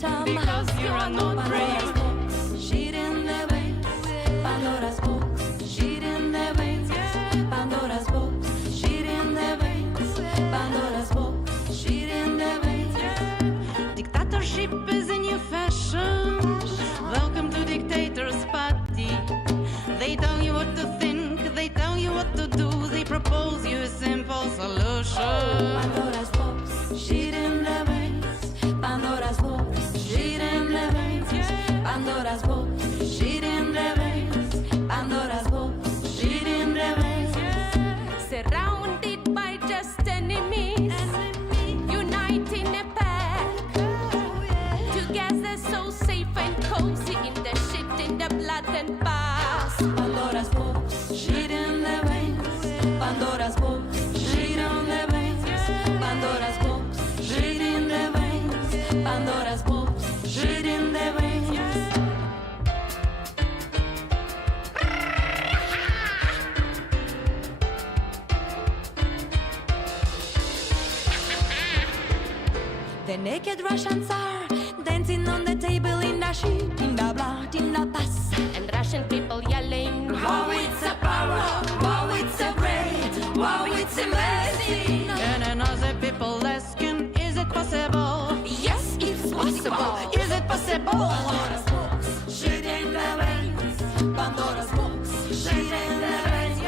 because you're not brave. Shit in the veins, Pandora's box. Shit in the veins, Pandora's box. Shit in the veins, Pandora's box. Shit in the veins. Dictatorship is a new fashion. Welcome to dictators' party. They tell you what to think, they tell you what to do, they propose you a simple solution. Pandora's box. Shit in the veins, Pandora's box. Shit in the veins, Pandora's box. Shit in the veins, Pandora's box. Shit in the veins. Surrounded by just enemies, unite in a pack. Together so safe and cozy in the shit, in the blood and past. Pandora's box. Shit in the veins, Pandora's box. Shit in the veins, Pandora's box. Shit in the veins, Pandora's box. Shit in the veins. The naked Russians are dancing on the table in the shit, in the blood, in the pus. And Russian people yelling, Wow, it's a power, wow, it's a great, wow, it's amazing. And another people asking, is it possible? Yes, it's possible. Is it possible? Pandora's box, shit in the veins. Pandora's box, shit in the veins.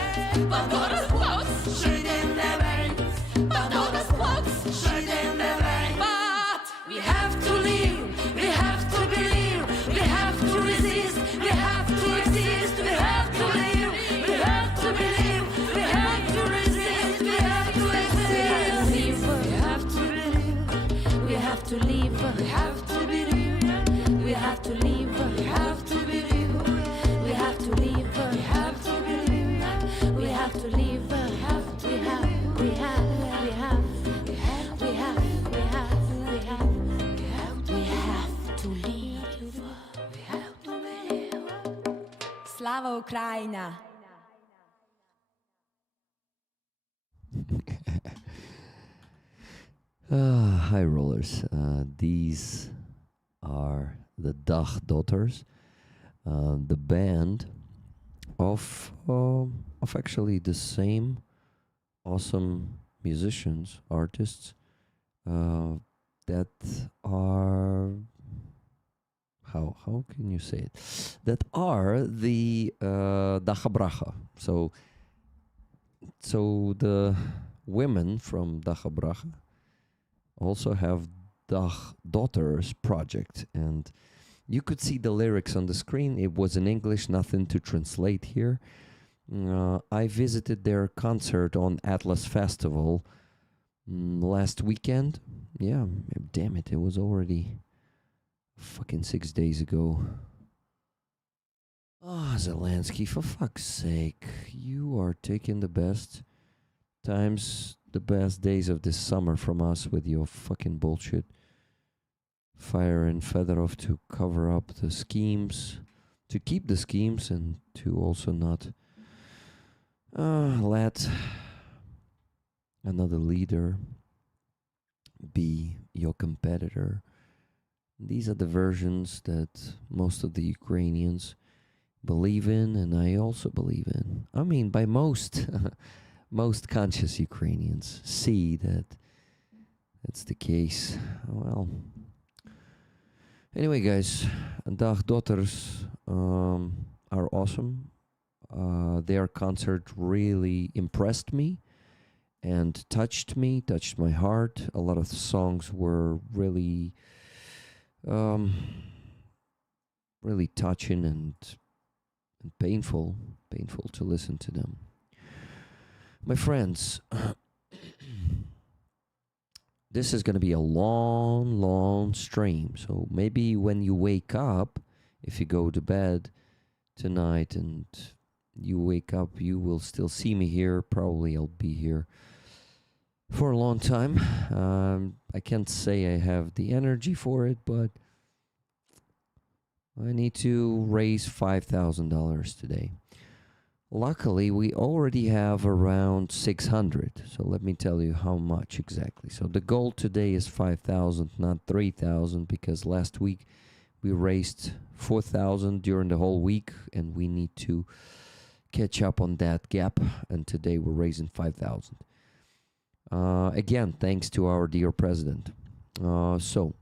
Pandora's box, shit in the veins. Pandora's box, shit in the veins. But we have to live, we have to believe, we have to resist, we have to exist, we have to live, we have to believe, we have to resist, we have to exist. We have to believe, we have to live, we have to believe, we have to live, we have to believe, we have to live, we have to believe, we have to live, we have, we have, we have, we have, we have, we have, we have, we have, we have to live, we have to believe. Slava Ukraina! Hi rollers, these are the Dach Daughters, the band of actually the same awesome musicians, artists that are how can you say it? That are the Dacha Bracha. So the women from Dacha Bracha also have Dach Daughters project, and you could see the lyrics on the screen. It was in English, nothing to translate here. I visited their concert on Atlas Festival last weekend. Yeah, damn it, it was already fucking 6 days ago. Ah, Zelensky, for fuck's sake, you are taking the best times, the best days of this summer from us with your fucking bullshit. Firing Fedorov to cover up the schemes, to keep the schemes, and to also not let another leader be your competitor. These are the versions that most of the Ukrainians believe in, and I also believe in. I mean, by most most conscious Ukrainians see that that's the case. Well, anyway, guys, Dach Daughters are awesome. Their concert really impressed me and touched me, touched my heart. A lot of the songs were really, really touching and painful to listen to them. My friends, this is going to be a long stream. So maybe when you wake up, if you go to bed tonight and you wake up, you will still see me here. Probably I'll be here for a long time. I can't say I have the energy for it, but I need to raise $5,000 today. Luckily, we already have around 600. So let me tell you how much exactly. So the goal today is 5,000, not 3,000, because last week we raised 4,000 during the whole week, and we need to catch up on that gap. And today we're raising 5,000. Again, thanks to our dear president. So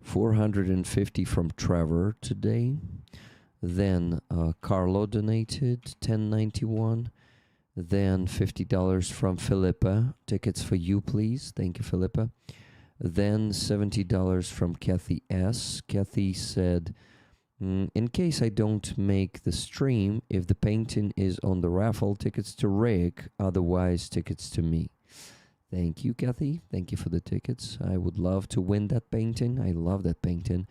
450 from Trevor today. Then Carlo donated 1091. Then $50 from Philippa. Tickets for you, please. Thank you, Philippa. Then $70 from Kathy S. Kathy said, in case I don't make the stream, if the painting is on the raffle, tickets to Rick, otherwise tickets to me. Thank you, Kathy. Thank you for the tickets. I would love to win that painting. I love that painting.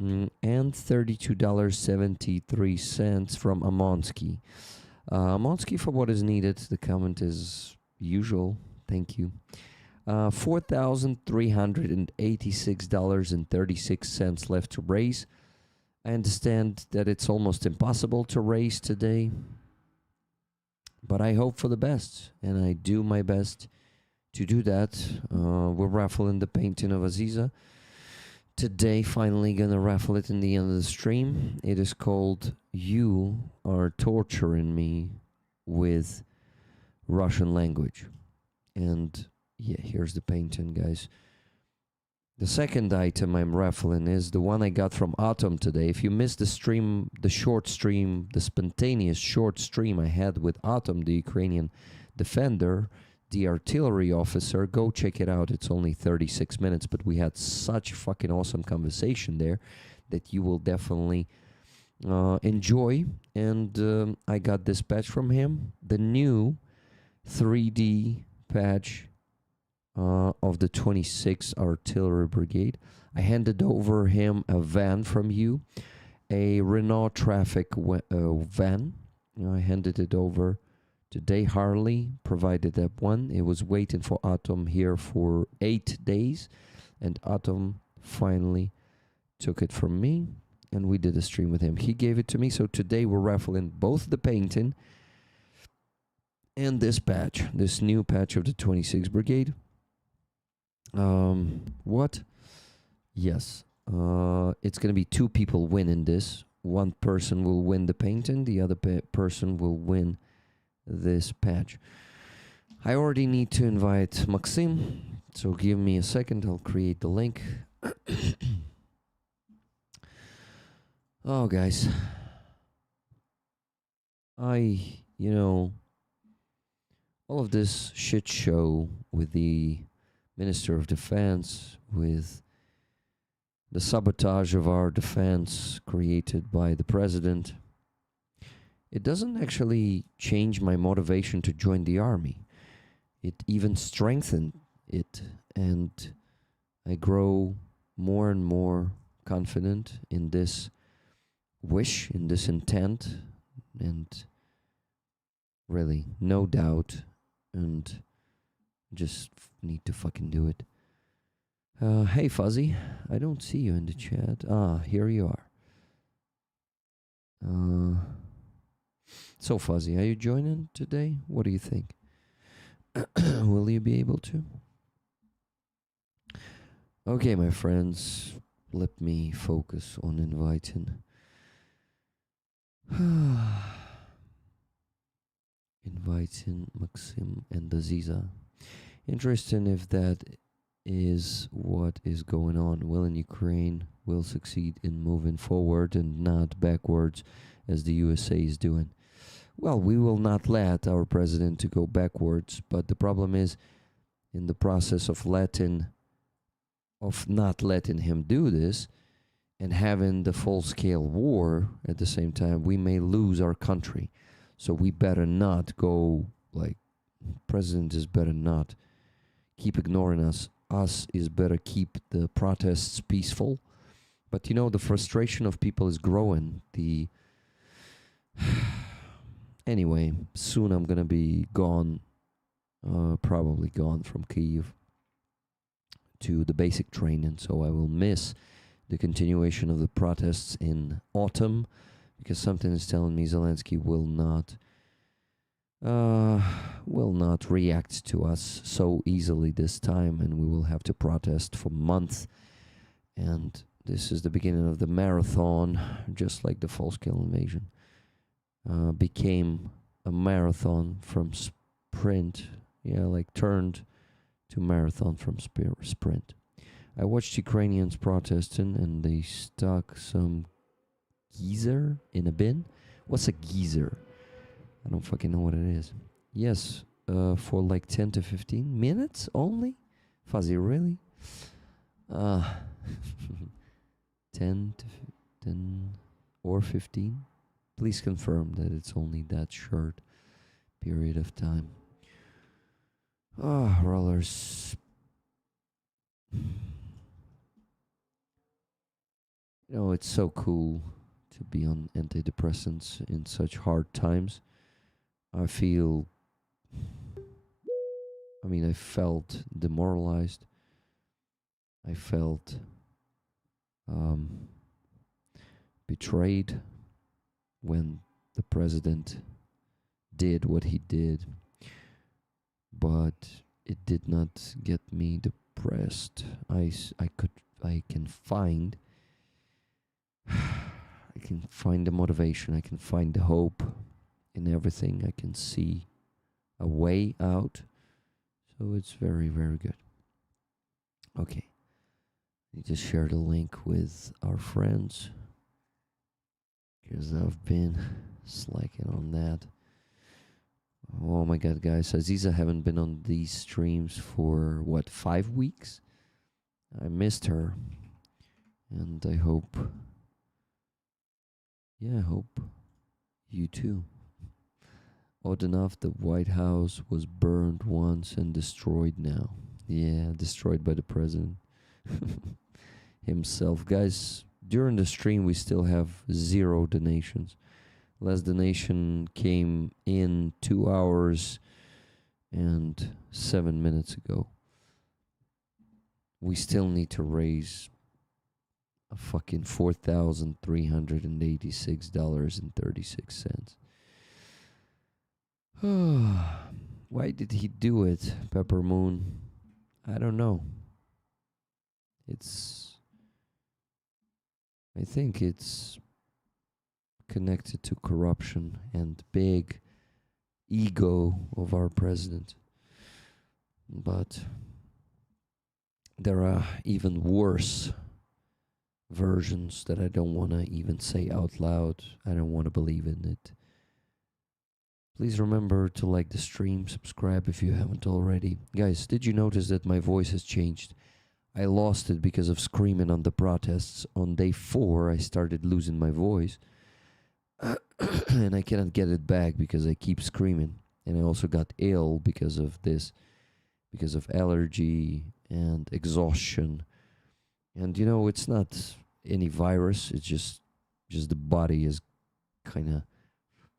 And $32.73 from Amonsky. Amonsky for what is needed. The comment is usual. Thank you. $4,386.36 left to raise. I understand that it's almost impossible to raise today, but I hope for the best, and I do my best to do that. We're raffling the painting of Aziza. Today, finally gonna raffle it in the end of the stream. It is called You Are Torturing Me with Russian Language. And yeah, here's the painting, guys. The second item I'm raffling is the one I got from Atom today. If you missed the stream, the short stream, the spontaneous short stream I had with Atom, the Ukrainian defender, the artillery officer, go check it out. It's only 36 minutes, but we had such fucking awesome conversation there that you will definitely enjoy. And I got this patch from him, the new 3D patch of the 26th Artillery Brigade. I handed over him a van from you, a Renault Traffic van. I handed it over today. Harley provided that one. It was waiting for Atom here for 8 days, and Atom finally took it from me, and we did a stream with him. He gave it to me, so today we're raffling both the painting and this patch, this new patch of the 26th Brigade. What? Yes. It's gonna be 2 people winning this. One person will win the painting, the other person will win this patch. I already need to invite Maksym, so give me a second, I'll create the link. Oh, guys. All of this shit show with the Minister of Defense, with the sabotage of our defense created by the president, it doesn't actually change my motivation to join the army. It even strengthened it, and I grow more and more confident in this wish, in this intent, and really, no doubt, and just need to fucking do it. Hey Fuzzy, I don't see you in the chat. Ah, here you are. So Fuzzy, are you joining today? What do you think? Will you be able to? Okay, my friends, let me focus on inviting Maksym and Aziza. Interesting if that is what is going on. Will in Ukraine will succeed in moving forward and not backwards as the USA is doing. Well, we will not let our president to go backwards, but the problem is in the process of not letting him do this and having the full-scale war at the same time, we may lose our country. So we better not go, like, president is better not keep ignoring us. Us is better keep the protests peaceful. But the frustration of people is growing. Anyway, soon I'm gonna be gone, probably gone from Kyiv to the basic training, so I will miss the continuation of the protests in autumn, because something is telling me Zelensky will not react to us so easily this time, and we will have to protest for months. And this is the beginning of the marathon, just like the full-scale invasion became a marathon from sprint, turned to marathon from sprint. I watched Ukrainians protesting, and they stuck some geezer in a bin. What's a geezer? I don't fucking know what it is. Yes, for like 10 to 15 minutes only? Fuzzy, really? 10 to 10 or 15? Please confirm that it's only that short period of time. Rollers. It's so cool to be on antidepressants in such hard times. I felt demoralized. I felt betrayed when the president did what he did, but it did not get me depressed. I can find the motivation, I can find the hope in everything. I can see a way out. So it's very, very good. Okay. I need to share the link with our friends, because I've been slacking on that. Oh my god, guys. Aziza haven't been on these streams for, 5 weeks? I missed her. And I hope you too. Odd enough, the White House was burned once and destroyed now. Yeah, destroyed by the president himself. Guys, during the stream we still have 0 donations. Last donation came in 2 hours and 7 minutes ago. We still need to raise a fucking $4,386.36. Why did he do it, Pepper Moon? I don't know. I think it's connected to corruption and big ego of our president. But there are even worse versions that I don't want to even say out loud. I don't want to believe in it. Please remember to like the stream, subscribe if you haven't already. Guys, did you notice that my voice has changed? I lost it because of screaming on the protests. On day 4, I started losing my voice. And I cannot get it back because I keep screaming. And I also got ill because of this, because of allergy and exhaustion. And it's not any virus, it's just the body is kind of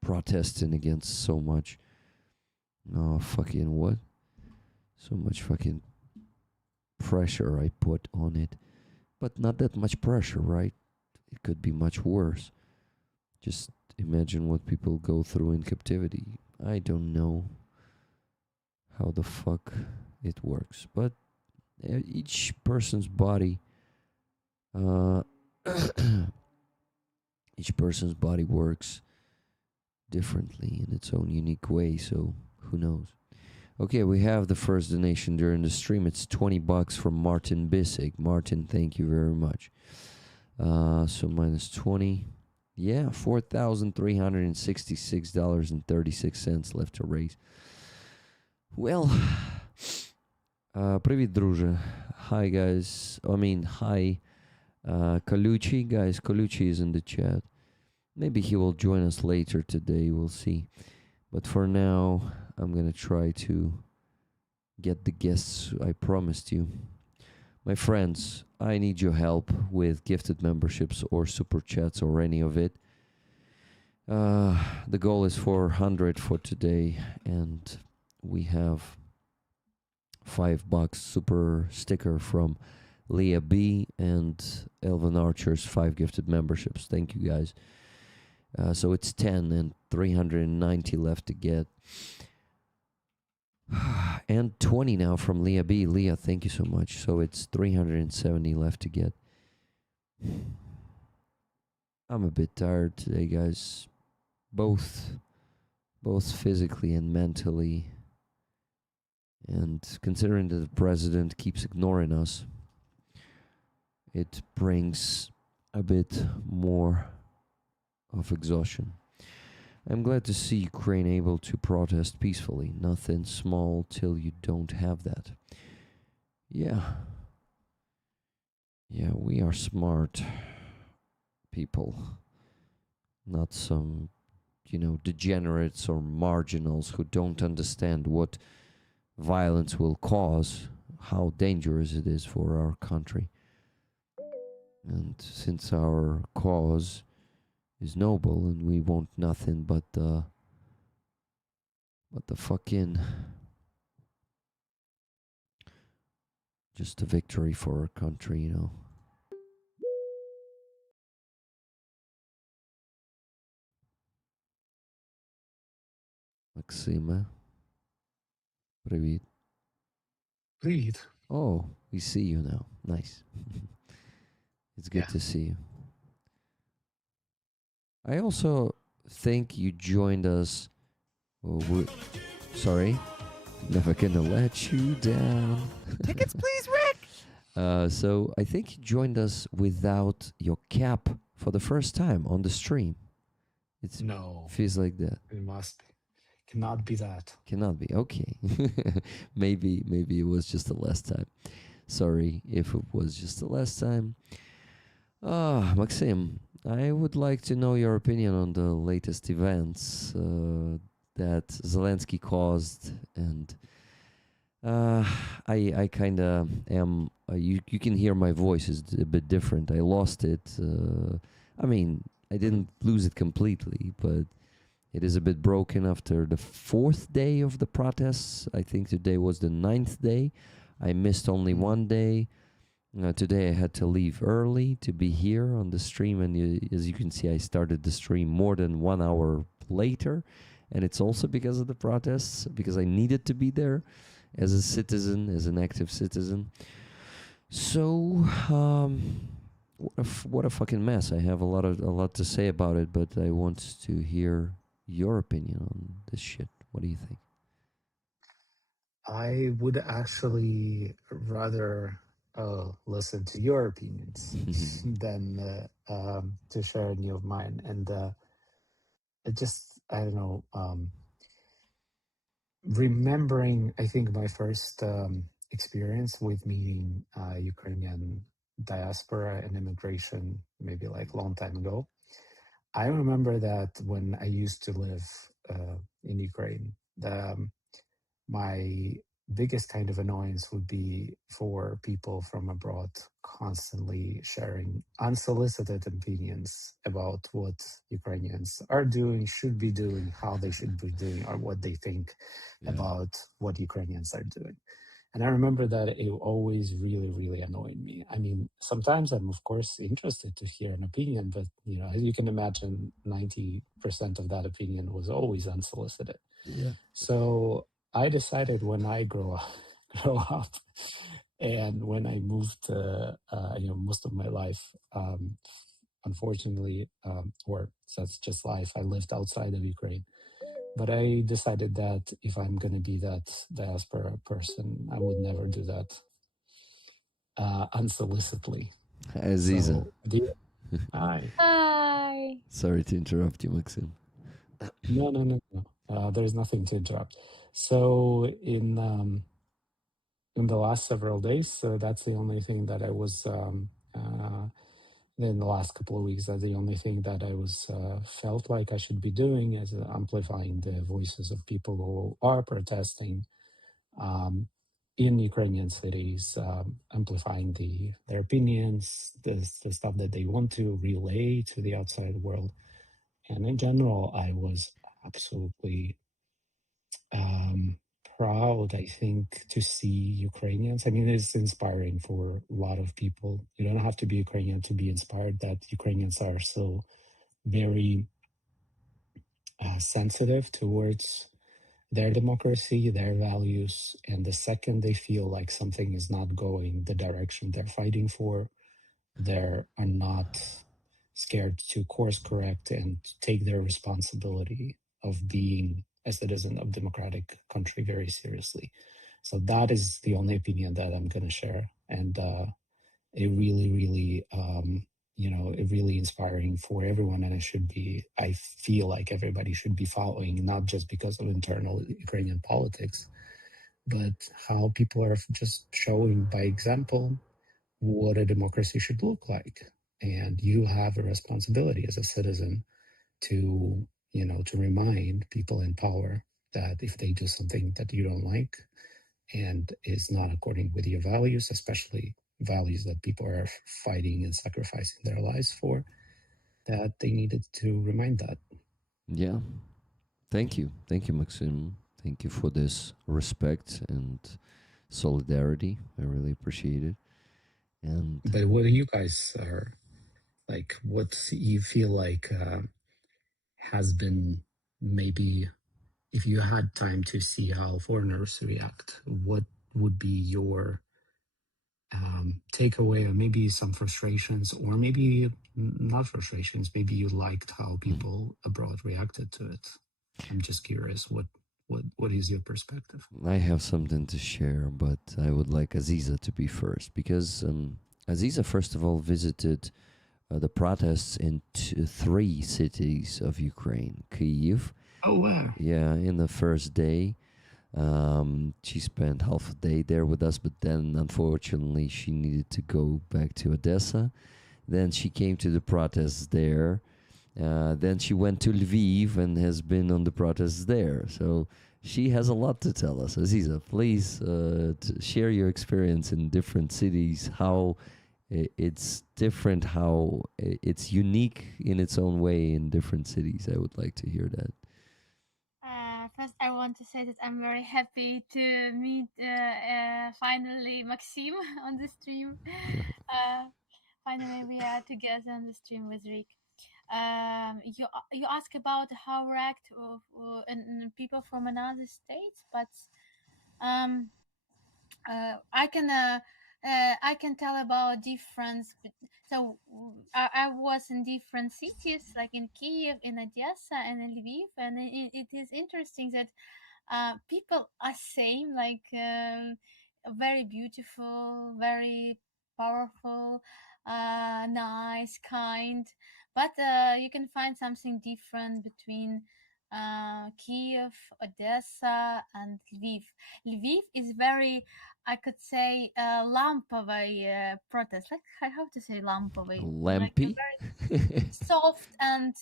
protesting against so much. Fucking what? So much fucking pressure I put on it. But not that much pressure, right? It could be much worse. Just imagine what people go through in captivity. I don't know how the fuck it works, but each person's body works differently in its own unique way, so who knows. Okay, we have the first donation during the stream. It's $20 from Martin Bissig. Martin, thank you very much. So minus 20. Yeah, $4,366.36 left to raise. Well, привет, друже. Hi, guys. Hi, Colucci. Guys, Colucci is in the chat. Maybe he will join us later today. We'll see. But for now, I'm going to try to get the guests I promised you. My friends, I need your help with gifted memberships or super chats or any of it. The goal is 400 for today, and we have $5 super sticker from Leah B and Elvin Archer's 5 gifted memberships. Thank you guys. So it's 10 and 390 left to get. And 20 now from Leah B. Leah, thank you so much. So it's 370 left to get. I'm a bit tired today, guys. Both physically and mentally. And considering that the president keeps ignoring us, it brings a bit more of exhaustion. I'm glad to see Ukraine able to protest peacefully. Nothing small till you don't have that. Yeah. Yeah, we are smart people. Not some, degenerates or marginals who don't understand what violence will cause, how dangerous it is for our country. And since our cause is noble and we want nothing but the fucking just a victory for our country, Maksym, привіт. Привіт. Oh, we see you now. Nice. It's good to see you. I also think you joined us. Sorry. Never gonna let you down. Tickets, please, Rick. So I think you joined us without your cap for the first time on the stream. No. Feels like that. It must be. Cannot be that. Cannot be. Okay. maybe it was just the last time. Sorry if it was just the last time. Maksym, I would like to know your opinion on the latest events that Zelensky caused, and I kind of am. You can hear my voice is a bit different. I lost it. I mean, I didn't lose it completely, but it is a bit broken after the 4th day of the protests. I think today was the 9th day. I missed only one day. Today I had to leave early to be here on the stream, and as you can see, I started the stream more than 1 hour later, and it's also because of the protests, because I needed to be there as a citizen, as an active citizen. So, what a fucking mess. I have a lot to say about it, but I want to hear your opinion on this shit. What do you think? I would actually rather listen to your opinions than to share any of mine. And I don't know, remembering, I think, my first experience with meeting Ukrainian diaspora and immigration, maybe like a long time ago. I remember that when I used to live in Ukraine, my biggest kind of annoyance would be for people from abroad constantly sharing unsolicited opinions about what Ukrainians are doing, should be doing, how they should be doing, or what they think about what Ukrainians are doing. And I remember that it always really, really annoyed me. I mean, sometimes I'm, of course, interested to hear an opinion, but, as you can imagine, 90% of that opinion was always unsolicited. Yeah. So I decided when I grow up, and when I moved, most of my life, unfortunately, or that's just life, I lived outside of Ukraine. But I decided that if I'm going to be that diaspora person, I would never do that unsolicitedly. Aziza. Hi. Hi. Sorry to interrupt you, Maksym. No. There's nothing to interrupt. So in the last several days, that's the only thing that I was. In the last couple of weeks, that's the only thing that I was felt like I should be doing, is amplifying the voices of people who are protesting in Ukrainian cities, amplifying their opinions, the stuff that they want to relay to the outside world. And in general, I was absolutely proud, I think, to see Ukrainians. I mean, it's inspiring for a lot of people. You don't have to be Ukrainian to be inspired that Ukrainians are so very sensitive towards their democracy, their values, and the second they feel like something is not going the direction they're fighting for, they are not scared to course correct and take their responsibility of being a citizen of democratic country very seriously. So that is the only opinion that I'm going to share, and it really, really, it really inspiring for everyone, and it should be. I feel like everybody should be following, not just because of internal Ukrainian politics, but how people are just showing by example what a democracy should look like. And you have a responsibility as a citizen to, to remind people in power that if they do something that you don't like and is not according with your values, especially values that people are fighting and sacrificing their lives for, that they needed to remind that. Yeah. Thank you. Thank you, Maxim. Thank you for this respect and solidarity. I really appreciate it. And But what do you guys are like? What you feel like has been maybe, if you had time to see how foreigners react, what would be your takeaway, or maybe some frustrations, or maybe not frustrations? Maybe you liked how people abroad reacted to it. I'm just curious, what is your perspective? I have something to share, but I would like Aziza to be first because Aziza, first of all, visited the protests in three cities of Ukraine: Kyiv. Oh wow! Yeah, in the first day, she spent half a day there with us, but then unfortunately she needed to go back to Odessa. Then she came to the protests there. Then she went to Lviv and has been on the protests there. So she has a lot to tell us. Aziza, please share your experience in different cities, how it's different, how it's unique in its own way in different cities. I would like to hear that. First, I want to say that I'm very happy to meet finally Maxim on the stream. Finally, we are together on the stream with Rick. You ask about how react and people from another states, but I can tell about difference. So I was in different cities, like in Kiev, in Odessa, and in Lviv, and it is interesting that people are same, like very beautiful, very powerful, nice, kind, but you can find something different between Kiev, Odessa, and Lviv. Lviv is very, I could say, lampovый protest. Like, how to say lampovый? Like Lampy? very soft and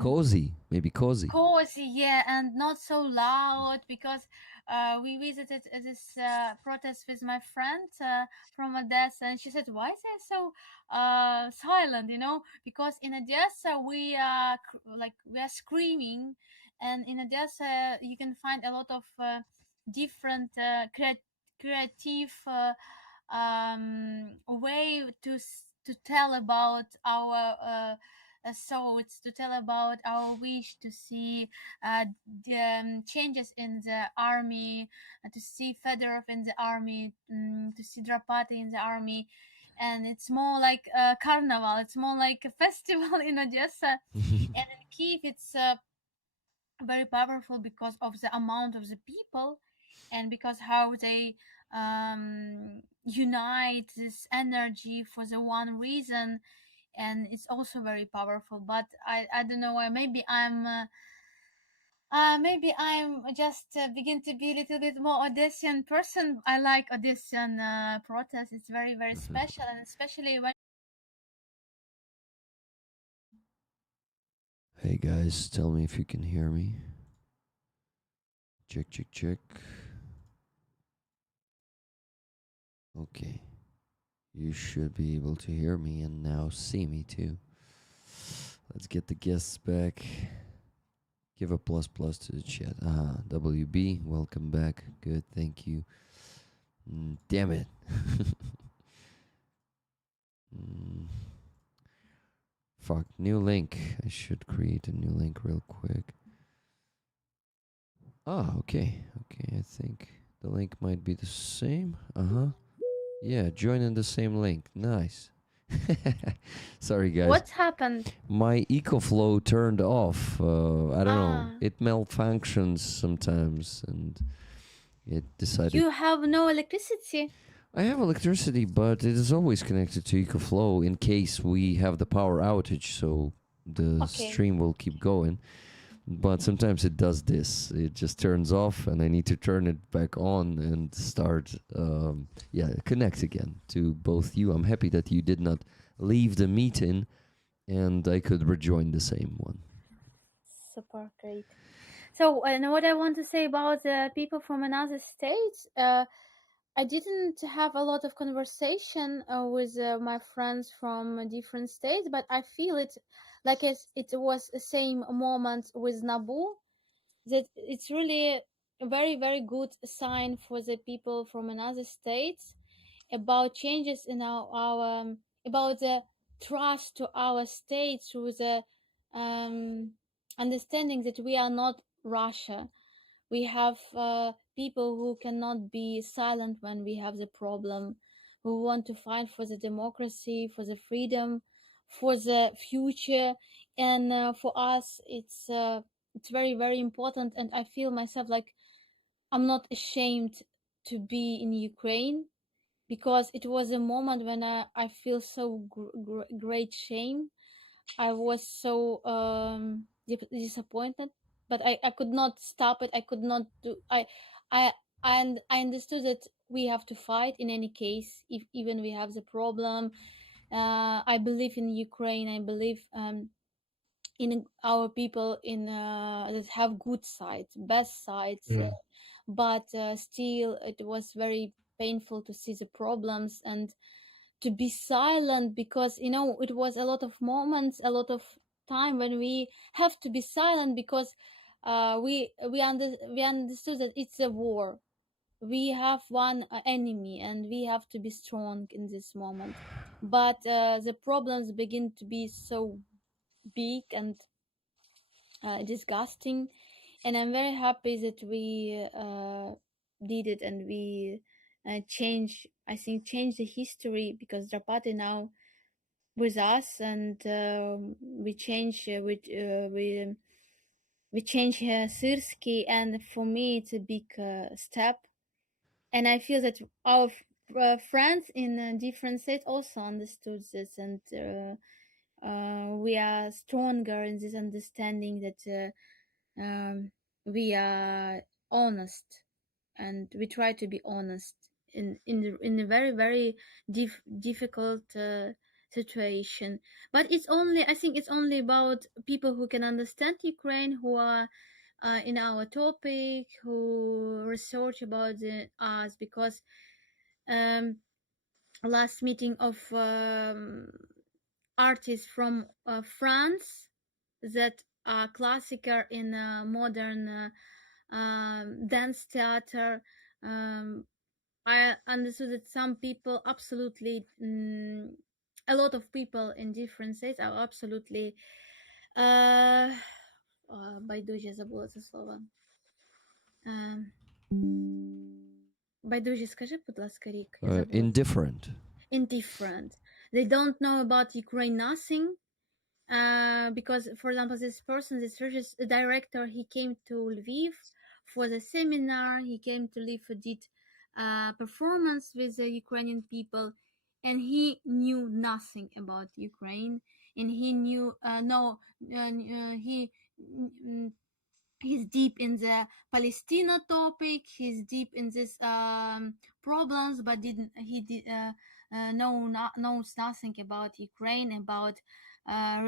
Cozy, maybe cozy. cozy, yeah, and not so loud, because we visited this protest with my friend from Odessa, and she said, why is it so silent, because in Odessa we are screaming, and in Odessa you can find a lot of different creative way to tell about our thoughts, to tell about our wish to see the changes in the army, to see Fedorov in the army, to see Drapati in the army. And it's more like a carnival, it's more like a festival in Odessa. And in Kiev, it's very powerful because of the amount of the people, and because how they unite this energy for the one reason. And it's also very powerful. But I don't know, maybe I'm just begin to be a little bit more Odessian person. I like Odessian protest. It's very, very special, and especially when. Hey guys, tell me if you can hear me. Check, check, check. Okay. You should be able to hear me and now see me too. Let's get the guests back. Give a plus to the chat. WB, welcome back. Good, thank you. Damn it. fuck. New link. I should create a new link real quick. Ah, okay. Okay, I think the link might be the same. Yeah, join in the same link. Nice. Sorry, guys. What happened? My EcoFlow turned off. I don't know. Ah, It malfunctions sometimes, and it decided. you have no electricity? I have electricity, but it is always connected to EcoFlow in case we have the power outage, so the Okay. stream will keep going. But sometimes it does this. It just turns off, and I need to turn it back on and start, connect again to both you. I'm happy that you did not leave the meeting, and I could rejoin the same one. Super great. So, and what I want to say about people from another state, I didn't have a lot of conversation with my friends from different states, but I feel it like it was the same moment with Nabu, that it's really a very, very good sign for the people from another states about changes in our about the trust to our state through the understanding that we are not Russia. We have people who cannot be silent when we have the problem, who want to fight for the democracy, for the freedom, for the future, and for us, it's very, very important. And I feel myself like I'm not ashamed to be in Ukraine, because it was a moment when I feel so great shame. I was so disappointed, but I could not stop it. I could not do. I and I understood that we have to fight in any case, if even we have the problem. I believe in Ukraine. I believe in our people in that have good sides, best sides, but still it was very painful to see the problems and to be silent, because it was a lot of moments, a lot of time when we have to be silent, because we understood that it's a war. We have one enemy and we have to be strong in this moment, but the problems begin to be so big and disgusting, and I'm very happy that we did it, and we change the history, because Drapati now with us, and we change we change Syrsky, and for me it's a big step, and I feel that our friends in different states also understood this, and we are stronger in this understanding that we are honest, and we try to be honest in a very, very difficult situation. But I think it's only about people who can understand Ukraine, who are in our topic, who research about us, because last meeting of artists from France that are classical in modern dance theater. I understood that some people absolutely, a lot of people in different states are absolutely байдуже, забула це слово. Байдуже, скажи, будь ласка, Рік. Indifferent. Indifferent. They don't know about Ukraine nothing. Because, for example, this director, he came to Lviv for the seminar. He came to Lviv, did performance with the Ukrainian people, and he knew nothing about Ukraine. And he knew he's deep in the Palestine topic. He's deep in this problems, but knows nothing about Ukraine, about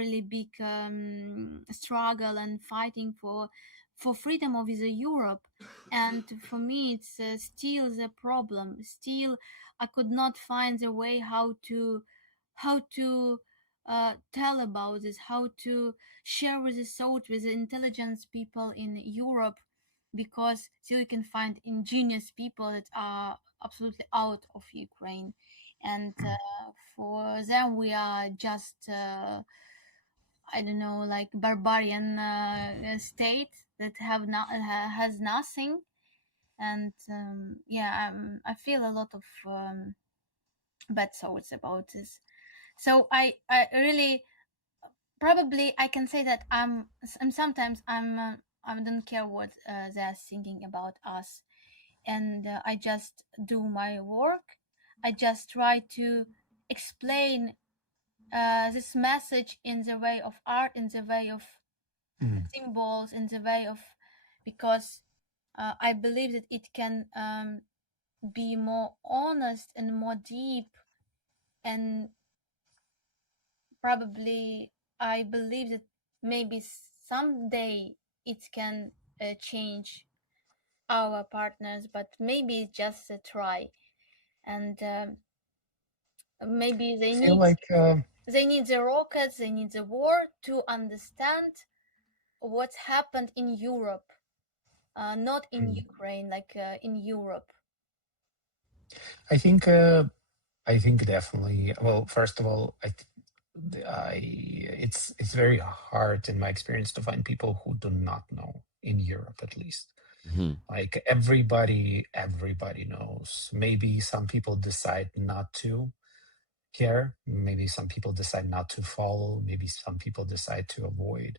really big struggle and fighting for freedom of the Europe. And for me, it's still the problem. Still, I could not find a way how to tell about this, how to share with the thought with the intelligence people in Europe, because still you can find ingenious people that are absolutely out of Ukraine, and for them we are just I don't know, like barbarian state that has nothing. And I feel a lot of bad thoughts about this. So I really, probably I can say that sometimes I don't care what they are thinking about us, and I just do my work. I just try to explain this message in the way of art, in the way of symbols, in the way of, because I believe that it can be more honest and more deep, and probably I believe that maybe someday it can change our partners, but maybe it's just a try, and maybe they I feel need like the rockets, they need the war to understand what's happened in Europe, not in Ukraine, like in Europe. I think definitely. Well, first of all, it's very hard in my experience to find people who do not know, in Europe at least. Mhm. Like everybody knows. Maybe some people decide not to care. Maybe some people decide not to follow. Maybe some people decide to avoid.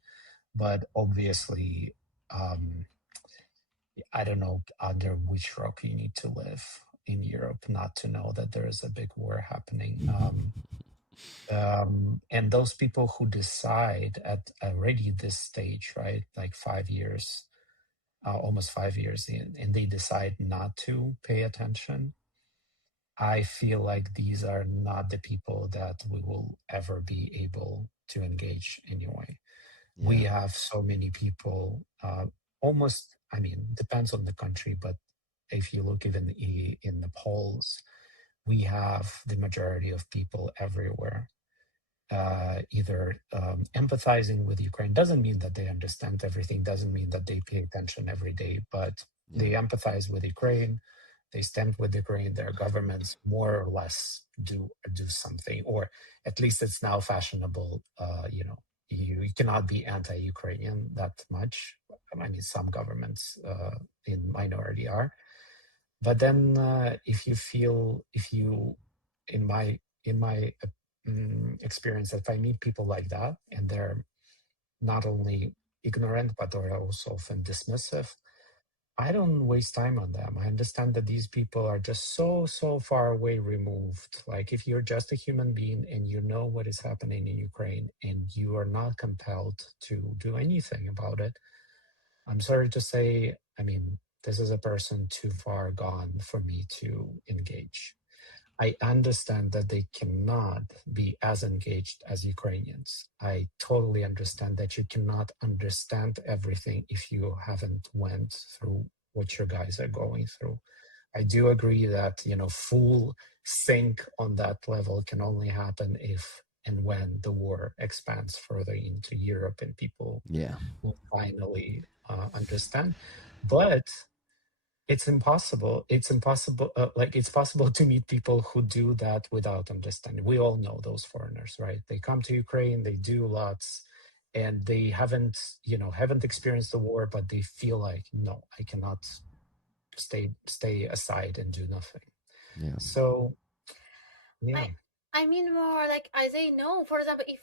But obviously, I don't know under which rock you need to live in Europe not to know that there is a big war happening. And those people who decide at already this stage, right, like 5 years, almost 5 years in, and they decide not to pay attention, I feel like these are not the people that we will ever be able to engage anyway. We Yeah. have so many people, almost, I mean, depends on the country, but if you look even in the polls, we have the majority of people everywhere either empathizing with Ukraine. Doesn't mean that they understand everything, doesn't mean that they pay attention every day, but they empathize with Ukraine. They stand with Ukraine. Their governments more or less do something, or at least it's now fashionable. You cannot be anti-Ukrainian that much. I mean, some governments in minority are, but then if you, in my experience, if I meet people like that and they're not only ignorant but they're also often dismissive, I don't waste time on them. I understand that these people are just so far away removed. Like if you're just a human being and you know what is happening in Ukraine and you are not compelled to do anything about it, I'm sorry to say, I mean, this is a person too far gone for me to engage. I understand that they cannot be as engaged as Ukrainians. I totally understand that you cannot understand everything if you haven't went through what your guys are going through. I do agree that, full sync on that level can only happen if and when the war expands further into Europe and people Yeah. will finally understand. But it's impossible. It's impossible. It's possible to meet people who do that without understanding. We all know those foreigners, right? They come to Ukraine, they do lots, and they haven't experienced the war, but they feel like, no, I cannot stay aside and do nothing. Yeah. So, yeah. I mean more like they know. For example, if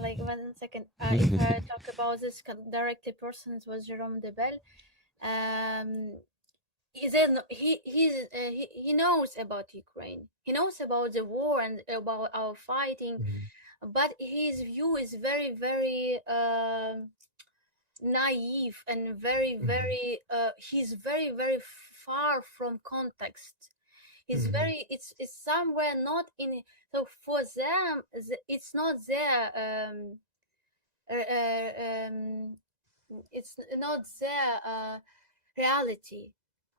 like 1 second, if I talk about this directed person, it was Jerome de Bell. He knows about Ukraine. He knows about the war and about our fighting, but his view is very, very naive and very, very. He's very, very far from context. He's very. It's somewhere not in. So for them, it's not their. It's not their reality.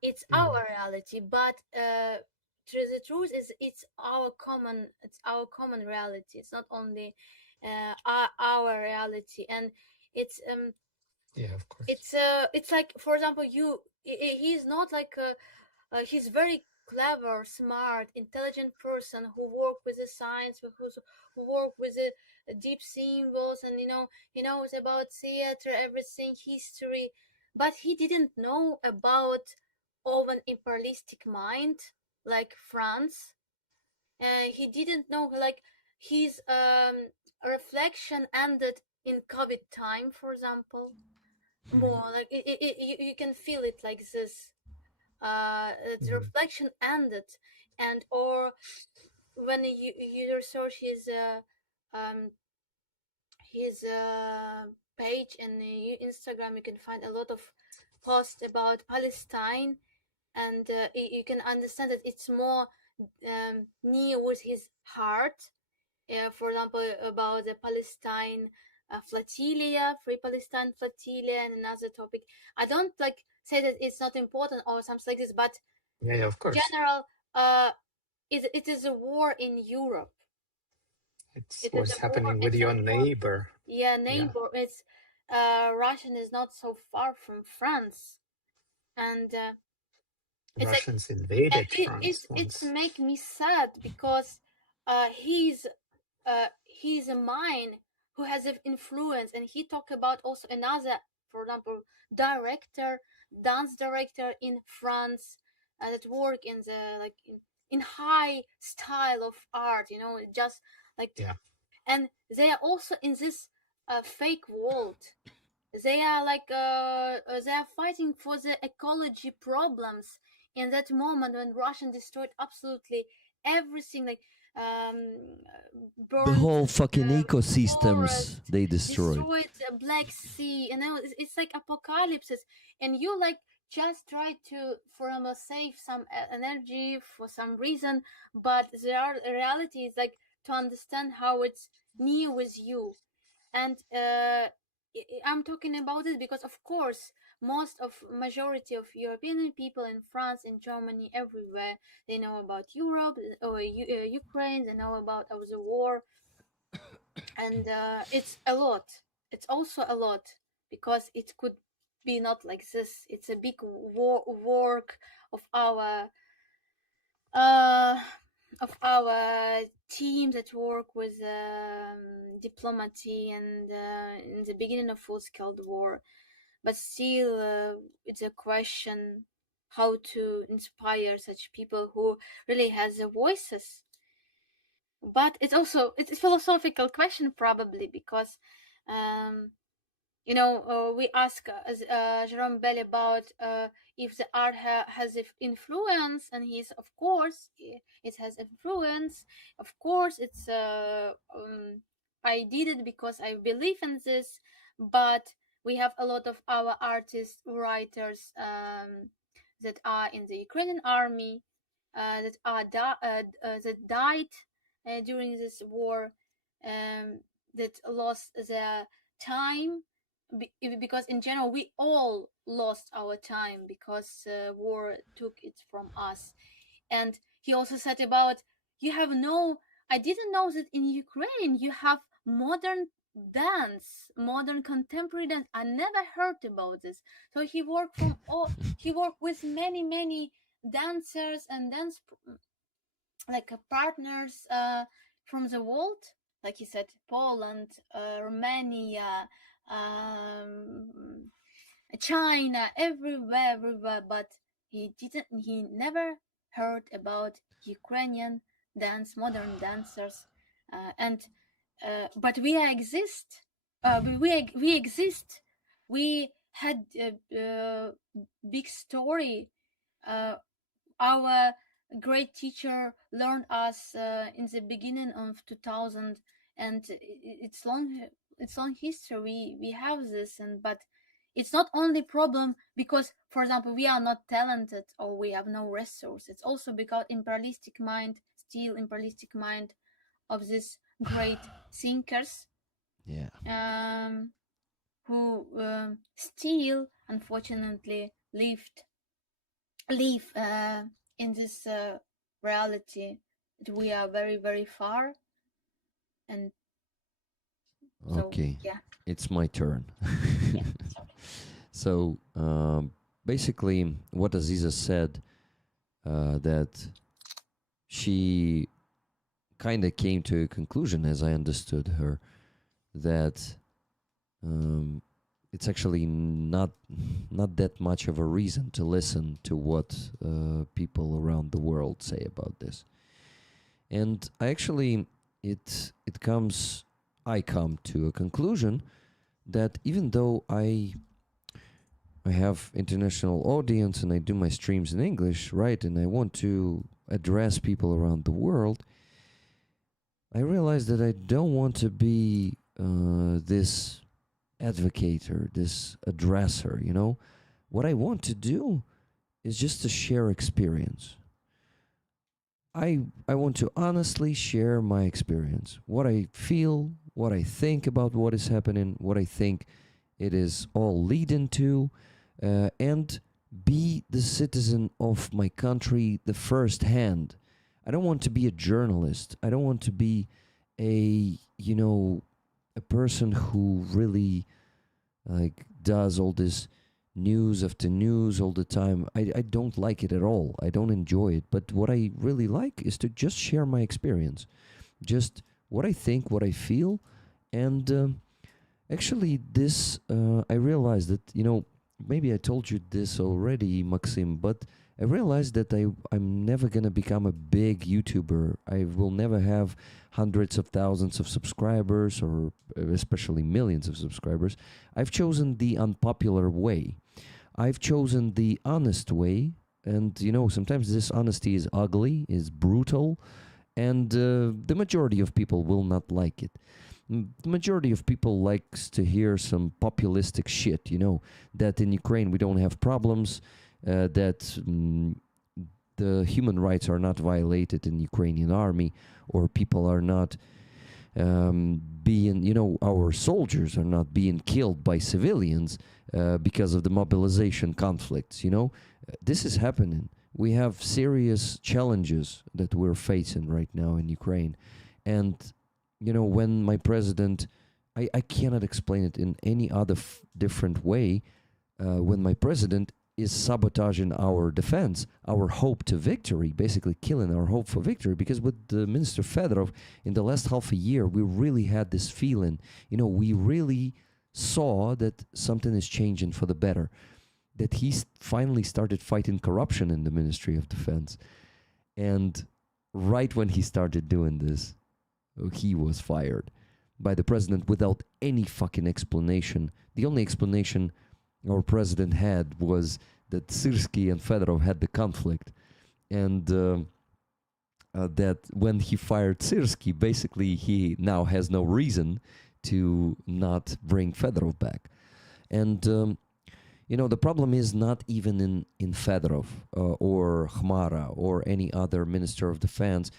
It's our reality, but the truth is it's our common reality. It's not only our reality, and it's Yeah, of course. it's like, for example, he's not like he's very clever, smart, intelligent person who work with the science, who work with the deep symbols, and he knows about theater, everything, history, but he didn't know about of an imperialistic mind like France. He didn't know, like, his reflection ended in COVID time, for example. More like you can feel it like this. The Mhm. reflection ended, and or when you research um his page and Instagram, you can find a lot of posts about Palestine, and you can understand that it's more near with his heart. For example, about the Palestine flotilla, Free Palestine flotilla, and another topic. I don't like say that it's not important or something like this, but Yeah, of course. general, it is a war in Europe. It's It is what's a war. happening with It's a your war. neighbor. Yeah, Yeah, neighbor. It's Russian is not so far from France, and it's like, Russians and invaded France it's once. make me sad because he's a mind who has an influence, and he talked about also another, for example, director, dance director in France, that work in the like in high style of art, just like, Yeah, and they are also in this fake world. They are like they are fighting for the ecology problems in that moment when Russian destroyed absolutely everything, like um, The burned whole fucking ecosystems forest, they destroyed. destroyed the Black Sea. It's like apocalypses, and you like just try to save some energy for some reason, but reality is like to understand how it's near with you. And I'm talking about it because, of course, most of majority of European people in France, in Germany, everywhere, they know about Europe or Ukraine. They know about the war, and it's a lot. It's also a lot because it could be not like this. It's a big work of our uh, team that work with diplomacy, and in the beginning of full-scale war, but still it's a question how to inspire such people who really has the voices. But it's a philosophical question, probably, because um, we ask Jerome Bell about if the art has influence, and he's, of course, it has influence. Of course, it's I did it because I believe in this, but we have a lot of our artists, writers that are in the Ukrainian army, that died during this war, that lost their time, because in general we all lost our time because war took it from us. And he also said about, I didn't know that in Ukraine you have modern dance, modern contemporary dance. I never heard about this. So he worked with many dancers and dance partners from the world, like he said, Poland, Romania, um, China, everywhere, but he never heard about Ukrainian dance, modern dancers, and but we exist. We exist. We had a big story. Our great teacher learned us in the beginning of 2000, and it's long history. We have this, but it's not only problem because, for example, we are not talented or we have no resource. It's also because imperialistic mind, still imperialistic mind of these great thinkers, Yeah. who still unfortunately live in this reality that we are very far. And so, Okay. yeah. It's my turn. Yeah, sorry. So basically, what Aziza said, that she kind of came to a conclusion, as I understood her, that it's actually not that much of a reason to listen to what people around the world say about this. And I come to a conclusion that even though I have international audience and I do my streams in English, right, and I want to address people around the world, I realize that I don't want to be this advocator, this addresser, you know? What I want to do is just to share experience. I want to honestly share my experience, what I feel, what I think about what is happening, what I think it is all leading to, and be the citizen of my country the first hand. I don't want to be a journalist. I don't want to be a person who really like does all this news after news all the time. I don't like it at all. I don't enjoy it. But what I really like is to just share my experience, just what I think, what I feel. And actually this, I realized that, maybe I told you this already, Maksym, but I realized that I'm never going to become a big YouTuber. I will never have hundreds of thousands of subscribers, or especially millions of subscribers. I've chosen the unpopular way. I've chosen the honest way. And, sometimes this honesty is ugly, is brutal, and the majority of people will not like it. The majority of people likes to hear some populistic shit, that in Ukraine we don't have problems, that the human rights are not violated in Ukrainian army, or people are not our soldiers are not being killed by civilians because of the mobilization conflicts, This is happening. We have serious challenges that we're facing right now in Ukraine. And, when my president, I cannot explain it in any other different way, when my president is sabotaging our defense, our hope to victory, basically killing our hope for victory. Because with the Minister Fedorov, in the last half a year, we really had this feeling, we really saw that something is changing for the better, that he finally started fighting corruption in the Ministry of Defense. And right when he started doing this, he was fired by the president without any fucking explanation. The only explanation our president had was that Syrsky and Fedorov had the conflict, and that when he fired Syrsky, basically he now has no reason to not bring Fedorov back. And the problem is not even in Fedorov or Khmara or any other minister of defense,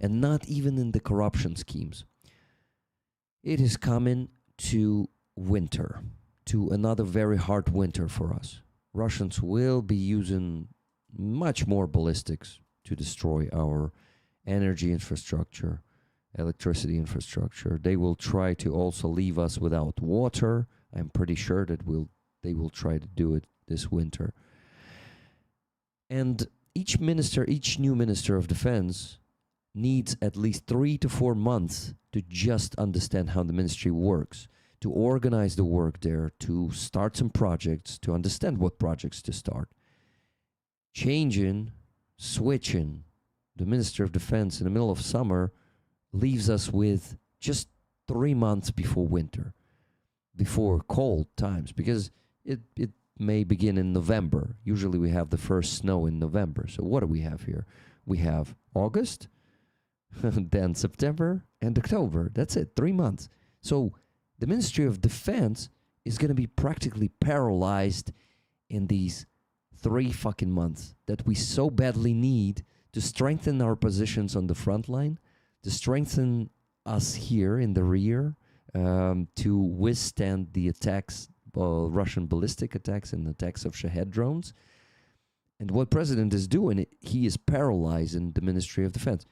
and not even in the corruption schemes. It is coming to winter, to another very hard winter for us. Russians will be using much more ballistics to destroy our energy infrastructure, electricity infrastructure. They will try to also leave us without water. I'm pretty sure that they will try to do it this winter. And each new minister of defense needs at least 3 to 4 months to just understand how the ministry works, to organize the work there, to start some projects, to understand what projects to start. Switching the Minister of Defense in the middle of summer leaves us with just 3 months before winter, before cold times, because it may begin in November. Usually we have the first snow in November. So what do we have here? We have August, then September and October. That's it, 3 months. So the Ministry of Defense is going to be practically paralyzed in these 3 fucking months that we so badly need to strengthen our positions on the front line, to strengthen us here in the rear, to withstand the attacks, Russian ballistic attacks and attacks of Shahed drones. And what President is doing, he is paralyzing the Ministry of Defense.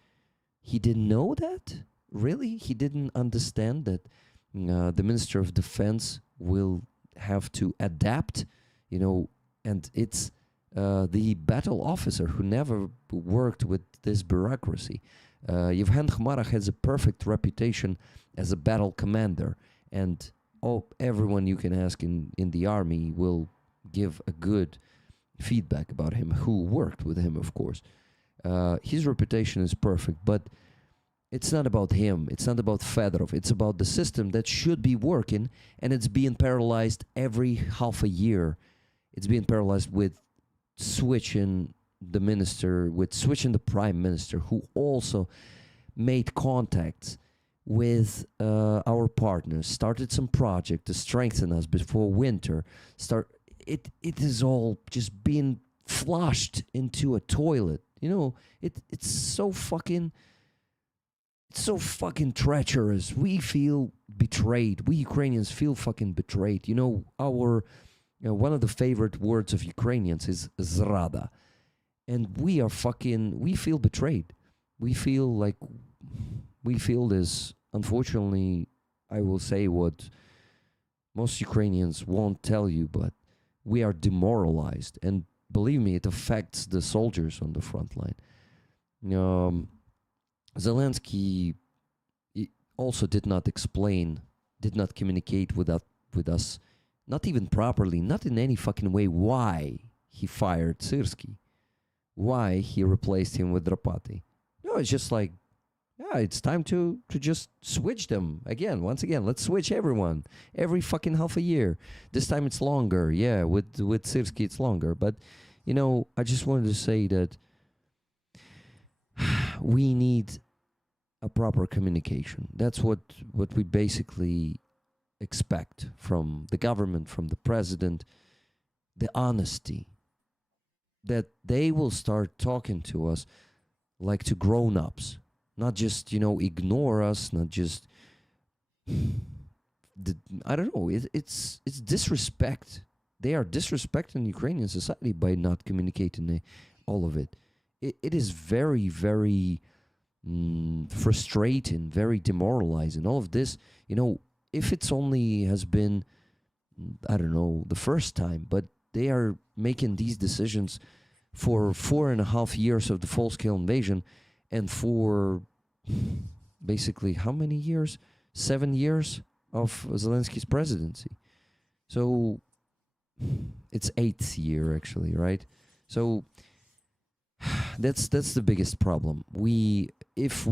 He didn't know that? Really? He didn't understand that the Minister of Defense will have to adapt, and it's the battle officer who never worked with this bureaucracy. Yevhen Khmara has a perfect reputation as a battle commander, and everyone you can ask in the army will give a good feedback about him, who worked with him, of course. His reputation is perfect, but it's not about him. It's not about Fedorov. It's about the system that should be working, and it's being paralyzed every half a year. It's being paralyzed with switching the minister, with switching the prime minister, who also made contacts with our partners, started some project to strengthen us before winter. It is all just being flushed into a toilet. You know, it's so fucking treacherous. We feel betrayed. We Ukrainians feel fucking betrayed. You know, one of the favorite words of Ukrainians is zrada. And we feel betrayed. We feel this, unfortunately, I will say what most Ukrainians won't tell you, but we are demoralized. And believe me, it affects the soldiers on the front line. Zelensky also did not communicate with us, not even properly, not in any fucking way, why he fired Syrsky, why he replaced him with Drapati. No, it's just like, yeah, it's time to just switch them again. Once again, let's switch everyone every fucking half a year. This time it's longer. Yeah, with Syrsky it's longer. But, you know, I just wanted to say that we need a proper communication. That's what we basically expect from the government, from the president, the honesty, that they will start talking to us like to grown-ups, not just, ignore us, not just, I don't know, it's disrespect. They are disrespecting Ukrainian society by not communicating all of it. It is very, very frustrating, very demoralizing. All of this, if it's only has been, I don't know, the first time, but they are making these decisions for 4.5 years of the full-scale invasion, and for basically how many years? 7 years of Zelensky's presidency. So it's 8th year, actually, right? So that's the biggest problem. If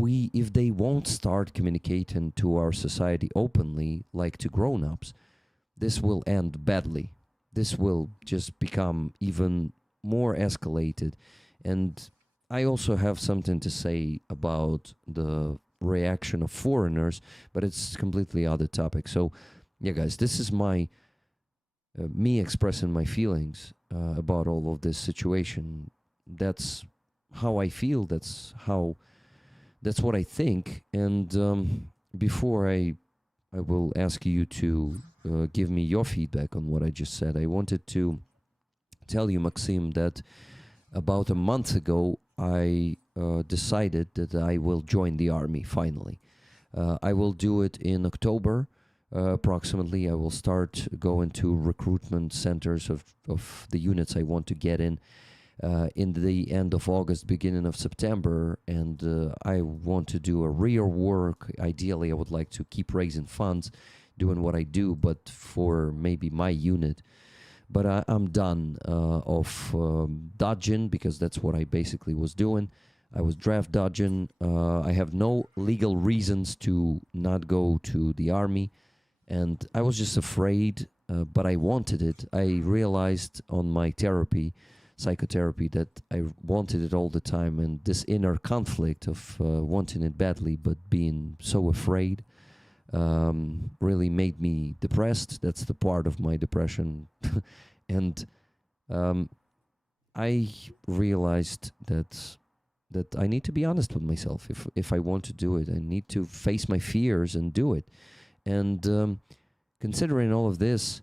they won't start communicating to our society openly, like to grown-ups, this will end badly. This will just become even more escalated. And I also have something to say about the reaction of foreigners, but it's completely other topic. So, yeah, guys, this is my me expressing my feelings about all of this situation. That's how I feel. That's what I think. And before I will ask you to give me your feedback on what I just said, I wanted to tell you, Maksym, that about a month ago I decided that I will join the army finally. I will do it in October. Approximately, I will start going to recruitment centers of the units I want to get in the end of August, beginning of September, and I want to do a real work. Ideally, I would like to keep raising funds, doing what I do, but for maybe my unit. But I'm done of dodging, because that's what I basically was doing. I was draft dodging. I have no legal reasons to not go to the army, and I was just afraid, but I wanted it. I realized on my psychotherapy, that I wanted it all the time, and this inner conflict of wanting it badly but being so afraid really made me depressed. That's the part of my depression. And I realized that I need to be honest with myself. If I want to do it, I need to face my fears and do it. And considering all of this,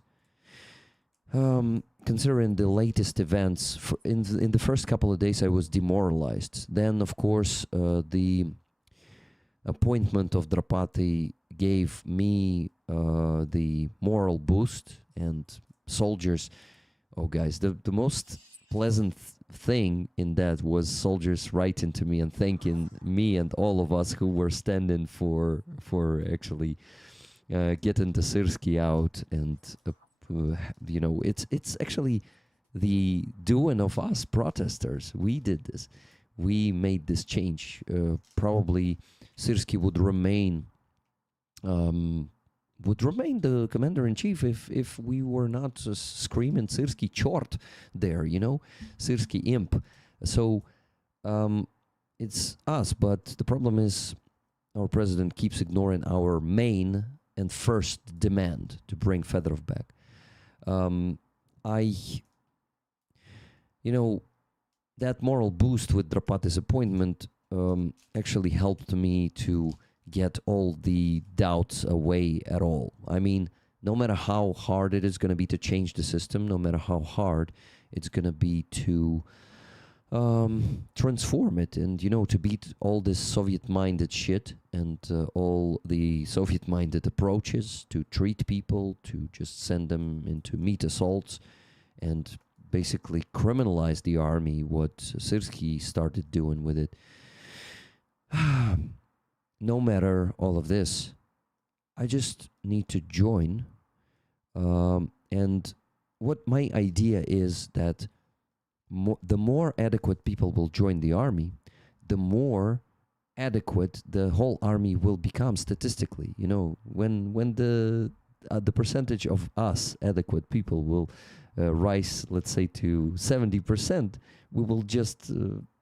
considering the latest events, in the first couple of days I was demoralized. Then, of course, the appointment of Drapati gave me the moral boost, and soldiers, oh guys, the most pleasant thing in that was soldiers writing to me and thanking me and all of us who were standing for actually getting the Syrski out, and it's actually the doing of us protesters. We did this. We made this change. Probably Syrski would remain the commander in chief if we were not screaming Syrski chort there, Syrski imp. So it's us, but the problem is our president keeps ignoring our main and first demand to bring Fedorov back. That moral boost with Drapati's appointment actually helped me to get all the doubts away at all. I mean, no matter how hard it is going to be to change the system, no matter how hard it's going to be to transform it and, to beat all this Soviet-minded shit and all the Soviet-minded approaches to treat people, to just send them into meat assaults and basically criminalize the army, what Syrski started doing with it. No matter all of this, I just need to join. And what my idea is that the more adequate people will join the army, the more adequate the whole army will become statistically. When the percentage of us adequate people will rise, let's say, to 70%, we will just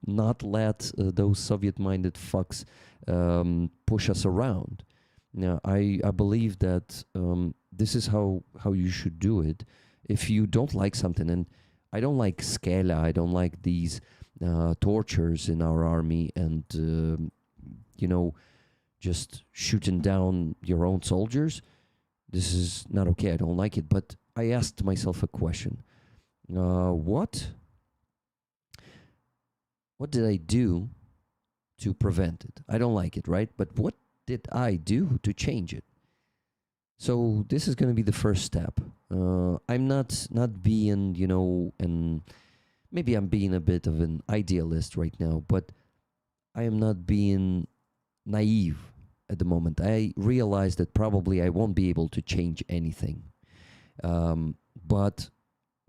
not let those Soviet-minded fucks push us around. Now, I believe that this is how you should do it. If you don't like something, and I don't like Skela, I don't like these tortures in our army and, just shooting down your own soldiers. This is not okay. I don't like it. But I asked myself a question. What did I do to prevent it? I don't like it, right? But what did I do to change it? So this is going to be the first step. I'm not being, and maybe I'm being a bit of an idealist right now, but I am not being naive at the moment. I realize that probably I won't be able to change anything. But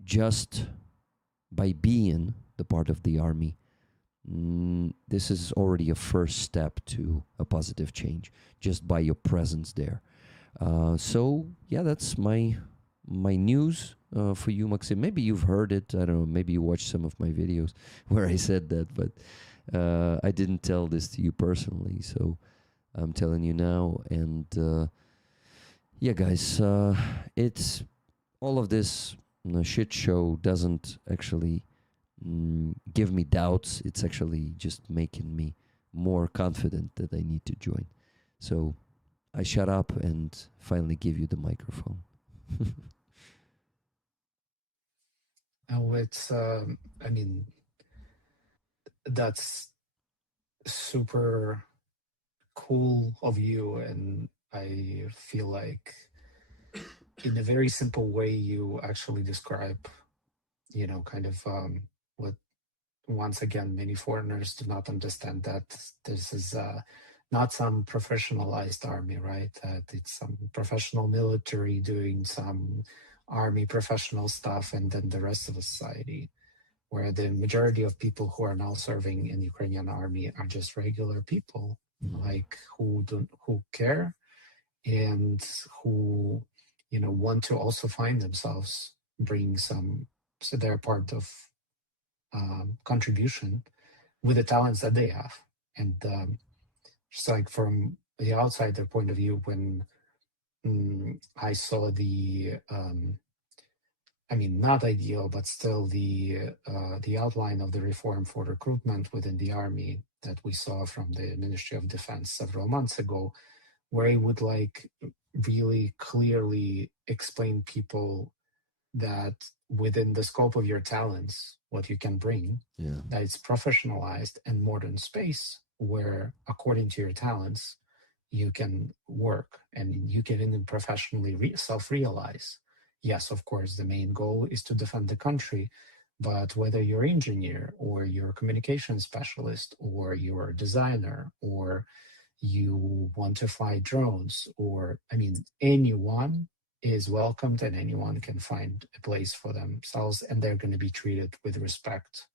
just by being the part of the army, this is already a first step to a positive change, just by your presence there. So yeah, that's my news for you, Maksym. Maybe you've heard it. I don't know. Maybe you watched some of my videos where I said that, but I didn't tell this to you personally. So I'm telling you now. And yeah, guys, it's all of this shit show doesn't actually give me doubts. It's actually just making me more confident that I need to join. So I shut up and finally give you the microphone. No, it's, that's super cool of you. And I feel like in a very simple way, you actually describe, kind of what, once again, many foreigners do not understand, that this is not some professionalized army, right? That it's some professional military doing some army professional stuff, and then the rest of the society, where the majority of people who are now serving in Ukrainian army are just regular people, like who care and who, want to also find themselves bring so their part of contribution with the talents that they have. And just like from the outsider point of view, when I saw the not ideal, but still the outline of the reform for recruitment within the army that we saw from the Ministry of Defense several months ago, where it would really clearly explain people that within the scope of your talents, what you can bring, that it's professionalized and modern space where, according to your talents, you can work and you can even professionally self-realize. Yes, of course, the main goal is to defend the country, But whether you're engineer or you're a communication specialist or you're a designer or you want to fly drones, or I mean, anyone is welcomed and anyone can find a place for themselves, and they're going to be treated with respect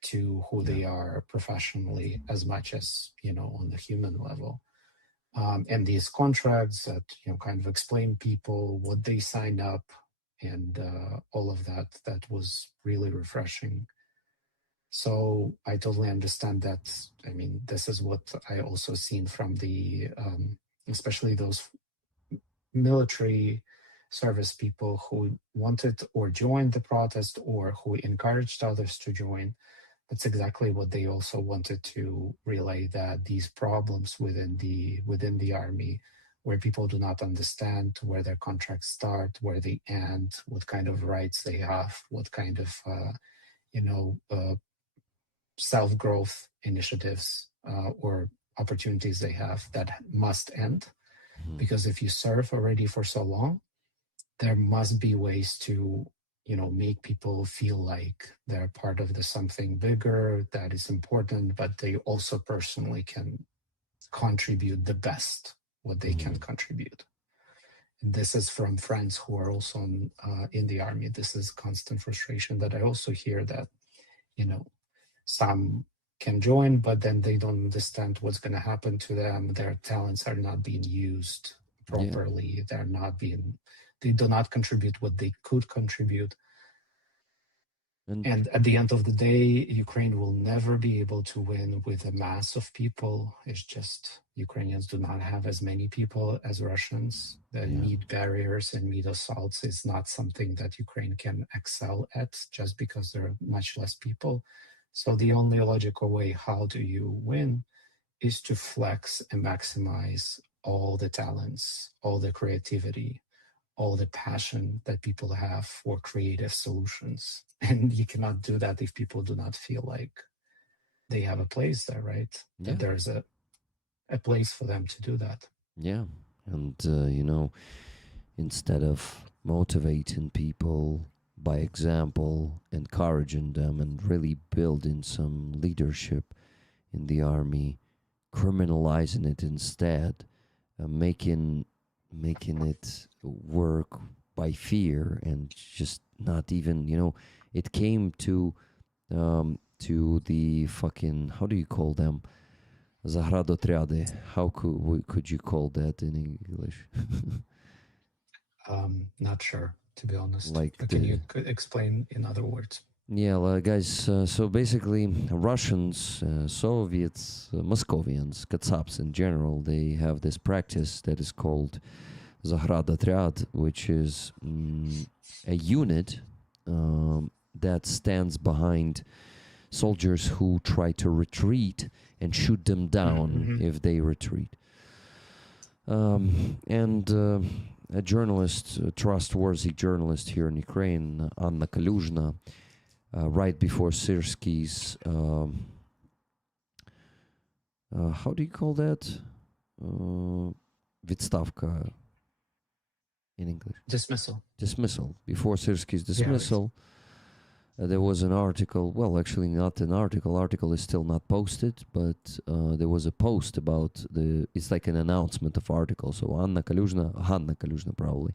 to who Yeah. they are professionally as much as, on the human level. And these contracts that, kind of explain people what they signed up and all of that was really refreshing. So I totally understand that. I mean, this is what I also seen from the, especially those military service people who wanted or joined the protest or who encouraged others to join. That's exactly what they also wanted to relay, that these problems within the army, where people do not understand where their contracts start, where they end, what kind of rights they have, what kind of self-growth initiatives or opportunities they have, that must end. Because if you serve already for so long, there must be ways to make people feel like they're part of the something bigger that is important, but they also personally can contribute the best what they can contribute. And this is from friends who are also in the army. This is constant frustration that I also hear, that some can join, but then they don't understand what's going to happen to them. Their talents are not being used properly. They do not contribute what they could contribute. And at the end of the day, Ukraine will never be able to win with a mass of people. It's just Ukrainians do not have as many people as Russians. The meet barriers and meet assaults is not something that Ukraine can excel at just because there are much less people. So the only logical way, how do you win, is to flex and maximize all the talents, all the creativity, all the passion that people have for creative solutions. And you cannot do that if people do not feel like they have a place there, right? Yeah. That there's a place for them to do that. Yeah. And, instead of motivating people by example, encouraging them, and really building some leadership in the army, criminalizing it instead, making it work by fear, and just not even, it came to the fucking, how do you call them? Zahradotriady. How could you call that in English? Not sure, to be honest. Like Can you explain in other words? Yeah, guys, so basically Russians, Soviets, Moscovians, Katsabs in general, they have this practice that is called Zahradotriad, which is a unit that stands behind soldiers who try to retreat and shoot them down if they retreat. And a journalist, a trustworthy journalist here in Ukraine, Anna Kalyuzhna, right before Syrsky's, how do you call that? Відставка in English. Dismissal. Dismissal. Before Syrsky's dismissal, there was an article, well, actually not an article. Article is still not posted, but there was a post about it's like an announcement of article. So Hanna Kalyuzhna probably,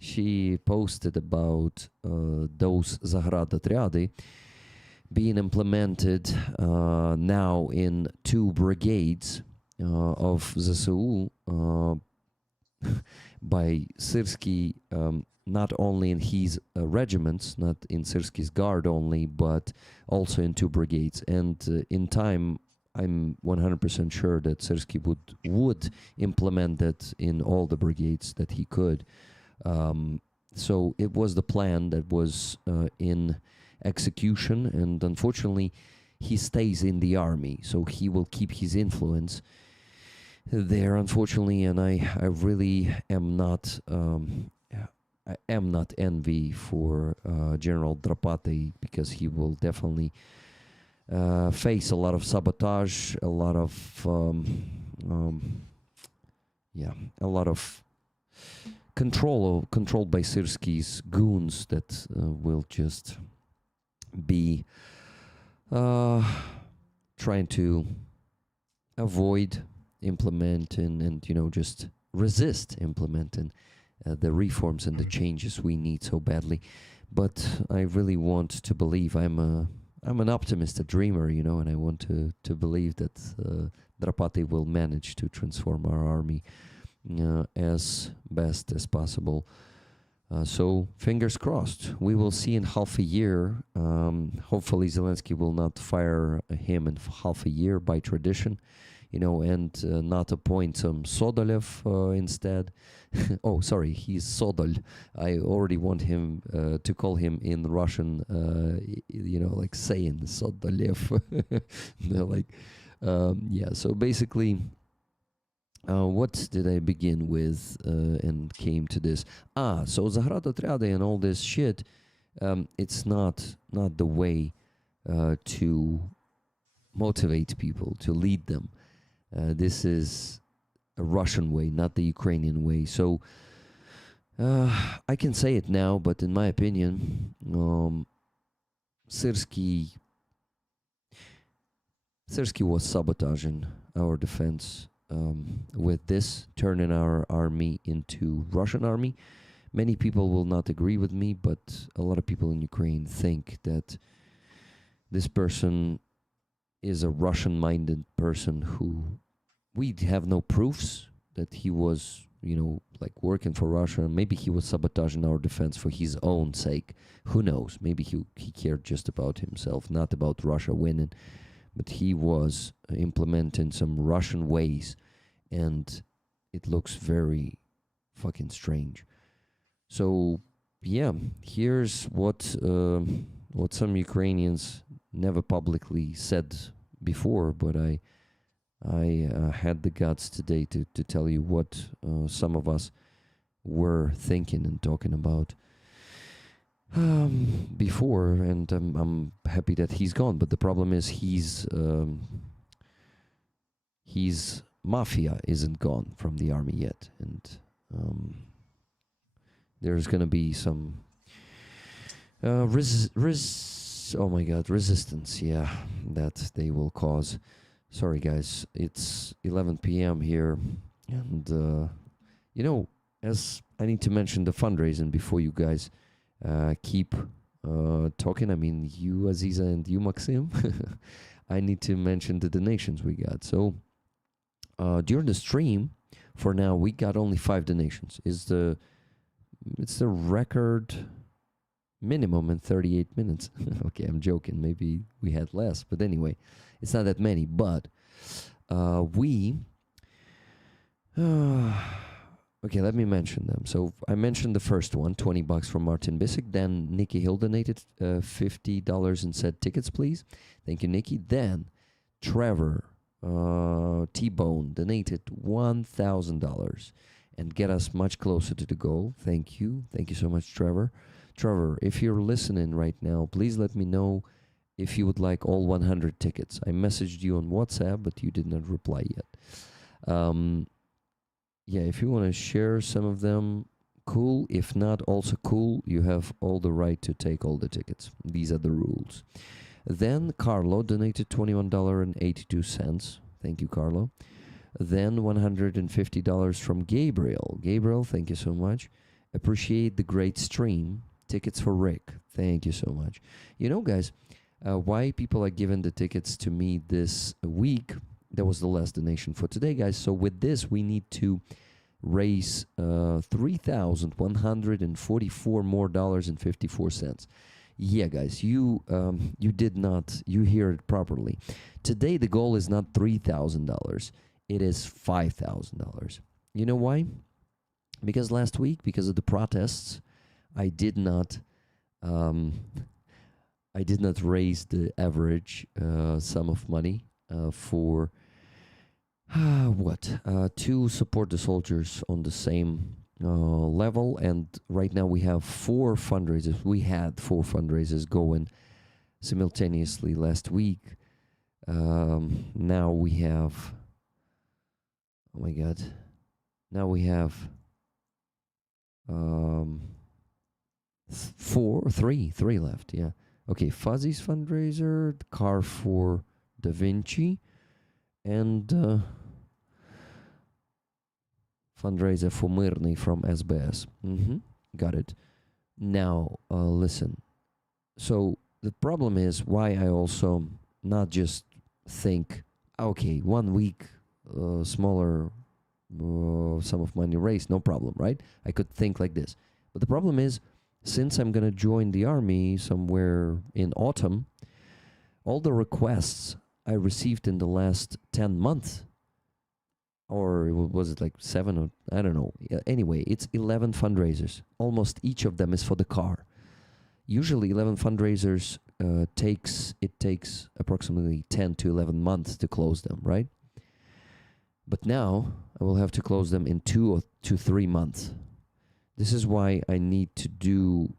she posted about those Zahradotriady being implemented now in 2 brigades of ZSU by Syrsky, not only in his regiments, not in Syrsky's guard only, but also in 2 brigades. And in time, I'm 100% sure that Syrsky would implement that in all the brigades that he could. So it was the plan that was in execution, and unfortunately, he stays in the army, so he will keep his influence there, unfortunately. And I really am not envy for General Drapati, because he will definitely face a lot of sabotage, a lot of controlled by Syrski's goons that will just be trying to avoid implementing and just resist implementing the reforms and the changes we need so badly. But I really want to believe I'm an optimist, a dreamer, and I want to believe that Drapati will manage to transform our army as best as possible. So fingers crossed. We will see in half a year. Hopefully Zelensky will not fire him in half a year by tradition, and not appoint some Sodolev instead. Oh, sorry, he's Sodol. I already want him to call him in Russian, like saying Sodolev. Yeah, so basically, what did I begin with and came to this? So Zahrad and all this shit, it's not the way to motivate people, to lead them. This is a Russian way, not the Ukrainian way. So I can say it now, but in my opinion, Syrsky was sabotaging our defense with this, turning our army into Russian army. Many people will not agree with me, but a lot of people in Ukraine think that this person is a Russian-minded person who we have no proofs that he was, working for Russia. Maybe he was sabotaging our defense for his own sake. Who knows? Maybe he cared just about himself, not about Russia winning. But he was implementing some Russian ways, and it looks very fucking strange. So, yeah, here's what some Ukrainians never publicly said before, but I had the guts today to tell you what some of us were thinking and talking about before, and I'm happy that he's gone. But the problem is he's mafia isn't gone from the army yet, and there's gonna be some resistance, yeah, that they will cause. Sorry guys, it's 11 p.m. here, and as I need to mention the fundraising before you guys keep talking. I mean, you Aziza and you Maksym. I need to mention the donations we got. So during the stream, for now, we got only 5 donations. It's the record minimum in 38 minutes. Okay, I'm joking. Maybe we had less, but anyway, it's not that many. But okay, let me mention them. So I mentioned the first one, $20 from Martin Bisick. Then Nikki Hill donated $50 and said, tickets, please. Thank you, Nikki. Then Trevor T-Bone donated $1,000 and get us much closer to the goal. Thank you. Thank you so much, Trevor. Trevor, if you're listening right now, please let me know if you would like all 100 tickets. I messaged you on WhatsApp, but you did not reply yet. Yeah, if you want to share some of them, cool. If not, also cool. You have all the right to take all the tickets. These are the rules. Then Carlo donated $21.82. Thank you, Carlo. Then $150 from Gabriel. Gabriel, thank you so much. Appreciate the great stream. Tickets for Rick. Thank you so much. Guys, why people are giving the tickets to me this week? That was the last donation for today, guys. So with this, we need to raise $3,144 more dollars and 54 cents. Yeah, guys, you hear it properly. Today, the goal is not $3,000. It is $5,000. You know why? Because last week, because of the protests, I did not raise the average sum of money for to support the soldiers on the same level. And right now we have 4 fundraisers. We had 4 fundraisers going simultaneously last week. Now we have, oh my God, now we have Um, three left. Yeah. Okay. Fuzzy's fundraiser, the car for Da Vinci, and fundraiser for Myrny from SBS. Got it. Now, listen. So the problem is why I also not just think, okay, 1 week smaller sum of money raised, no problem, right? I could think like this. But the problem is, since I'm going to join the army somewhere in autumn, all the requests I received in the last 10 months, or was it like 7 or I don't know. Anyway, it's 11 fundraisers. Almost each of them is for the car. Usually 11 fundraisers takes approximately 10 to 11 months to close them, right? But now I will have to close them in 2 to 3 months. This is why I need to do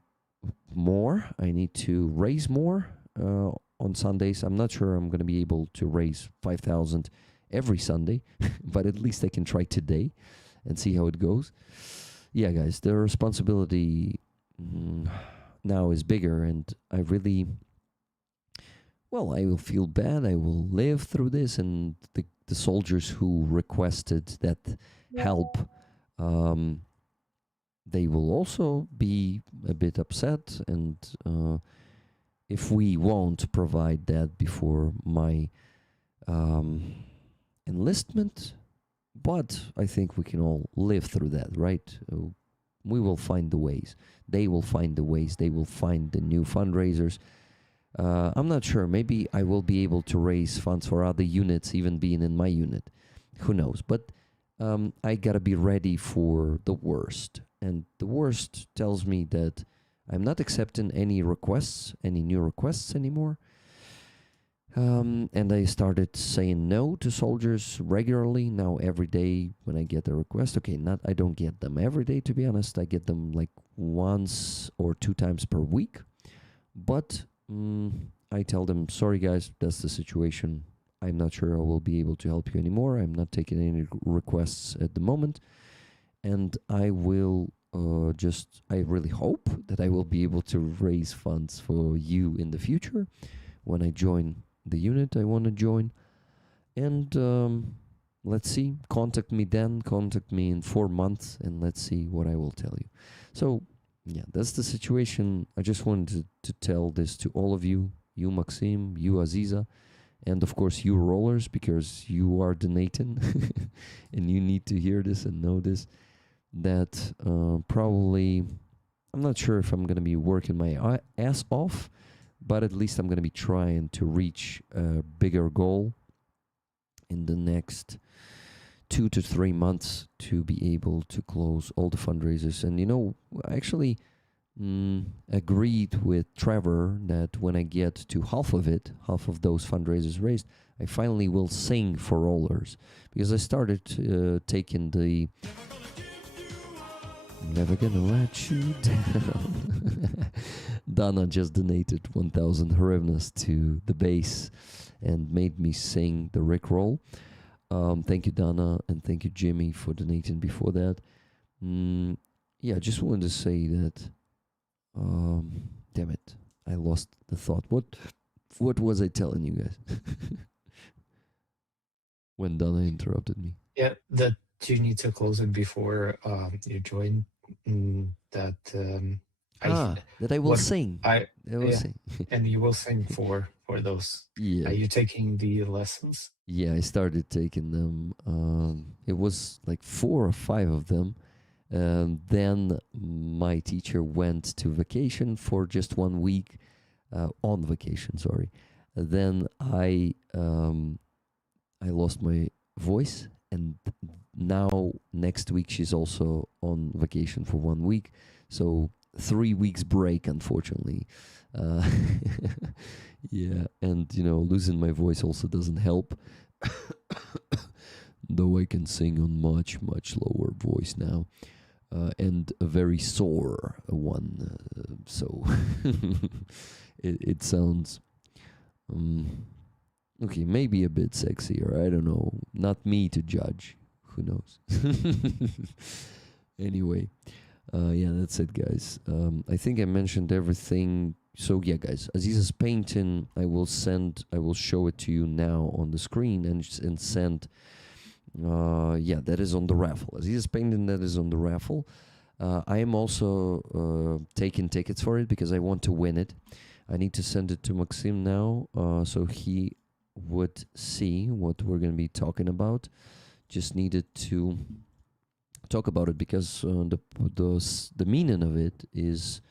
more. I need to raise more on Sundays. I'm not sure I'm going to be able to raise 5,000 every Sunday, but at least I can try today and see how it goes. Yeah, guys, the responsibility now is bigger, and I really, well, I will feel bad. I will live through this, and the soldiers who requested that help, they will also be a bit upset, and if we won't provide that before my enlistment, but I think we can all live through that, right? We will find the ways. They will find the ways. They will find the new fundraisers. I'm not sure. Maybe I will be able to raise funds for other units, even being in my unit. Who knows? But I gotta be ready for the worst. And the worst tells me that I'm not accepting any requests, any new requests anymore. And I started saying no to soldiers regularly. Now every day when I get a request, okay, I don't get them every day, to be honest. I get them like once or 2 times per week. But I tell them, sorry guys, that's the situation. I'm not sure I will be able to help you anymore. I'm not taking any requests at the moment. And I will I really hope that I will be able to raise funds for you in the future when I join the unit I want to join. And let's see, contact me then, contact me in 4 months, and let's see what I will tell you. So yeah, that's the situation. I just wanted to tell this to all of you, you Maksym, you Aziza, and of course you rollers, because you are donating and you need to hear this and know this, that probably, I'm not sure if I'm going to be working my ass off, but at least I'm going to be trying to reach a bigger goal in the next 2 to 3 months to be able to close all the fundraisers. And, I actually agreed with Trevor that when I get to half of those fundraisers raised, I finally will sing for rollers. Because I started taking the Never Gonna Let You Down. Dana just donated 1,000 hryvnias to the base and made me sing the Rickroll. Thank you, Dana, and thank you, Jimmy, for donating before that. Yeah, I just wanted to say that. Damn it, I lost the thought. What was I telling you guys when Dana interrupted me? Yeah, that you need to close it before you join. That that I will sing. I will sing. And you will sing for those. Yeah. Are you taking the lessons? Yeah, I started taking them. It was like 4 or 5 of them. And then my teacher went to vacation for just 1 week, on vacation, sorry. Then I lost my voice, and now next week she's also on vacation for 1 week. So 3 weeks break, unfortunately. Yeah, and losing my voice also doesn't help. Though I can sing on much, much lower voice now. And a very sore one. So it sounds okay, maybe a bit sexier. I don't know. Not me to judge. Who knows? Anyway, Yeah, that's it, guys. I think I mentioned everything. So yeah, guys, Aziza's painting, I will show it to you now on the screen and send. Yeah, that is on the raffle. Aziza's painting, that is on the raffle. I am also taking tickets for it because I want to win it. I need to send it to Maksym now, so he would see what we're going to be talking about. Just needed to talk about it because the meaning of it is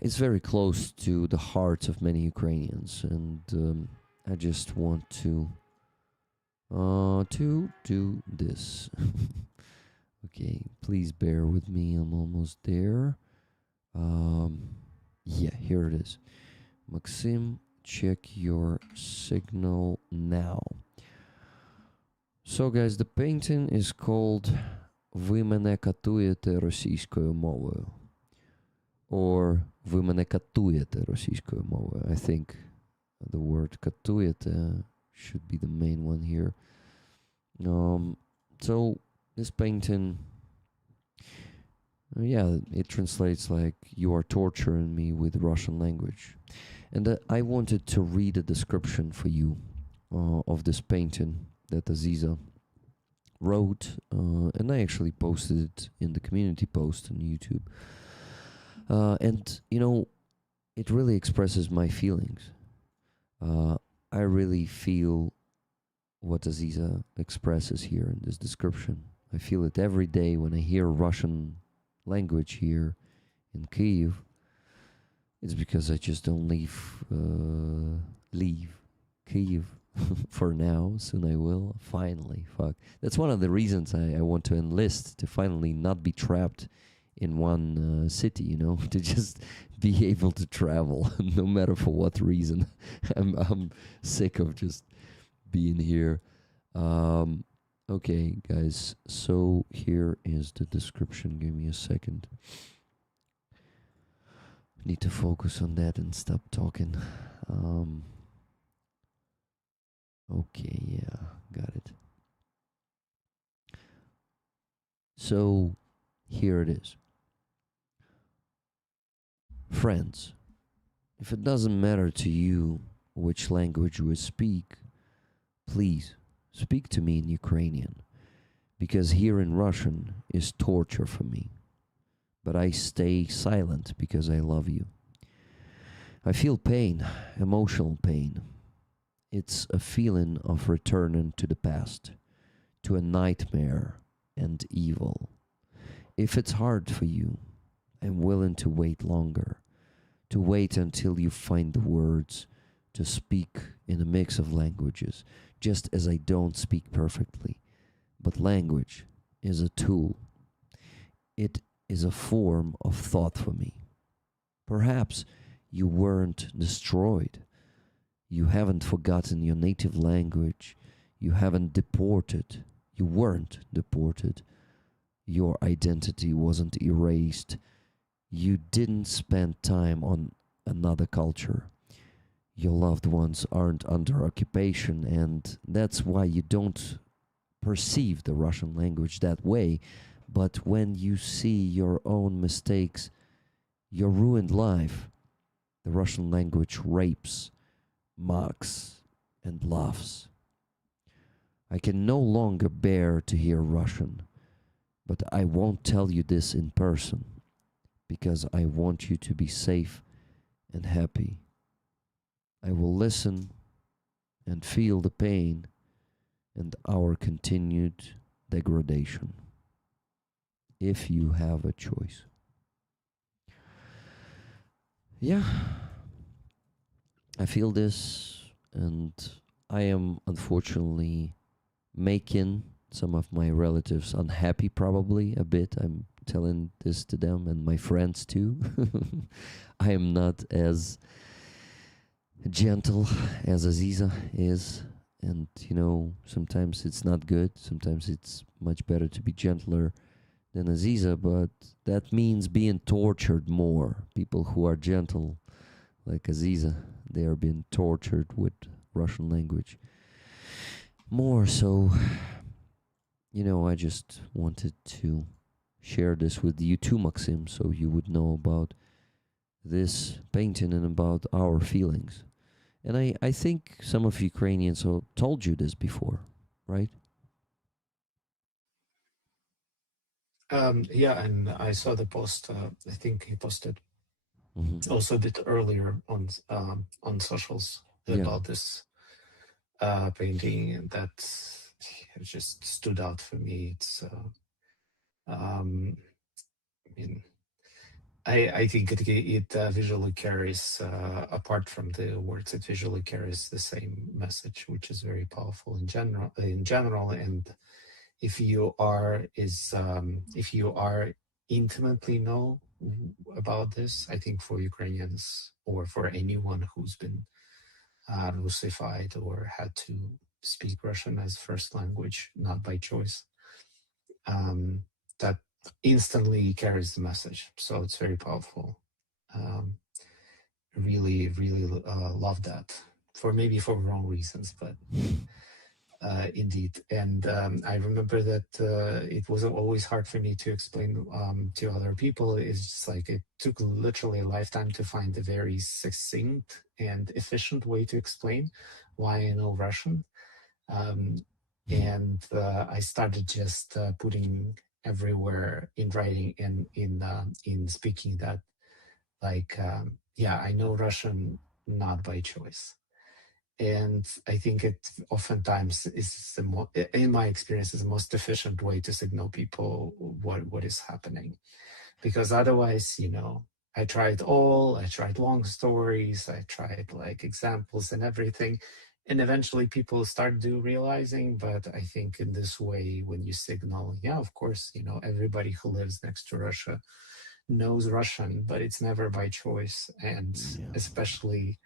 it's very close to the hearts of many Ukrainians, and I just want to do this. Okay, please bear with me. I'm almost there. Yeah, here it is. Maksym, check your signal now. So, guys, the painting is called "Ви мене катуєте російською мовою" or "Ви мене катуєте російською мовою". I think the word катуєте should be the main one here. So this painting, yeah, it translates like "you are torturing me" with Russian language. And I wanted to read a description for you of this painting that Aziza wrote, and I actually posted it in the community post on YouTube. And, you know, it really expresses my feelings. I really feel what Aziza expresses here in this description. I feel it every day when I hear Russian language here in Kyiv. It's because I just don't leave Kyiv for now. Soon I will. Finally, fuck. That's one of the reasons I want to enlist, to finally not be trapped in one city, you know, to just be able to travel, no matter for what reason. I'm sick of just being here. Okay, guys, so here is the description. Give me a second. Need to focus on that and stop talking. Okay, yeah, got it. So, here it is. Friends, if it doesn't matter to you which language we speak, please speak to me in Ukrainian, because hearing Russian is torture for me. But I stay silent because I love you. I feel pain, emotional pain. It's a feeling of returning to the past, to a nightmare and evil. If it's hard for you, I'm willing to wait longer, to wait until you find the words to speak in a mix of languages, just as I don't speak perfectly. But language is a tool. It is a form of thought for me. Perhaps you weren't destroyed. You haven't forgotten your native language. You haven't deported. You weren't deported. Your identity wasn't erased. You didn't spend time on another culture. Your loved ones aren't under occupation, and that's why you don't perceive the Russian language that way. But when you see your own mistakes, your ruined life, the Russian language rapes, mocks, and laughs. I can no longer bear to hear Russian, but I won't tell you this in person, because I want you to be safe and happy. I will listen and feel the pain and our continued degradation, if you have a choice. Yeah, I feel this, and I am unfortunately making some of my relatives unhappy, probably a bit. I'm telling this to them and my friends too. I am not as gentle as Aziza is, and you know, sometimes it's not good. Sometimes it's much better to be gentler than Aziza, but that means being tortured more. People who are gentle, like Aziza, they are being tortured with Russian language more. So, you know, I just wanted to share this with you too, Maxim, so you would know about this painting and about our feelings. And I think some of Ukrainians told you this before, right? Yeah, and I saw the post. I think he posted also a bit earlier on socials Yeah. about this painting that just stood out for me. It's I mean, I think it visually carries, apart from the words, it visually carries the same message, which is very powerful in general. And if you are intimately know about this, I think for Ukrainians or for anyone who's been Russified or had to speak Russian as first language, not by choice, that instantly carries the message. So it's very powerful. Really, really love that. Maybe for wrong reasons, but indeed. And I remember that it was always hard for me to explain to other people. It's just like it took literally a lifetime to find a very succinct and efficient way to explain why I know Russian. And I started just putting everywhere in writing and in speaking that, like, yeah, I know Russian not by choice. And I think it oftentimes is in my experience, is the most efficient way to signal people what is happening. Because otherwise, I tried long stories, I tried like examples and everything. And eventually people start realizing, but I think in this way, when you signal, yeah, of course, everybody who lives next to Russia knows Russian, but it's never by choice. And especially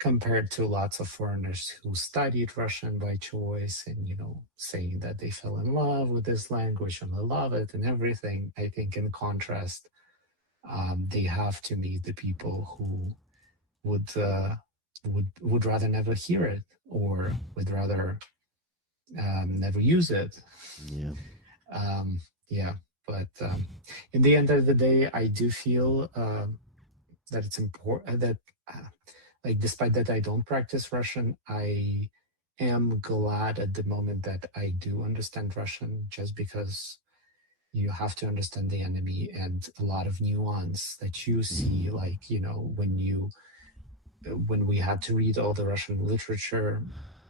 compared to lots of foreigners who studied Russian by choice and, saying that they fell in love with this language and they love it and everything. I think in contrast, they have to meet the people who would rather never hear it or would rather never use it. Yeah. But in the end of the day, I do feel that it's important that, like, despite that I don't practice Russian, I am glad at the moment that I do understand Russian, just because you have to understand the enemy and a lot of nuance that you see, like, when we had to read all the Russian literature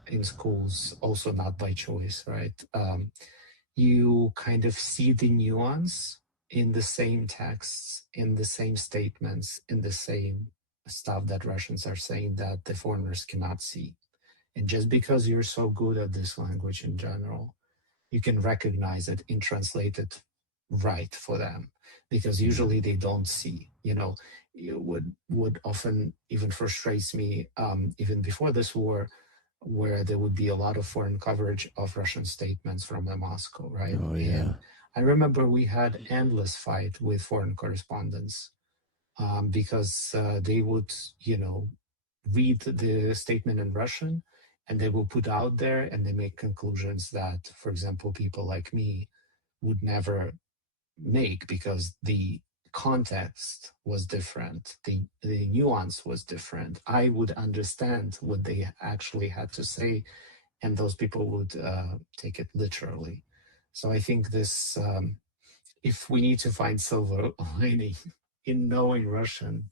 in schools, also not by choice, right? You kind of see the nuance in the same texts, in the same statements, in the same stuff that Russians are saying that the foreigners cannot see. And just because you're so good at this language in general, you can recognize it and translate it right for them, because usually they don't see. Would often even frustrates me, even before this war, where there would be a lot of foreign coverage of Russian statements from Moscow, right? Oh, yeah. And I remember we had endless fight with foreign correspondents, because they would, read the statement in Russian and they will put out there and they make conclusions that, for example, people like me would never make, because the context was different, the nuance was different. I would understand what they actually had to say, and those people would take it literally. So I think this, if we need to find silver lining in knowing Russian,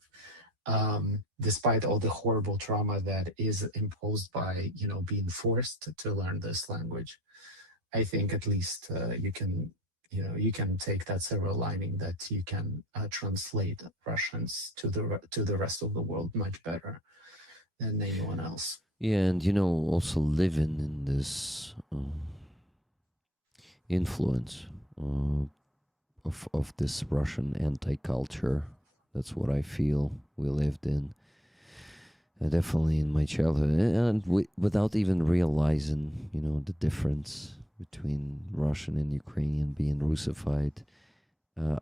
despite all the horrible trauma that is imposed by, being forced to learn this language, I think at least you can take that silver lining that you can translate Russians to the rest of the world much better than anyone else. Yeah, and also living in this influence of this Russian anti-culture. That's what I feel we lived in. Definitely in my childhood, and without even realizing, the difference between Russian and Ukrainian being Russified.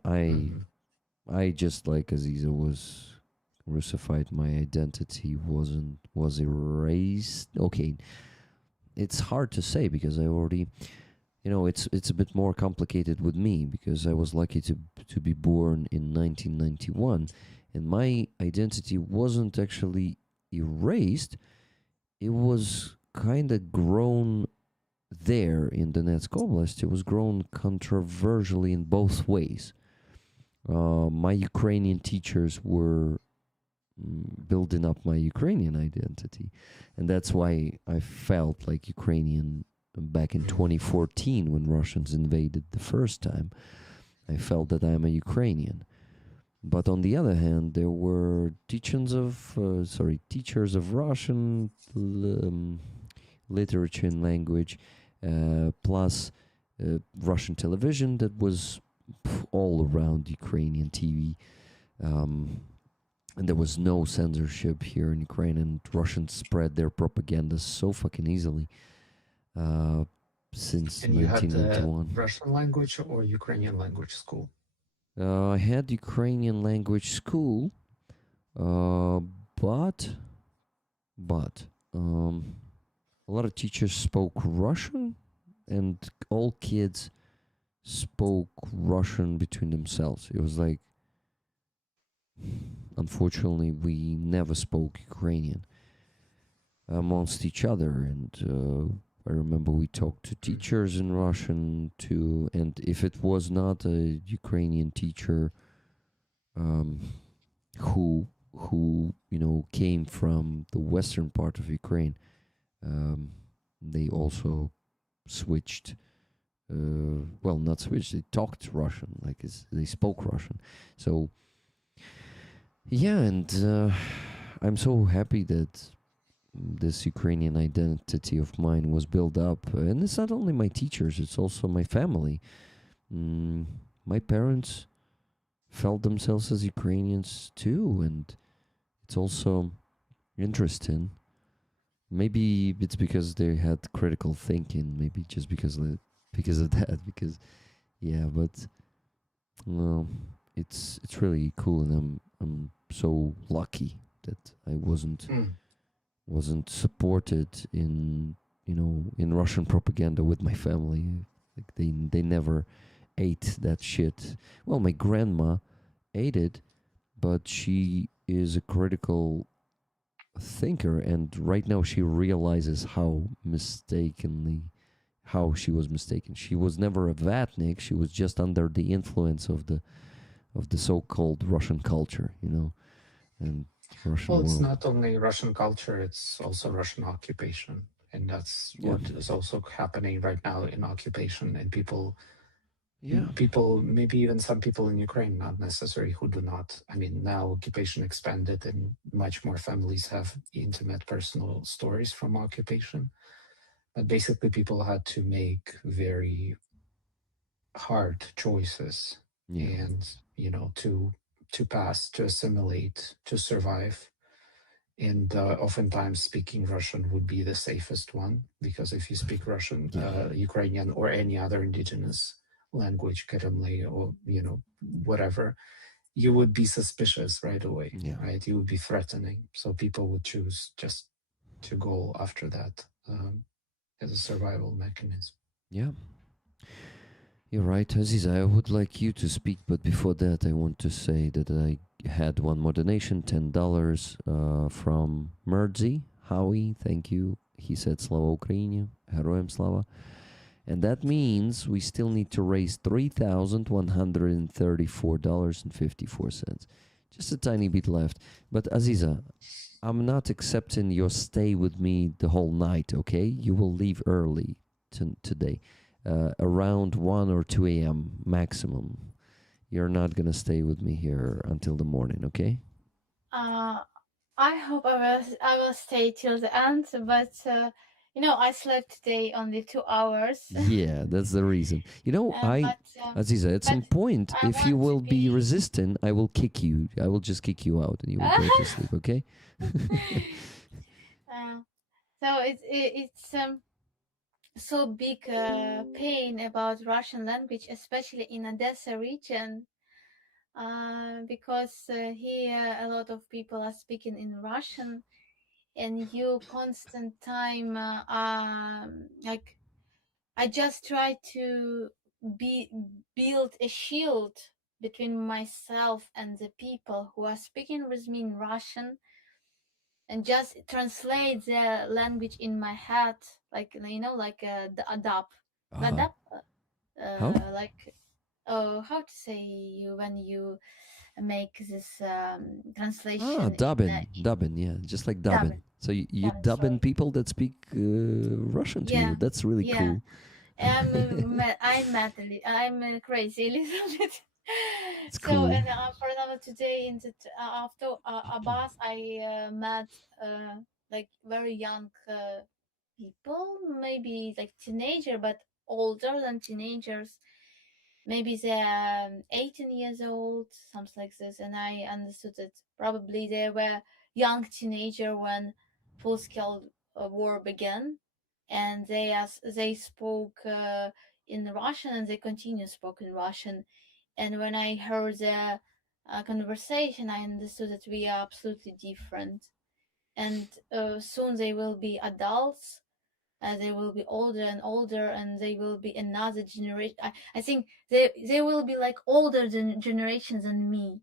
I just, like Aziza was Russified. My identity was erased. Okay, it's hard to say because I already it's a bit more complicated with me because I was lucky to be born in 1991, and my identity wasn't actually erased. It was kind of grown there in Donetsk Oblast. It was grown controversially in both ways. My Ukrainian teachers were building up my Ukrainian identity, and that's why I felt like Ukrainian back in 2014 when Russians invaded the first time. I felt that I'm a Ukrainian. But on the other hand, there were teachers of Russian literature and language, plus Russian television that was all around Ukrainian TV. And there was no censorship here in Ukraine, and Russians spread their propaganda so fucking easily since And you had the 1991. Russian language or Ukrainian language school? I had Ukrainian language school, but a lot of teachers spoke Russian, and all kids spoke Russian between themselves. It was like, unfortunately, we never spoke Ukrainian amongst each other, and I remember we talked to teachers in Russian too, and if it was not a Ukrainian teacher who came from the western part of Ukraine, they also switched. Not switched. They talked Russian, they spoke Russian. So yeah, and I'm so happy that this Ukrainian identity of mine was built up. And it's not only my teachers, it's also my family. My parents felt themselves as Ukrainians too, and it's also interesting. Maybe it's because they had critical thinking, maybe just because of that, but well, it's really cool, and I'm so lucky that I wasn't supported in Russian propaganda with my family. Like they never ate that shit. Well, my grandma ate it, but she is a critical thinker, and right now she realizes how she was mistaken. She was never a vatnik. She was just under the influence of the so-called Russian culture, and Russian Well, it's world. not only Russian culture, it's also Russian occupation. And that's what is also happening right now in occupation. And people, maybe even some people in Ukraine, not necessarily who do not. I mean, now occupation expanded and much more families have intimate personal stories from occupation. But basically, people had to make very hard choices and, to pass, to assimilate, to survive. And oftentimes speaking Russian would be the safest one, because if you speak Russian, Ukrainian, or any other indigenous language, Keremli, or whatever, you would be suspicious right away, right? You would be threatening. So people would choose just to go after that as a survival mechanism. Yeah. You're right, Aziza. I would like you to speak, but before that, I want to say that I had one more donation, $10 from Merdzi Howie. Thank you. He said, Slava Ukraini, Heroям Slava. And that means we still need to raise $3,134.54. Just a tiny bit left. But Aziza, I'm not accepting your stay with me the whole night, okay? You will leave early today. Around 1 or 2 a.m. maximum. You're not going to stay with me here until the morning, okay? I hope I will stay till the end, but I slept today only 2 hours. Yeah, that's the reason. Aziza, at some point, if you will be resistant, I will kick you. I will just kick you out and you will go to sleep, okay? So it's so big pain about Russian language, especially in Odessa region, because here a lot of people are speaking in Russian, and you constant time I just try to build a shield between myself and the people who are speaking with me in Russian, and just translate the language in my head, like like the adapt, Uh, how? like how to say when you make this translation Dubbin, yeah, just like dubbing, dubbin. So you dubbing, dub in sorry. people that speak Russian to you. Yeah, That's really yeah. cool. I'm crazy a little bit. It's So, cool. and for example, today in the after Abbas, I met like very young people, maybe like teenager, but older than teenagers. Maybe they're 18 years old, something like this. And I understood that probably they were young teenager when full-scale war began, and they spoke in Russian, and they continue spoken Russian. And when I heard the conversation, I understood that we are absolutely different. And soon they will be adults. They will be older and older, and they will be another generation. I think they will be like older generations than me.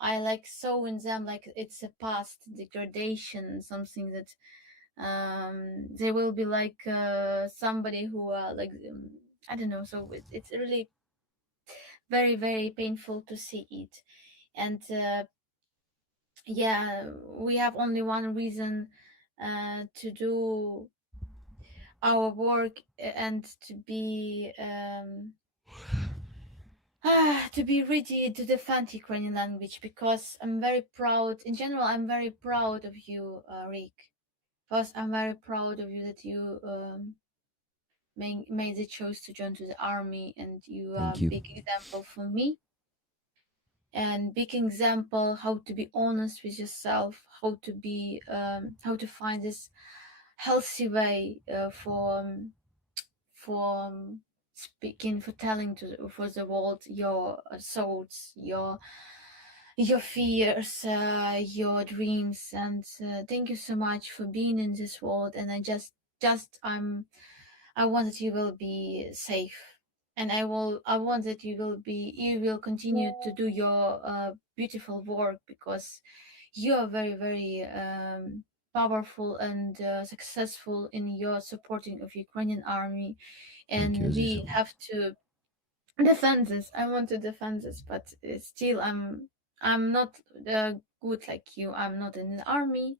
I like saw in them like it's a past degradation, something that they will be like somebody who like I don't know. So it's really very very painful to see it. And yeah, we have only one reason to do our work, and to be ready to defend Ukrainian language, because I'm very proud. In general, I'm very proud of you, Rick. First, I'm very proud of you that you made the choice to join to the army, and you are Thank a you. big example for me, and big example how to be honest with yourself, how to find this healthy way for speaking, for telling for the world your thoughts, your fears, your dreams. And thank you so much for being in this world. And I want that you will be safe, and I want that you will continue to do your beautiful work, because you are very very powerful and successful in your supporting of Ukrainian army, Thank you, and we Aziza. have to defend this. I want to defend this, but still I'm not good like you. I'm not in the army.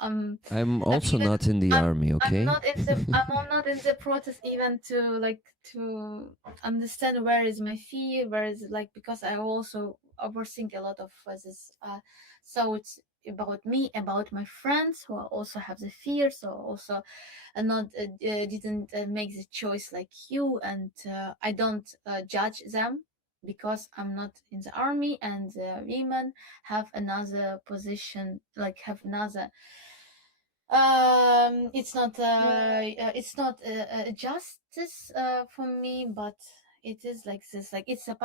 I'm I'm also even not in the army, I'm okay? not in the I'm not in the process even to understand where is my fear, where is like, because I also overthink a lot of this thoughts about me, about my friends who also have the fear, so also not didn't make the choice like you, and I don't judge them, because I'm not in the army, and women have another position, like have another it's not a justice for me, but it is like this, like it's a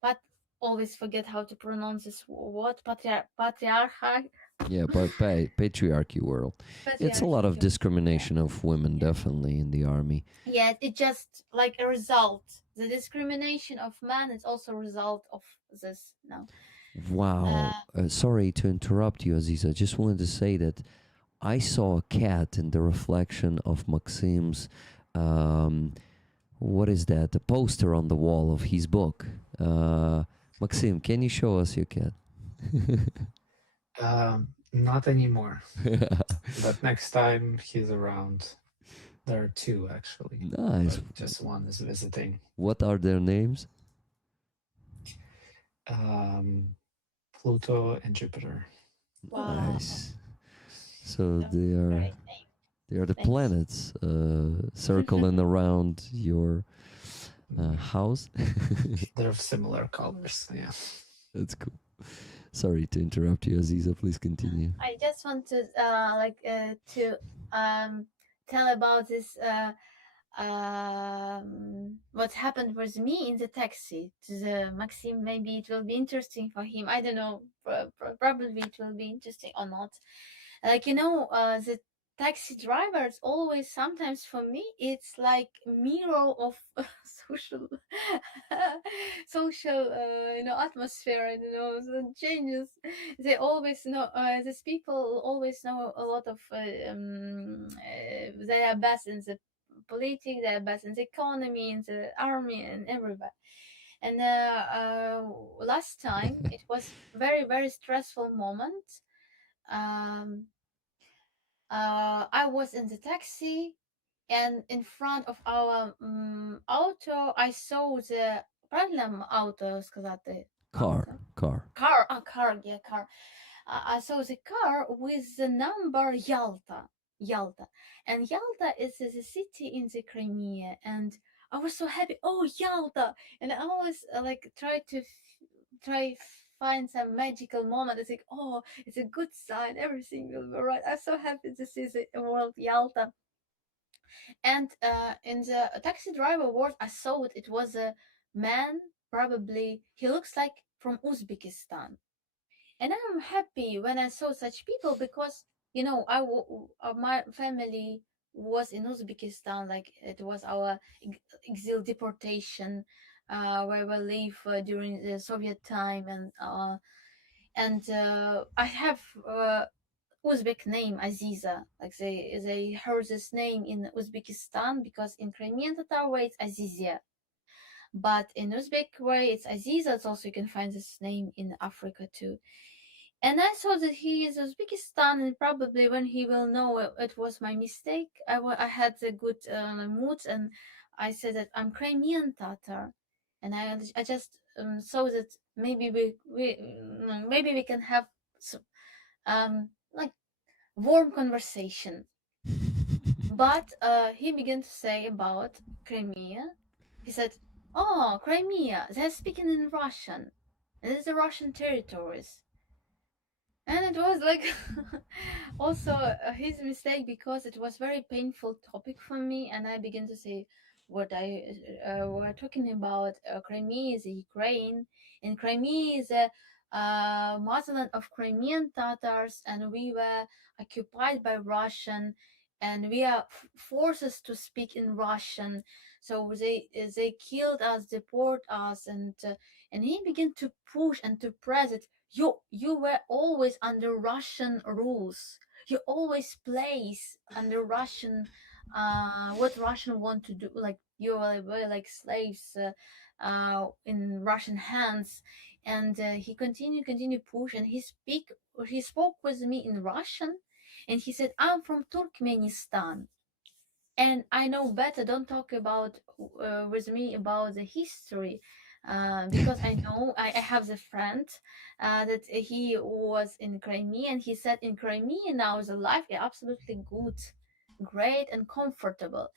but always forget how to pronounce this word, patriarchal. Yeah, but patriarchy world. It's a lot of discrimination of women, definitely, in the army. Yeah, it just like a result. The discrimination of men is also a result of this now. Wow. Sorry to interrupt you, Aziza. Just wanted to say that I saw a cat in the reflection of Maksym's, what is that? A poster on the wall of his book. Maksym, can you show us your cat? Not anymore, but next time he's around. There are two actually, Nice. but just one is visiting. What are their names? Pluto and Jupiter. Wow. Nice. So That's they are great name. they are the Thanks. planets circling around your house. They're of similar colors. Yeah. That's cool. Sorry to interrupt you, Aziza. Please continue. I just want to tell about this what happened with me in the taxi to the Maxim. Maybe it will be interesting for him. I don't know. Probably it will be interesting or not. Like the taxi drivers always, sometimes for me it's like mirror of social social atmosphere, and the changes. They always know, these people always know a lot of they are best in the politics, they are best in the economy, in the army, and everybody. And last time it was very, very stressful moment. um I was in the taxi, and in front of our auto, I saw the problem auto, сказати, Car, auto. car. Car, yeah, car. I saw the car with the number Yalta, and Yalta is a city in the Crimea, and I was so happy. Oh, Yalta! And I always like try find some magical moment. It's like, oh, it's a good sign. Everything will be right. I'm so happy to see the world Yalta. And in the taxi driver world, I saw it. It was a man. Probably he looks like from Uzbekistan, and I'm happy when I saw such people, because my family was in Uzbekistan. Like, it was our exile deportation, where we live during the Soviet time, and I have Uzbek name Aziza. Like, they heard this name in Uzbekistan, because in Crimean Tatar way it's Azizia, but in Uzbek way it's Aziza. It's also, you can find this name in Africa too. And I saw that he is Uzbekistan, and probably when he will know it was my mistake, I had a good mood, and I said that I'm Crimean Tatar, and I just saw that maybe we can have like warm conversation. But he began to say about Crimea. He said, "Oh, Crimea, they're speaking in Russian. And it's the Russian territories." And it was like also his mistake, because it was very painful topic for me, and I began to say what I were talking about. Crimea is Ukraine, and Crimea is a motherland of Crimean Tatars, and we were occupied by Russian, and we are forced to speak in Russian. So they killed us, deport us, and he began to push and to press it. You were always under Russian rules. You always place under Russian what Russian want to do. Like, you were like slaves in Russian hands. And he continued push, and he spoke with me in Russian, and he said, "I'm from Turkmenistan, and I know better. Don't talk about with me about the history, because I know I have the friend that he was in Crimea, and he said in Crimea now the life is absolutely good, great, and comfortable."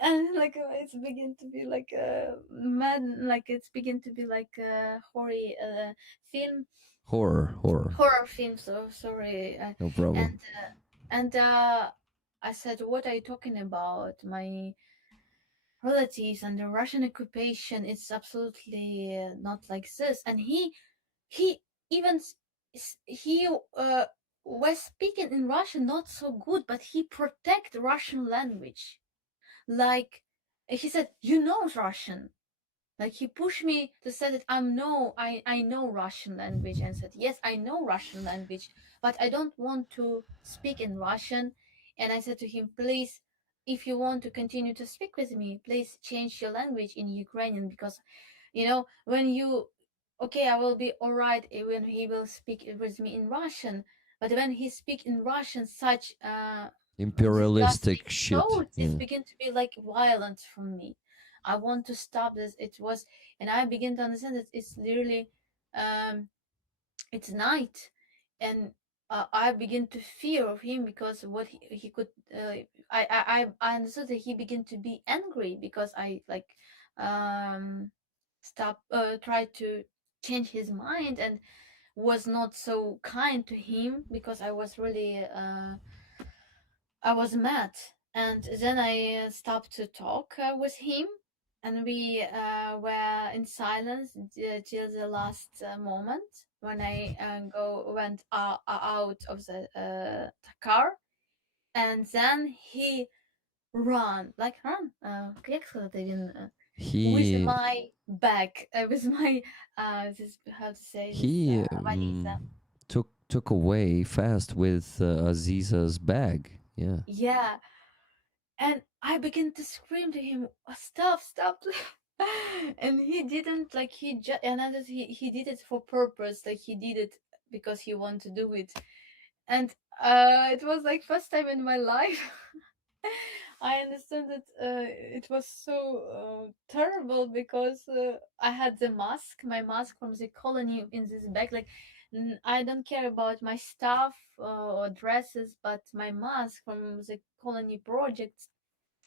And like it's begin to be like a mad, like it's begin to be like a horror film, horror film. So sorry, No problem. and I said, "What are you talking about? My relatives under Russian occupation, it's absolutely not like this." And he even he was speaking in Russian not so good, but he protect Russian language. Like, he said, "You know Russian." Like, he pushed me to say that I know Russian language, and said, "Yes, I know Russian language, but I don't want to speak in Russian." And I said to him, "Please, if you want to continue to speak with me, please change your language in Ukrainian, because when you okay, I will be all right when he will speak with me in Russian, but when he speak in Russian such Imperialistic shit. thoughts, it begin to be like violence from me. I want to stop this. It was, and I begin to understand that it's literally, it's night, and I begin to fear of him, because what he could. I understood that he began to be angry because I like stop tried to change his mind, and was not so kind to him, because I was really I was mad. And then I stopped to talk with him, and we were in silence till the last moment, when I went out of the car. and then he run, как сказати, він, with He my bag, with my, this, how to say this, he valiza. took away fast with Aziza's bag. Yeah. Yeah, and I began to scream to him, "Stop, stop!" And he didn't, like, and I just, he did it for purpose, like he did it because he wanted to do it, and it was like first time in my life. I understand that it was so terrible because I had the mask, my mask from the colony in this bag. Like, I don't care about my stuff or dresses, but my mask from the colony project,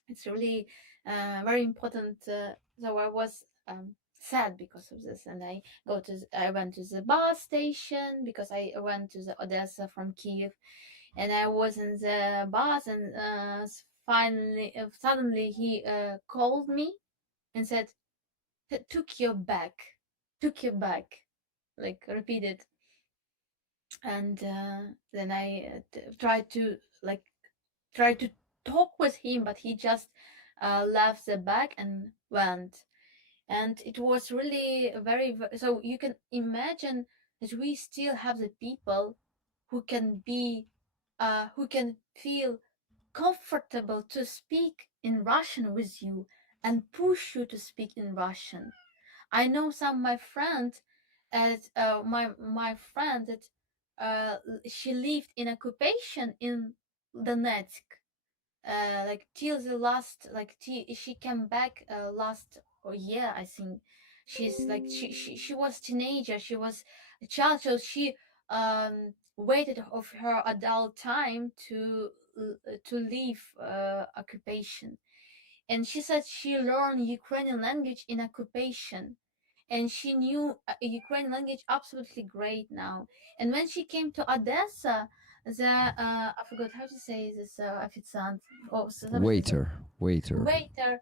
it's really very important. So I was sad because of this, and I went to the bus station because I went to the Odessa from Kiev, and I was in the bus, and suddenly he called me and said, took your bag, like repeated. And then I tried to talk with him, but he just left the bag and went. And it was really so you can imagine that we still have the people who can feel comfortable to speak in Russian with you and push you to speak in Russian. I know some of my friends, as my friend that she lived in occupation in Donetsk, like till the last, like she came back last year, I think. She's like she was teenager, she was a child, so she waited of her adult time to leave occupation. And she said she learned Ukrainian language in occupation, and she knew Ukrainian language absolutely great now. And when she came to Odessa, the I forgot how to say this, официант, waiter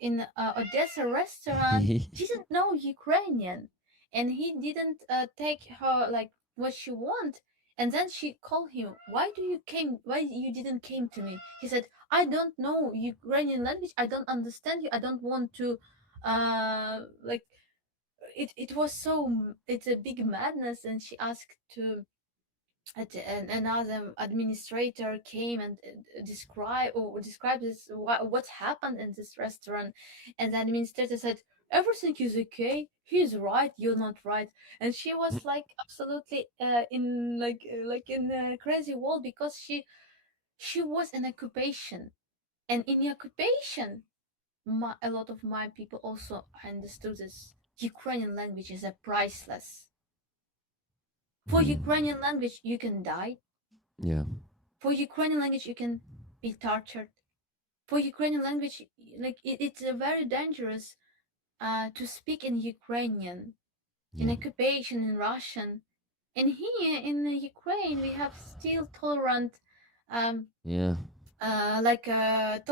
in Odessa restaurant didn't know Ukrainian, and he didn't take her like what she want. And then she called him, why you didn't came to me? He said, I don't know Ukrainian language, I don't understand you, I don't want to like it was so, it's a big madness. And she asked to another administrator came and described this, what happened in this restaurant. And the administrator said, everything is okay, he's right, you're not right. And she was like absolutely in like in a crazy world, because she was in occupation. And in the occupation, a lot of my people also understood this. Ukrainian language is a priceless. For Ukrainian language, you can die. Yeah. For Ukrainian language, you can be tortured. For Ukrainian language, like it's very dangerous to speak in Ukrainian, in occupation, in Russian. And here in Ukraine, we have still tolerant,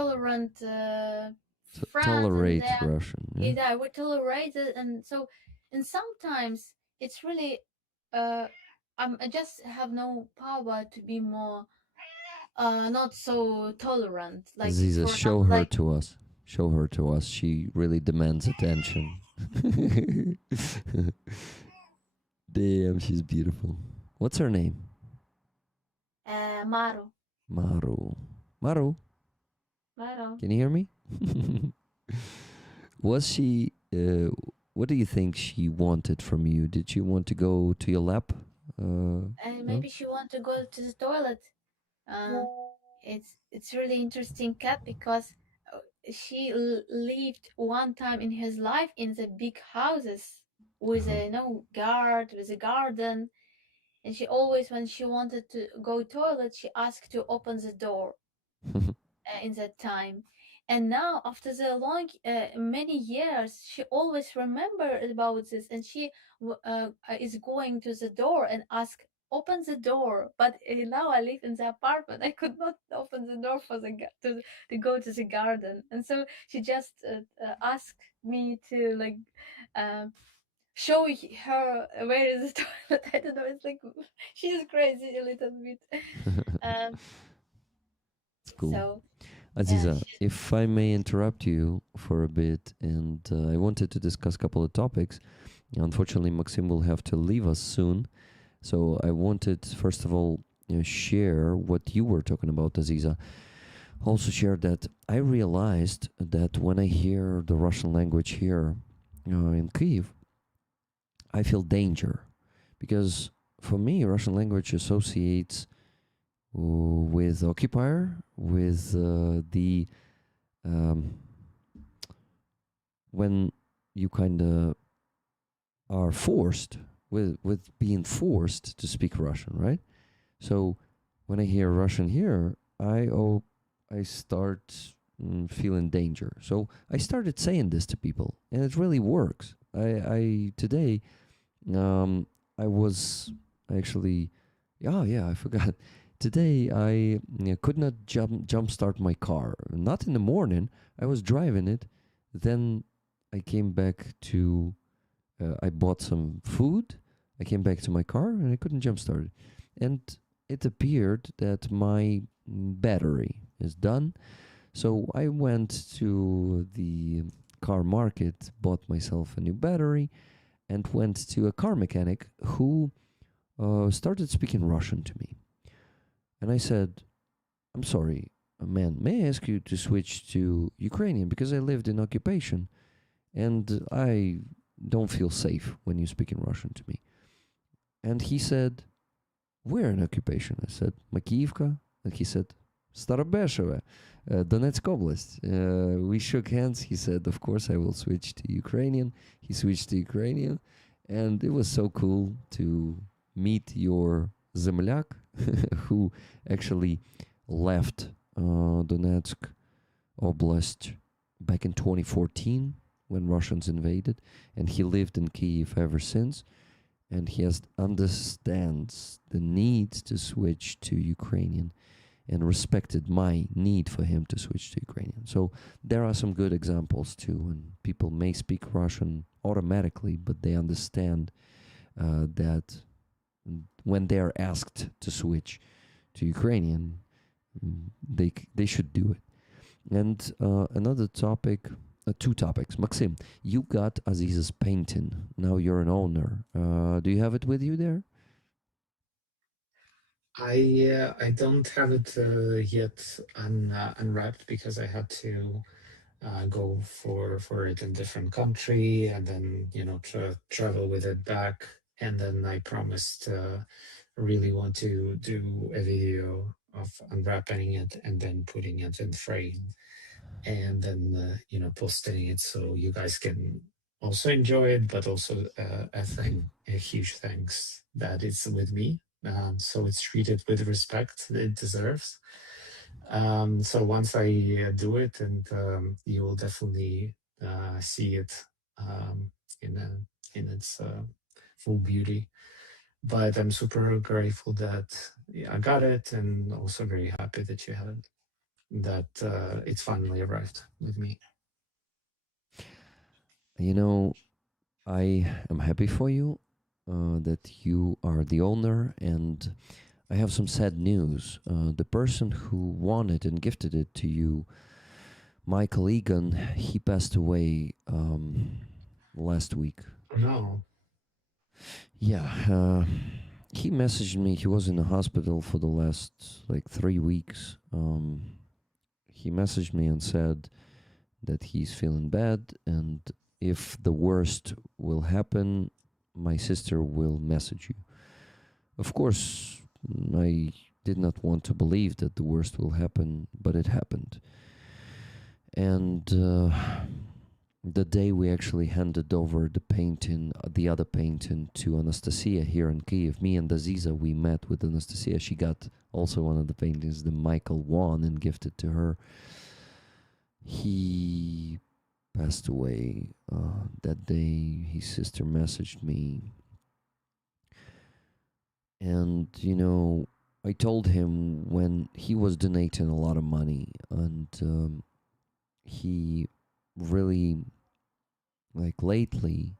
tolerant friends. Tolerate Russian. Yeah, we tolerate it, and so, and sometimes it's really, I just have no power to be more, not so tolerant. Like, Aziza, for show example, her like, to us. Show her to us. She really demands attention. Damn, she's beautiful. What's her name? Maru. Maru. Maru. Maru. Can you hear me? Was she? What do you think she wanted from you? Did she want to go to your lap? Maybe she want to go to the toilet. It's really interesting cat, because she lived one time in his life in the big houses with a guard, with a garden, and she always, when she wanted to go toilet, she asked to open the door in that time. And now, after the long many years, she always remembers about this, and she is going to the door and ask, open the door. But now I live in the apartment, I could not open the door for to go to the garden. And so she just asked me to like show her where is the toilet. I don't know, it's like she's crazy a little bit. It's cool. So Aziza, if I may interrupt you for a bit, and I wanted to discuss a couple of topics. Unfortunately, Maxim will have to leave us soon. So I wanted, first of all, share what you were talking about, Aziza. Also share that I realized that when I hear the Russian language here in Kyiv, I feel danger. Because for me, Russian language associates with occupier, with the when you kind of are forced with being forced to speak Russian, right? So when I hear Russian here, I start feeling danger. So I started saying this to people, and it really works. I today I was actually, yeah, I forgot. Today I could not jumpstart my car. Not in the morning. I was driving it. Then I came back to. I bought some food. I came back to my car and I couldn't jumpstart it. And it appeared that my battery is done. So I went to the car market, bought myself a new battery, and went to a car mechanic who started speaking Russian to me. And I said, I'm sorry, man, may I ask you to switch to Ukrainian because I lived in occupation and I don't feel safe when you speak in Russian to me. And he said, we're in occupation. I said, Makiyivka. And he said, Starobesheve, Donetsk Oblast. We shook hands. He said, of course, I will switch to Ukrainian. He switched to Ukrainian. And it was so cool to meet your zemlyak who actually left Donetsk Oblast back in 2014 when Russians invaded, and he lived in Kyiv ever since, and he understands the need to switch to Ukrainian and respected my need for him to switch to Ukrainian. So there are some good examples too, and people may speak Russian automatically, but they understand that when they are asked to switch to Ukrainian, they should do it. And another topic, two topics. Maxim, you got Aziz's painting. Now you're an owner. Do you have it with you there? I don't have it yet unwrapped because I had to go for it in different country and then travel with it back, and then I promised really want to do a video of unwrapping it and then putting it in frame and then posting it so you guys can also enjoy it, but also a huge thanks that it's with me, so it's treated with respect it deserves. So once I do it, and you will definitely see it in its full beauty. But I'm super grateful that I got it, and also very happy that you have it, that it's finally arrived with me. You know, I am happy for you that you are the owner, and I have some sad news. The person who won it and gifted it to you, Michael Egan, he passed away last week. No. Yeah, he messaged me. He was in the hospital for the last 3 weeks. He messaged me and said that he's feeling bad, and if the worst will happen, my sister will message you. Of course, I did not want to believe that the worst will happen, but it happened. And the day we actually handed over the painting, the other painting, to Anastasia here in Kyiv, me and Aziza, we met with Anastasia. She got also one of the paintings, the Michael won, and gifted to her. He passed away that day. His sister messaged me. And, I told him when he was donating a lot of money, and he really, lately,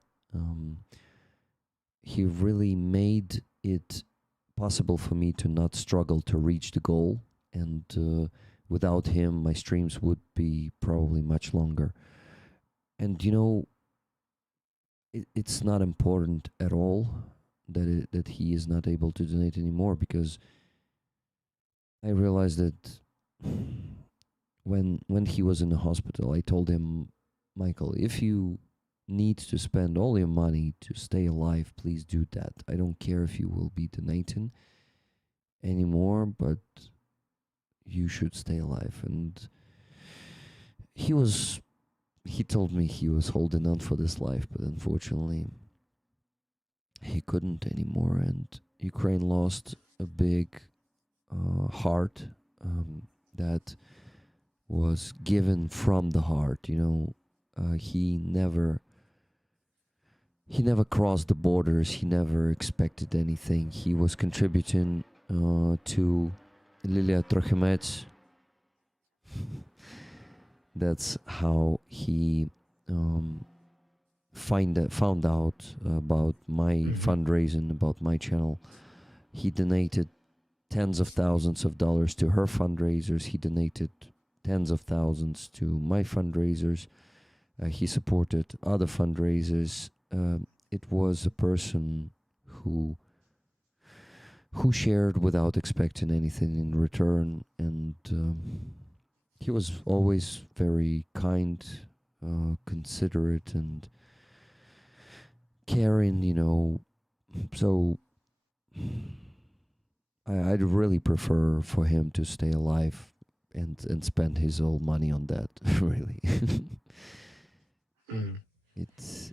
he really made it possible for me to not struggle to reach the goal, and without him, my streams would be probably much longer. And it's not important at all that he is not able to donate anymore, because I realized that when he was in the hospital, I told him, Michael, if you need to spend all your money to stay alive, please do that. I don't care if you will be donating anymore, but you should stay alive. And he told me he was holding on for this life, but unfortunately he couldn't anymore. And Ukraine lost a big heart that was given from the heart. He never crossed the borders. He never expected anything. He was contributing to Lilia Trochimets. That's how he found out about my fundraising, about my channel. He donated tens of thousands of dollars to her fundraisers. He donated tens of thousands to my fundraisers. He supported other fundraisers. It was a person who shared without expecting anything in return, and he was always very kind, considerate, and caring. So I'd really prefer for him to stay alive and spend his whole money on that. Really.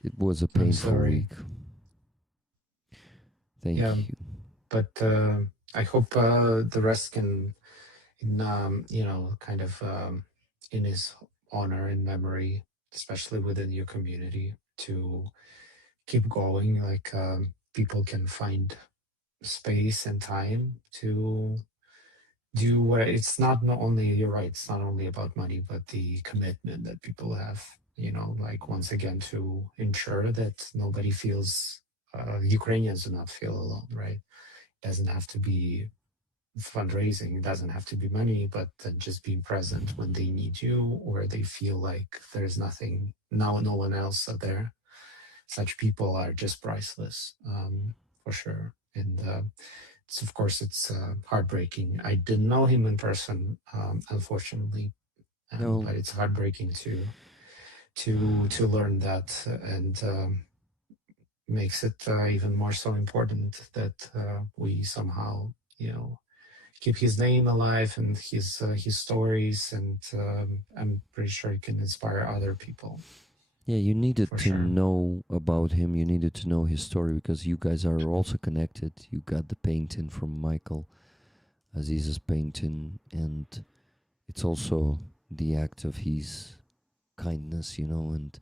It was a painful week. Thank you. But I hope the rest can, kind of in his honor and memory, especially within your community, to keep going. Like people can find space and time to do what it's not only, you're right, it's not only about money, but the commitment that people have, like once again to ensure that nobody feels Ukrainians do not feel alone, right? It doesn't have to be fundraising, it doesn't have to be money, but then just being present when they need you or they feel like there's nothing, no one else out there. Such people are just priceless, for sure. And it's, of course, it's heartbreaking. I didn't know him in person, unfortunately, No. but it's heartbreaking to learn that, and makes it even more so important that we somehow, keep his name alive and his stories, and I'm pretty sure it can inspire other people. Yeah, you needed For to sure. know about him. You needed to know his story, because you guys are also connected. You got the painting from Michael Aziz's painting, and it's also the act of his kindness, and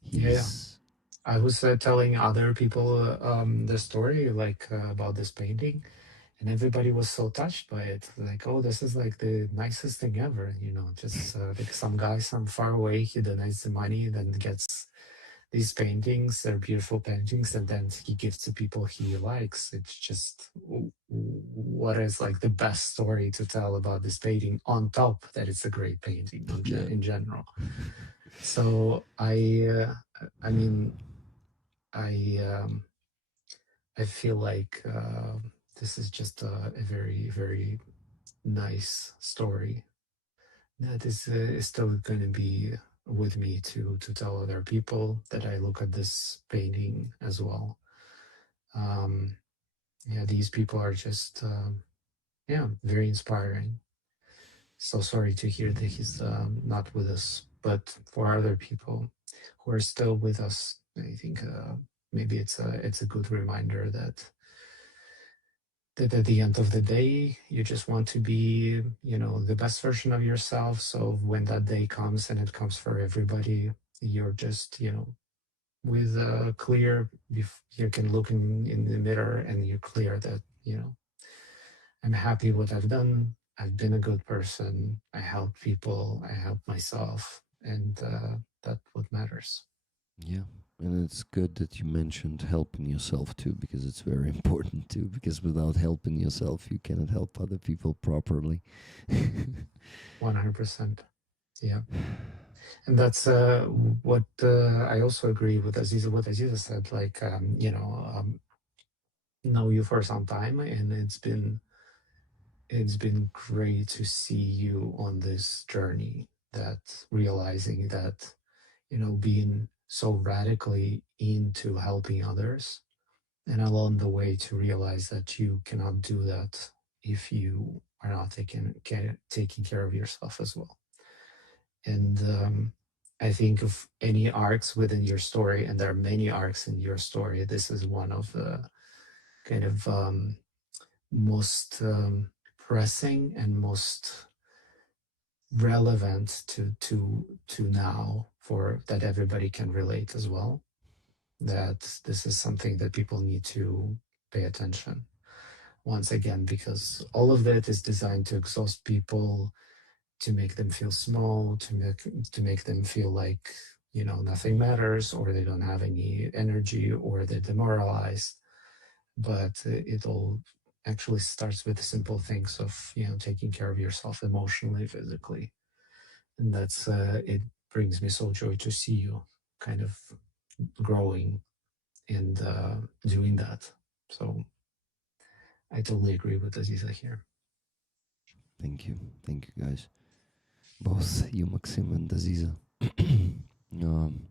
he's I was telling other people the story, like about this painting, and everybody was so touched by it. Like, oh, this is like the nicest thing ever, just like some guy, some far away, he donates the money, then gets these paintings. They're beautiful paintings, and then he gives to people he likes. It's just, what is like the best story to tell about this painting, on top that it's a great painting in general. So I mean, I feel like this is just a very, very nice story that is still going to be with me to tell other people that I look at this painting as well. Yeah, these people are just very inspiring. So sorry to hear that he's not with us, but for other people who are still with us, I think maybe it's a good reminder that at the end of the day, you just want to be, the best version of yourself. So when that day comes, and it comes for everybody, you're just, with clear, you can look in the mirror and you're clear that, I'm happy what I've done. I've been a good person. I help people. I help myself. And that's what matters. Yeah, And it's good that you mentioned helping yourself too, because it's very important too. Because without helping yourself, you cannot help other people properly. 100%. Yeah. And that's what I also agree with Aziza, what Aziza said, like, know you for some time, and it's been great to see you on this journey, that realizing that, being so radically into helping others, and along the way to realize that you cannot do that if you are not taking care of yourself as well. And I think of any arcs within your story, and there are many arcs in your story, this is one of the kind of most pressing and most relevant to now, for that everybody can relate as well, that this is something that people need to pay attention once again, because all of it is designed to exhaust people, to make them feel small, to make them feel like, nothing matters, or they don't have any energy, or they're demoralized. But it all actually starts with simple things of, taking care of yourself emotionally, physically. And that's it brings me so joy to see you kind of growing and doing that. So I totally agree with Aziza here. Thank you. Thank you, guys. Both you, Maxim, and Aziza. um,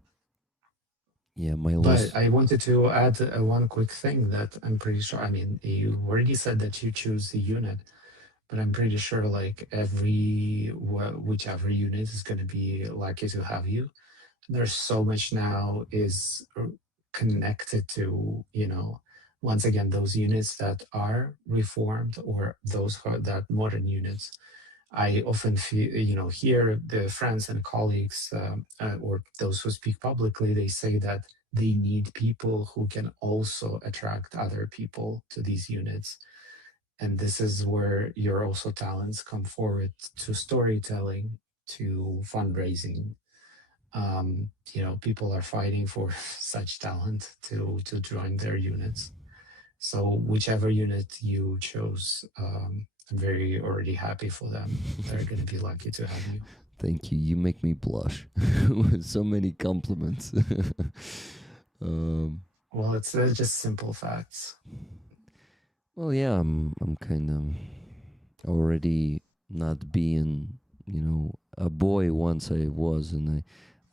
yeah, my But last. I wanted to add one quick thing that I'm pretty sure. I mean, you already said that you choose the unit, but I'm pretty sure like whichever unit is going to be lucky to have you. There's so much now is connected to, once again, those units that are reformed, or those that modern units. I often feel, hear the friends and colleagues, or those who speak publicly, they say that they need people who can also attract other people to these units. And this is where your also talents come forward, to storytelling, to fundraising. People are fighting for such talent to join their units. So whichever unit you chose, I'm very already happy for them. They're going to be lucky to have you. Thank you. You make me blush with so many compliments. um, Well, it's just simple facts. well, yeah, I'm kind of already not being, a boy once I was, and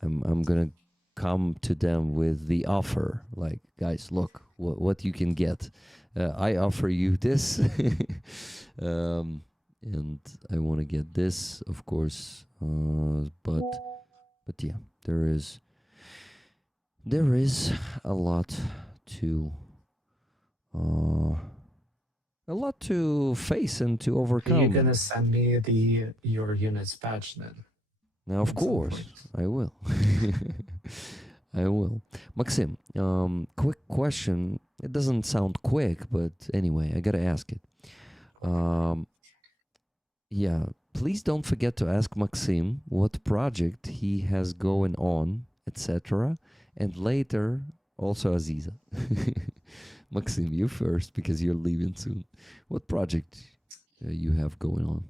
I'm gonna come to them with the offer, like, guys, look, what you can get. I offer you this, and I want to get this, of course. But yeah, there is a lot to uh, face and to Are you going overcome. to send me your unit's badge then? Now, of At some course, point? I will. I will. Maxim, quick question. It doesn't sound quick, but anyway, I gotta ask it. Um, yeah, please don't forget to ask Maxim what project he has going on, etc. And later, also Aziza. Maxim, you first because you're leaving soon. What project you have going on?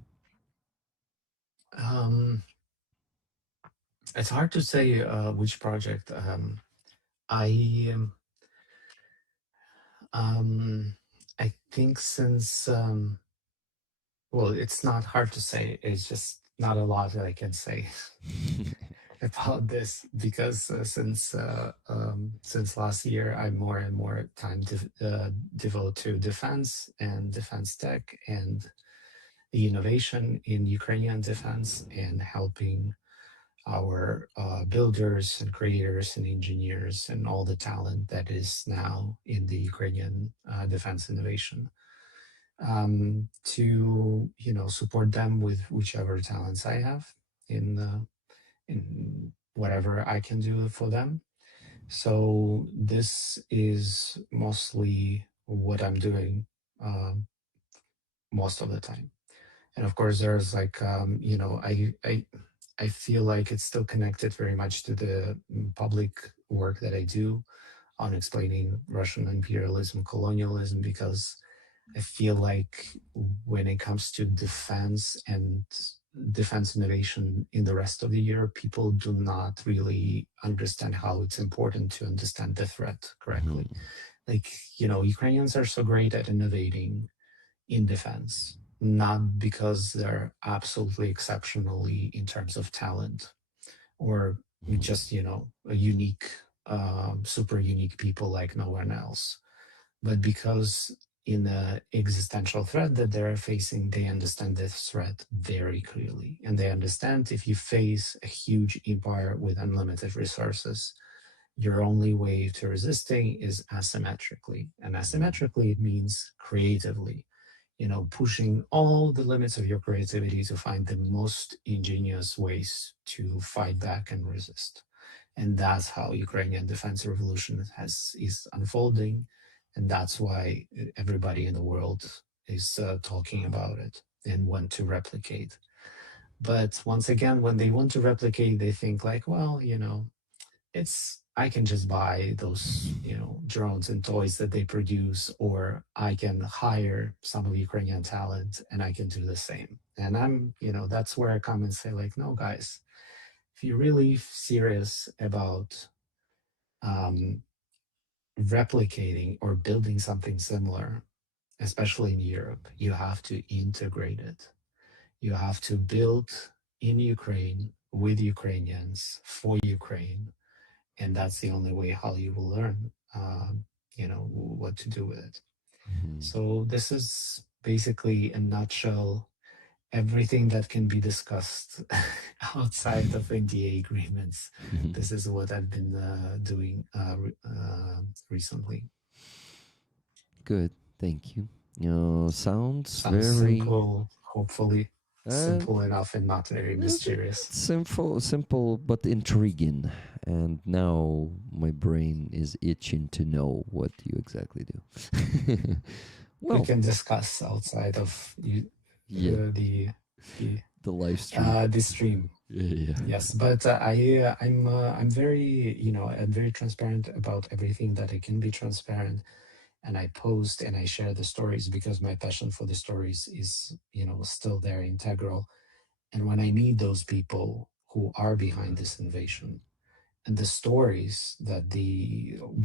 It's hard to say which project. I I think since well, it's not hard to say. It's just not a lot that I can say about this, because since last year, I more and more time devote to defense and defense tech, and the innovation in Ukrainian defense, and helping our builders and creators and engineers and all the talent that is now in the Ukrainian defense innovation, to support them with whichever talents I have in whatever I can do for them. So this is mostly what I'm doing most of the time. And of course, there's like I feel like it's still connected very much to the public work that I do on explaining Russian imperialism, colonialism, because I feel like when it comes to defense and defense innovation in the rest of the year, people do not really understand how it's important to understand the threat correctly. Like, Ukrainians are so great at innovating in defense, not because they're absolutely exceptionally in terms of talent or just, a unique, super unique people like no one else, but because in the existential threat that they're facing, they understand this threat very clearly. And they understand if you face a huge empire with unlimited resources, your only way to resisting is asymmetrically. And asymmetrically, it means creatively, pushing all the limits of your creativity to find the most ingenious ways to fight back and resist. And that's how Ukrainian defense revolution is unfolding, and that's why everybody in the world is talking about it and want to replicate. But once again, when they want to replicate, they think like, well, I can just buy those, drones and toys that they produce, or I can hire some of Ukrainian talent and I can do the same. And that's where I come and say like, no, guys, if you're really serious about um, replicating or building something similar, especially in Europe, you have to integrate it. You have to build in Ukraine with Ukrainians for Ukraine, and that's the only way how you will learn, what to do with it. So this is basically, in a nutshell, everything that can be discussed outside of NDA agreements. This is what I've been doing recently. Good, thank you. Sounds Sounds very simple, hopefully simple enough and not very mysterious. simple but intriguing. And now my brain is itching to know what you exactly do. We can discuss outside of the live stream. the stream. Yeah. Yes, but I'm very transparent about everything that I can be transparent, and I post and I share the stories because my passion for the stories is still there, integral. And when I meet those people who are behind this invasion and the stories that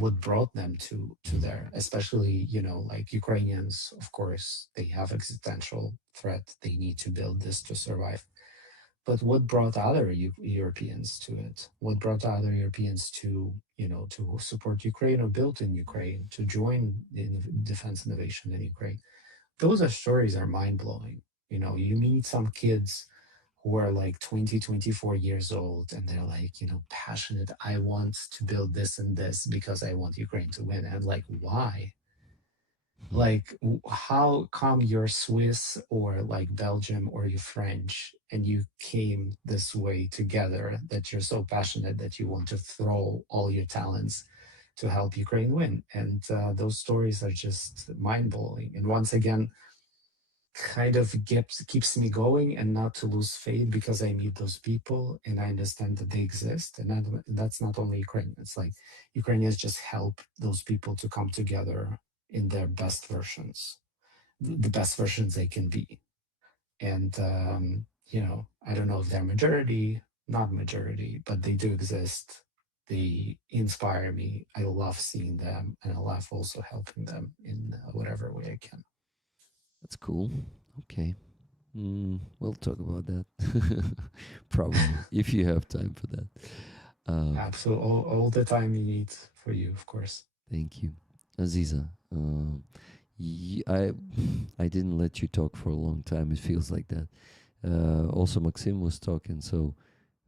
what brought them to there, especially like Ukrainians, of course, they have existential threat. They need to build this to survive. But what brought other Europeans to it? What brought other Europeans to to support Ukraine or build in Ukraine, to join in defense innovation in Ukraine? Those are stories are mind blowing. You meet some kids who are like 20, 24 years old, and they're like, passionate. I want to build this and this because I want Ukraine to win. And like, why? Like, how come you're Swiss or like Belgium or you're French and you came this way together that you're so passionate that you want to throw all your talents to help Ukraine win? And those stories are just mind blowing. And once again, kind of keeps me going and not to lose faith because I meet those people and I understand that they exist. And that's not only Ukrainians. It's like Ukrainians just help those people to come together in their best versions, the best versions they can be. And, I don't know if they're majority, not majority, but they do exist. They inspire me. I love seeing them, and I love also helping them in whatever way I can. That's cool. Okay. We'll talk about that. Probably, if you have time for that. Absolutely. All the time you need for you, of course. Thank you. Aziza, I didn't let you talk for a long time. It feels like that. Also, Maksym was talking, so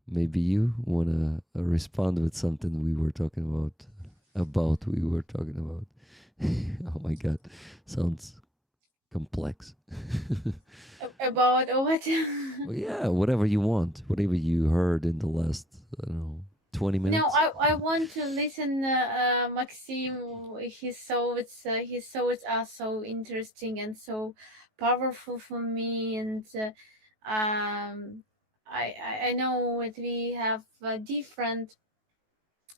maybe you want to respond with something we were talking about. Oh my God, sounds complex. About what? Well, yeah, whatever you want, whatever you heard in the last, I don't know, 20 minutes. No, I want to listen. Maxim, his thoughts are so interesting and so powerful for me, and I know that we have different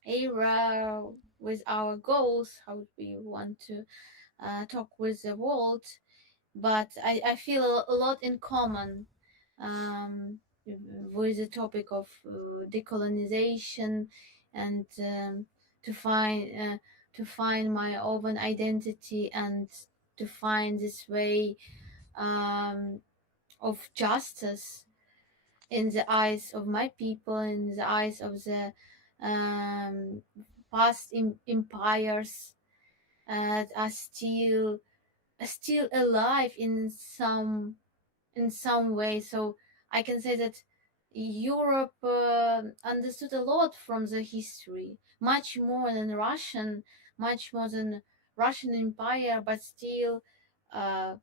era with our goals, how we want to talk with the world. But I feel a lot in common um, with the topic of decolonization and to find my own identity and to find this way um, of justice in the eyes of my people, in the eyes of the um, past empires are still alive in some way. So I can say that Europe understood a lot from the history, much more than much more than Russian Empire, uh,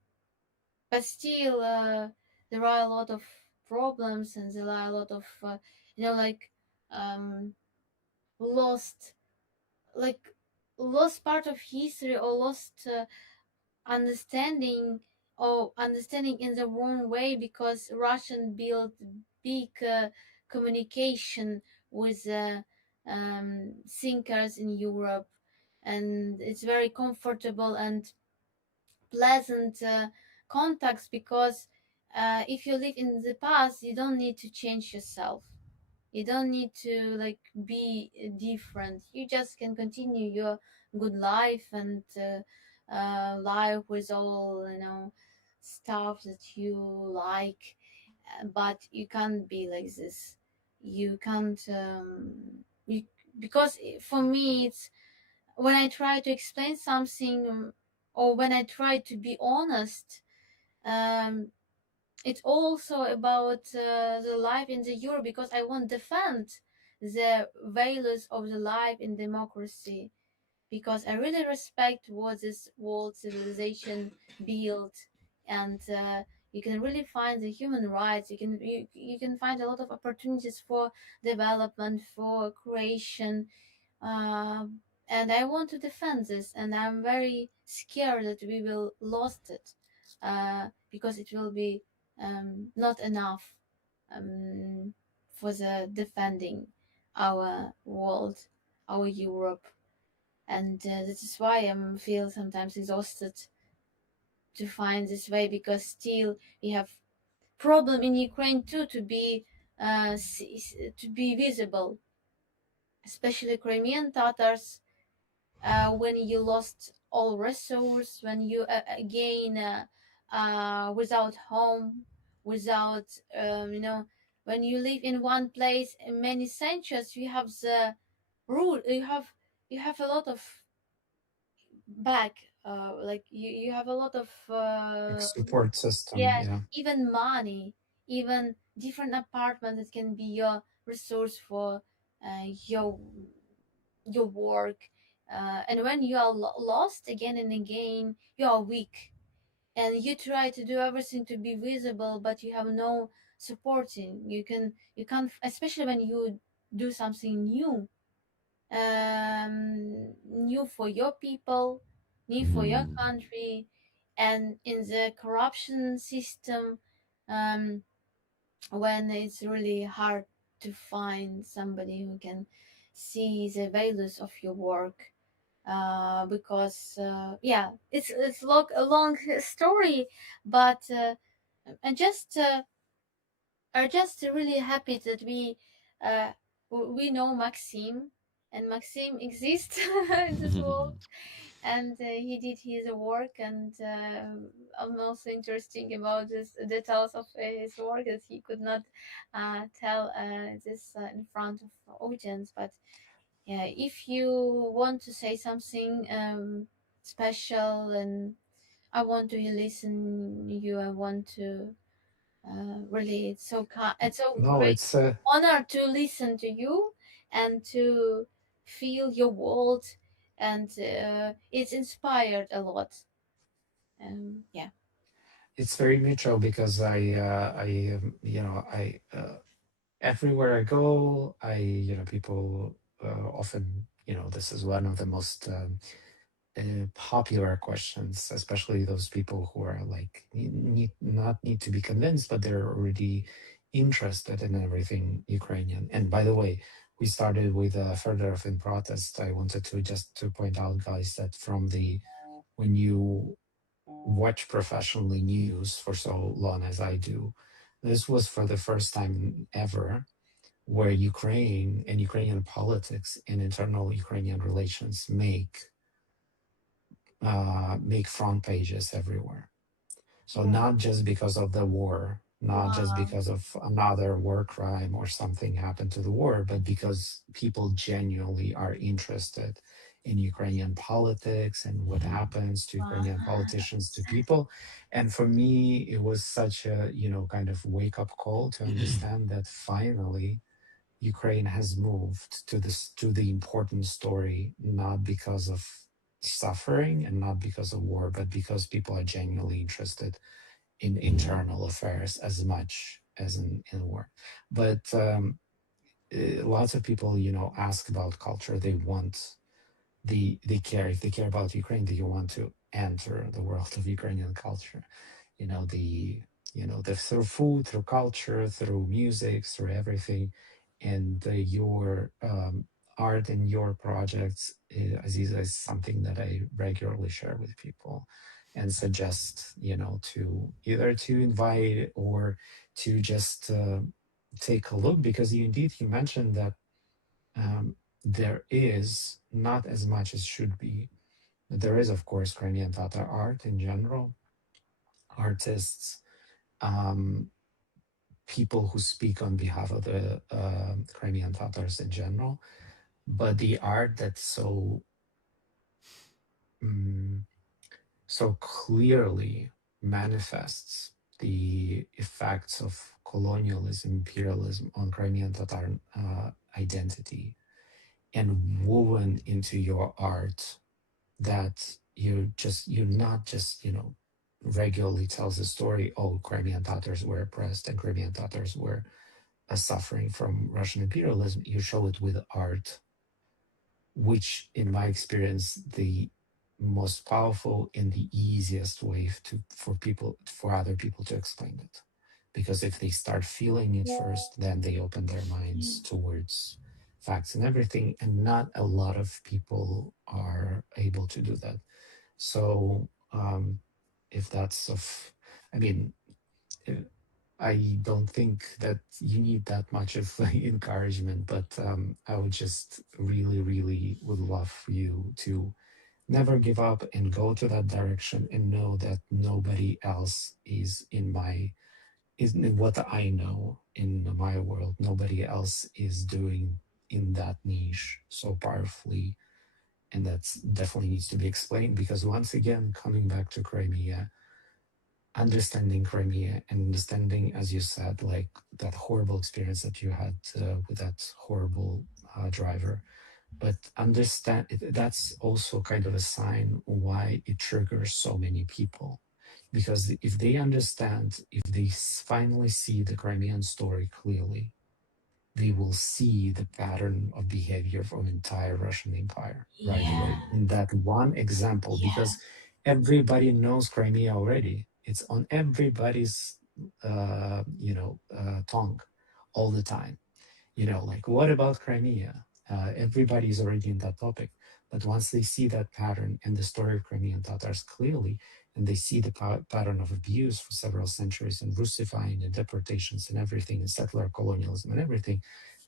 but still, there are a lot of problems, and there are a lot of like um, lost, like lost part of history or lost understanding or understanding in the wrong way because Russian built big communication with thinkers in Europe, and it's very comfortable and pleasant contacts because if you live in the past, you don't need to change yourself. You don't need to like be different. You just can continue your good life and life with all stuff that you like. But you can't be like this. You can't. You because for me, it's when I try to explain something or when I try to be honest. Um, it's also about the life in the Europe because I want to defend the values of the life in democracy because I really respect what this world civilization built, and you can really find the human rights. You can find a lot of opportunities for development, for creation, um, and I want to defend this, and I'm very scared that we will lost it because it will be not enough um, for the defending our world, our Europe, and this is why I feel sometimes exhausted to find this way because still we have problem in Ukraine too to be visible, especially Crimean Tatars when you lost all resource, when you again without home, without when you live in one place in many centuries, you have the rule. You have a lot of back, like you have a lot of Like support system, yes, yeah. even money, even different apartment that can be your resource for your work, and when you are lost again and again, you are weak and you try to do everything to be visible, but you have no supporting. You can't, especially when you do something new for your people, new for your Mhm. country, and in the corruption system, um, when it's really hard to find somebody who can see the values of your work because yeah, it's a long story, but I just are just really happy that uh, we know Maxim, and Maxim exists in this world, and he did his work, and I'm also interesting about this details of his work that he could not tell this in front of audience, but yeah, if you want to say something special, and I want to listen you, I want to really, it's so No, great it's honor to listen to you and to feel your world, and it's inspired a lot. Yeah. it's very mutual because I everywhere I go, people often, this is one of the most popular questions, especially those people who are like not need to be convinced, but they're already interested in everything Ukrainian. And by the way, we started with a further in protest. I wanted to just to point out, guys, that from the when you watch professionally news for so long as I do, this was for the first time ever where Ukraine and Ukrainian politics and internal Ukrainian relations make front pages everywhere. So not just because of the war, not just Wow. because of another war crime or something happened to the war, but because people genuinely are interested in Ukrainian politics and what happens to Wow. Ukrainian politicians, to people. And for me, it was such a, kind of wake up call to understand that finally Ukraine has moved to the important story, not because of suffering and not because of war, but because people are genuinely interested in internal affairs as much as in war. But lots of people, ask about culture. They want they care, if they care about Ukraine, they want to enter the world of Ukrainian culture. You know the through food, through culture, through music, through everything, and your art and your projects, Aziza, is something that I regularly share with people and suggest, to either to invite or to just take a look, because you mentioned that there is not as much as should be. There is, of course, Crimean Tatar art in general, artists, um, people who speak on behalf of the Crimean Tatars in general, but the art that mm, so clearly manifests the effects of colonialism, imperialism on Crimean Tatar identity, and woven into your art, that you're not just regularly tells the story, oh, Crimean Tatars were oppressed and Crimean Tatars were suffering from Russian imperialism. You show it with art, which in my experience the most powerful and the easiest way for other people to explain it, because if they start feeling it first, then they open their minds towards facts and everything, and not a lot of people are able to do that. So if that's of I mean eh, I don't think that you need that much of encouragement, but I would just really, really would love for you to never give up and go to that direction, and know that nobody else is in what I know in my world. Nobody else is doing in that niche so powerfully, and that's definitely needs to be explained, because once again, coming back to Crimea, understanding Crimea and understanding, as you said, like that horrible experience that you had with that horrible driver, but that's also kind of a sign why it triggers so many people. Because if they understand, if they finally see the Crimean story clearly, they will see the pattern of behavior from entire Russian Empire right Yeah. away in that one example, Yeah. because everybody knows Crimea already. It's on everybody's tongue all the time. Like, what about Crimea? Everybody's already in that topic. But once they see that pattern and the story of Crimean Tatars clearly, and they see the pattern of abuse for several centuries and Russifying and deportations and everything, and settler colonialism and everything,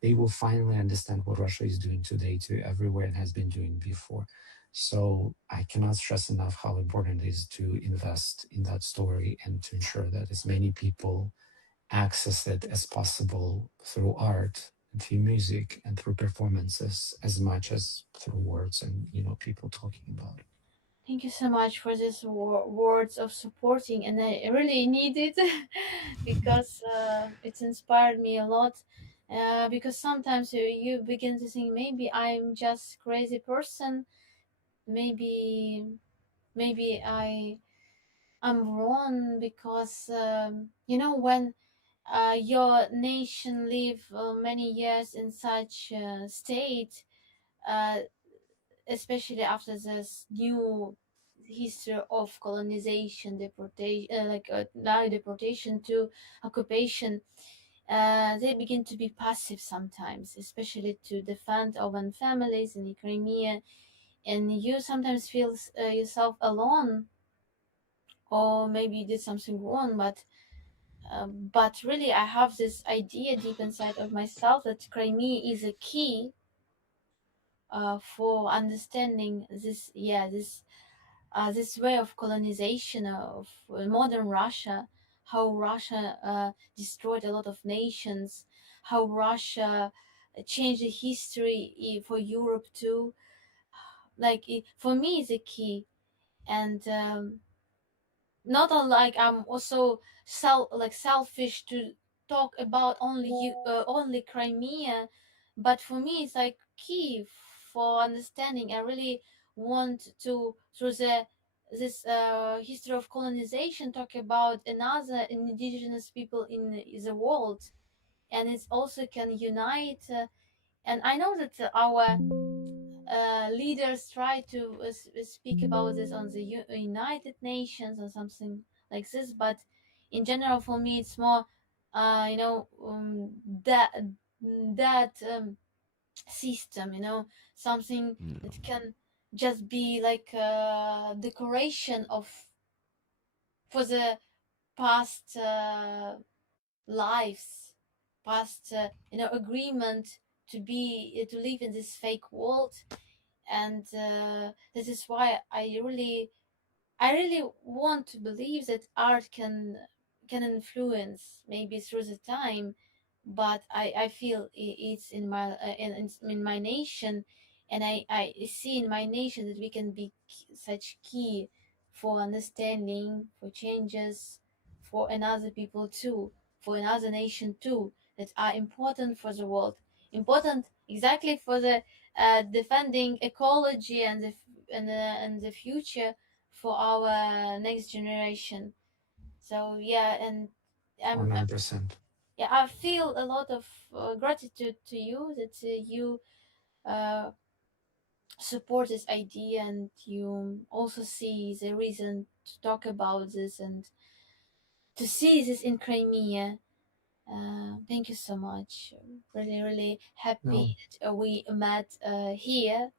they will finally understand what Russia is doing today to everywhere and has been doing before. So I cannot stress enough how important it is to invest in that story and to ensure that as many people access it as possible through art, and through music, and through performances, as much as through words and people talking about it. Thank you so much for these words of supporting, and I really need it because it's inspired me a lot. Because sometimes you begin to think maybe I'm just crazy person, maybe I'm wrong because when your nation live many years in such a state, uh, especially after this new history of colonization, deportation, now deportation to occupation. they begin to be passive sometimes, especially to defend own families in the Crimea, and you sometimes feel yourself alone, or maybe you did something wrong, but really I have this idea deep inside of myself that Crimea is a key for understanding this, this way of colonization of modern Russia, how Russia destroyed a lot of nations, how Russia changed the history for Europe too. For me, is a key, and not unlike I'm also selfish to talk about only Crimea, but for me it's like key for understanding. I really want to, through this history of colonization, talk about another indigenous people in the world, and it also can unite. And I know that our leaders try to speak about this on the United Nations or something like this, but in general, for me, it's more, you know, that system, you know, something Yeah. that can just be like decoration of for the past lives, past agreement to be to live in this fake world, and this is why I really want to believe that art can influence maybe through the time, but I feel it's in my in my nation, and I see in my nation that we can be such key for understanding, for changes, for another people too, for another nation too, that are important for the world, important exactly for the defending ecology and the future for our next generation. So yeah, and I'm 100%. yeah, I feel a lot of gratitude to you that you uh, support this idea, and you also see the reason to talk about this and to see this in Crimea. Thank you so much. Really, really happy No, that we met here.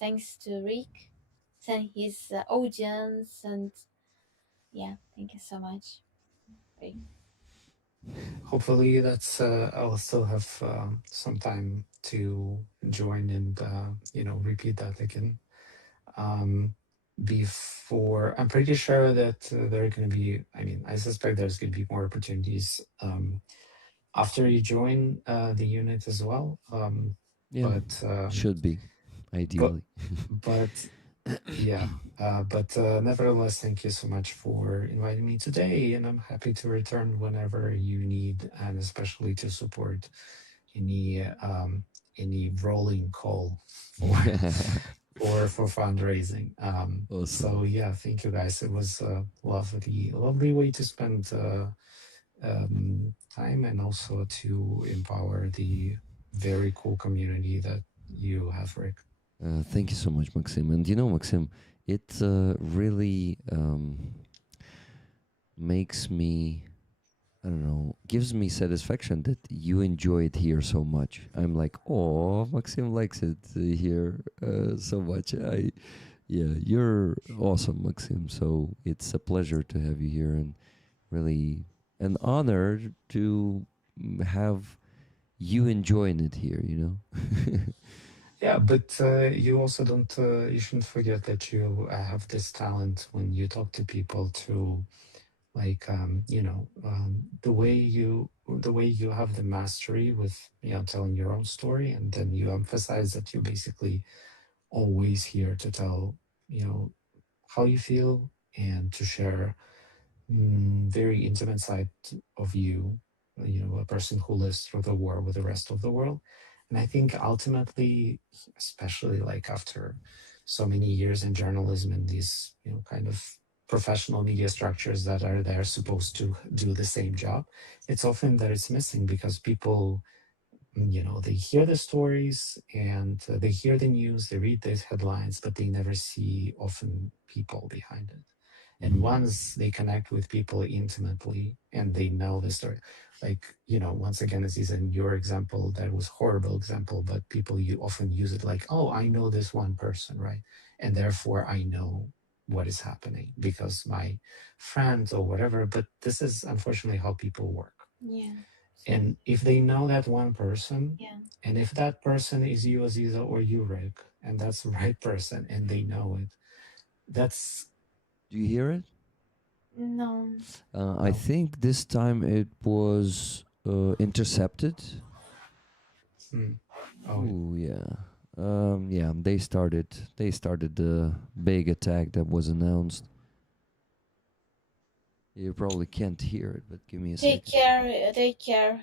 Thanks to Rick and his audience, and yeah, thank you so much, Rick. hopefully that's I'll still have some time to join and repeat that again. Um, before I'm pretty sure that there are going to be. I mean, I suspect there's going to be more opportunities after you join the unit as well. Yeah. But Should be, but ideally. but yeah. But nevertheless, thank you so much for inviting me today, and I'm happy to return whenever you need, and especially to support any rolling call for for fundraising. Awesome. So yeah, thank you guys. It was a lovely way to spend time, and also to empower the very cool community that you have, Rick. Thank you so much, Maxim. And Maxim, it really makes me, I don't know, gives me satisfaction that you enjoy it here so much. I'm like, oh, Maxim likes it here so much. Yeah, you're awesome, Maxim. So it's a pleasure to have you here, and really an honor to have you enjoying it here. Yeah, but you also don't. You shouldn't forget that you have this talent when you talk to people to, like, the way you have the mastery with telling your own story, and then you emphasize that you're basically always here to tell you know how you feel, and to share very intimate side of you, a person who lives through the war with the rest of the world. And I think ultimately, especially like after so many years in journalism and these, kind of professional media structures that are there supposed to do the same job, it's often that it's missing because people, they hear the stories, and they hear the news, they read these headlines, but they never see often people behind it. And once they connect with people intimately and they know the story, like, once again, this is in your example, that was horrible example, but people you often use it like, oh, I know this one person, right? And therefore I know what is happening because my friends or whatever. But this is unfortunately how people work. Yeah. And if they know that one person, Yeah. and if that person is you, Aziza, or you, Rick, and that's the right person, and they know it, that's Do you hear it? No. I no. think this time it was intercepted. Hmm. Oh, Ooh, yeah. Yeah, they started the big attack that was announced. You probably can't hear it, but give me a Take second. care. Take care.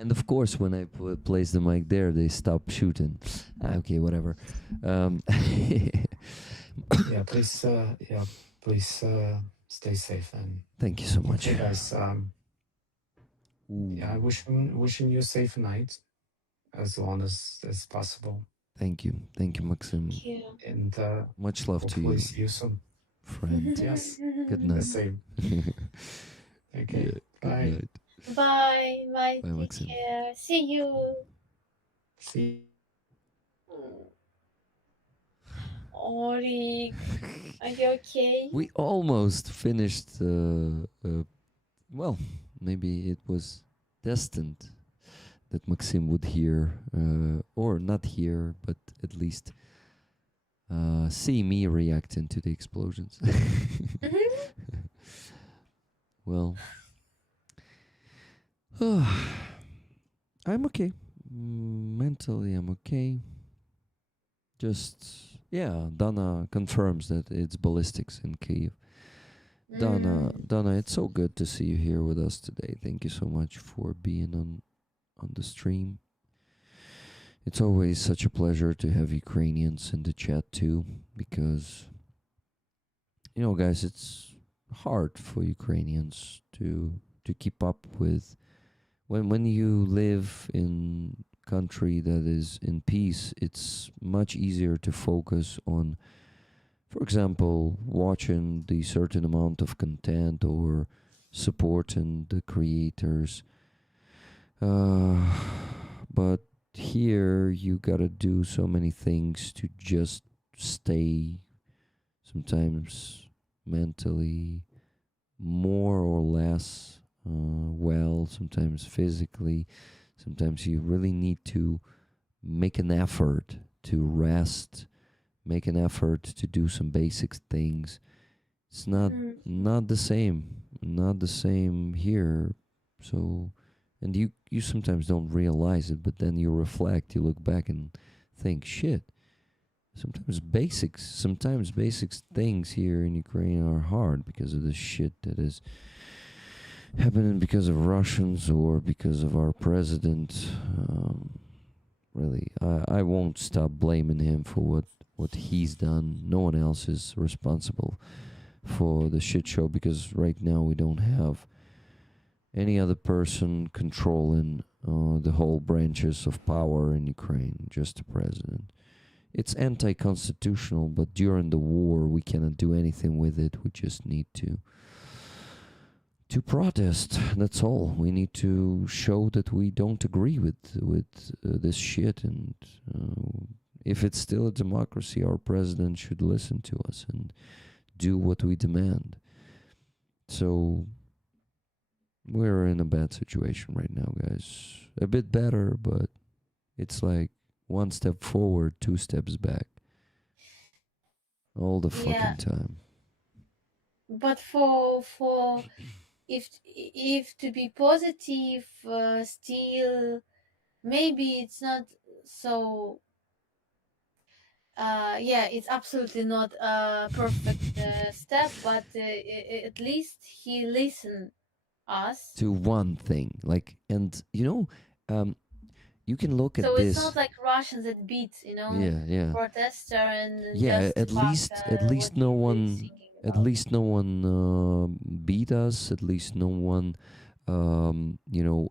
And of course, when I place the mic there, they stop shooting. Okay, whatever. yeah. Please, stay safe. And Thank you so much. okay, guys. Ooh, Yeah, wishing you a safe night as long as possible, thank you, Maxim. Thank you. and Much love to hopefully you, see you soon. friend. Yes, Good the night. same. Yeah, Okay, good bye. night. Bye. Bye. Bye, Take Maxim. care. See you. See. Mm. Orik, are you okay? We almost finished. Well, maybe it was destined that Maxim would hear, or not hear, but at least see me reacting to the explosions. Well, I'm okay. Mentally, I'm okay. Just, yeah, Dana confirms that it's ballistics in Kyiv. Dana, it's so good to see you here with us today. Thank you so much for being on the stream. It's always such a pleasure to have Ukrainians in the chat too, because guys, it's hard for Ukrainians to keep up with when you live in country that is in peace. It's much easier to focus on, for example, watching the certain amount of content or supporting the creators. But here you gotta do so many things to just stay sometimes mentally more or less well, sometimes physically. Sometimes you really need to make an effort to rest, make an effort to do some basic things. It's not the same here. So, and you sometimes don't realize it, but then you reflect, you look back and think, shit. Sometimes basic things here in Ukraine are hard because of the shit that is happening because of Russians or because of our president. Really, I won't stop blaming him for what he's done. No one else is responsible for the shit show, because right now we don't have any other person controlling the whole branches of power in Ukraine, just the president. It's anti-constitutional, but during the war we cannot do anything with it. We just need to protest. That's all. We need to show that we don't agree with this shit, and if it's still a democracy, our president should listen to us and do what we demand. So we're in a bad situation right now, guys. A bit better, but it's like one step forward, two steps back. All the fucking time. But for if to be positive, still maybe it's not so. Yeah, it's absolutely not a perfect step, but at least he listened us. To one thing, like, and you can look at So this. it's not like Russians that beat, Yeah. protester and Yeah, just at least no one, beat us. At least no one,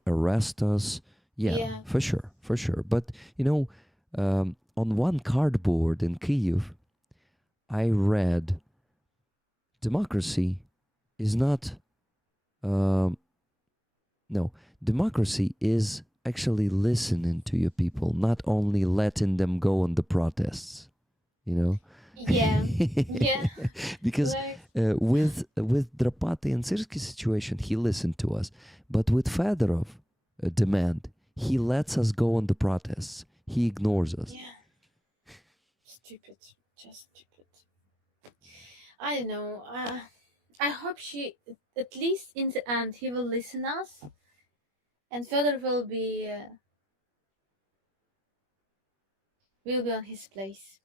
arrest us. Yeah, for sure. But on one cardboard in Kyiv, I read democracy is not, um, no, democracy is actually listening to your people, not only letting them go on the protests, you know? Yeah. Yeah. Because Like, with Drapati and Sirski situation, he listened to us. But with Fedorov demand, he lets us go on the protests. He ignores us. yeah. Stupid. Just stupid. I don't know. I hope at least in the end, he will listen us, and Fedor will be on his place.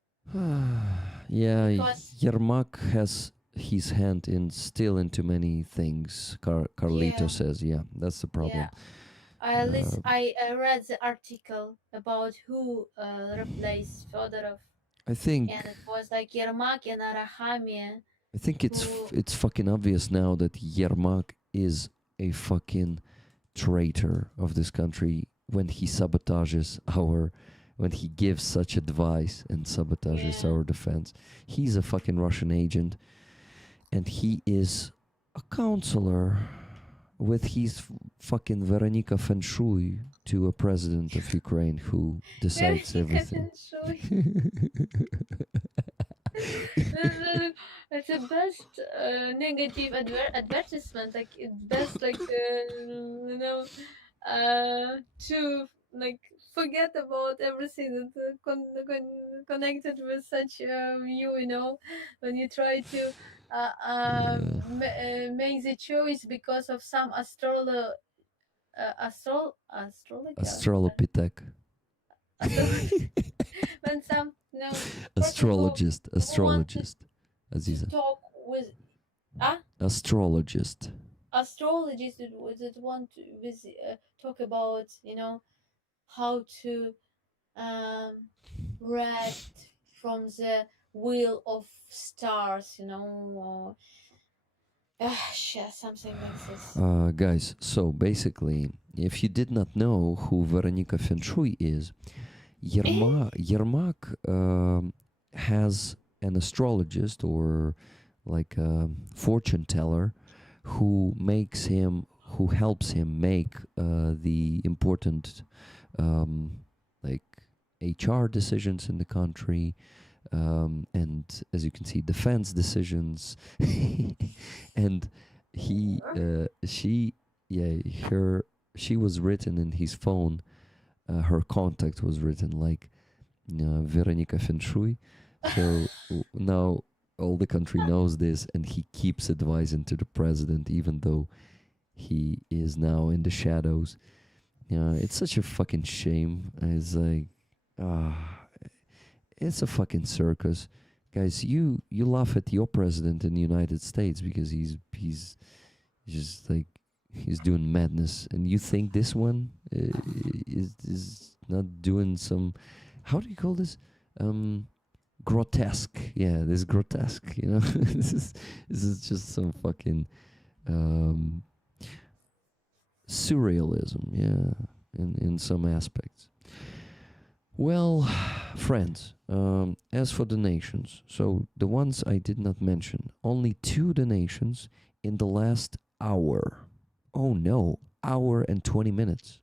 Yeah, Because Yermak has his hand in still into many things. Carlito yeah, says, yeah, that's the problem. yeah. I read the article about who replaced Fedorov, I think and it was like Yermak and Arahami. I think Who? it's fucking obvious now that Yermak is a fucking traitor of this country when he sabotages our, when he gives such advice and sabotages Yeah. our defense. He's a fucking Russian agent, and he is a counselor with his fucking Veronika Feng Shui to a president of Ukraine who decides everything. It's the best negative advertisement. Like it's best, like to like forget about everything that connected with such you know, when you try to make the choice because of some astrologer. Astrolopithec. When some person Astrologist. who wanted to Aziza. talk with Astrologist. astrologists that want to talk about how to um, read from the wheel of stars, or something like this. Guys, so basically, if you did not know who Veronika Feng Shui is, Yermak has an astrologist or like a fortune teller who helps him make the important like HR decisions in the country, and as you can see, defense decisions, and she was written in his phone. Her contact was written like Veronika Feng Shui. So now all the country knows this, and he keeps advising to the president, even though he is now in the shadows. It's such a fucking shame. It's like, it's a fucking circus, guys. You laugh at your president in the United States because he's just like he's doing madness, and you think this one is not doing some, how do you call this, grotesque? Yeah, this grotesque, this is just some fucking surrealism, in some aspects. Well, friends, as for donations, so the ones I did not mention, only 2 donations in the last hour. Oh no, hour and 20 minutes.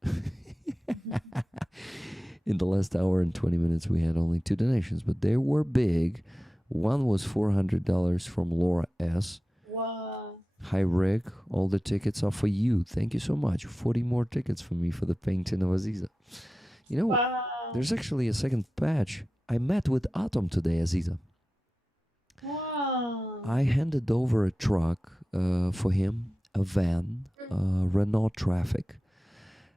In the last hour and 20 minutes, we had only 2 donations, but they were big. One was $400 from Laura S. Wow. Hi, Rick. All the tickets are for you. Thank you so much. 40 more tickets for me for the painting of Aziza. Wow. There's actually a second patch. I met with Atom today, Aziza. Wow. I handed over a truck for him, a van, Renault Traffic,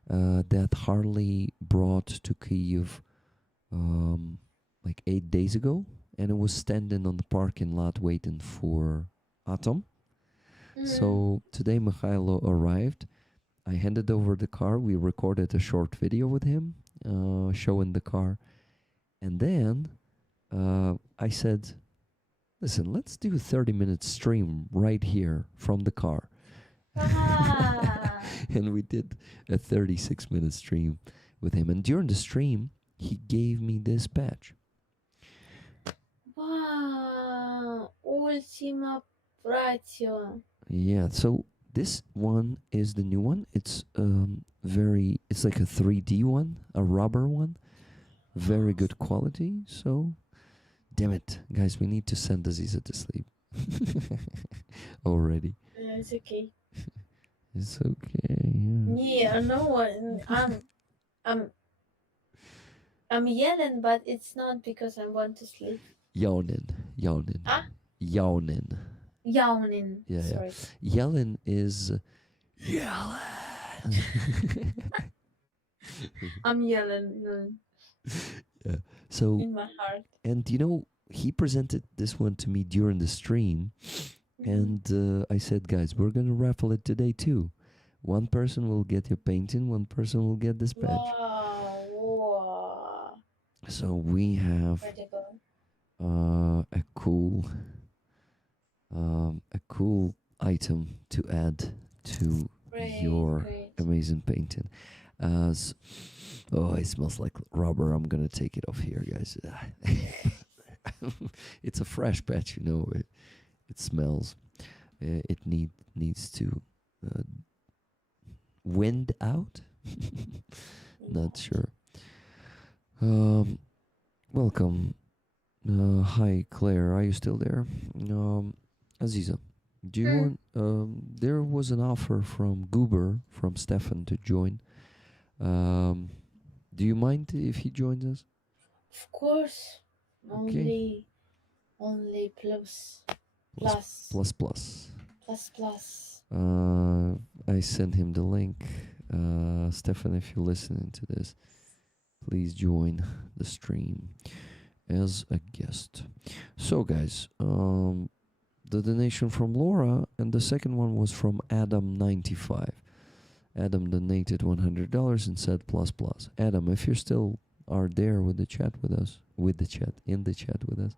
that Harley brought to Kyiv like 8 days ago, and it was standing on the parking lot waiting for Atom. So today Mikhailo arrived. I handed over the car. We recorded a short video with him showing the car. And then I said, listen, let's do a 30-minute stream right here from the car. And we did a 36-minute stream with him. And during the stream, he gave me this patch. Wow. Ultima Ratio. Yeah, so this one is the new one. It's it's like a 3D one, a rubber one, very good quality. So, damn it, guys, we need to send Aziza to sleep already. It's okay. It's okay. Yeah, no, I'm I'm yelling, but it's not because I want to sleep. Yawning, yawning, Ah? yawning. Yawning. Yeah, yeah. Sorry. Yelling is yelling. I'm yelling Yeah. So, in my heart. and you know, he presented this one to me during the stream, and I said, guys, we're gonna raffle it today too. One person will get your painting, one person will get this badge. Wow. So we have Incredible. a cool item to add to your Great. amazing painting. Oh, it smells like rubber. I'm gonna take it off here, guys. It's a fresh batch, you know. It smells. It needs to wind out. Not sure. Welcome. Hi, Claire. Are you still there? Aziza, do you want? There was an offer from Goober from Stefan to join. Do you mind if he joins us? Of course. Okay. Only plus. Plus, plus. I sent him the link. Stefan, if you're listening to this, please join the stream as a guest. So, guys, the donation from Laura, and the second one was from Adam95. Adam donated $100 and said plus plus. Adam, if you still are there with the chat with us, in the chat with us,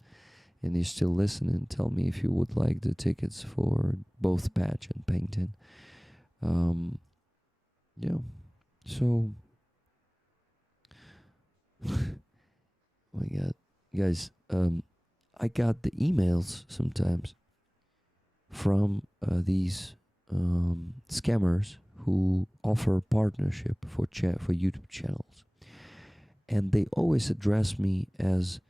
and you're still listening, tell me if you would like the tickets for both patch and painting. Yeah. So, oh my God, guys, I got the emails sometimes from these scammers who offer partnership for YouTube channels, and they always address me as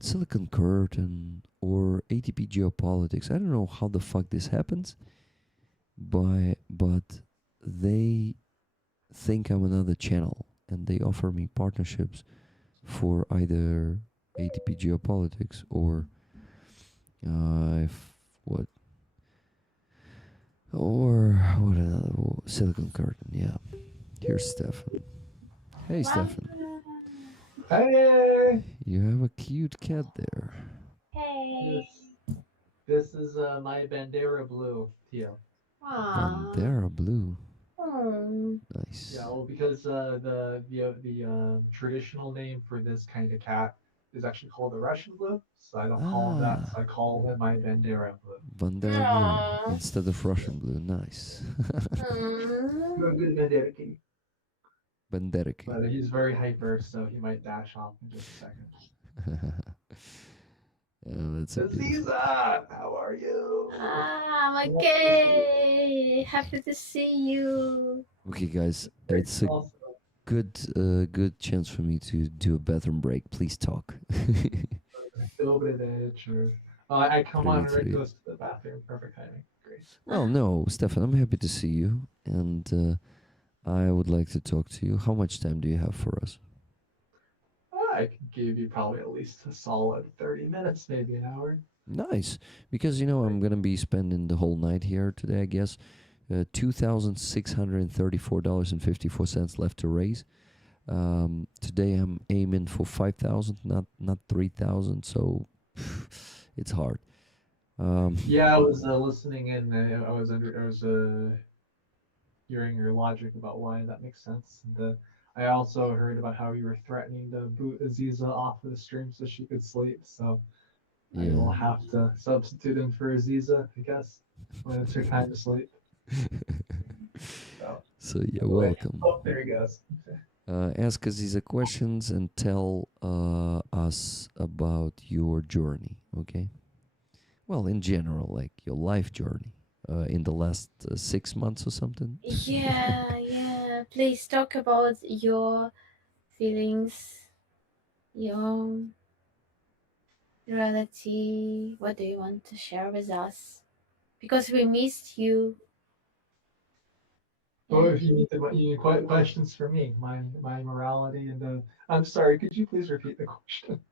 Silicon Curtain or ATP Geopolitics. I don't know how the fuck this happens, but they think I'm another channel, and they offer me partnerships for either ATP Geopolitics or Silicon Curtain. Yeah. Here's Stefan. Hey, Stefan. Hey! You have a cute cat there. Hey. This is my Bandera Blue teal. Bandera blue. Oh. Nice. Yeah, well, because the traditional name for this kind of cat is actually called the Russian Blue, so I don't call it that. So I call them my Bandera Blue. Bandera blue instead of Russian blue. Nice. You're a good Bandera kitty. Banderiki. But he's very hyper, so he might dash off in just a second. That's a Aziza, how are you? I'm okay. Happy to see you. Okay, guys, it's a good chance for me to do a bathroom break. Please talk. I come on right goes to the bathroom. Perfect timing. Great. Well, no, Stefan, I'm happy to see you, and I would like to talk to you. How much time do you have for us? I could give you probably at least a solid 30 minutes, maybe an hour. Nice, because I'm gonna be spending the whole night here today. I guess $2,634.54 left to raise. Today I'm aiming for 5,000, not 3,000. So it's hard. Yeah, I was listening in. I was hearing your logic about why that makes sense. I also heard about how you were threatening to boot Aziza off of the stream so she could sleep. So I will have to substitute in for Aziza, I guess, when it's her time to sleep. So yeah, welcome. Oh, there he goes. Ask Aziza questions and tell us about your journey. Okay. Well, in general, like your life journey in the last 6 months or something. Yeah, yeah. Please talk about your feelings, your reality. What do you want to share with us? Because we missed you. Or Yeah. if you need questions for me, my morality and I'm sorry, could you please repeat the question?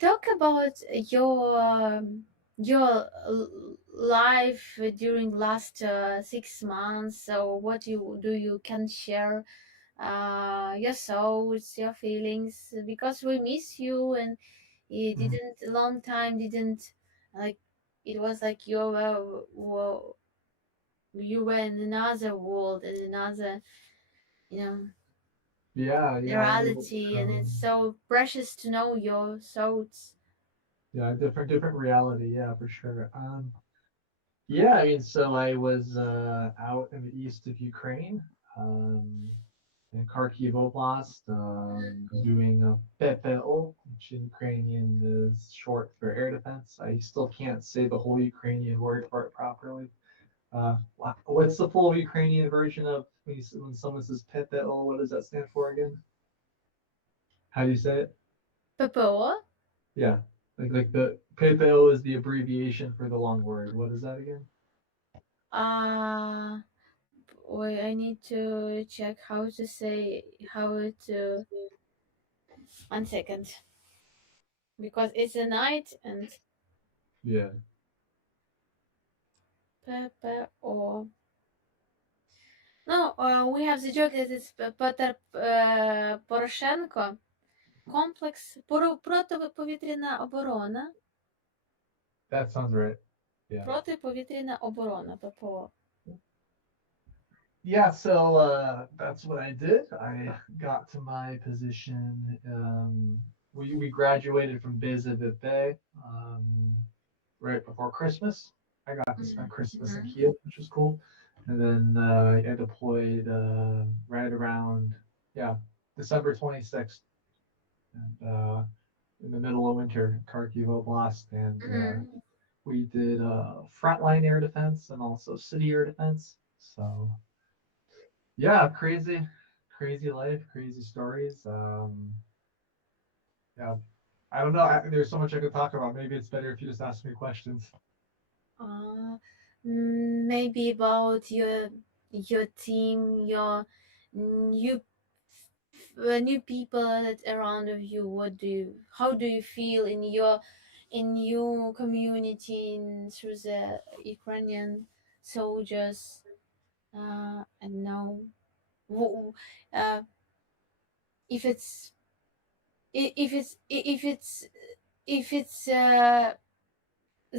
Talk about your life during last 6 months. So what you do you can share your thoughts, your feelings, because we miss you and it Mhm. didn't a long time didn't like it was like you were in another world in another you know Yeah, yeah, reality, and it's so precious to know your thoughts. yeah, different reality, yeah, for sure. Yeah, I mean, so I was out in the east of Ukraine, um, in Kharkiv Oblast, doing a PPO, which in Ukrainian is short for air defense. I still can't say the whole Ukrainian word for it properly. What's the full Ukrainian version of when someone says PPO? What does that stand for again? How do you say it? PPO. Yeah, like the PPO is the abbreviation for the long word. What is that again? uh Wait, I need to check how to say how to 1 second, because it's a night and Yeah. PPO. No, we have the joke that it's Peter Порошенко. Комплекс протиповітряна оборона. That sounds right. Yeah. Протиповітряна оборона, ППО. Yeah, so that's what I did. I got to my position. We graduated from BZVP right before Christmas. I got to spend Christmas in Mhm. Kiev, which was cool. And then I deployed right around, yeah, December 26th. And in the middle of winter, Kharkiv Oblast, and Mhm. we did frontline air defense and also city air defense. So yeah, crazy life, crazy stories. Yeah, I don't know. There's so much I could talk about. Maybe it's better if you just ask me questions. Uh, Maybe about your team, your new new people that around of you. What do you? How do you feel in your community through the Ukrainian soldiers? And know w- uh, if it's if it's if it's if it's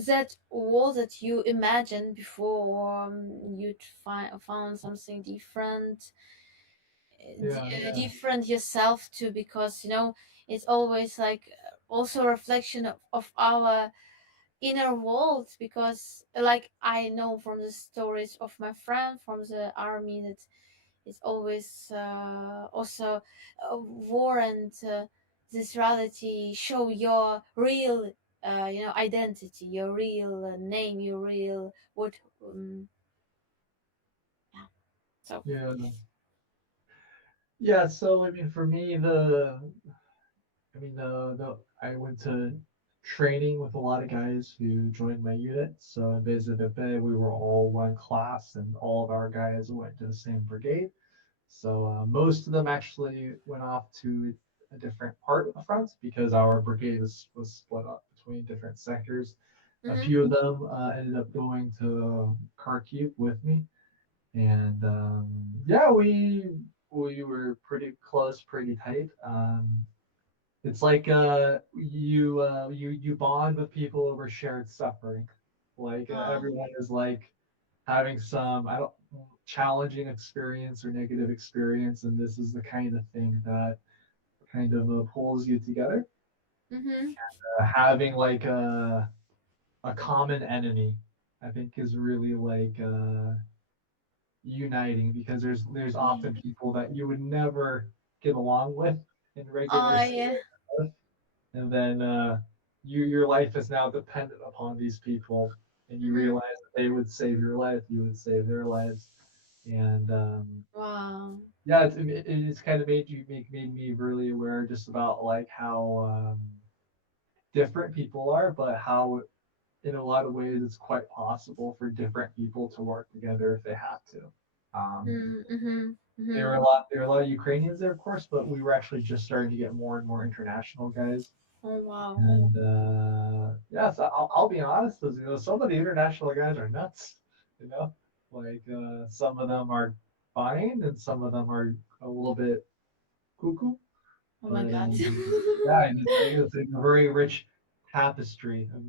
that all that you imagined before you found something different, Yeah, yeah, different yourself too, because it's always like also a reflection of our inner world, because like I know from the stories of my friend from the army that it's always also war and this reality show your real identity, your real name, your real what yeah. So yeah, yeah. So I mean, for me, I went to training with a lot of guys who joined my unit. So in BZVP, we were all one class, and all of our guys went to the same brigade. So most of them actually went off to a different part of the front because our brigade was split up between different sectors. A mm-hmm. few of them ended up going to Kharkiv with me, and yeah, we were pretty close, pretty tight. It's like you bond with people over shared suffering. Like everyone is like having some I don't challenging experience or negative experience, and this is the kind of thing that kind of pulls you together. Mm-hmm. Having like a common enemy, I think, is really like uniting because there's often people that you would never get along with in regular Yeah. life, and then your life is now dependent upon these people, and you Mhm. realize that they would save your life, you would save their lives, and Wow. yeah, it's kind of made me really aware just about like how different people are, but how in a lot of ways it's quite possible for different people to work together if they have to. Um, Mm-hmm. there Mm-hmm. were a lot there were a lot of Ukrainians there, of course, but we were actually just starting to get more and more international guys. Oh wow. And yeah, so I'll be honest, some of the international guys are nuts. You know, like some of them are fine, and some of them are a little bit cuckoo. Oh my But god. yeah, I think it's a very rich tapestry, a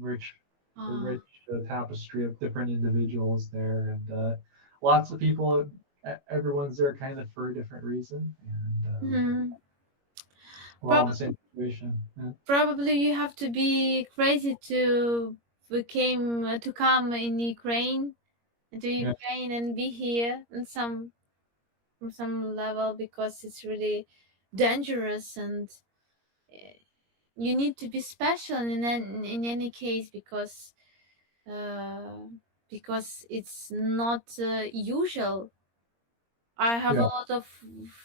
Ah. rich tapestry of different individuals there, and lots of people. Everyone's there kind of for a different reason, and Mhm. we're all in Prob- the same situation. Yeah. Probably you have to be crazy to come in Ukraine to Yeah. Ukraine and be here in some from some level because it's really dangerous and uh, you need to be special in any case uh, because it's not usual. I have a Yeah. lot of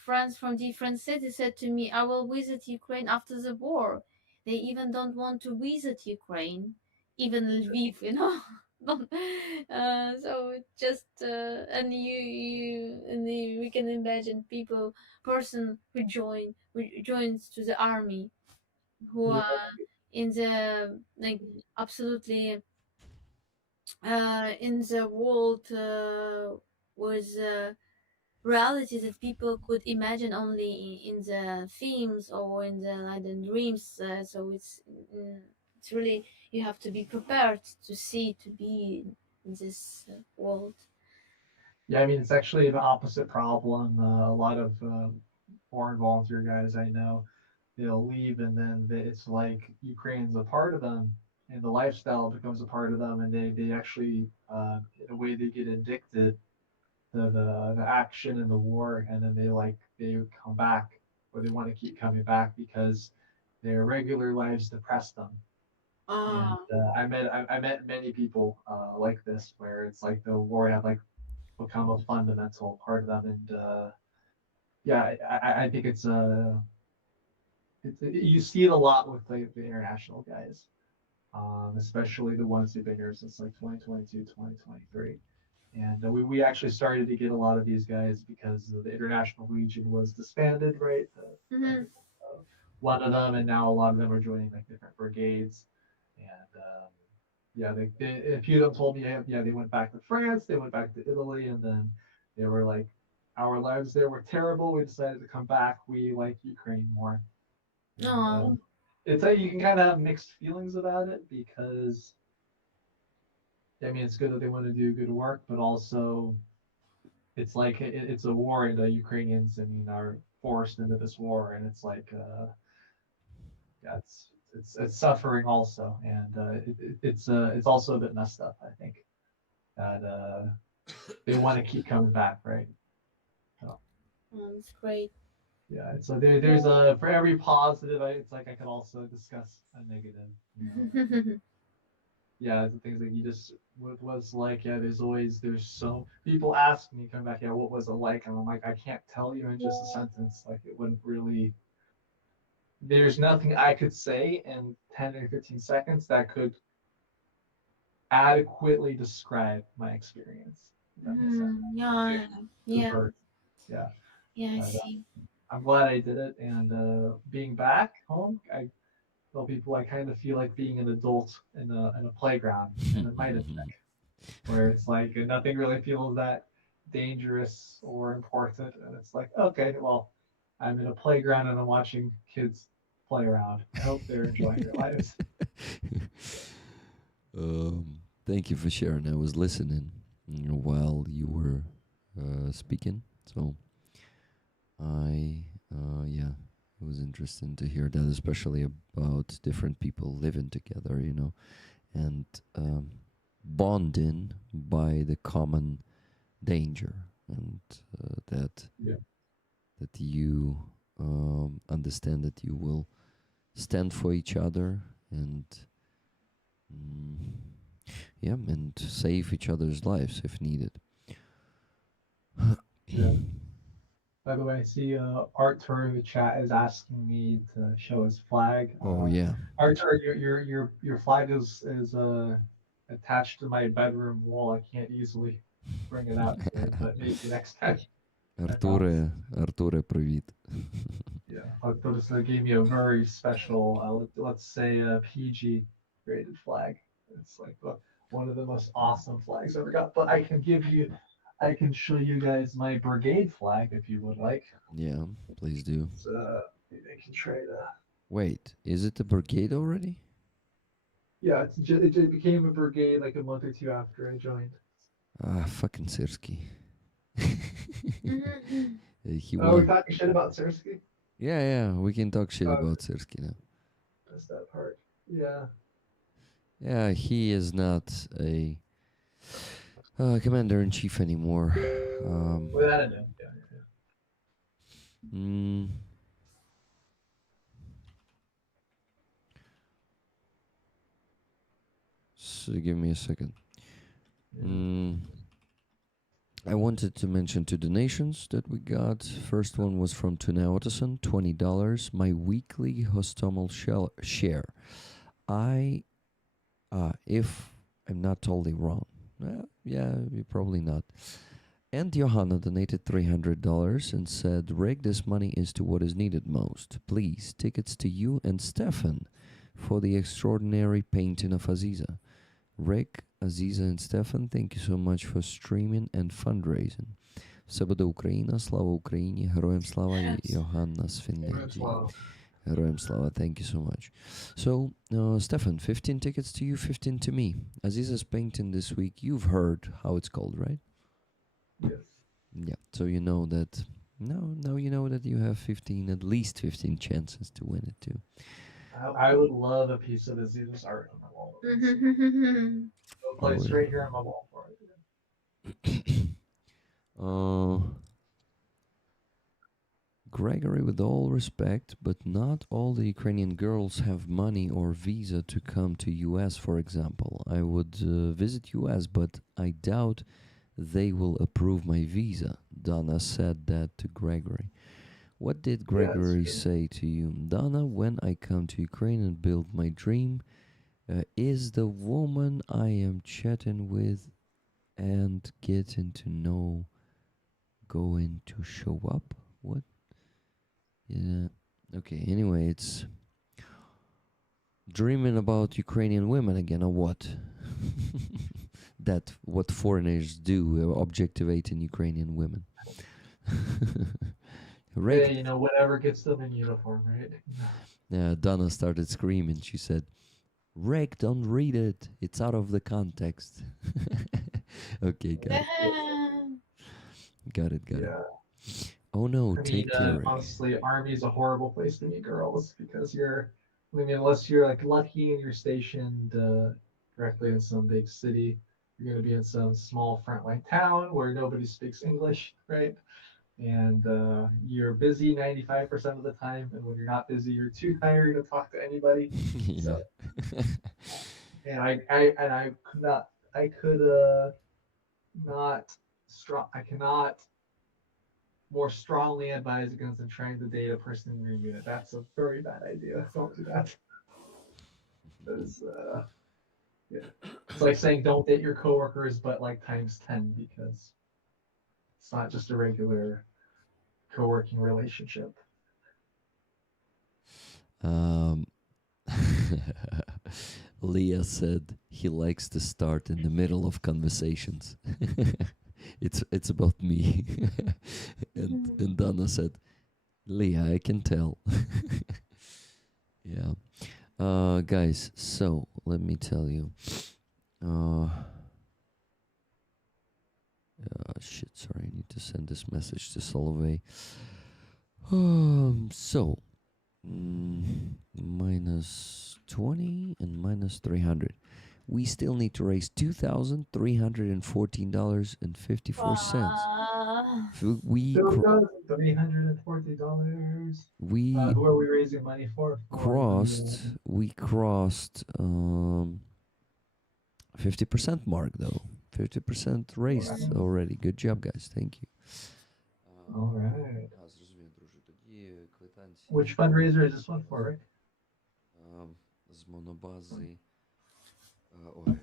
friends from different cities said to me, I will visit Ukraine after the war. They even don't want to visit Ukraine, even Lviv, you know. So it just and we can imagine who joins to the army who Yeah. are in the like absolutely in the world with reality that people could imagine only in the films or in the like in dreams. So it's really you have to be prepared to see to be in this world. Yeah, I mean, it's actually the opposite problem. A lot of foreign volunteer guys I know, they'll leave and then it's like Ukraine's a part of them and the lifestyle becomes a part of them and they actually, in a way, they get addicted to the action and the war and then they come back or they want to keep coming back because their regular lives depress them. And Ah, I met many people like this where it's like the war had like become a fundamental part of them. And yeah, I think you see it a lot with the international guys, especially the ones who've been here since like 2022, 2023. And we actually started to get a lot of these guys because the International Legion was disbanded, right? mm-hmm. One of them, and now a lot of them are joining like different brigades. And yeah, a few of them told me, yeah, they went back to France, they went back to Italy, and then they were like, our lives there were terrible. We decided to come back. We like Ukraine more. And No. it's like you can kind of have mixed feelings about it because I mean it's good that they want to do good work, but also it's like it's a war, and the Ukrainians, I mean, are forced into this war, and it's like yeah, it's suffering also, and it's also a bit messed up. I think that they want to keep coming back, right? So It's great. yeah, so there's a for every positive, it's like I could also discuss a negative, you know. Yeah, the things that you just what was like. Yeah, there's so people ask me come back. Yeah, what was it like? And I'm like, I can't tell you in just a sentence. Like it wouldn't really. There's nothing I could say in 10 or 15 seconds that could adequately describe my experience. If that makes sense. Yeah, yeah, Super. Yeah. yeah. I And, see. I'm glad I did it. And being back home, I tell people I kind of feel like being an adult in a playground in a Midas where it's like nothing really feels that dangerous or important. And it's like, okay, well, I'm in a playground and I'm watching kids play around. I hope they're enjoying their lives. Thank you for sharing. I was listening while you were speaking, so yeah, it was interesting to hear that, especially about different people living together, and bonding by the common danger, and that Yeah. you understand that you will stand for each other, and Mm, yeah, and save each other's lives if needed. Yeah. By the way, I see Artur in the chat is asking me to show his flag. Oh yeah. Artur, your flag is attached to my bedroom wall. I can't easily bring it out today, but maybe next time. I promise. Артуре, привіт. Yeah, Artur gave me a very special, let's say, a PG graded flag. It's like one of the most awesome flags I ever got. But I can show you guys my brigade flag if you would like. Yeah, please do. So maybe I can try to. Wait, is it a brigade already? Yeah, it became a brigade like a month or two after I joined. Ah, fucking Sirski. He Oh, we're won. talking shit about Sersky? Yeah, we can talk shit about Sirski now. That's that part. Yeah. Yeah, he is not a commander-in-chief anymore. Without a doubt. Yeah. So give me a second. I wanted to mention two donations that we got. First one was from Tuna Otterson, $20. My weekly Hostomal share. If I'm not totally wrong. Yeah, you're probably not. And Johanna donated $300 and said, Rick, this money is to what is needed most. Please, tickets to you and Stefan for the extraordinary painting of Aziza. Rick, Aziza and Stefan, thank you so much for streaming and fundraising. Все буде Україна, слава Україні, героям слава і Johanna з Фінляндії. Героям слава, thank you so much. So, Stefan, 15 tickets to you, 15 to me. Aziza's painting this week, you've heard how it's called, right? Yes. Yeah, so you know that, now you know that you have 15, at least 15 chances to win it too. I would love a piece of Aziza's art on my wall. I'll place right here on my wall for it. Gregory, with all respect, but not all the Ukrainian girls have money or visa to come to US, for example. I would visit US, but I doubt they will approve my visa. Donna said that to Gregory. What did Gregory say to you? Donna, when I come to Ukraine and build my dream, is the woman I am chatting with and getting to know going to show up? What? Yeah. Okay, anyway, it's dreaming about Ukrainian women again, or what? That what foreigners do, objectivating Ukrainian women. Yeah, you know, whatever gets them in uniform, right? Yeah, Donna started screaming. She said, Rick, don't read it. It's out of the context. Okay, got it. Yeah. Oh no, take care. Honestly, army is a horrible place to meet girls because unless you're like lucky and you're stationed directly in some big city, you're going to be in some small frontline town where nobody speaks English, right? And you're busy 95% of the time, and when you're not busy, you're too tired to talk to anybody. Yeah. So, and I cannot more strongly advise against trying to date a person in your unit. That's a very bad idea. Don't do that. Because, yeah. It's like saying don't date your coworkers, but like times 10, because it's not just a regular co-working relationship. Leah said he likes to start in the middle of conversations. It's about me. and Donna said, Leah, I can tell. Yeah. Guys, so let me tell you. Shit, sorry, I need to send this message to Solveig. So, minus 20 and minus 300. We still need to raise $2,314.54. We $2,340. Who are we raising money for? We crossed 50% mark though. 50% raised already. Good job, guys. Thank you. All right. Зрозумів, друже. Тоді квитанції. Which fundraiser is this one for, Rick? З монобази. Ой, блін.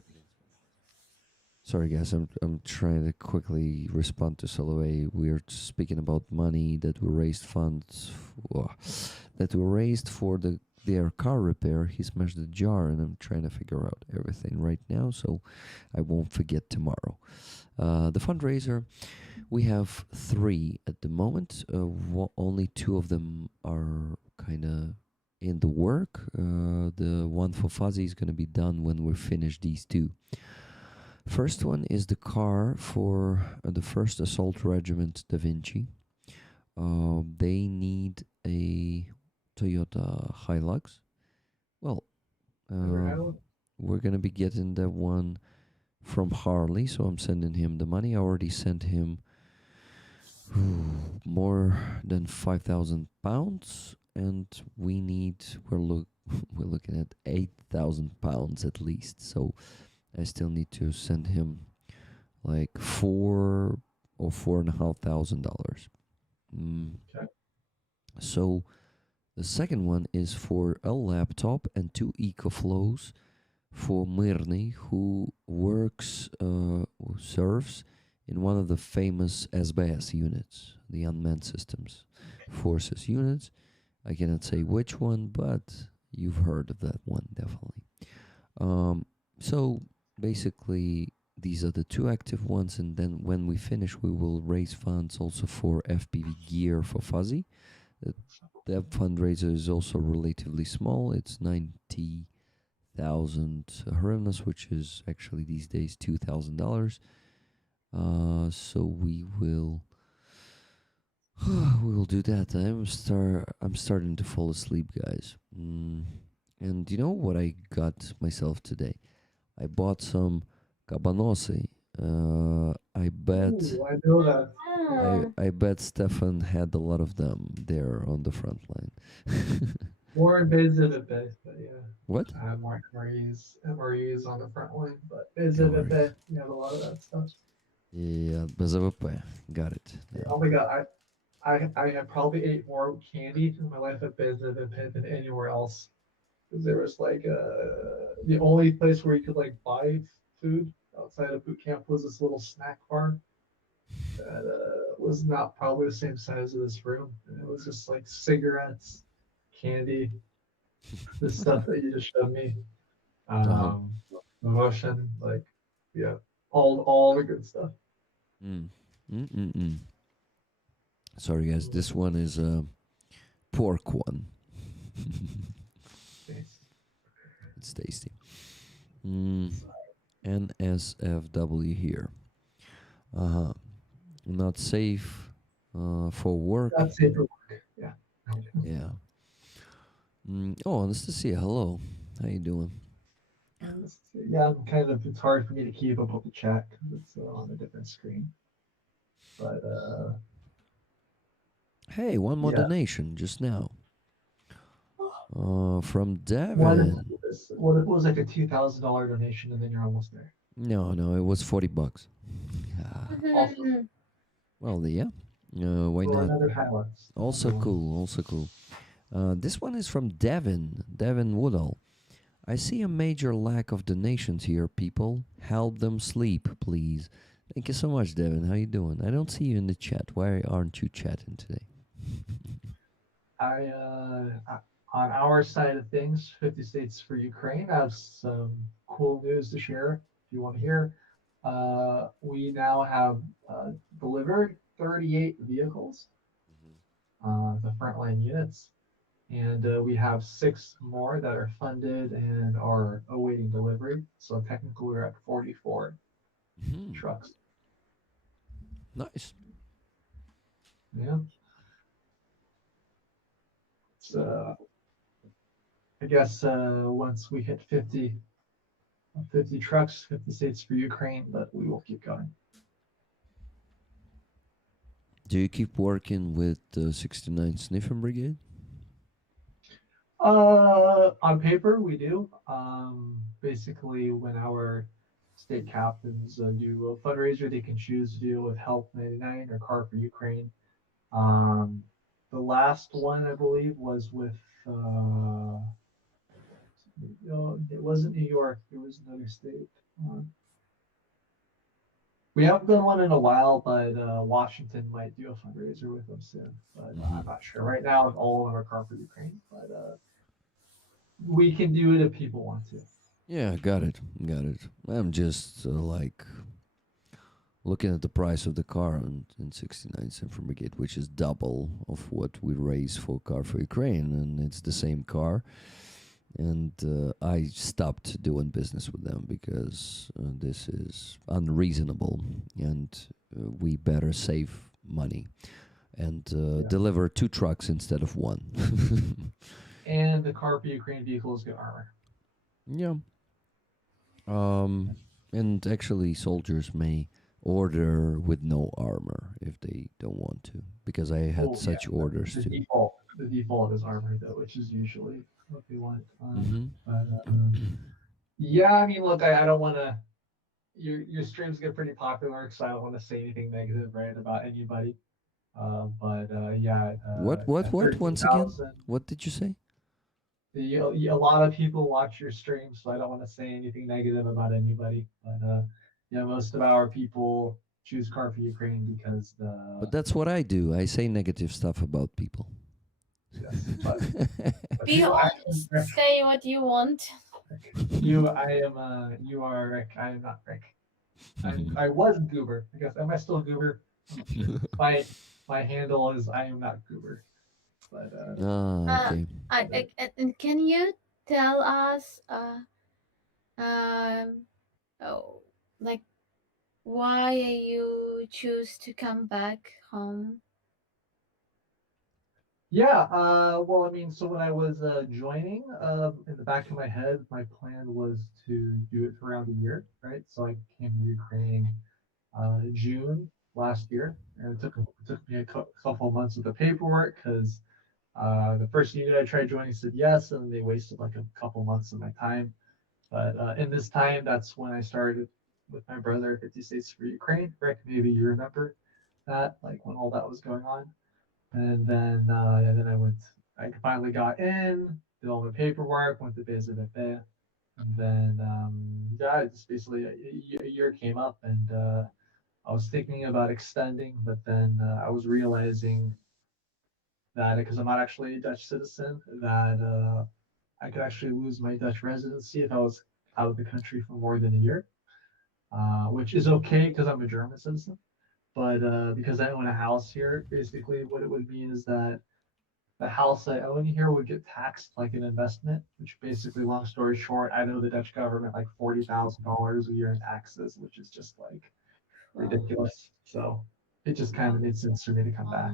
Sorry, guys. I'm trying to quickly respond to Soloway. We're speaking about money that we raised funds for, that we raised for their car repair. He smashed the jar, and I'm trying to figure out everything right now, so I won't forget tomorrow. The fundraiser, we have 3 at the moment. Only 2 of them are kind of in the work. The one for Fuzzy is going to be done when we finish these 2. First one is the car for the 1st Assault Regiment Da Vinci. They need a Toyota Hilux. Well, we're going to be getting that one from Harley, so I'm sending him the money. I already sent him more than 5,000 pounds, and we're looking at 8,000 pounds at least. So I still need to send him like $4,000 or $4,500. Okay. So the second one is for a laptop and 2 EcoFlows for Myrny, who serves in one of the famous SBS units, the Unmanned Systems Forces units. I cannot say which one, but you've heard of that one, definitely. So basically, these are the 2 active ones, and then when we finish, we will raise funds also for FPV gear for Fuzzy. That fundraiser is also relatively small. It's 90,000 hryvnias, which is actually these days $2,000. So we will do that. I'm starting to fall asleep, guys. And you know what I got myself today? I bought some cabanossi. I bet. Ooh, I know that. I bet Stefan had a lot of them there on the front line. More invasive a bit, but yeah. What? I have more MREs on the front line, but invasive a bit. You have a lot of that stuff. Yeah, BZVP. Got it. Yeah. Oh my god, I have probably ate more candy in my life at BZVP than anywhere else. Because there was like the only place where you could like buy food outside of boot camp was this little snack bar that was not probably the same size as this room, and it was just like cigarettes, candy, the stuff that you just showed me, emotion, like yeah, all the good stuff. Sorry, guys. This one is a pork one. It's tasty. NSFW here. Not safe for work. Not safe for work. Yeah. Yeah. Oh, Anastasia, hello. How you doing? Yeah, it's hard for me to keep up with the chat because it's on a different screen. But hey, one more donation just now. From Devin. What it was like a $2,000 donation, and then you're almost there. No, it was $40. Awesome. Well, yeah. Why not? Also Yeah. cool. This one is from Devin Woodall. I see a major lack of donations here, people. Help them sleep, please. Thank you so much, Devin. How you doing? I don't see you in the chat. Why aren't you chatting today? On our side of things, 50 States for Ukraine has some cool news to share if you want to hear. We now have delivered 38 vehicles, the frontline units, and we have 6 more that are funded and are awaiting delivery. So technically we're at 44 trucks. Nice. Yeah. So I guess once we hit 50 trucks, 50 States for Ukraine, but we will keep going. Do you keep working with the 69 Sniffing Brigade? On paper, we do. Basically, when our state captains do a fundraiser they can choose to do with Help 99 or Car for Ukraine. Um, the last one I believe was with it wasn't New York, it was another state. We haven't done one in a while, but Washington might do a fundraiser with them soon. But I'm not sure. Right now, all of them are Car for Ukraine, but we can do it if people want to. Yeah, got it. Got it. I'm just like looking at the price of the car in 69 cent from Brigade, which is double of what we raise for Car for Ukraine, and it's the same car. And I stopped doing business with them because this is unreasonable, and we better save money and deliver 2 trucks instead of 1. And the Car for Ukraine vehicles get armor. Yeah. And actually, soldiers may order with no armor if they don't want to, because I had such orders the too. The default is armor, though, which is usually what they want. Yeah, I mean, look, I don't want to. Your streams get pretty popular, because I don't want to say anything negative, right, about anybody. Yeah. What? Once again? What did you say? A lot of people watch your streams, so I don't want to say anything negative about anybody. But yeah, most of our people choose Car for Ukraine because But that's what I do. I say negative stuff about people. Yes, but Be honest. Say what you want. you are Rick. I am not Rick. I was Goober. I guess am I still Goober? My handle is I am not Goober. But okay. And can you tell us like why you choose to come back home? Yeah, well, I mean, so when I was joining, in the back of my head, my plan was to do it for around a year, right? So I came to Ukraine June last year, and it took me a couple of months with the paperwork because the first unit I tried joining said yes, and they wasted like a couple months of my time. But in this time, that's when I started with my brother, 50 States for Ukraine. Rick, maybe you remember that, like when all that was going on. And then I finally got in, did all the paperwork, went to BZVP, and then yeah, it's basically a year came up, and I was thinking about extending, but then I was realizing that because I'm not actually a Dutch citizen, that I could actually lose my Dutch residency if I was out of the country for more than a year, which is okay because I'm a German citizen. But because I own a house here, basically what it would mean is that the house I own here would get taxed like an investment, which basically, long story short, I owe the Dutch government like $40,000 a year in taxes, which is just like ridiculous. So it just kind of made sense for me to come back.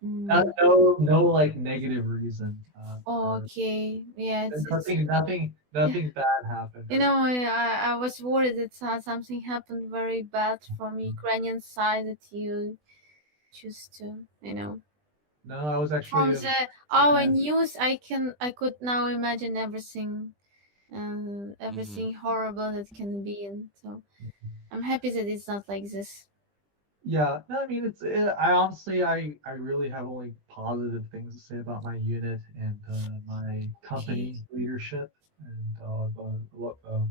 No, like negative reason. Okay, yeah, Nothing bad happened. You know, I was worried that something happened very bad from Ukrainian side that you choose to, you know. No, I was actually from our news. I could now imagine everything, horrible that can be, and so I'm happy that it's not like this. Yeah, no, I mean I honestly I really have only positive things to say about my unit and my company leadership and the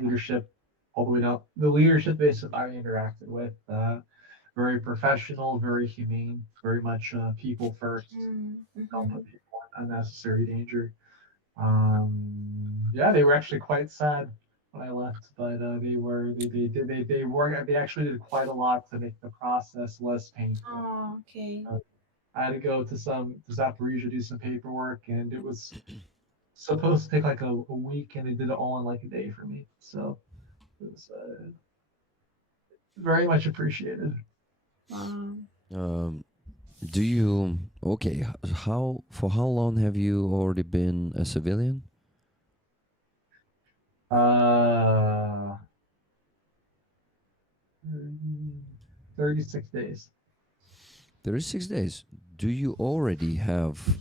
leadership all the way down the leadership base that I interacted with. Very professional, very humane, very much people first. Don't put people in unnecessary danger. Yeah, they were actually quite sad when I left, but they actually did quite a lot to make the process less painful. Oh, okay. I had to go to Zaporizhia, do some paperwork, and it was supposed to take like a week, and they did it all in like a day for me. So it was very much appreciated. Do you for how long have you already been a civilian? 36 days. 36 days. Do you already have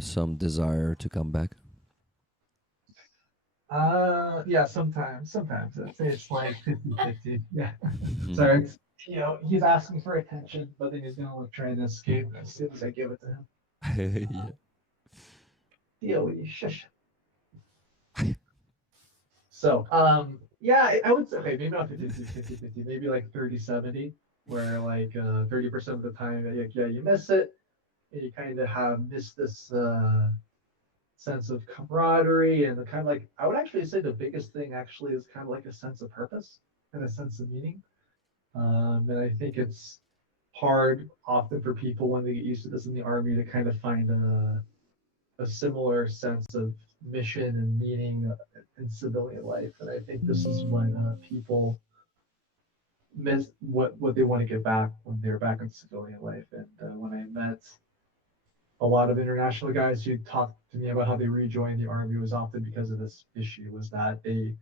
some desire to come back? Yeah, sometimes. I'd say it's like 50-50. Yeah. Mhm. Sorry, it's, he's asking for attention, but then he's gonna try to escape as soon as I give it to him. Yeah. Theo, will you shush? So, yeah, I would say, okay, maybe not 50-50, maybe like 30-70, where like 30% of the time, like, yeah, you miss it, and you kind of have missed this sense of camaraderie and the kind of like, I would actually say the biggest thing actually is kind of like a sense of purpose and a sense of meaning. And I think it's hard often for people when they get used to this in the army to kind of find a similar sense of mission and meaning in civilian life. And I think this is when people miss what they want to get back when they're back in civilian life. And when I met a lot of international guys who talked to me about how they rejoined the army was often because of this issue, was that they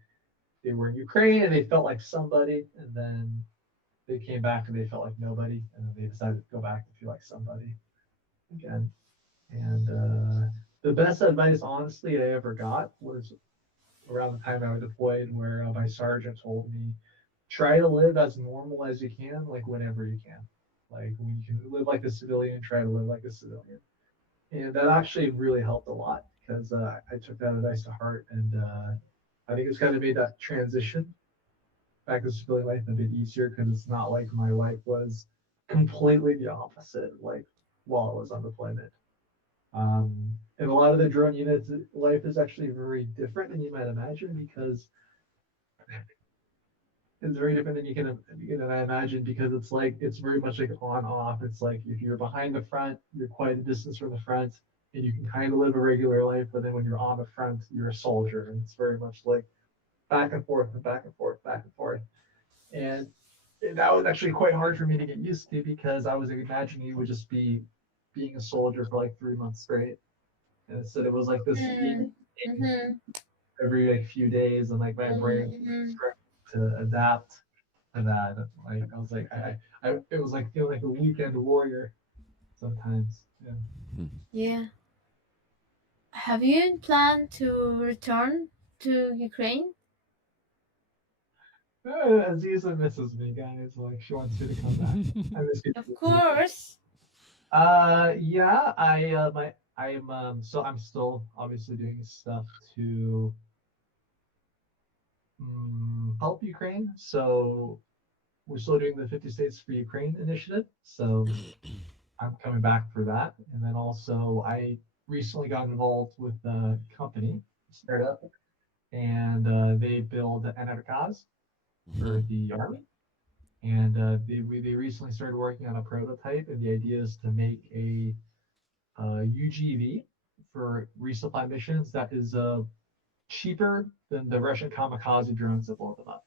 were in Ukraine and they felt like somebody, and then they came back and they felt like nobody, and then they decided to go back and feel like somebody again. And the best advice, honestly, I ever got was around the time I was deployed, where my sergeant told me, try to live as normal as you can, like whenever you can. Like when you can live like a civilian, try to live like a civilian. And that actually really helped a lot because I took that advice to heart, and I think it's kind of made that transition back to civilian life a bit easier because it's not like my life was completely the opposite, like while I was on deployment. And a lot of the drone units' life is actually very different than you might imagine because it's very different than you can imagine because it's like it's very much like on off. It's like if you're behind the front, you're quite a distance from the front, and you can kind of live a regular life. But then when you're on the front, you're a soldier, and it's very much like back and forth and back and forth, back and forth. And that was actually quite hard for me to get used to because I was imagining it would just be being a soldier for like 3 months straight, and instead it was like this Mm-hmm. every like few days, and like my brain Mm-hmm. to adapt to that. Like I was like, it was like feeling like a weekend warrior sometimes. Yeah. Mhm. Yeah. Have you planned to return to Ukraine? Aziza misses me, guys. Like she wants me to come back. I miss you. Of course. Yeah. I'm still obviously doing stuff to help Ukraine. So we're still doing the 50 States for Ukraine initiative. So I'm coming back for that. And then also, I recently got involved with a company, a startup, and they build NRKs for the Army. And they recently started working on a prototype, and the idea is to make a UGV for resupply missions that is cheaper than the Russian kamikaze drones that blow them up.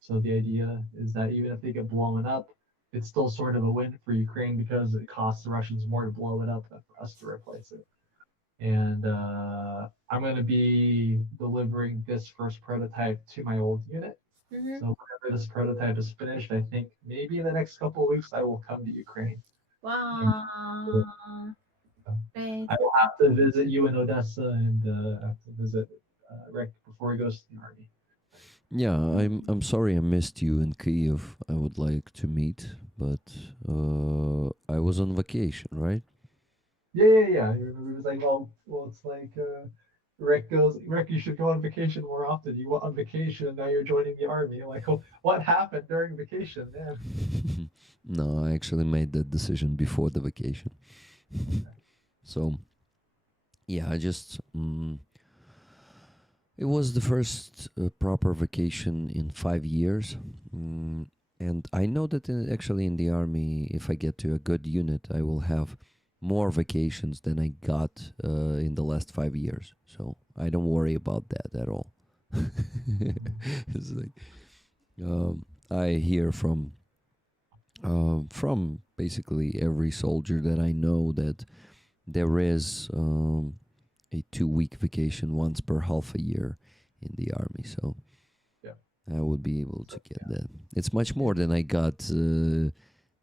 So the idea is that even if they get blown up, it's still sort of a win for Ukraine because it costs the Russians more to blow it up than for us to replace it. And I'm going to be delivering this first prototype to my old unit. Mm-hmm. So whenever this prototype is finished, I think maybe in the next couple of weeks I will come to Ukraine. Wow. Great. I will have to visit you in Odessa and have to visit Rick before he goes to the army. Yeah, I'm sorry I missed you in Kyiv. I would like to meet, but I was on vacation, right? Yeah. He was like, well, it's like Rick, you should go on vacation more often. You went on vacation and now you're joining the army. I'm like, oh, what happened during vacation, man? No, I actually made that decision before the vacation. So, yeah, it was the first proper vacation in 5 years. And I know that actually in the army, if I get to a good unit, I will have more vacations than I got in the last 5 years. So I don't worry about that at all. It's like I hear from basically every soldier that I know that there is a 2-week vacation once per half a year in the army. So yeah, I would be able to get that. It's much more than I got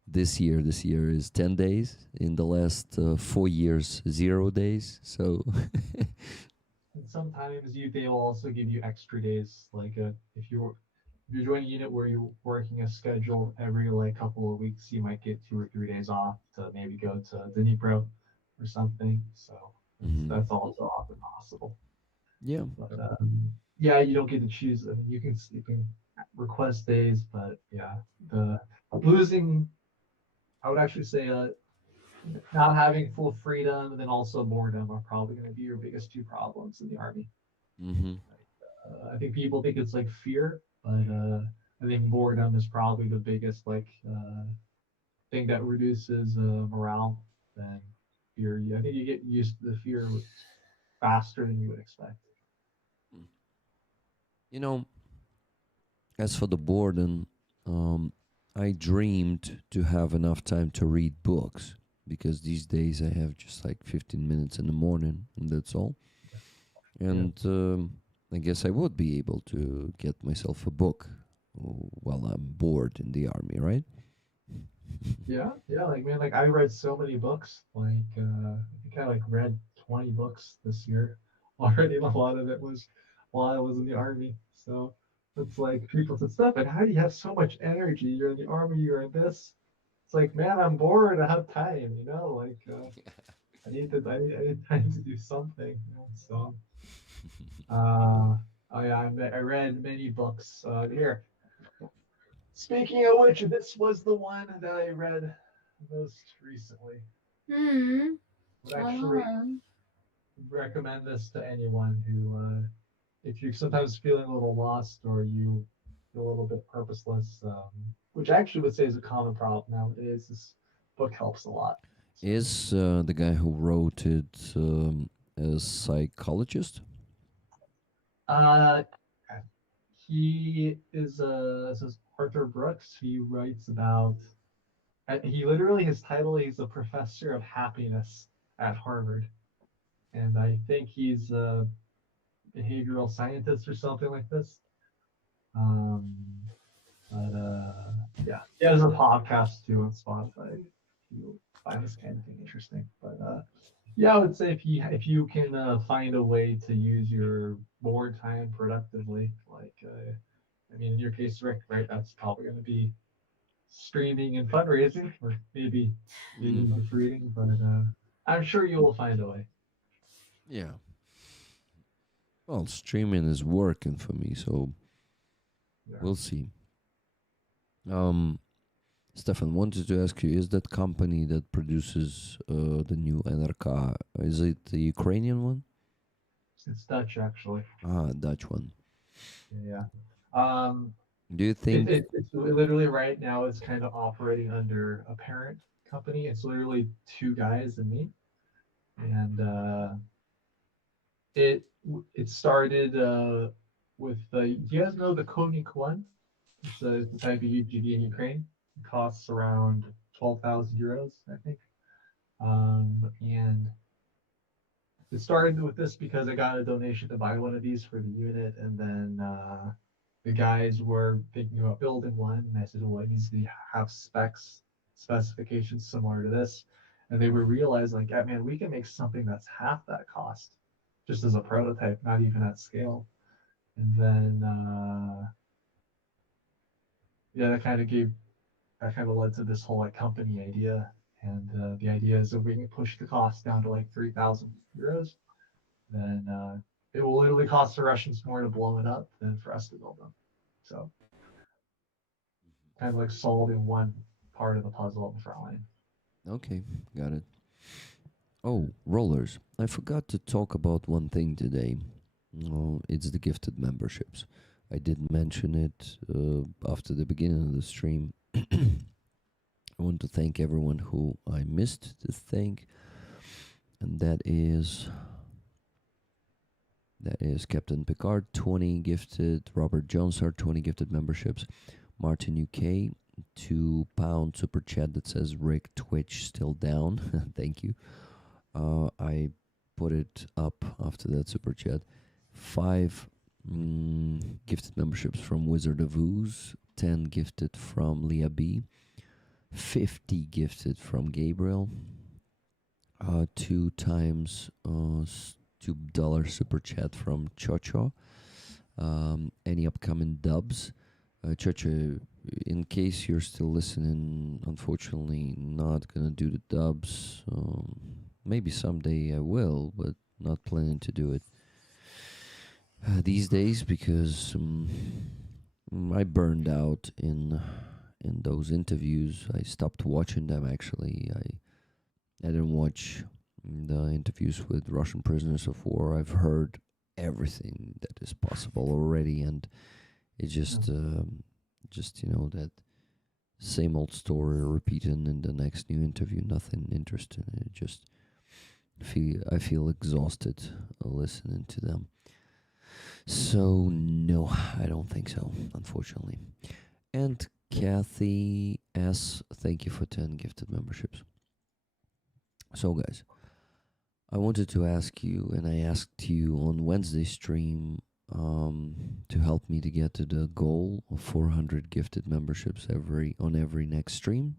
this year. This year is 10 days. In the last 4 years, 0 days. So And sometimes they will also give you extra days. Like if you're joining a unit where you're working a schedule every like couple of weeks, you might get 2 or 3 days off to maybe go to Dnipro or something. So Hmm. that's also often possible. Yeah. But yeah, you don't get to choose. I mean, you can request days, but yeah, the losing. I would actually say not having full freedom and then also boredom are probably going to be your biggest two problems in the army. Hmm. I think people think it's like fear, but I think boredom is probably the biggest like thing that reduces morale than fear. I think you get used to the fear faster than you would expect. You know, as for the boredom, um, I dreamed to have enough time to read books because these days I have just like 15 minutes in the morning and that's all. Yeah. And I guess I would be able to get myself a book while I'm bored in the army, right? Yeah, like man, like I read so many books. Like I think I like read 20 books this year already, and a lot of it was while I was in the army. So it's like people said stuff, and how do you have so much energy? You're in the army, you're in this. It's like, man, I'm bored. I have time, like I need time to do something. So I read many books here. Speaking of which, this was the one that I read most recently. Hmm. Would actually Oh. recommend this to anyone who, if you're sometimes feeling a little lost or you feel a little bit purposeless, which I actually would say is a common problem nowadays. This book helps a lot. So, Is the guy who wrote it a psychologist? uh, he is this is Arthur Brooks. He writes about. He literally his title. He's a professor of happiness at Harvard, and I think he's a behavioral scientist or something like this. Um, but yeah, he has a podcast too on Spotify. If you find this kind of thing interesting, but yeah, I would say if you can find a way to use your board time productively, like I mean, in your case, Rick, right? That's probably going to be streaming and fundraising, or maybe Mm. book reading, but I'm sure you will find a way. Yeah. Well, streaming is working for me, so Yeah. we'll see. Um, Stefan, wanted to ask you: is that company that produces the new NRK? Is it the Ukrainian one? It's Dutch actually. Ah, Dutch one. Yeah. Um, Do you think? it's literally right now it's kind of operating under a parent company. It's literally two guys and me, and it started with do you guys know the Konik one? It's a type of UGV in Ukraine. It costs around 12,000 euros, I think. And it started with this because I got a donation to buy one of these for the unit, and then the guys were thinking about building one, and I said, well, it needs to have specifications similar to this, and they would realize like, yeah, man, we can make something that's half that cost, just as a prototype, not even at scale. And then yeah, that kind of led to this whole like company idea, and the idea is if we can push the cost down to like 3,000 euros, then it will literally cost the Russians more to blow it up than for us to build them. So kind of like solving one part of the puzzle in the front line. Okay, got it. Oh, rollers. I forgot to talk about one thing today. Oh, it's the gifted memberships. I did mention it after the beginning of the stream. I want to thank everyone who I missed to thank, and that is Captain Picard, 20 gifted, Robert Jones, 20 gifted memberships, Martin UK, £2 super chat that says Rick Twitch still down. Thank you. I put it up after that super chat. 5 gifted memberships from Wizard of Ooze, 10 gifted from Leah B, 50 gifted from Gabriel, 2 times $2 super chat from Chocho. Any upcoming dubs? Chocho, in case you're still listening, unfortunately, not gonna do the dubs. Maybe someday I will, but not planning to do it these days because I burned out in those interviews. I stopped watching them. Actually, I didn't watch the interviews with Russian prisoners of war. I've heard everything that is possible already, and it just that same old story repeating in the next new interview. Nothing interesting. It just I feel exhausted listening to them. So no, I don't think so, unfortunately. And Kathy S, thank you for 10 gifted memberships. So guys, I wanted to ask you, and I asked you on Wednesday stream to help me to get to the goal of 400 gifted memberships on every next stream.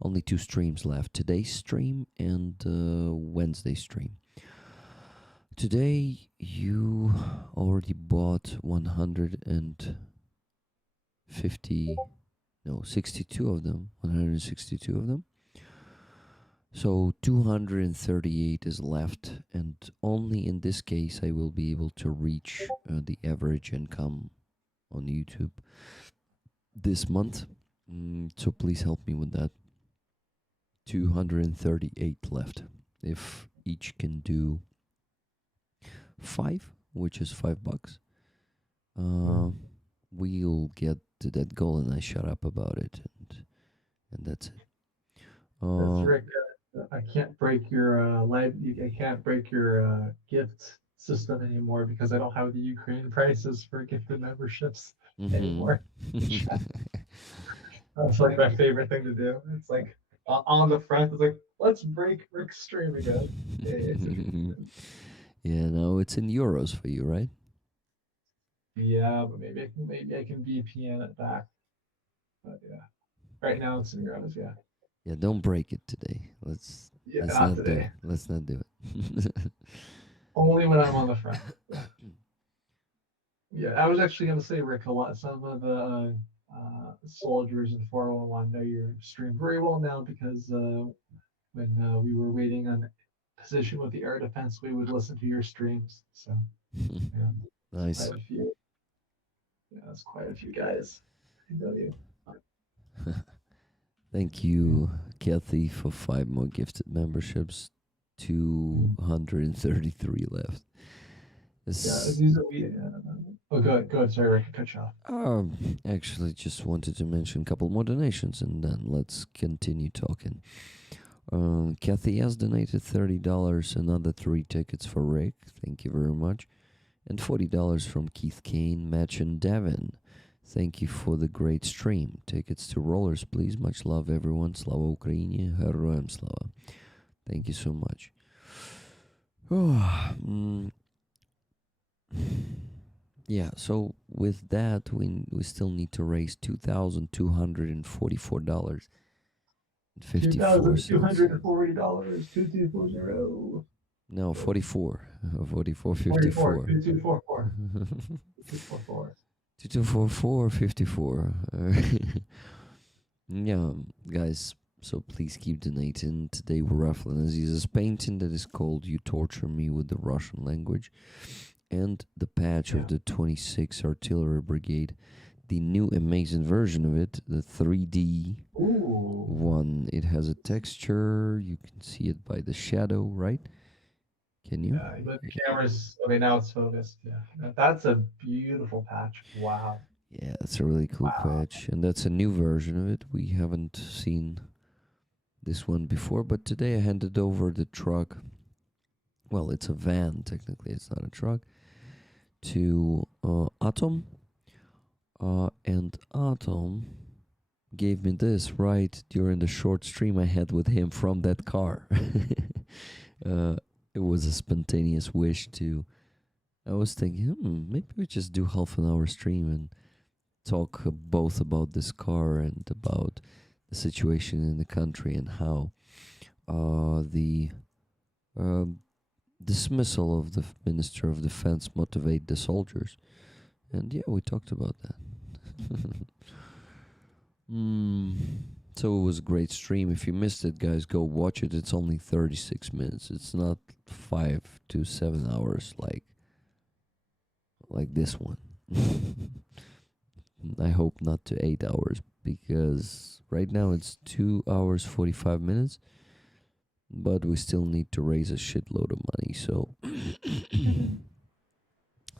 Only 2 streams left, today's stream and Wednesday stream. Today you already bought 162 of them, 162 of them. So 238 is left, and only in this case I will be able to reach the average income on YouTube this month. So please help me with that. 238 left. If each can do 5, which is $5, we'll get to that goal, and I shut up about it, and that's it. That's right. I can't break your I can't break your gift system anymore because I don't have the Ukraine prices for gifted memberships anymore. That's like my favorite thing to do. It's like on the front, it's like, let's break Rick's stream again. Yeah, no, it's in euros for you, right? Yeah, but maybe I can VPN it back. But yeah, right now it's in euros. Yeah. Yeah, don't break it today. Let's not today. Let's not do it. Only when I'm on the front. Yeah, I was actually gonna say, Rick, some of the soldiers in 411 know your stream very well now because when we were waiting on position with the air defense, we would listen to your streams. So yeah, nice. quite a few. Yeah, that's quite a few guys. I know you. Thank you, Kathy, for 5 more gifted memberships. 233 left. Oh, go ahead. Sorry, Rick, I cut you off. Actually, just wanted to mention a couple more donations, and then let's continue talking. Kathy has donated $30, another 3 tickets for Rick. Thank you very much. And $40 from Keith Kane, Match, and Devin. Thank you for the great stream. Tickets to Rollers, please. Much love, everyone. Slava Ukraini, Heroям Slava. Thank you so much. Yeah, so with that, we still need to raise $2,244. $2,240. 2240. No, 44. 54. 2244. 2244, 54. Yeah, guys, so please keep donating. Today we're raffling Aziz's painting that is called You Torture Me with the Russian Language, and the patch of the 26th Artillery Brigade, the new amazing version of it, the 3D one. It has a texture, you can see it by the shadow, right? Can you? Yeah, but the camera's, now it's focused. Yeah, that's a beautiful patch. Wow. Yeah, it's a really cool patch, and that's a new version of it. We haven't seen this one before, but today I handed over the truck. Well, it's a van, technically, it's not a truck, to Atom, and Atom gave me this right during the short stream I had with him from that car. It was a spontaneous wish to. I was thinking, maybe we just do half an hour stream and talk both about this car and about the situation in the country and how the dismissal of the Minister of Defense motivate the soldiers. And yeah, we talked about that. mm. So it was a great stream. If you missed it, guys, go watch it. It's only 36 minutes. It's not 5 to 7 hours like this one. I hope not to 8 hours, because right now it's 2 hours 45 minutes, but we still need to raise a shitload of money. So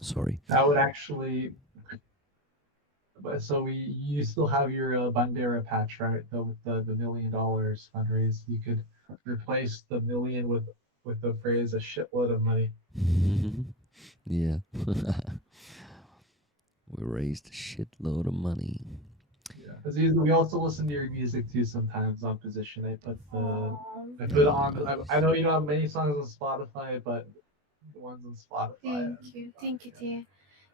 sorry. That would actually. But so you still have your Bandera patch, right? With the $1 million fundraise, you could replace the million with the phrase "a shitload of money." Yeah. We raised a shitload of money. Yeah, because we also listen to your music too sometimes on position. I put Oh, on. I know you don't have many songs on Spotify, but the ones on Spotify. Thank you, dear.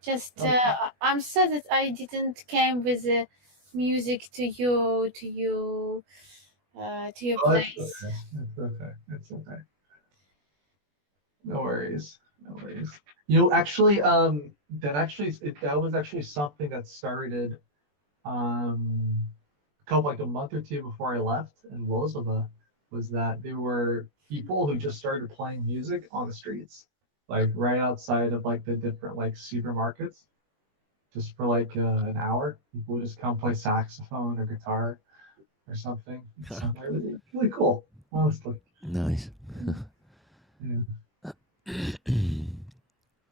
Just Okay. I'm sad that I didn't came with the music to your Oh, it's place. okay. It's okay. It's okay. No worries. No worries. You know, actually, that was actually something that started um couple like a month or two before I left in Lozova, was that there were people who just started playing music on the streets, like right outside of like the different like supermarkets, just for like an hour. People would just come play saxophone or guitar or something. It's really, really cool, honestly. nice. Yeah.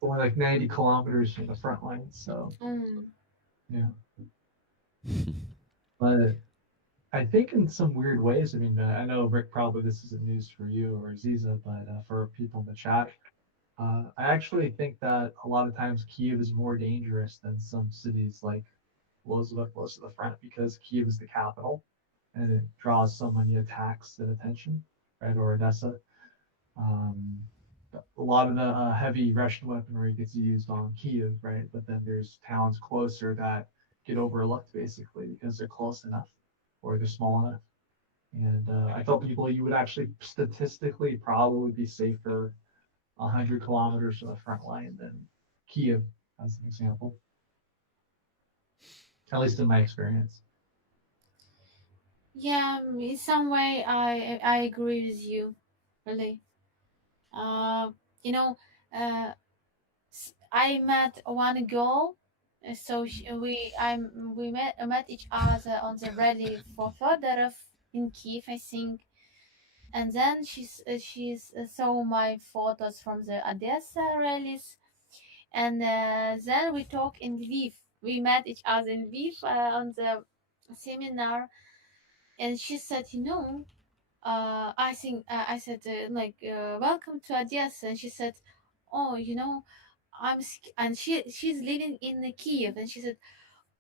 Only like 90 kilometers from the front line, so Mm. yeah. But I think in some weird ways, I mean, I know Rick, probably this isn't news for you or Ziza, but for people in the chat, I actually think that a lot of times Kiev is more dangerous than some cities like Lozova close to the front, because Kiev is the capital and it draws so many attacks and attention, right? Or Odessa. Um, a lot of the heavy Russian weaponry gets used on Kiev, right? But then there's towns closer that get overlooked basically because they're close enough or they're small enough. And I tell people you would actually statistically probably be safer 100 kilometers from the front line than Kiev, as an example, at least in my experience. Yeah, in some way I agree with you, really. Uh, you know, uh, I met one girl, so we met each other on the rally for Fedorov in Kiev, I think. And then she's saw my photos from the Odessa rallies, and then we talk in Lviv. We met each other in Lviv on the seminar, and she said, I think I said welcome to Odessa, and she said, oh, and she's living in Kiev, and she said,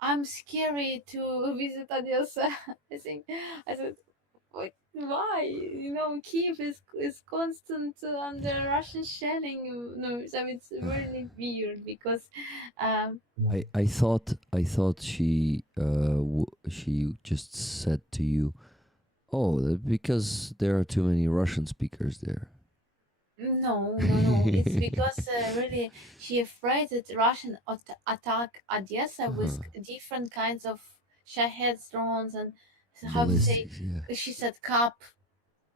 I'm scary to visit Odessa. I think I said, why? Kiev is constant under Russian shelling. No, so it's really weird because um I thought she just said to you, "Oh, because there are too many Russian speakers there." no. It's because really she afraid that Russian attack Odessa with different kinds of Shahed drones and how to say. Ballistics, yeah. She said cap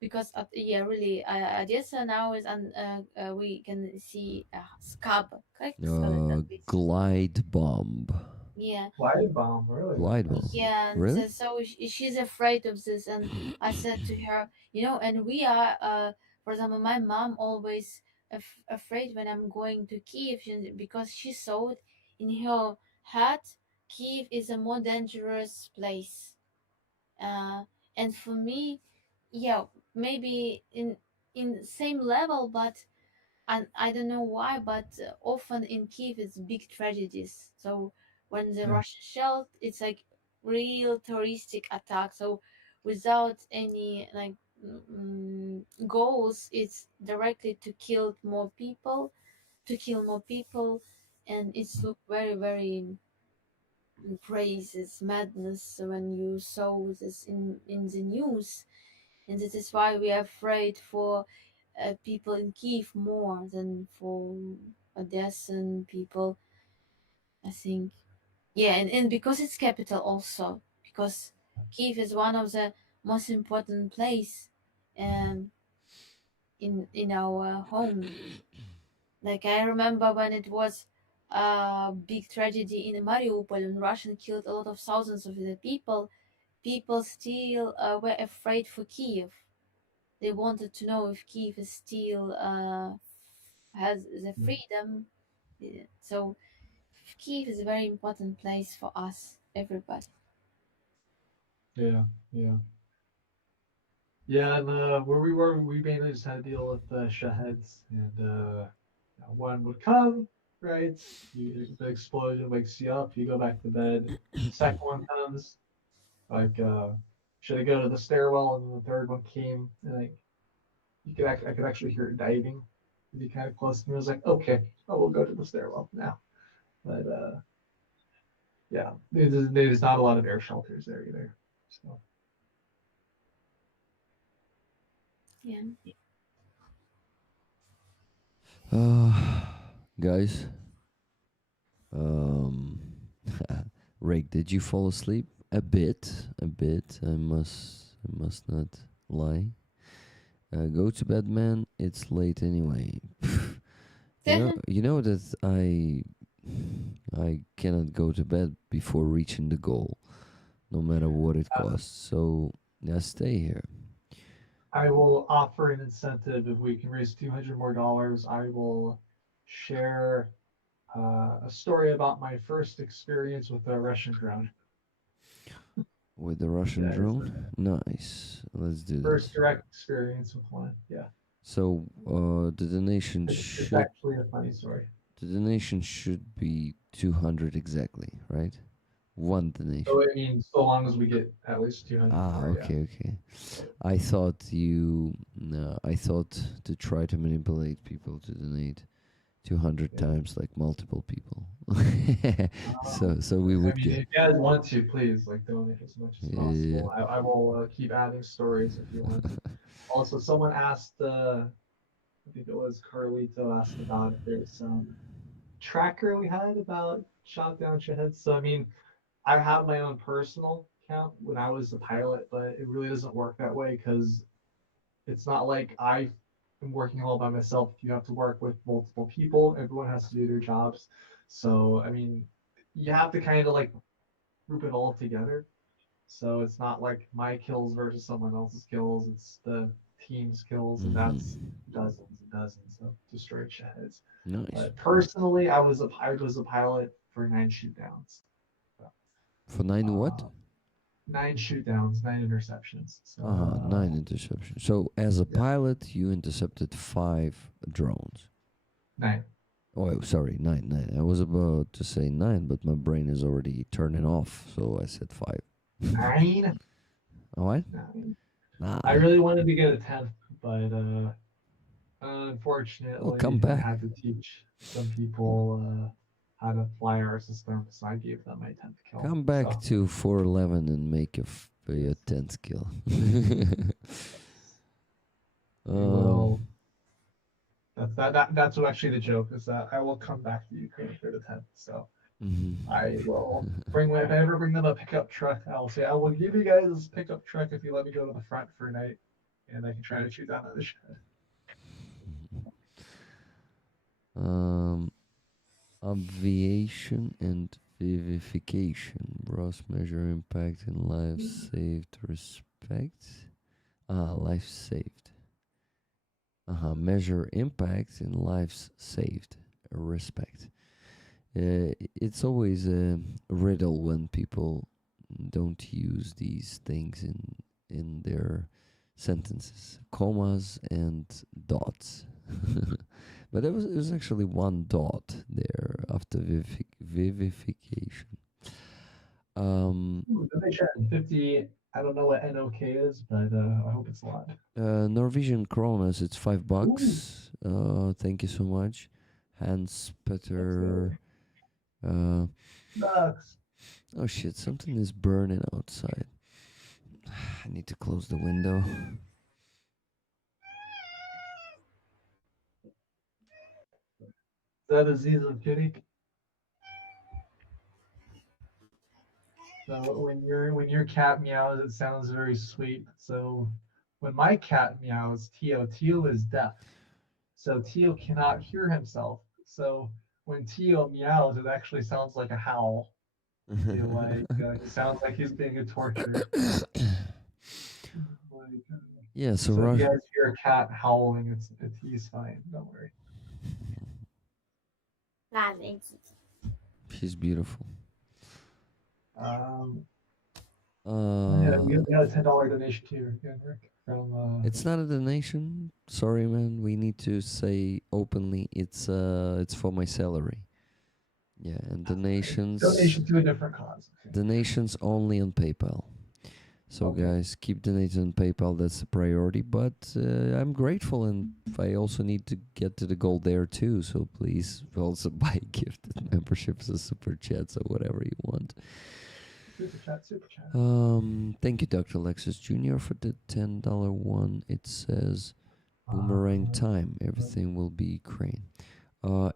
because yeah, really Odessa now is and we can see scab, correct? So that means Glide bomb. yeah. Glide bomb, really? Glide bomb. Yeah, and Really? so she's afraid of this, and I said to her, and we are, for example, my mom always afraid when I'm going to Kiev because she thought in her head Kiev is a more dangerous place, uh, and for me, yeah, maybe in same level, but and I don't know why, but often in Kiev it's big tragedies. So when the Yeah. Russian shelled, it's like real touristic attack. So without any goals, it's directly to kill more people, and it's look very very crazy, madness when you saw this in the news, and this is why we are afraid for people in Kiev more than for Odessan people, I think. Yeah, and because it's capital also, because Kiev is one of the most important place um, in our home. Like I remember when it was a big tragedy in Mariupol and Russian killed a lot of thousands of the people. People still were afraid for Kiev. They wanted to know if Kiev is still has the freedom. Yeah. So Kiev is a very important place for us, everybody. Yeah, yeah. Yeah, and where we were, we mainly just had to deal with shaheds, and one would come, right? The explosion wakes you up, you go back to bed. Second one comes, like, should I go to the stairwell? And then the third one came, and like, I could actually hear it diving. Be kind of close to me. I was like, okay, I will go to the stairwell now. But yeah, there's not a lot of air shelters there either. So Yeah. Guys, um, Rick, did you fall asleep? A bit, a bit. I must not lie. Go to bed, man. It's late anyway. You know that I cannot go to bed before reaching the goal, no matter what it costs. So yeah, stay here. I will offer an incentive if we can raise $200 more. I will share a story about my first experience with a Russian drone. With the Russian Yeah, drone? Nice. Let's do first this. direct experience with one. Yeah, So the donation it's should actually a funny story. the donation should be 200 exactly, right? One donation. So I mean, so long as we get at least 200 Ah, more, okay, okay. I thought I thought to try to manipulate people to donate 200 Yeah. times, like multiple people. Um, so we I would mean, get. if you guys want to, please like donate as much as Yeah. possible. I will keep adding stories if you want. Also, someone asked, I think it was Carlito asked about if there's some tracker we had about shot down shaheads. So I mean, I have my own personal account when I was a pilot, but it really doesn't work that way because it's not like I am working all by myself. You have to work with multiple people. Everyone has to do their jobs. So I mean, you have to kind of like group it all together. So it's not like my kills versus someone else's kills. It's the team's kills, and that's dozens and dozens of destroyed shaheads. Nice. But personally, I was a pilot for 9 shoot downs. For 9 what? 9 shoot downs, 9 interceptions. So 9 interceptions. So as a yeah, pilot, you intercepted 5 drones. 9. Oh, sorry, 9. I was about to say 9, but my brain is already turning off, so I said 5. 9. What? 9. Nah. I really wanted to get a 10th, but unfortunately, come I back. had to teach some people how to fly our system, so I gave them my 10th kill. Come back So, to 411 and make your 10th kill. we will. That's what actually the joke is that I will come back to Ukraine for the 10th. So I will if I ever bring them a pickup truck, I'll say I will give you guys this pickup truck if you let me go to the front for a night, and I can try to shoot down the shed. Obviation and vivification. Gross measure impact in lives saved. Respect. Life saved. Measure impact in lives saved. Respect. It's always a riddle when people don't use these things in their sentences. Commas and dots. But it was actually one dot there after vivification. Donation 50. I don't know what NOK is, but I hope it's a lot. Norwegian kronas, it's $5. Thank you so much. Hans Peter. Bucks. Oh shit, something is burning outside. I need to close the window. that Aziza kitty? So when your cat meows, it sounds very sweet. So when my cat meows, Tio is deaf. So Tio cannot hear himself. So when Tio meows, it actually sounds like a howl. He sounds like he's being tortured. Like, Yeah, so so if you Rush, guys hear a cat howling, it's he's fine. Don't worry. she's beautiful. Um, Uh, we got a $10 donation too, again, Rick, from it's not a donation. Sorry, man. We need to say openly. It's for my salary. Yeah, and donations. donation to a different cause. Donations only on PayPal. So Okay. guys, keep donating on PayPal. That's the priority. But I'm grateful, and I also need to get to the goal there too. So please also buy gifted memberships or super chats or whatever you want. Super chat. Thank you, Dr. Alexis Jr. for the $10 one. It says boomerang time. Everything will be Crane.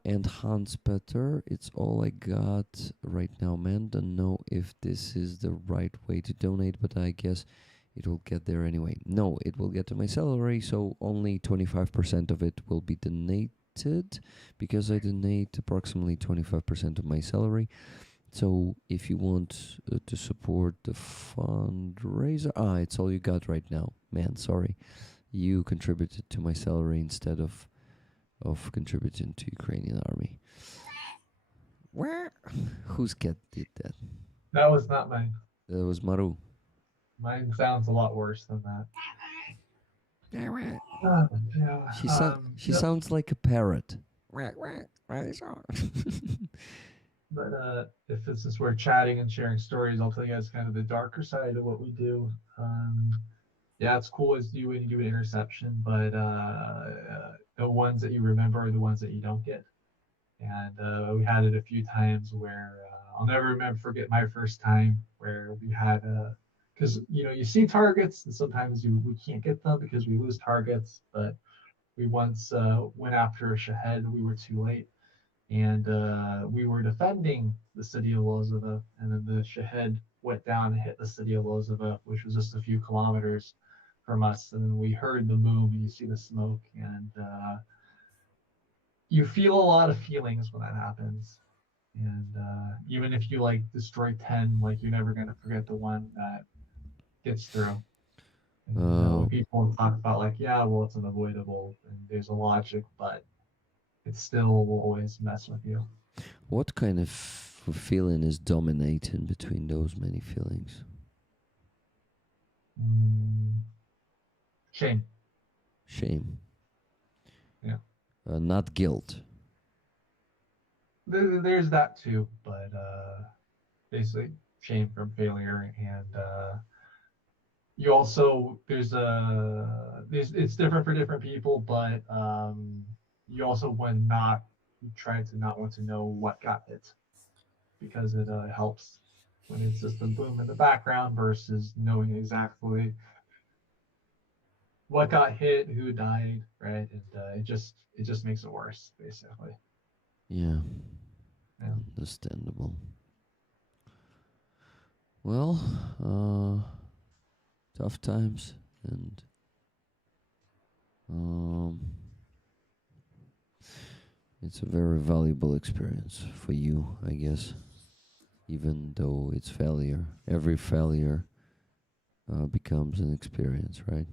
And Hans Petter, it's all I got right now, man. Don't know if this is the right way to donate, but I guess it will get there anyway. No, it will get to my salary, so only 25% of it will be donated because I donate approximately 25% of my salary. So if you want to support the fundraiser, it's all you got right now, man. Sorry, you contributed to my salary instead of contributing to Ukrainian army. Where? Whose cat did that? That was not mine. That was Maru. Mine sounds a lot worse than that. Yeah. She sounds like a parrot. But if this is we're chatting and sharing stories, I'll tell you guys kind of the darker side of what we do. Yeah, it's cool as you when you do an interception, but the ones that you remember are the ones that you don't get. And we had it a few times where I'll never forget my first time where we had because you see targets and sometimes we can't get them because we lose targets. But we once went after a Shahed. We were too late, and we were defending the city of Lozova, and then the Shahed went down and hit the city of Lozova, which was just a few kilometers from us. And then we heard the boom, and you see the smoke, and you feel a lot of feelings when that happens. And even if you destroy 10, you're never going to forget the one that gets through. And, when people talk about yeah, well, it's unavoidable and there's a logic, but it still will always mess with you. What kind of feeling is dominating between those many feelings? Shame. Shame. Yeah. Not guilt. There's that too, but basically shame from failure, and you also it's different for different people, but you also try to not want to know what got hit because it helps when it's just a boom in the background versus knowing exactly what got hit, who died, right? And it just makes it worse, basically. Yeah. Understandable. Well, tough times, and it's a very valuable experience for you, I guess. Even though it's failure, every failure becomes an experience, right?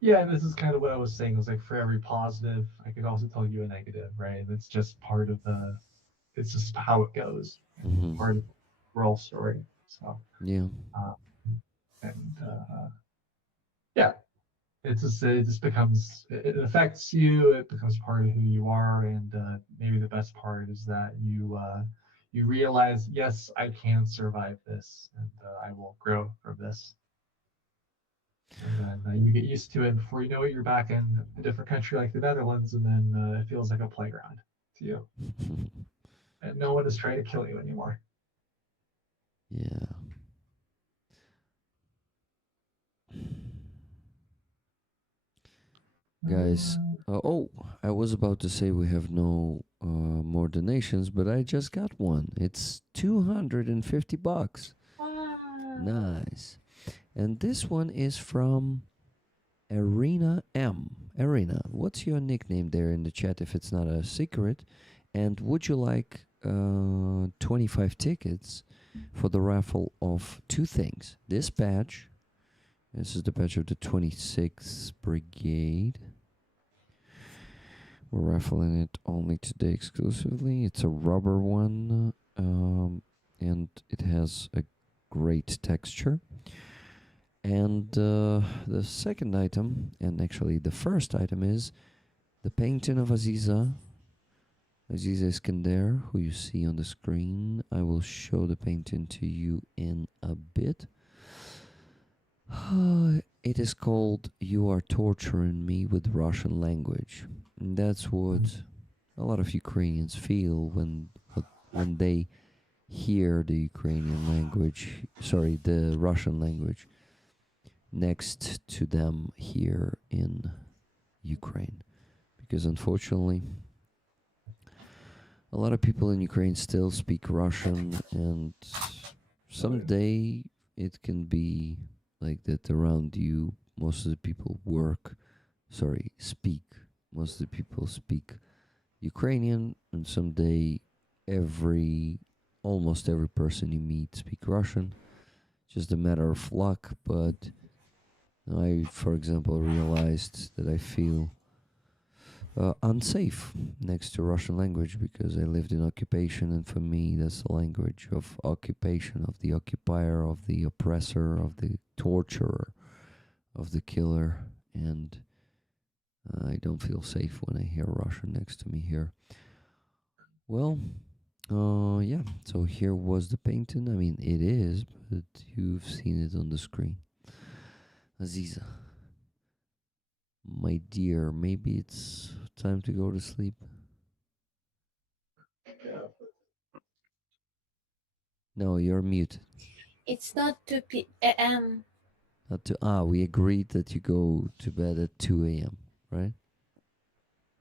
Yeah, and this is kind of what I was saying. It was for every positive, I could also tell you a negative, right? And it's just part of it's just how it goes. Mm-hmm. Part of the overall story. So yeah, and yeah, it just becomes it affects you. It becomes part of who you are, and maybe the best part is that you realize, yes, I can survive this, and I will grow from this. And then you get used to it. Before you know it, you're back in a different country like the Netherlands, and then it feels like a playground to you. And no one is trying to kill you anymore. Yeah. Guys, Oh, I was about to say we have no more donations, but I just got one. It's $250. Wow. Nice. And this one is from Arena M. Arena, what's your nickname there in the chat if it's not a secret? And would you like 25 tickets for the raffle of two things? This badge. This is the badge of the 26th Brigade. We're raffling it only today exclusively. It's a rubber one, and it has a great texture. And the second item, and actually the first item, is the painting of Aziza Iskandar, who you see on the screen. I will show the painting to you in a bit. It is called "You Are Torturing Me with Russian Language." And that's what a lot of Ukrainians feel when they hear the Ukrainian language, sorry, the Russian language next to them here in Ukraine. Because unfortunately, a lot of people in Ukraine still speak Russian, and someday it can be like that around you. Most of the people speak. Most of the people speak Ukrainian, and someday almost every person you meet speak Russian. Just a matter of luck, but I, for example, realized that I feel unsafe next to Russian language because I lived in occupation, and for me, that's the language of occupation, of the occupier, of the oppressor, of the torturer, of the killer, and I don't feel safe when I hear Russian next to me here. Well, yeah, so here was the painting. I mean, it is, but you've seen it on the screen. Aziza, my dear, maybe it's time to go to sleep. No, you're muted. It's not 2 p.m. We agreed that you go to bed at 2 a.m., right?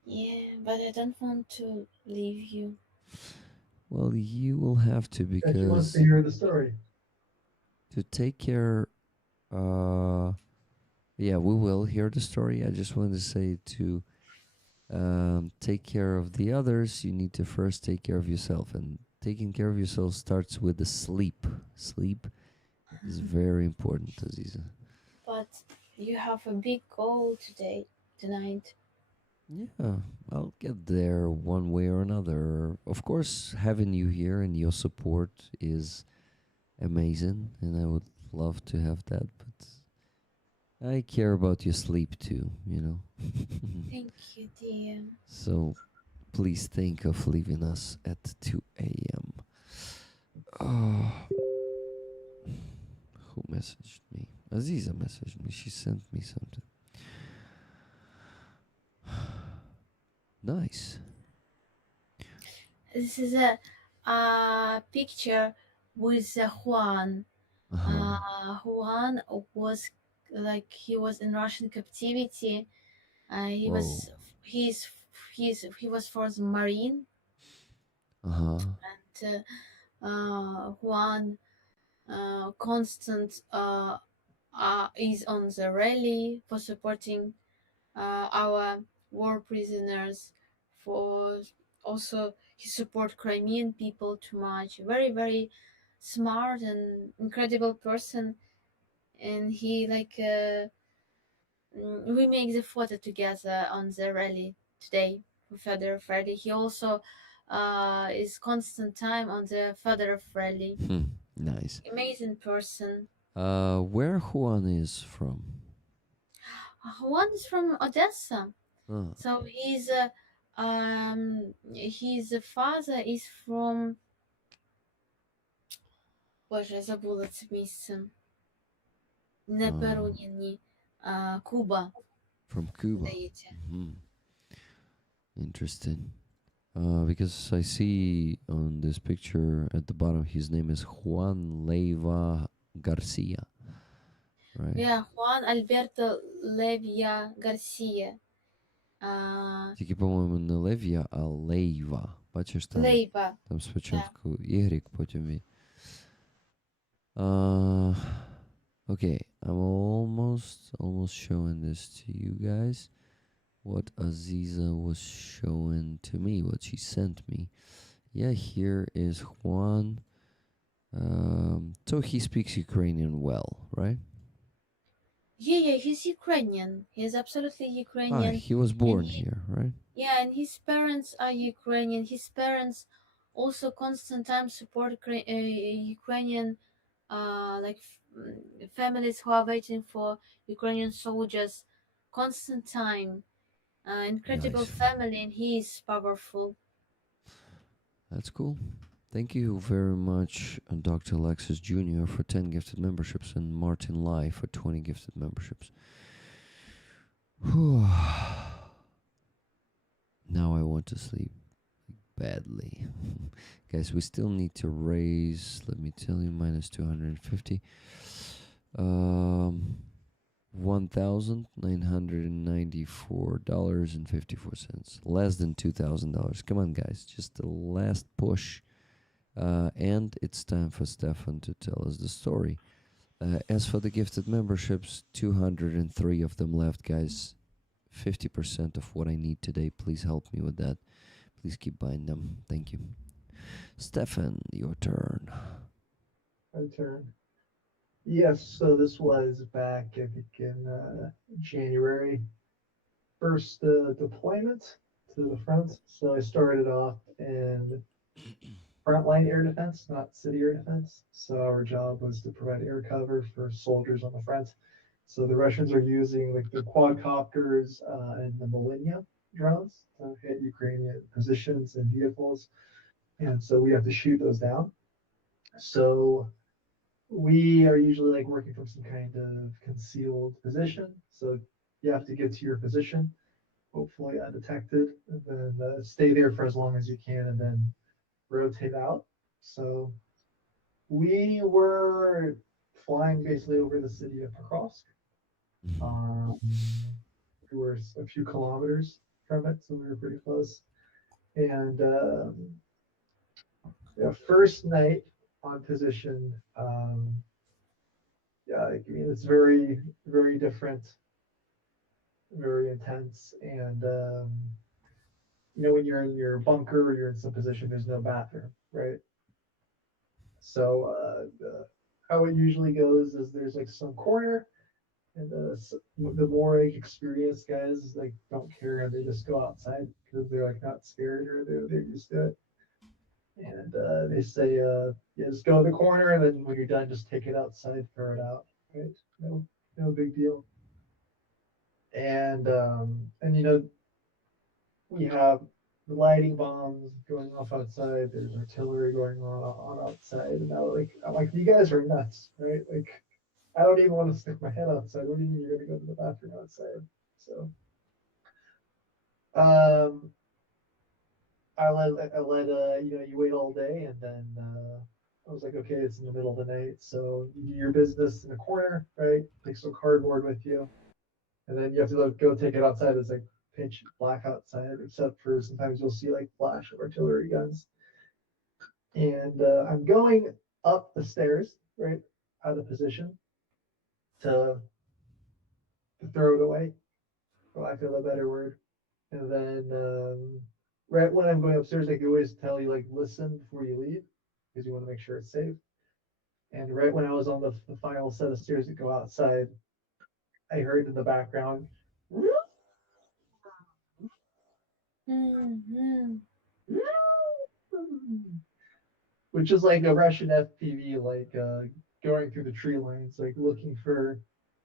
Yeah, but I don't want to leave you. Well, you will have to, because he wants to hear the story. To take care, yeah, we will hear the story. I just wanted to say to take care of the others, you need to first take care of yourself. And taking care of yourself starts with the sleep. Sleep is very important, Aziza. But you have a big goal tonight. Yeah, I'll get there one way or another. Of course, having you here and your support is amazing, and I would love to have that, but I care about your sleep too, you know. Thank you, dear. So please think of leaving us at 2 a.m. Oh, who messaged me? Aziza messaged me. She sent me something. Nice. This is a picture with Juan. Juan was he was in Russian captivity. He was for the Marine. And Juan constant is on the rally for supporting our war prisoners. For also he support Crimean people too much. Very, very smart and incredible person. And he we make the photo together on the rally today for Federal Rally. He also is constant time on the Federal Rally. Nice. Amazing person. Where Juan is from? Juan is from Odessa. Oh. So his father is from... Боже, я забула це місце. Не Перу, ні. Cuba. From Cuba. Interesting. Because I see on this picture at the bottom, his name is Juan Leiva Garcia. Right? Yeah, Juan Alberto Levia Garcia. Тільки, по-моєму, не Левія, а Лейва. Бачиш, там, Leiva. там Yeah. спочатку Y, потім І. Uh, okay, I'm almost showing this to you guys. What Aziza was showing to me, what she sent me. Yeah, here is Juan. So he speaks Ukrainian well, right? Yeah, he's Ukrainian. He's absolutely Ukrainian. He was born he, here, right? Yeah, and his parents are Ukrainian. His parents also constant time support Ukrainian families who are waiting for Ukrainian soldiers. Constant time. Incredible Nice. family, and he is powerful. That's cool. Thank you very much, Dr. Alexis Jr. for 10 gifted memberships and Martin Lai for 20 gifted memberships. Now I want to sleep badly. Guys, we still need to raise, let me tell you, minus 250. $1,994.54. Less than $2,000. Come on, guys. Just the last push. And it's time for Stefan to tell us the story. As for the gifted memberships, 203 of them left, guys. 50% of what I need today. Please help me with that. Please keep buying them. Thank you. Stefan, your turn. My turn. Yes, so this was back, I think, in January. First deployment to the front. So I started off in frontline air defense, not city air defense. So our job was to provide air cover for soldiers on the front. So the Russians are using like the quadcopters and the Millennium drones to hit Ukrainian positions and vehicles. And so we have to shoot those down. So we are usually like working from some kind of concealed position. So you have to get to your position, hopefully undetected, and then stay there for as long as you can, and then rotate out. So we were flying basically over the city of Pokrovsk. We were a few kilometers from it, so we were pretty close. And yeah, first night on position, yeah, I mean, it's very, very different, very intense. And, when you're in your bunker or you're in some position, there's no bathroom, right? So how it usually goes is there's like some corner, and the more like experienced guys like don't care and they just go outside because they're like not scared or they're used to it. And they say, yeah, just go to the corner, and then when you're done, just take it outside, throw it out. Right? No big deal. And we have the lighting bombs going off outside. There's artillery going on outside, and I'm like, you guys are nuts, right? Like, I don't even want to stick my head outside. What do you mean you're gonna go to the bathroom outside? So, I let you wait all day, and then I was like, okay, it's in the middle of the night, so you do your business in the corner, right? Take some cardboard with you, and then you have to go take it outside. It's like pitch black outside, except for sometimes you'll see like flash of artillery guns. And I'm going up the stairs, right, out of position to throw it away, for lack of a better word. And then right when I'm going upstairs, they always tell you like listen before you leave because you want to make sure it's safe. And right when I was on the final set of stairs that go outside, I heard in the background, Mm-hmm. which is like a Russian FPV, like going through the tree lines, like looking for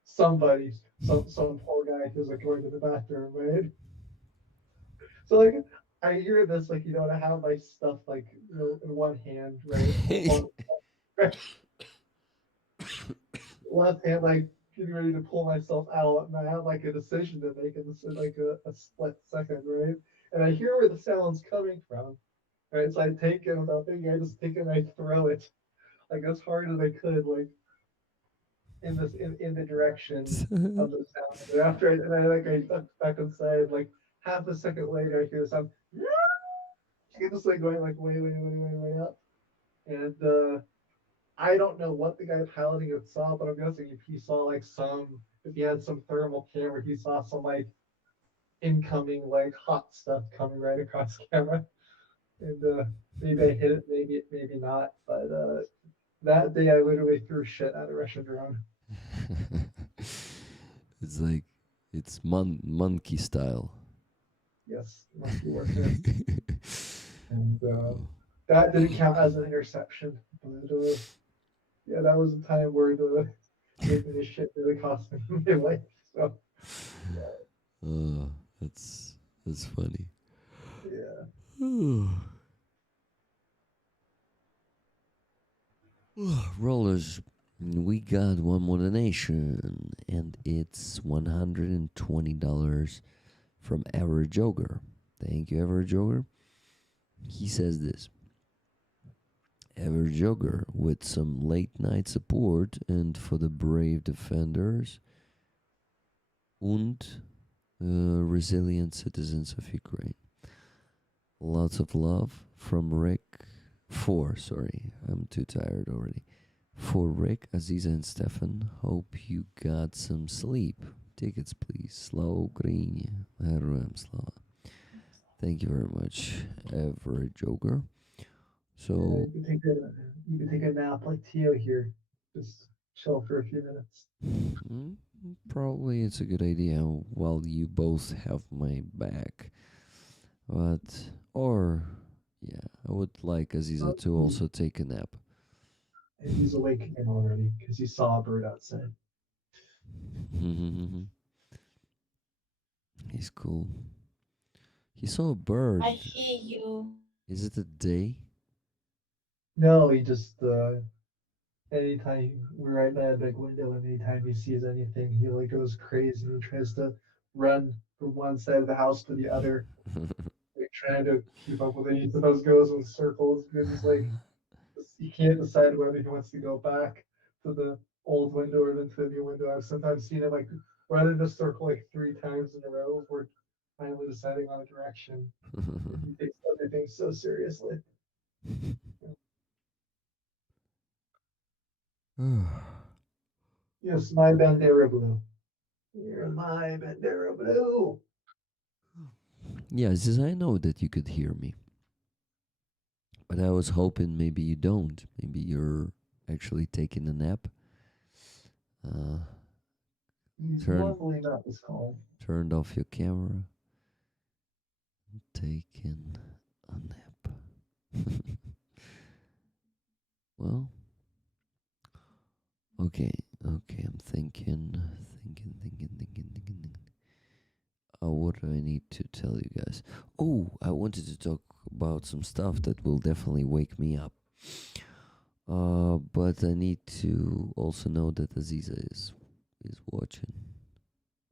somebody, some poor guy who's like going to the bathroom, right? So like I hear this, like and I have my stuff like in one hand, right? Left hand like getting ready to pull myself out, and I have like a decision to make in this like a split second, right? And I hear where the sound's coming from, right? So I take it without thinking, I just take it and I throw it like as hard as I could, like in the direction of the sound. And after I ducked back inside, like half a second later, I hear the sound. It's just like going like way up. And I don't know what the guy piloting it saw, but I'm guessing if he saw like if he had some thermal camera, he saw some like incoming like hot stuff coming right across camera. And maybe I hit it, maybe not. But that day I literally threw shit at a Russian drone. It's like it's monkey style. Yes, monkey warfare. And that didn't count as an interception. But yeah, that was a time where the making this shit really cost me my life. So That's funny. yeah. Rollers, we got one more donation, and it's $120 from Average Joker. Thank you, Average Joker. He says this: Average Joker with some late night support, and for the brave defenders and resilient citizens of Ukraine. Lots of love from Rick. I'm too tired already. For Rick, Aziza, and Stefan, hope you got some sleep. Tickets, please. Slava Ukraine. Героям слава. Thank you very much, Average Joker. So you can take a nap like Tio here. Just chill for a few minutes. Probably it's a good idea while you both have my back. But yeah, I would like Aziza to also take a nap. And he's awake again already because he saw a bird outside. He's cool. He saw a bird. I hear you. Is it a day? No, he just anytime we're right by a big window, and anytime he sees anything, he like goes crazy and tries to run from one side of the house to the other, like trying to keep up with it. Each of those goes in circles because he's like he can't decide whether he wants to go back to the old window or then to the new window. I've sometimes seen him like run in a circle like 3 times in a row before finally deciding on a direction. He takes everything so seriously. Yes, my Bandera Blue. You're my Bandera Blue. Yeah, since I know that you could hear me. But I was hoping maybe you don't. Maybe you're actually taking a nap. He's normally not this calm. Turned off your camera. Taking a nap. Well, okay. I'm thinking. What do I need to tell you guys? Oh, I wanted to talk about some stuff that will definitely wake me up. But I need to also know that Aziza is watching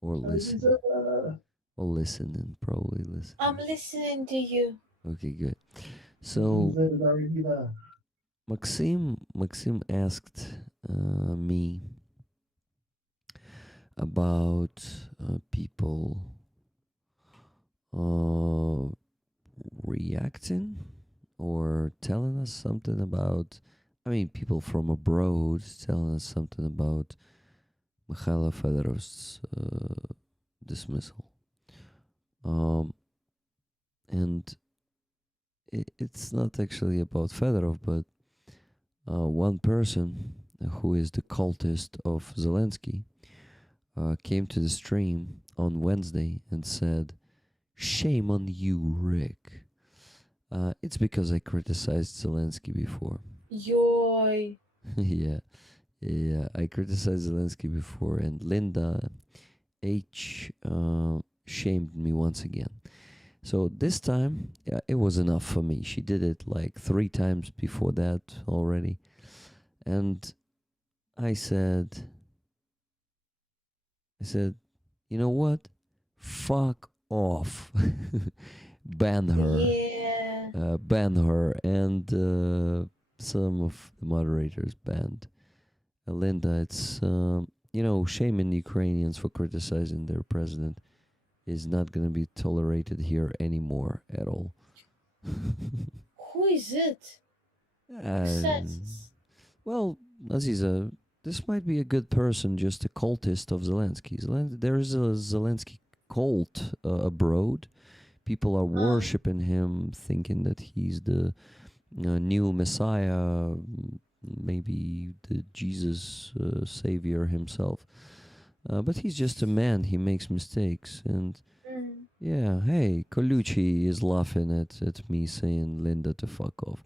or listening. Or listening, probably listening. I'm listening to you. Okay, good. So Maksym asked me about people reacting or telling us something about, people from abroad telling us something about Mikhailo Fedorov's dismissal. And it's not actually about Fedorov, but one person who is the cultist of Zelensky came to the stream on Wednesday and said, "Shame on you, Rick. It's because I criticized Zelensky before." Yoy. yeah, I criticized Zelensky before, and Linda H shamed me once again. So this time, it was enough for me. She did it like 3 times before that already. And I said, you know what? Fuck off. Ban her. Yeah. Ban her. And some of the moderators banned Linda. It's, shaming Ukrainians for criticizing their president is not going to be tolerated here anymore at all. Who is it? Who says this? Well, Aziza, this might be a good person, just a cultist of Zelensky. There is a Zelensky cult abroad. People are worshiping him, thinking that he's the new Messiah, maybe the Jesus Savior himself. But he's just a man. He makes mistakes. And yeah, hey, Colucci is laughing at me saying Linda to fuck off.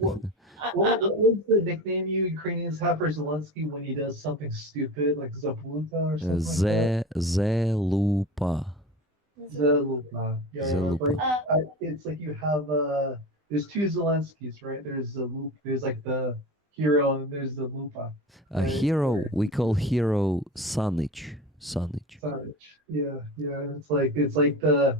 What was the nickname you Ukrainians have for Zelensky when he does something stupid, like Zapluta or something like that? Zelupa. Zalupa. Yeah, Zalupa. it's like you have there's two Zelenskys, right? There's Zalup, there's like the hero, and there's the Lupa. A hero, we call hero Sanich. Savage. Yeah, yeah. It's like the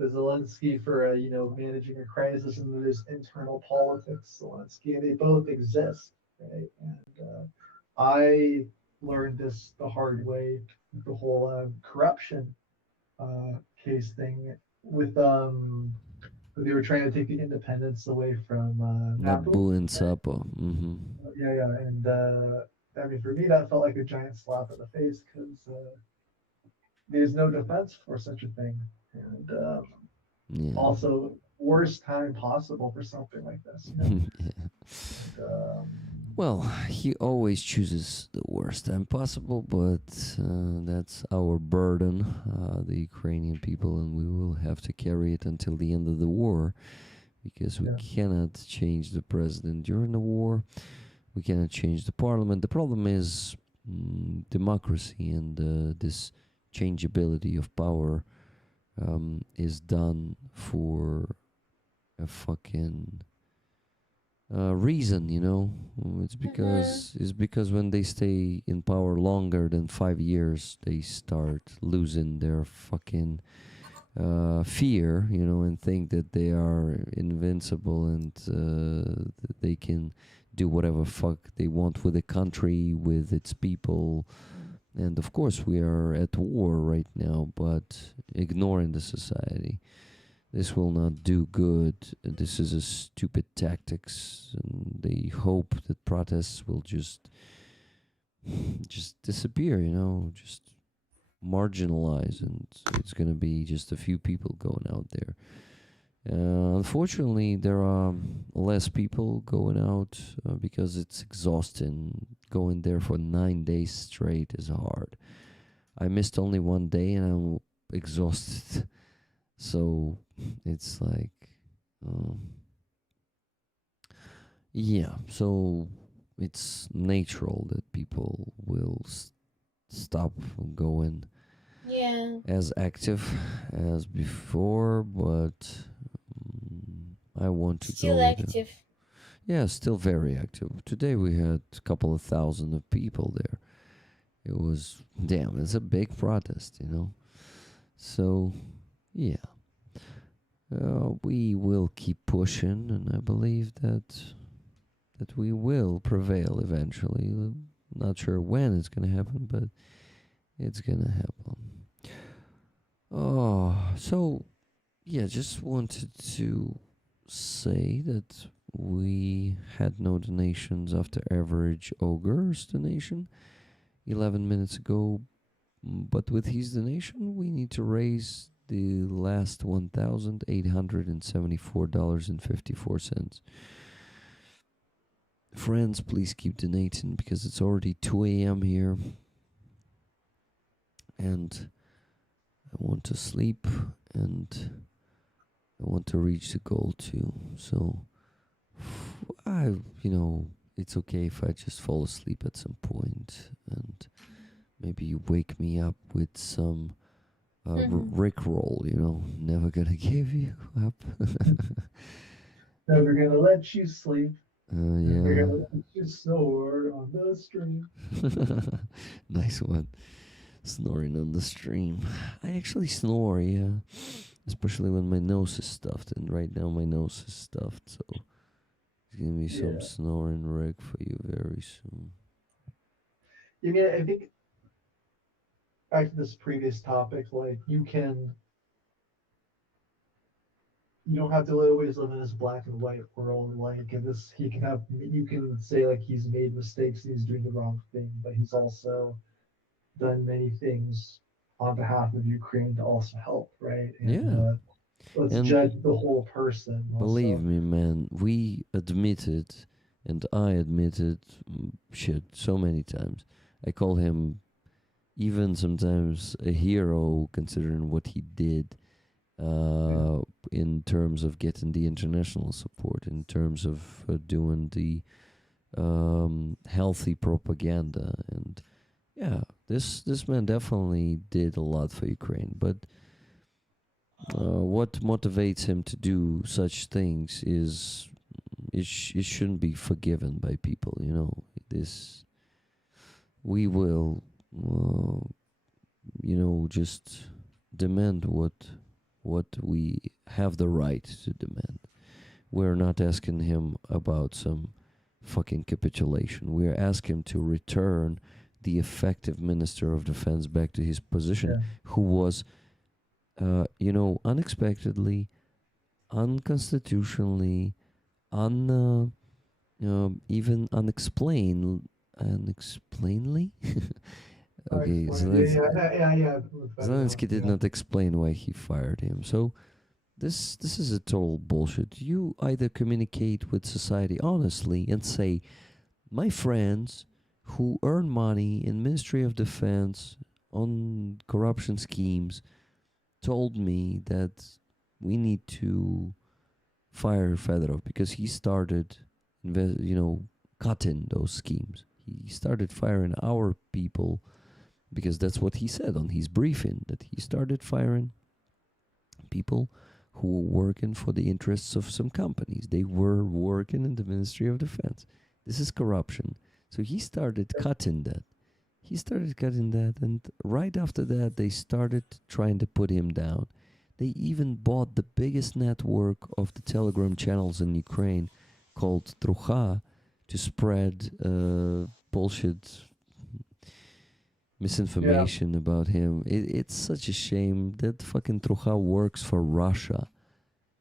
Zelensky for managing a crisis, and there's internal politics Zelensky, and they both exist, right? And I learned this the hard way, the whole corruption case thing with they were trying to take the independence away from Nabu and Sapo. Yeah, and I mean, for me, that felt like a giant slap in the face because there's no defense for such a thing, and Yeah. also worst time possible for something like this. Yeah. And, Well, he always chooses the worst time possible, but that's our burden, the Ukrainian people, and we will have to carry it until the end of the war, because we cannot change the president during the war. We cannot change the parliament. The problem is democracy, and this changeability of power is done for a fucking reason, It's because when they stay in power longer than 5 years, they start losing their fucking fear, and think that they are invincible and they can do whatever fuck they want with the country, with its people. And of course, we are at war right now, but ignoring the society. This will not do good. This is a stupid tactics, and they hope that protests will just disappear, just marginalize, and it's gonna be just a few people going out there. Unfortunately, there are less people going out because it's exhausting. Going there for 9 days straight is hard. I missed only 1 day, and I'm exhausted. So it's like, yeah, so it's natural that people will stop going as active as before, but I want to still go active. Yeah, still very active. Today we had a couple of thousand of people there. It was, damn, it's a big protest, So, yeah. We will keep pushing, and I believe that we will prevail eventually. Not sure when it's going to happen, but it's going to happen. Oh, so, yeah, just wanted to say that we had no donations after Average Ogre's donation 11 minutes ago, but with his donation, we need to raise the last $1,874.54. Friends, please keep donating because it's already 2 a.m. here, and I want to sleep, and I want to reach the goal too. So, it's okay if I just fall asleep at some point, and maybe you wake me up with some Rickroll, never gonna give you up. Never gonna let you sleep. Yeah. Never gonna let you snore on the stream. Nice one. Snoring on the stream. I actually snore, yeah. Especially when my nose is stuffed, and right now my nose is stuffed, so there's gonna be some snoring Rick for you very soon. Yeah, I think back to this previous topic, like you don't have to always live in this black and white world. Like in this, you can say like he's made mistakes and he's doing the wrong thing, but he's also done many things on behalf of Ukraine to also help, right? And Yeah. let's And judge the whole person. believe Also. me, man, we admitted, and I admitted, shit, so many times. I call him even sometimes a hero, considering what he did in terms of getting the international support, in terms of doing the healthy propaganda. And yeah, this man definitely did a lot for Ukraine. But what motivates him to do such things is it shouldn't be forgiven by people. You know, this we will, just demand what we have the right to demand. We're not asking him about some fucking capitulation. We're asking him to return the effective Minister of Defense back to his position, who was, unexpectedly, unconstitutionally, even unexplainedly. Okay, Zelensky did not explain why he fired him. So this is a total bullshit. You either communicate with society honestly and say, my friends who earn money in Ministry of Defense on corruption schemes told me that we need to fire Fedorov because he started, cutting those schemes. He started firing our people because that's what he said on his briefing, that he started firing people who were working for the interests of some companies. They were working in the Ministry of Defense. This is corruption. So he started cutting that. And right after that, they started trying to put him down. They even bought the biggest network of the Telegram channels in Ukraine called Trucha to spread bullshit misinformation about him. It's such a shame that fucking Trucha works for Russia,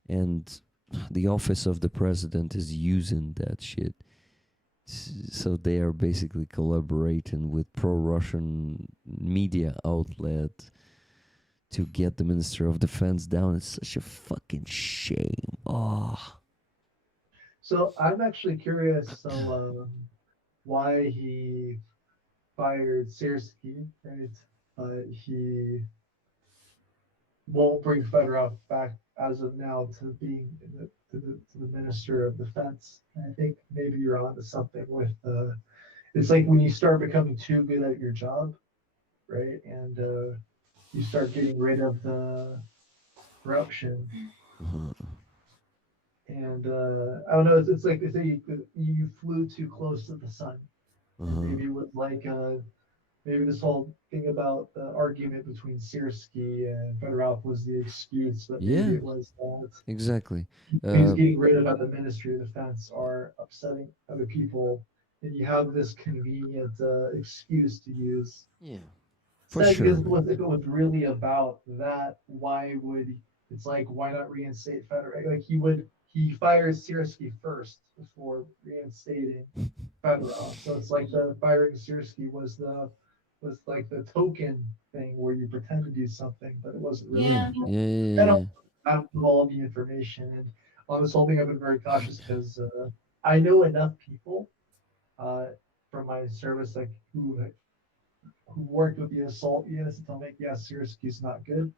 and the office of the president is using that shit. So they are basically collaborating with pro-Russian media outlet to get the Minister of Defense down. It's such a fucking shame. Oh. So I'm actually curious. Why he fired Sersky, right? He won't bring Fedorov back as of now to being to the Minister of Defense. I think maybe you're onto something with. It's like when you start becoming too good at your job, right? And you start getting rid of the corruption. And I don't know. It's like they say you flew too close to the sun. Maybe it was like maybe this whole thing about the argument between Sersky and Fedorov was the excuse, but maybe it was that exactly. he was getting rid of the Ministry of Defense are upsetting other people, and you have this convenient excuse to use. Yeah, for sure. Because if it was really about that, why not reinstate Fedorov? Like he fires Sersky first before reinstating Fedorov. So it's like the firing Sersky was like the token thing where you pretend to do something, but it wasn't really. Yeah. I don't have all the information, and on this whole thing, I've been very cautious because I know enough people from my service like who worked with the assault units to tell me, Sersky's not good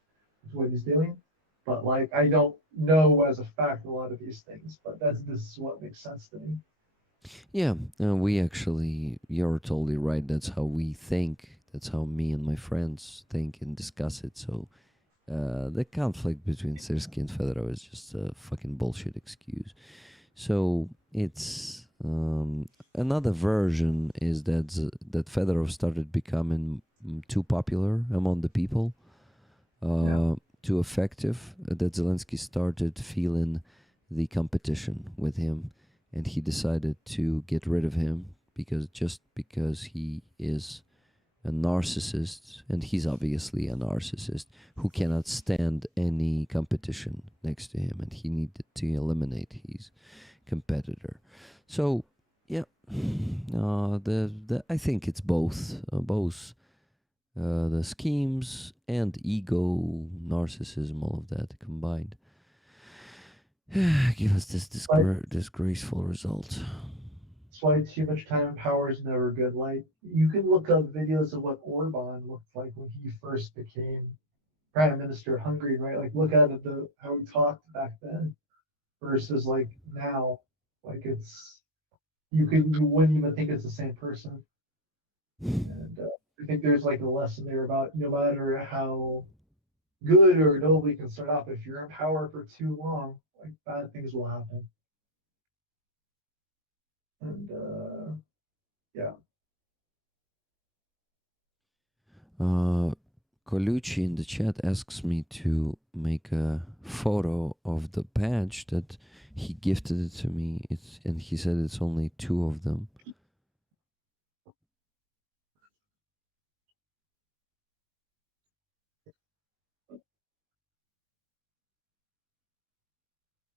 with what he's doing. But like I don't know as a fact a lot of these things, but this is what makes sense to me. Yeah, you're totally right. That's how we think. That's how me and my friends think and discuss it. So the conflict between Sersky and Fedorov is just a fucking bullshit excuse. So it's another version is that Fedorov started becoming too popular among the people, too effective. That Zelensky started feeling the competition with him, and he decided to get rid of him because he is a narcissist, and he's obviously a narcissist who cannot stand any competition next to him, and he needed to eliminate his competitor. So, yeah, I think it's both the schemes and ego, narcissism, all of that combined give us this disgraceful result. That's why too much time in power is never good. Like, you can look up videos of what Orban looked like when he first became prime minister of Hungary, right? Like, look at it, how he talked back then versus like now. Like, you wouldn't even think it's the same person. And I think there's like a lesson there about no matter how good or noble you can start off, if you're in power for too long, like bad things will happen. And yeah. Colucci in the chat asks me to make a photo of the badge that he gifted it to me. And he said it's only 2 of them.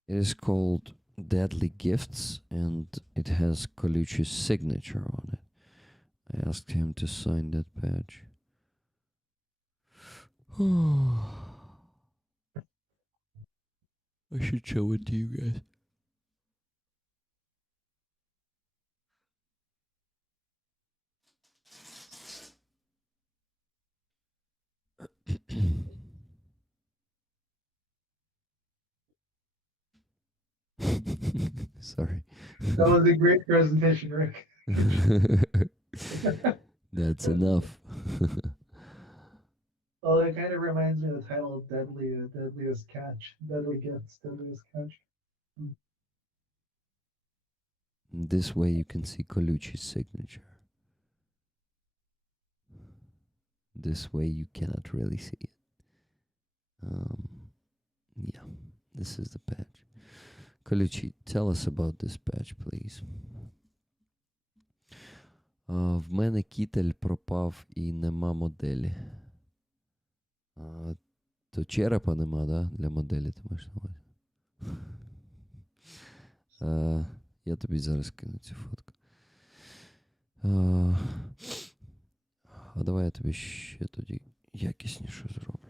It is called Deadly Gifts, and it has Colucci's signature on it. I asked him to sign that badge. I should show it to you guys. Sorry. That was a great presentation, Rick. That's enough. Well, it kind of reminds me of the title of Deadliest Catch. Deadly Gifts, Deadliest Catch. This way you can see Colucci's signature. This way you cannot really see it. Yeah, this is the badge. Colucci, tell us about this badge, please. В мене кітель пропав і нема моделі. То черепа нема, да? Для моделі ти маєш на увазі. Я тобі зараз кину цю фотку. А давай я тобі ще тоді якісніше зроблю.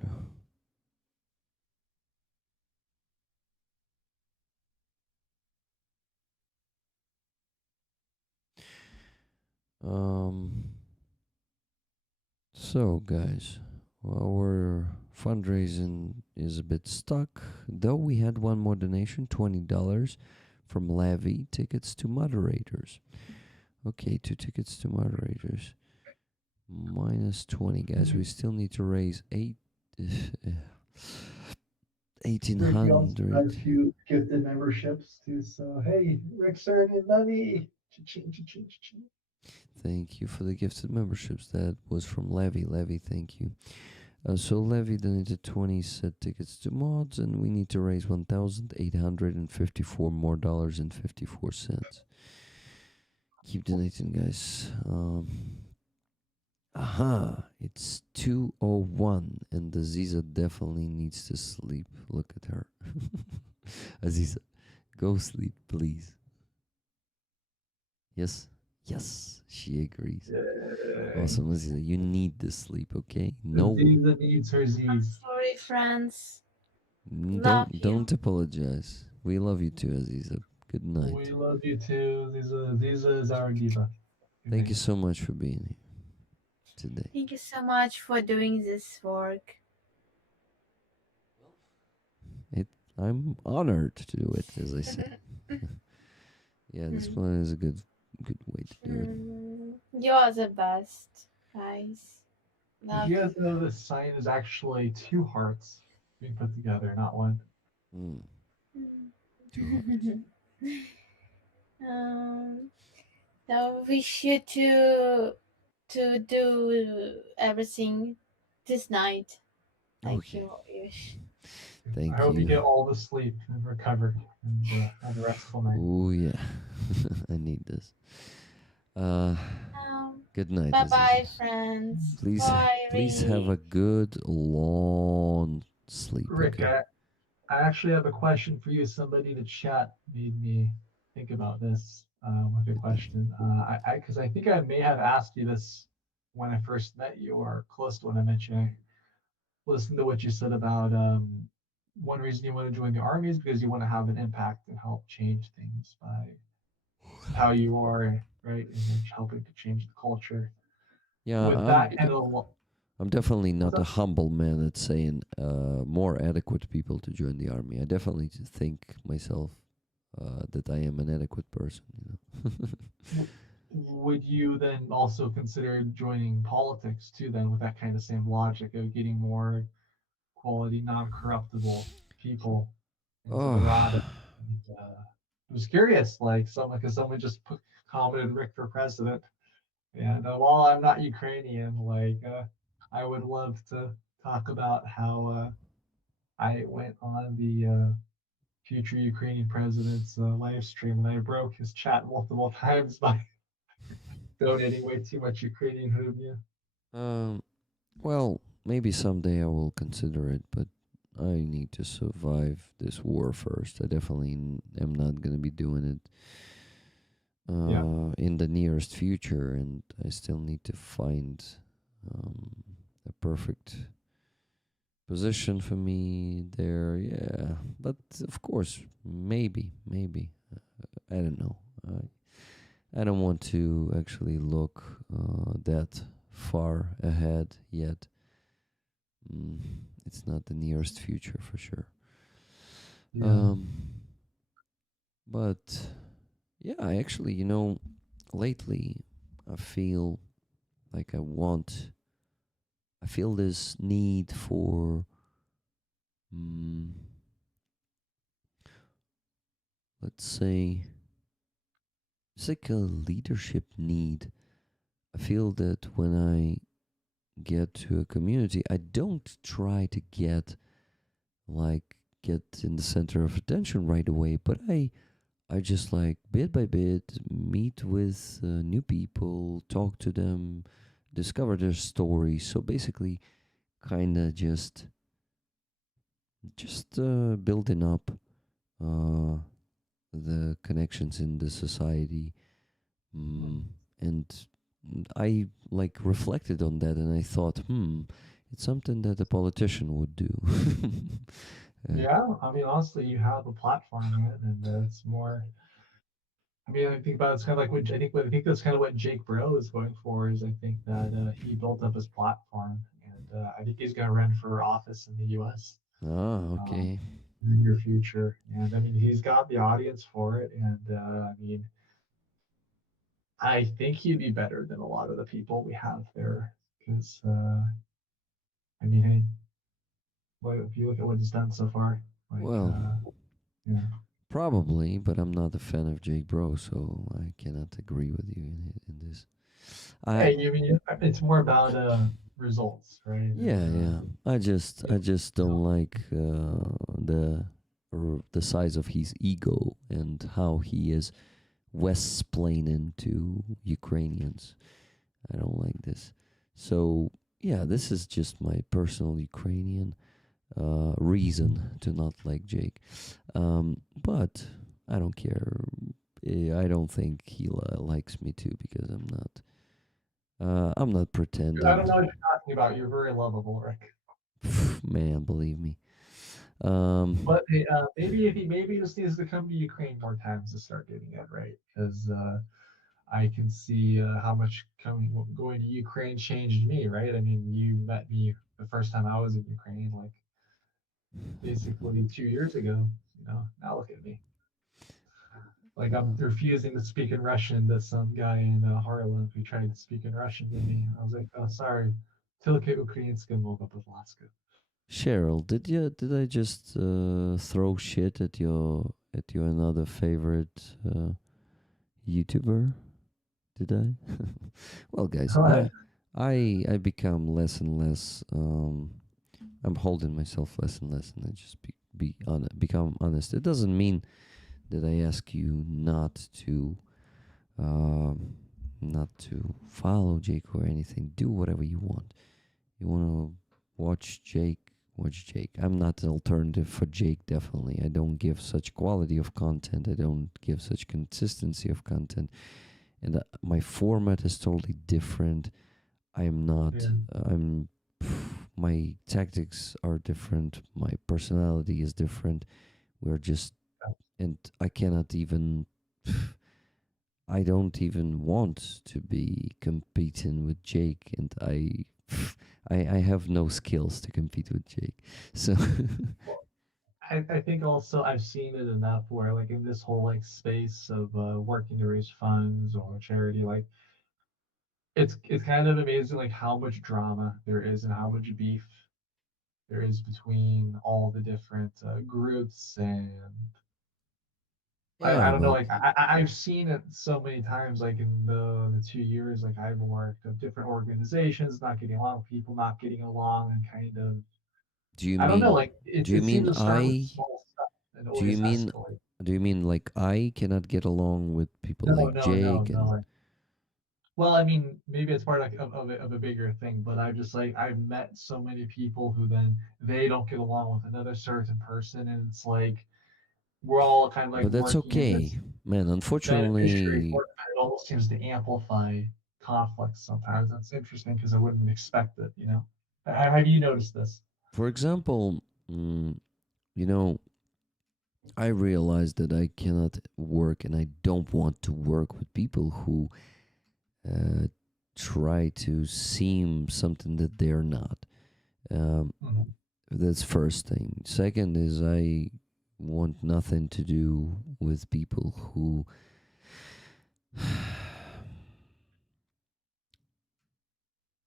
So guys, our fundraising is a bit stuck, though we had one more donation, $20 from Levy, tickets to moderators. Okay, 2 tickets to moderators. Minus 20, guys. We still need to raise 1,800. A few gifted memberships too. So hey, Rick's earning money. Cha-ching, cha-ching, cha-ching. Thank you for the gifted memberships. That was from Levy. Levy, thank you. So Levy donated 20 set tickets to mods, and we need to raise $1,854 more dollars and 54 cents. Keep donating, guys. It's 2:01, and Aziza definitely needs to sleep. Look at her. Aziza, go sleep, please. Yes? Yes, she agrees. Yeah. Awesome, Aziza. You need to sleep, okay? No. Aziza needs her Z's. Sorry, friends. Don't apologize. We love you too, Aziza. Good night. We love you too. Aziza is our diva. Thank you so much for being here today. Thank you so much for doing this work. I'm honored to do it, as I said. Yeah, this one is a good way to do it. You are the best, guys. Love You guys know the sign is actually 2 hearts being put together, not 1. Mm. So wish you to do everything this night. Like you wish. Thank I hope you. you get all the sleep and recover and have a restful night. Oh yeah, I need this. Good night, Bye bye, Aziz. friends. Please, Bye, please have a Ray. good long sleep. Rick, Okay. I actually have a question for you. Somebody in the chat made me think about this with a question. Because I think I may have asked you this when I first met you, or close to when I met you. I listened to what you said about one reason you want to join the army is because you want to have an impact and help change things by how you are, right, and then helping to change the culture. Yeah, With that kind of, I'm definitely what's not a that? humble man at saying more adequate people to join the army. I definitely think myself that I am an adequate person. Would you then also consider joining politics too, then, with that kind of same logic of getting more quality, non-corruptible people into the Oh, rada? And, I was curious, like someone, because someone just commented Rick for president, and while I'm not Ukrainian, like I would love to talk about how I went on the future Ukrainian president's live stream and I broke his chat multiple times by donating way too much Ukrainian hryvnia. um, well, maybe someday I will consider it, but I need to survive this war first. I definitely am not gonna be doing it Yeah. in the nearest future, and I still need to find a perfect position for me there. Yeah, but of course, maybe. I don't know. I don't want to actually look that far ahead yet. Mm, it's not the nearest future for sure. Yeah. Um, but yeah, I actually, lately I feel like I feel this need for, mm, let's say, it's like a leadership need. I feel that when I get to a community, I don't try to get in the center of attention right away, but I just like bit by bit meet with new people, talk to them, discover their stories. So basically, kind of just building up uh, the connections in the society. And I like reflected on that, and I thought, it's something that a politician would do. Yeah, I mean, honestly, you have a platform, right? And it's more. I mean, I think about it's kind of like I think that's kind of what Jake Bro is going for. Is I think that he built up his platform, and I think he's going to run for office in the U.S. Um, Okay. in the near future. And I mean, he's got the audience for it, and I mean, I think he'd be better than a lot of the people we have there. Because I mean, hey, if you look at what he's done so far, like, Well, yeah. probably, but I'm not a fan of Jake Bro, so I cannot agree with you in this. I Hey, you mean it's more about results, right? And Yeah. I just you don't know, like the size of his ego and how he is West-splaining to Ukrainians. I don't like this. So yeah, this is just my personal Ukrainian reason to not like Jake. But I don't care. I don't think he likes me too because I'm not I don't pretending. know what you're talking about. You're very lovable, Rick. Man, believe me. Um, But hey, maybe he just needs to come to Ukraine more times to start getting it right, because I can see how much going to Ukraine changed me, right? I mean, you met me the first time I was in Ukraine, like basically 2 years ago. Now look at me. Like I'm uh, refusing to speak in Russian to some guy in Harlem who tried to speak in Russian to me. I was like, oh, sorry. Tylko українська мова, будь ласка. Cheryl, did I just throw shit at your another favorite YouTuber? Did I? Well, guys, Go ahead. I become less and less. I'm holding myself less and less, and I just become honest. It doesn't mean that I ask you not to um, not to follow Jake or anything. Do whatever you want. You want to watch Jake, watch Jake. I'm not an alternative for Jake, definitely. I don't give such quality of content. I don't give such consistency of content. And my format is totally different. I'm not, Yeah. I'm, my tactics are different. My personality is different. We're just, and I cannot even, I don't even want to be competing with Jake, and I have no skills to compete with Jake. So I think also I've seen it enough where like in this whole like space of working to raise funds or charity, like it's kind of amazing like how much drama there is and how much beef there is between all the different groups. And yeah, I don't know, but like I've seen it so many times, like in the 2 years like I've worked of different organizations not getting along, people not getting along, and kind of do you I don't know, mean like do you it seems mean to start with I small stuff and do you always mean escalate. do you mean like I cannot get along with people No, like no, no, Jake? no. And Like, well, I mean, maybe it's part like of a bigger thing, but I just like I've met so many people who then they don't get along with another certain person, and it's like we're all kind of like but that's working in okay, this man. beneficiary Unfortunately, work, but it almost seems to amplify conflicts sometimes. That's interesting because I wouldn't expect it, you know? Have you noticed this? for example, you know, I realized that I cannot work and I don't want to work with people who uh, try to seem something that they're not. Um, Mhm. that's first thing. Second is I want nothing to do with people who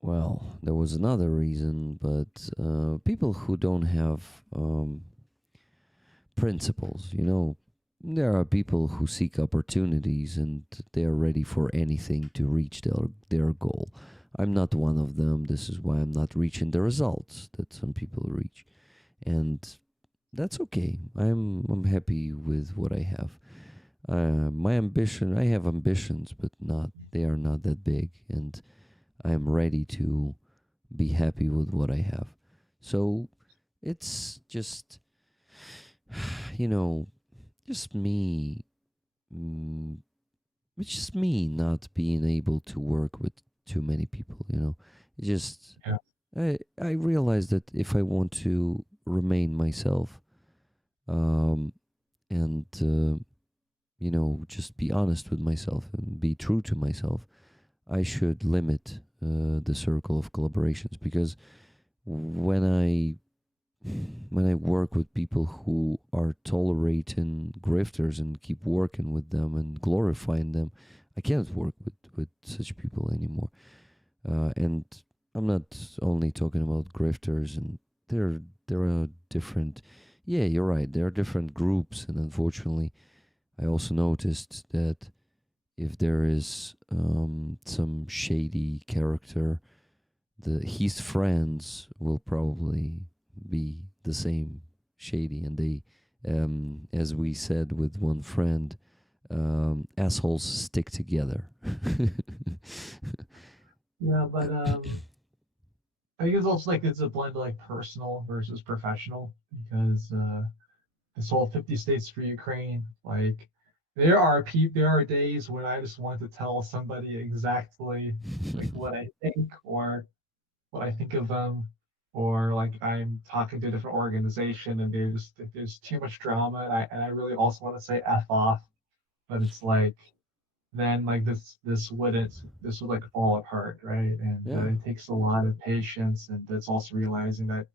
well, there was another reason, but people who don't have principles, you know, there are people who seek opportunities and they're ready for anything to reach their goal. I'm not one of them. This is why I'm not reaching the results that some people reach. And that's okay. I'm happy with what I have. My ambition, I have ambitions, but not they are not that big, and I am ready to be happy with what I have. So it's just, you know, just me. Mm, it's just me not being able to work with too many people. You know, it just Yeah. I realize that if I want to remain myself, um, and you know, just be honest with myself and be true to myself, I should limit the circle of collaborations because when I when I work with people who are tolerating grifters and keep working with them and glorifying them, I can't work with such people anymore. And I'm not only talking about grifters, and there are different. Yeah, you're right. There are different groups, and unfortunately, I also noticed that if there is some shady character, his friends will probably be the same shady, and they, as we said with one friend, assholes stick together. Yeah, but I think it's also like it's a blend of like personal versus professional because this whole 50 states for Ukraine, like there are days when I just want to tell somebody exactly like what I think or what I think of them, or like I'm talking to a different organization and there's too much drama, and I really also want to say F off, but it's like then like this would like fall apart, right? And Yeah. it takes a lot of patience, and it's also realizing that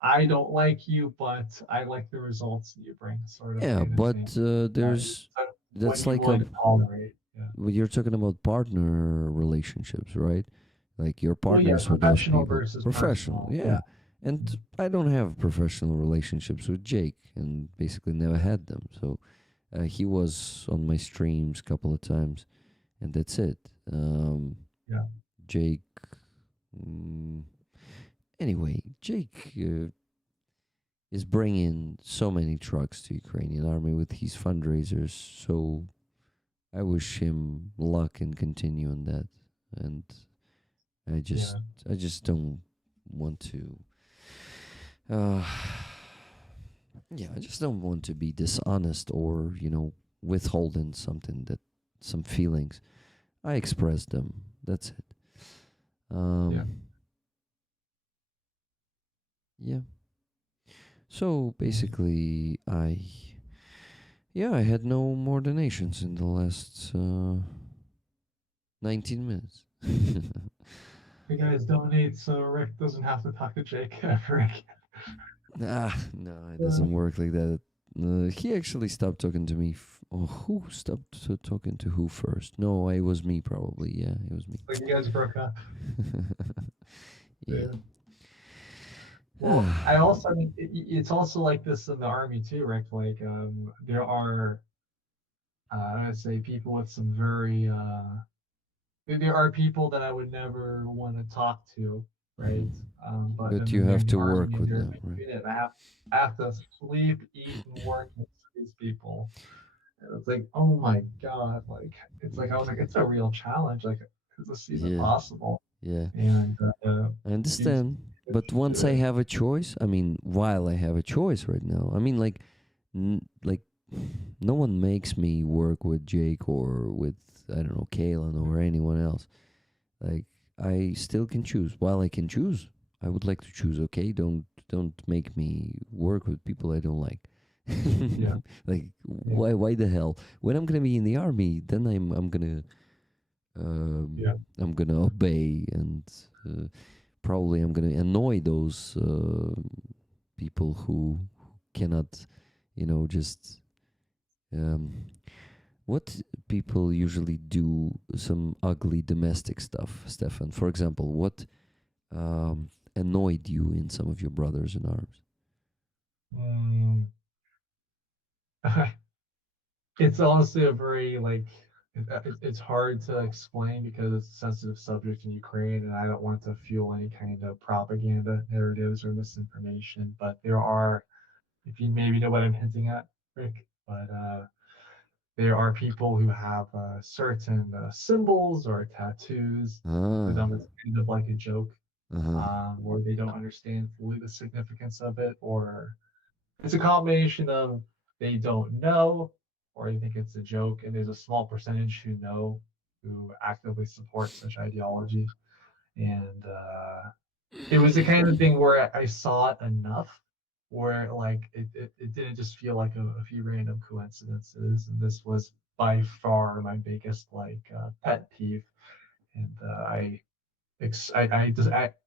I don't like you, but I like the results that you bring, sort of Yeah, thing. It's saying but there's so what are that's you like willing a to tolerate? Yeah. well, you're talking about partner relationships, right? Like your Well, yeah, partners with those professional people. versus Professional, personal. Yeah. yeah. And I don't have professional relationships with Jake, and basically never had them. So he was on my streams a couple of times, and that's it. Yeah. Jake. Mm, anyway, Jake is bringing so many trucks to Ukrainian army with his fundraisers. So I wish him luck and continue on that. And I just, Yeah. I just don't want to. Uh, yeah, I just don't want to be dishonest or withholding some feelings. I express them. That's it. Yeah. Yeah. So basically, I had no more donations in the last 19 minutes. You guys donate so Rick doesn't have to talk to Jake ever again. No, it doesn't work like that. He actually stopped talking to me. Who stopped talking to who first? No, it was me probably. Yeah, it was me. Like you guys broke up. Yeah. Well, I mean, it's also like this in the army too, Rick. Like, there are, I'd say, people with some very, there are people that I would never want to talk to, right? But But you then they're have in the to army work and with they're in them, my right? unit. I have to sleep, eat, and work next to these people. And it's like, oh my God, like, it's like, I was like, it's a real challenge. Like, is this even Yeah, possible? yeah. And I you understand, but once do I it. have a choice, I mean, while I have a choice right now, I mean, like, no one makes me work with Jake or with I don't know Kalen or anyone else. Like, I still can choose. While I can choose, I would like to choose. Okay, don't make me work with people I don't like. Yeah. Like, Yeah. why the hell? When I'm gonna be in the army, then Yeah. I'm gonna obey and probably I'm gonna annoy those people who cannot, just um, what people usually do some ugly domestic stuff, Stefan. For example, what annoyed you in some of your brothers in arms? Mm. It's honestly a very like it's hard to explain because it's a sensitive subject in Ukraine, and I don't want to fuel any kind of propaganda narratives or misinformation. But there are, if you maybe know what I'm hinting at, Rick, but there are people who have certain symbols or tattoos. To Ah, them, it's kind of like a joke, uh-huh. or they don't understand fully the significance of it, or it's a combination of they don't know or they think it's a joke, and there's a small percentage who know, who actively support such ideology. And it was the kind of thing where I saw it enough where like it didn't just feel like a few random coincidences. And this was by far my biggest like pet peeve. And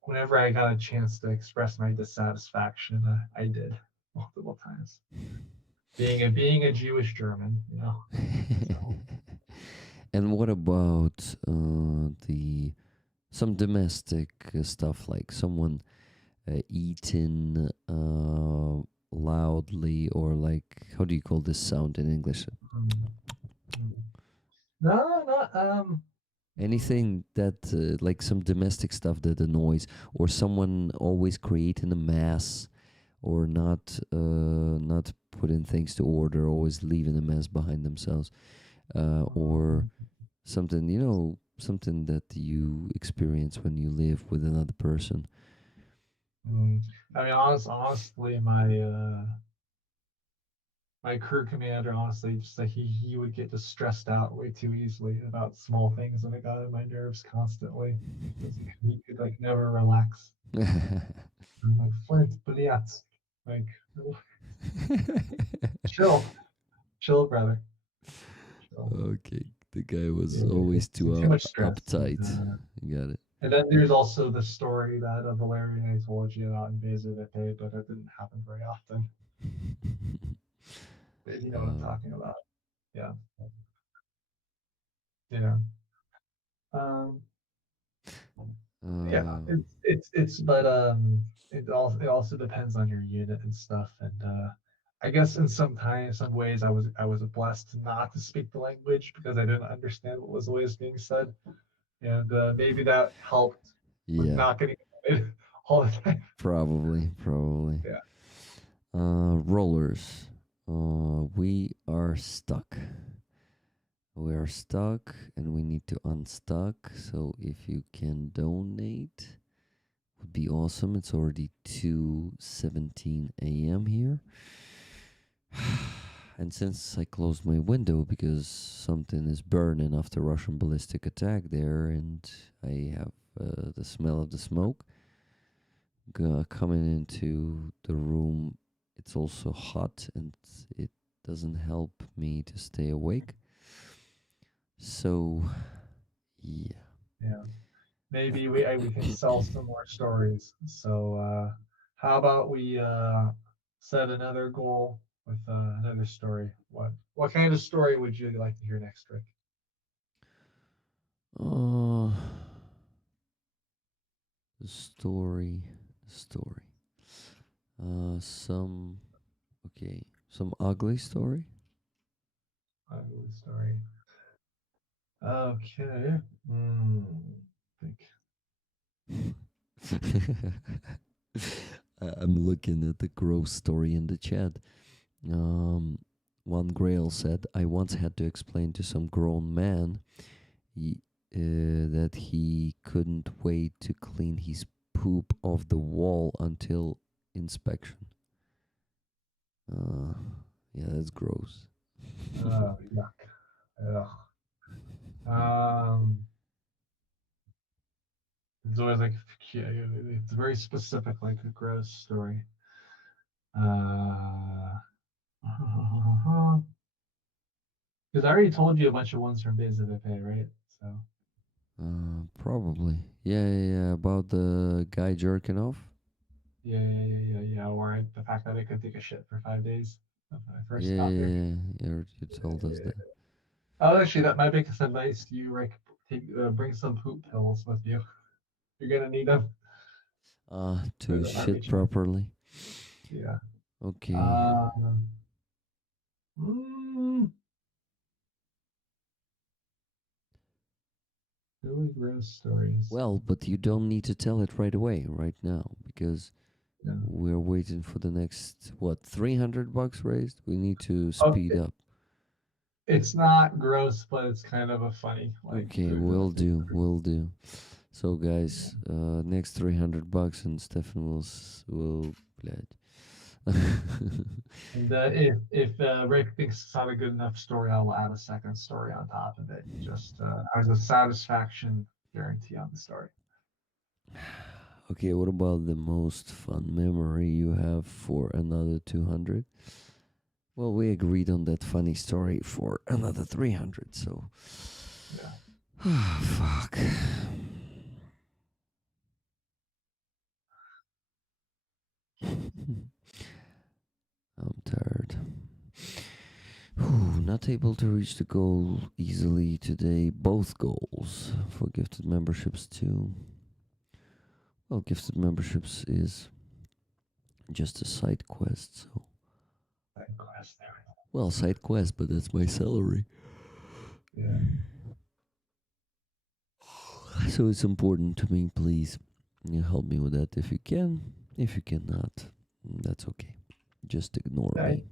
whenever I got a chance to express my dissatisfaction, I did multiple times. Being a Jewish German, you know. So, And what about the some domestic stuff like someone eating loudly or like how do you call this sound in English? mm, mm. No, not Anything that like some domestic stuff that annoys or someone always creating a mess or not putting things to order, always leaving a mess behind themselves, or something something that you experience when you live with another person. I mean, honestly, my crew commander, honestly, just like he would get just stressed out way too easily about small things, and it got on my nerves constantly. He could like never relax. I'm like Flint, Bliat, like chill, chill, brother, chill. Okay, the guy was Yeah, always it's too too much stress. uptight. You got it. And then there's also the story that Valerian I told you about in Beza that day, but it didn't happen very often. But you know what I'm um, talking about. Yeah. Yeah. Um, yeah, uh, it's but it also depends on your unit and stuff. And I guess in some ways I was blessed not to speak the language because I didn't understand what was always being said. And maybe that helped with yeah, not getting annoyed all the time. probably. Yeah. Rollers. We are stuck. We are stuck and we need to unstuck. So if you can donate, would be awesome. It's already 2:17 a.m. here. And since I closed my window because something is burning after Russian ballistic attack there, and I have the smell of the smoke coming into the room, it's also hot and it doesn't help me to stay awake. So, yeah. Yeah. Maybe we can sell some more stories. So how about we set another goal with another story? What kind of story would you like to hear next, Rick? Uh, the story. Some okay, some ugly story. Ugly story. Okay. Hmm. Think. I'm looking at the gross story in the chat. Um, one Grail said, I once had to explain to some grown man that he couldn't wait to clean his poop off the wall until inspection. Uh, yeah, that's gross. Yuck. Ugh. Um, it's always like it's very specific, like a gross story. Because I already told you a bunch of ones from Days of the Pay, right? So Probably. Yeah. About the guy jerking off. yeah. Or the fact that I could take a shit for 5 days when I first Yeah, got there. you told us that. Oh, actually, that my biggest advice to you, Rick, bring some poop pills with you. You're gonna need them for To the army shit training. properly. Yeah. Okay. Mm, really gross stories. Well, but you don't need to tell it right away, right now, because Yeah. we're waiting for the next, what, $300 raised? We need to speed Okay. up. It's not gross, but it's kind of a funny, like. Okay, will do. So, guys, next $300 and Stefan will bled. And if Rick thinks it's not a good enough story, I will add a second story on top of it, just as a satisfaction guarantee on the story. Okay, what about the most fun memory you have for another 200? Well, we agreed on that funny story for another 300, so. Yeah. Fuck. I'm tired. Not able to reach the goal easily today. Both goals for gifted memberships, too. Well, gifted memberships is just a side quest, so. Side quest there. Well, side quest, but that's my salary. Yeah. So it's important to me, please. You help me with that if you can. If you cannot, that's okay. Just ignore me.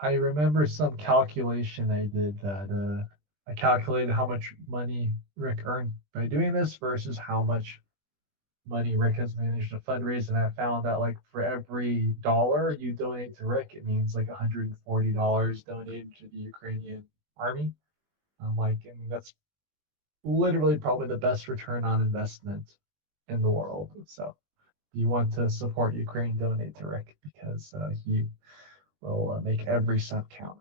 I remember some calculation I did that I calculated how much money Rick earned by doing this versus how much money Rick has managed to fundraise, and I found that like for every dollar you donate to Rick, it means like $140 donated to the Ukrainian army. I mean, that's literally probably the best return on investment in the world. So if you want to support Ukraine, donate to Rick because he will make every cent count.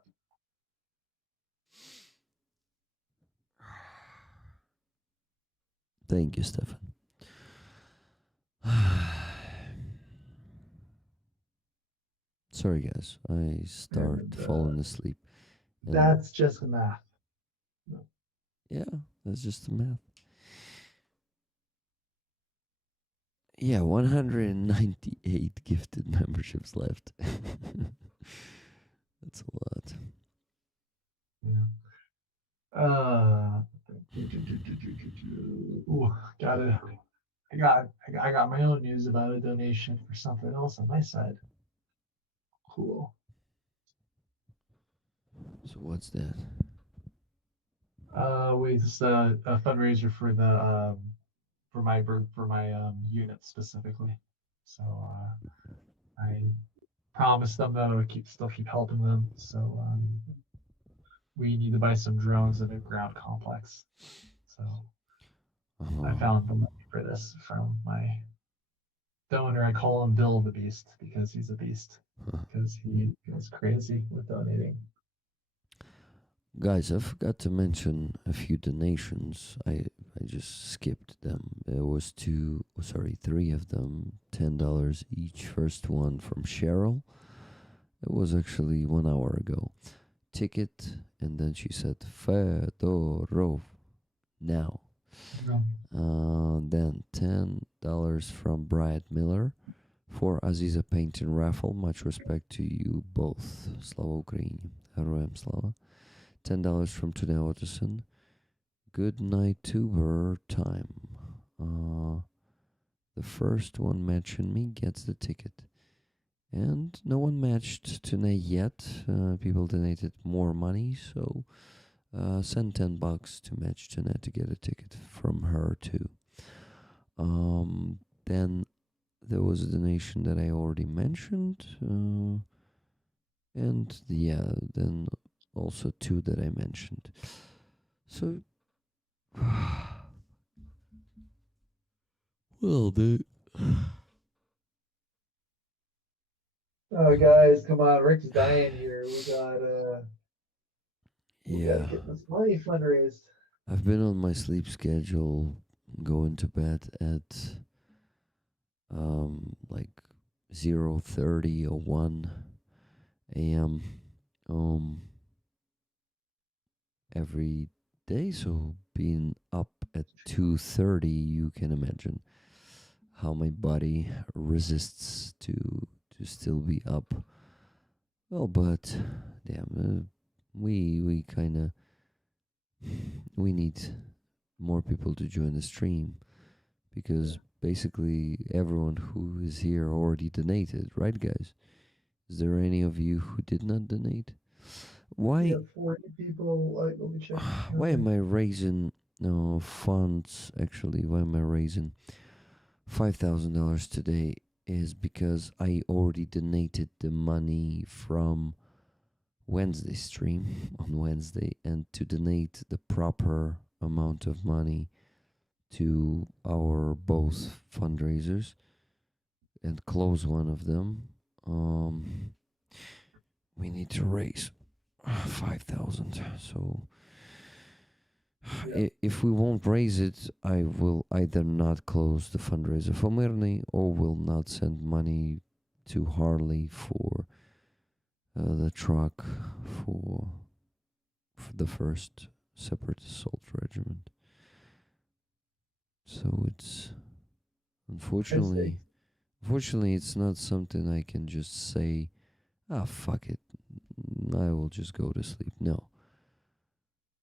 Thank you, Stefan. Sorry, guys. I start And, falling asleep. And that's just math. yeah, that's just the math. Yeah, 198 gifted memberships left. That's a lot. Yeah. Ooh, I got my own news about a donation for something else on my side. Cool. So what's that? It's a fundraiser for the for my unit specifically. So I promised them that I would still keep helping them. So we need to buy some drones and a ground complex. So I Uh-huh. found the money for this from my donor. I call him Bill the Beast because he's a beast. Because he goes crazy with donating. Guys, I forgot to mention a few donations. I just skipped them. There was three of them, $10 each. First one from Cheryl. It was actually 1 hour ago. Ticket, and then she said Fedorov now. Yeah. Then $10 from Brad Miller for Aziza painting raffle. Much respect to you both. Slava Ukraini. Героям слава. $10 from Tune Otterson. Good night tuber time. The first one matching me gets the ticket. And no one matched Tune yet. People donated more money, so send $10 to match Tune to get a ticket from her too. Then there was a donation that I already mentioned. And yeah, then also two that I mentioned. So, well, Oh, guys, come on! Rick's dying here. We gotta yeah, get this money fundraised. I've been on my sleep schedule, going to bed at like 0:30 or 1 a.m. um every day. So being up at 2:30, you can imagine how my body resists to still be up. Well, but damn, we kind of we need more people to join the stream because basically everyone who is here already donated, right, guys? Is there any of you who did not donate? We Why? have 40 people. Like, let me check. Why am I raising funds? Actually, why am I raising $5,000 today? Is because I already donated the money from Wednesday stream on Wednesday, and to donate the proper amount of money to our both fundraisers and close one of them, we need to raise 5,000. So if we won't raise it, I will either not close the fundraiser for Mirny or will not send money to Harley for the truck for the first separate assault regiment. So it's unfortunately, it's not something I can just say, ah, fuck it, I will just go to sleep. No,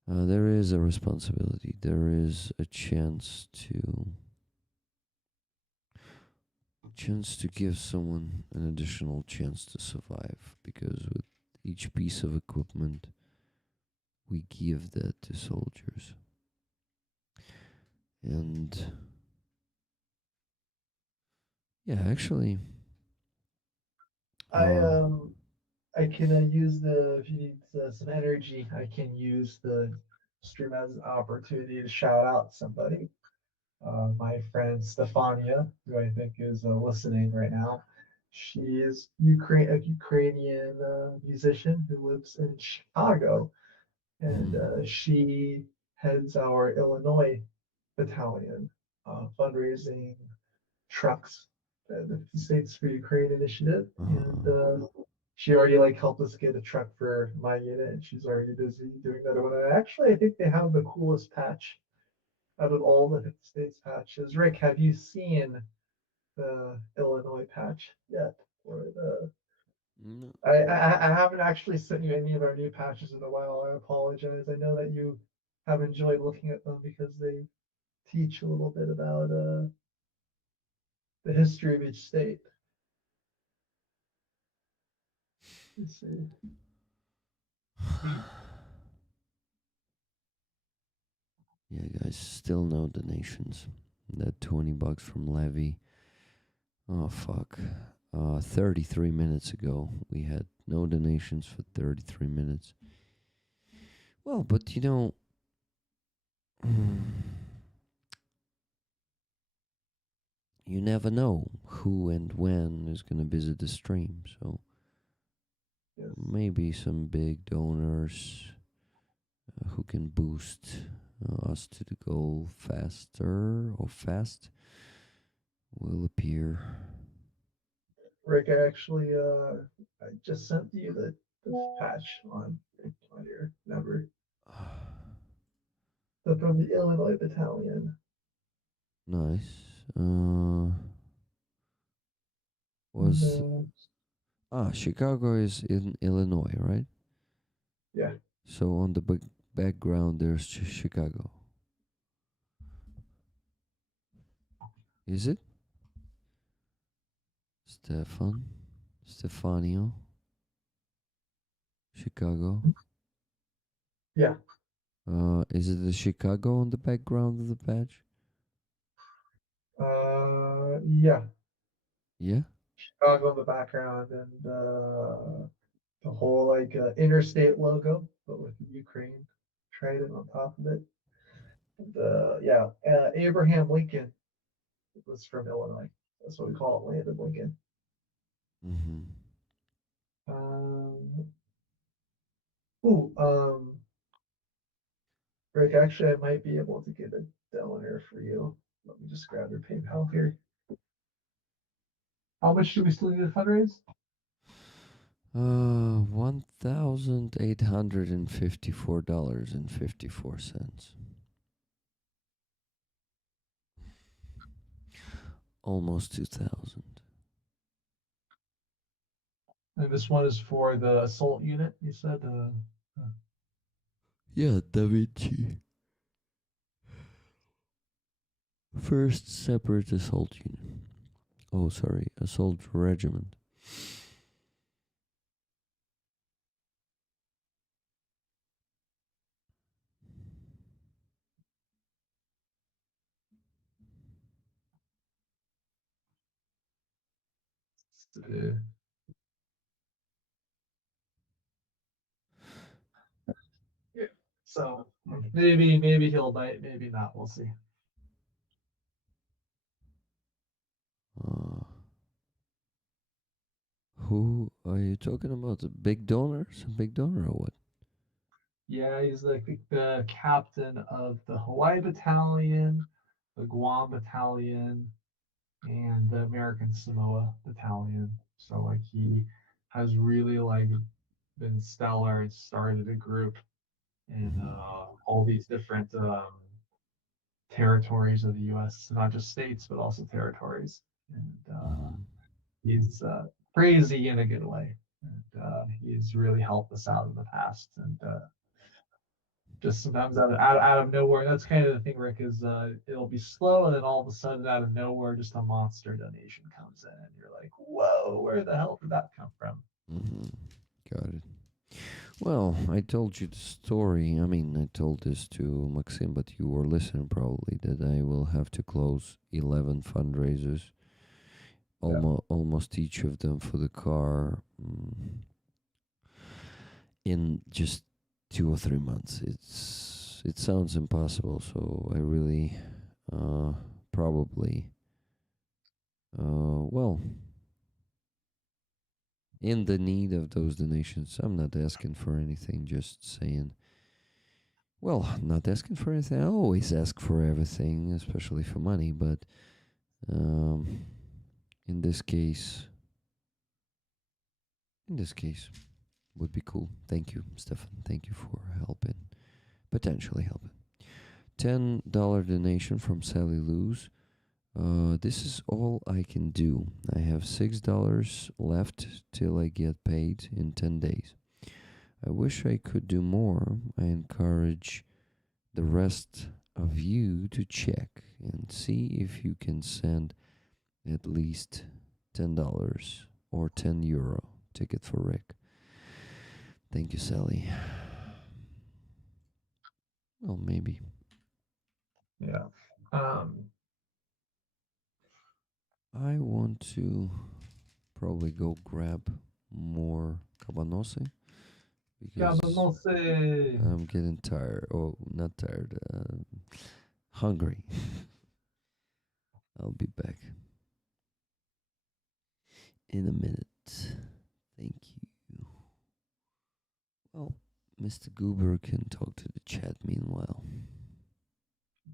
there is a responsibility. There is a chance to give someone an additional chance to survive, because with each piece of equipment we give that to soldiers. And yeah, actually, I um I can use if you need some energy, I can use the stream as an opportunity to shout out somebody. My friend Stefania, who I think is listening right now. She is a Ukrainian musician who lives in Chicago, and she heads our Illinois battalion, fundraising trucks, the 50 States for Ukraine initiative, and she already helped us get a truck for my unit, and she's already busy doing that one. And actually, I think they have the coolest patch out of all the 50 States patches. Rick, have you seen the Illinois patch yet? Or the no, I haven't actually sent you any of our new patches in a while. I apologize. I know that you have enjoyed looking at them because they teach a little bit about the history of each state. Let's see. Yeah, guys, still no donations. That 20 bucks from Levy. Oh, fuck. 33 minutes ago, we had no donations for 33 minutes. Well, but you know, you never know who and when is going to visit the stream. So Yes. maybe some big donors who can boost us to the goal faster or fast will appear. Rick, I just sent you the patch on your number. So from the Illinois Battalion. Nice. Was No. Chicago is in Illinois, right? Yeah. So on the background there's Chicago. Is it? Stefanio, Chicago. Yeah. Is it the Chicago on the background of the badge? Yeah. Yeah. Chicago in the background and the whole interstate logo, but with Ukraine trident on top of it. And, yeah, Abraham Lincoln was from Illinois. That's what we call it, Land of Lincoln. Mm-hmm. Um, Rick, actually, I might be able to get a donor for you. Let me just grab your PayPal here. How much do we still need to fundraise? $1,854.54. Almost 2,000. And this one is for the assault unit, you said? Yeah, Da Vinci. First separate assault unit. Oh, sorry, assault regiment. uh, yeah. So maybe he'll bite, maybe not. We'll see. Uh, who are you talking about? A big donor? Some big donor or what? Yeah, he's like the captain of the Hawaii Battalion, the Guam Battalion, and the American Samoa Battalion. So he has really been stellar and started a group in all these different territories of the U.S., not just states but also territories. And Mm-hmm. he's crazy in a good way. And he's really helped us out in the past. And just sometimes out of nowhere. That's kind of the thing, Rick, is it'll be slow, and then all of a sudden, out of nowhere, just a monster donation comes in, and you're like, whoa, where the hell did that come from? Mm-hmm. Got it. Well, I told you the story. I mean, I told this to Maksym, but you were listening probably that I will have to close 11 fundraisers, almost each of them for the car, in just 2 or 3 months. It sounds impossible, so I really probably well, in the need of those donations. I'm not asking for anything, just saying. Well, not asking for anything. I always ask for everything, especially for money, but um, in this case, would be cool. Thank you, Stefan. Thank you for helping, potentially helping. $10 donation from Sally Luz. This is all I can do. I have $6 left till I get paid in 10 days. I wish I could do more. I encourage the rest of you to check and see if you can send at least $10 or €10 ticket for Rick. Thank you, Sally. Well, maybe. Yeah. Um, I want to probably go grab more cabanose because Cabanose. I'm getting tired. Oh, not tired. Hungry. I'll be back in a minute. Thank you. Well, Mr. Goober can talk to the chat meanwhile.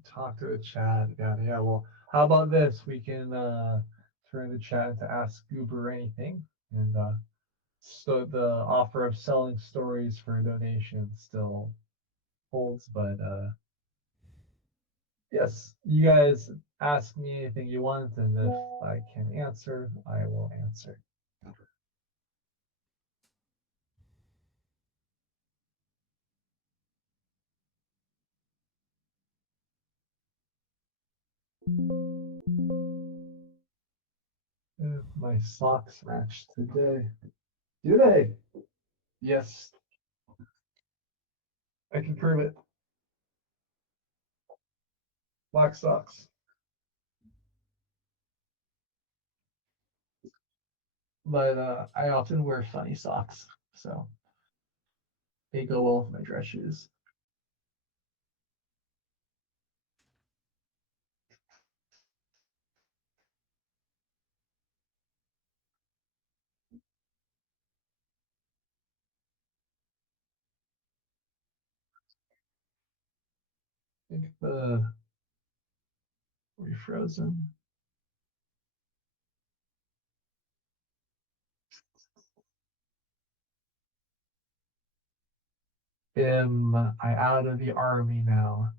Talk to the chat. Yeah, yeah. Well, how about this? We can turn the chat to ask Goober anything, and so the offer of selling stories for a donation still holds. But yes, you guys ask me anything you want, and if I can answer, I will answer. If my socks match today. Do they? Yes, I can prove it. Black socks. But I often wear funny socks, so they go well with my dress shoes. I think the refrozen. Am I out of the army now?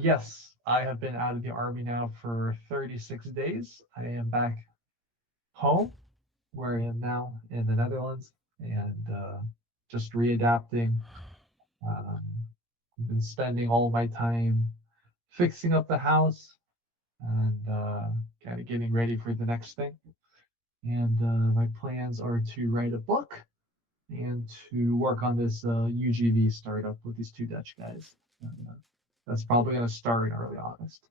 Yes, I have been out of the army now for 36 days. I am back home, where I am now in the Netherlands, and just readapting. I've been spending all my time fixing up the house and kind of getting ready for the next thing. And my plans are to write a book and to work on this UGV startup with these two Dutch guys. That's probably going to start in early August.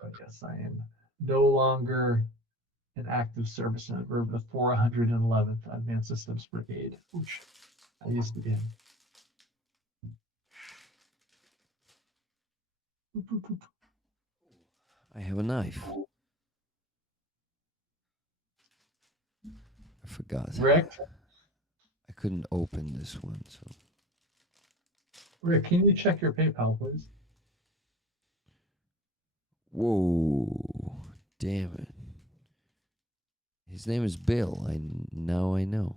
But yes, I am no longer an active service member of the 411th Advanced Systems Brigade, which I used to be in. I have a knife. I forgot. Rick, I couldn't open this one, so. Rick, can you check your PayPal, please? Whoa. Damn it. His name is Bill. Now I know.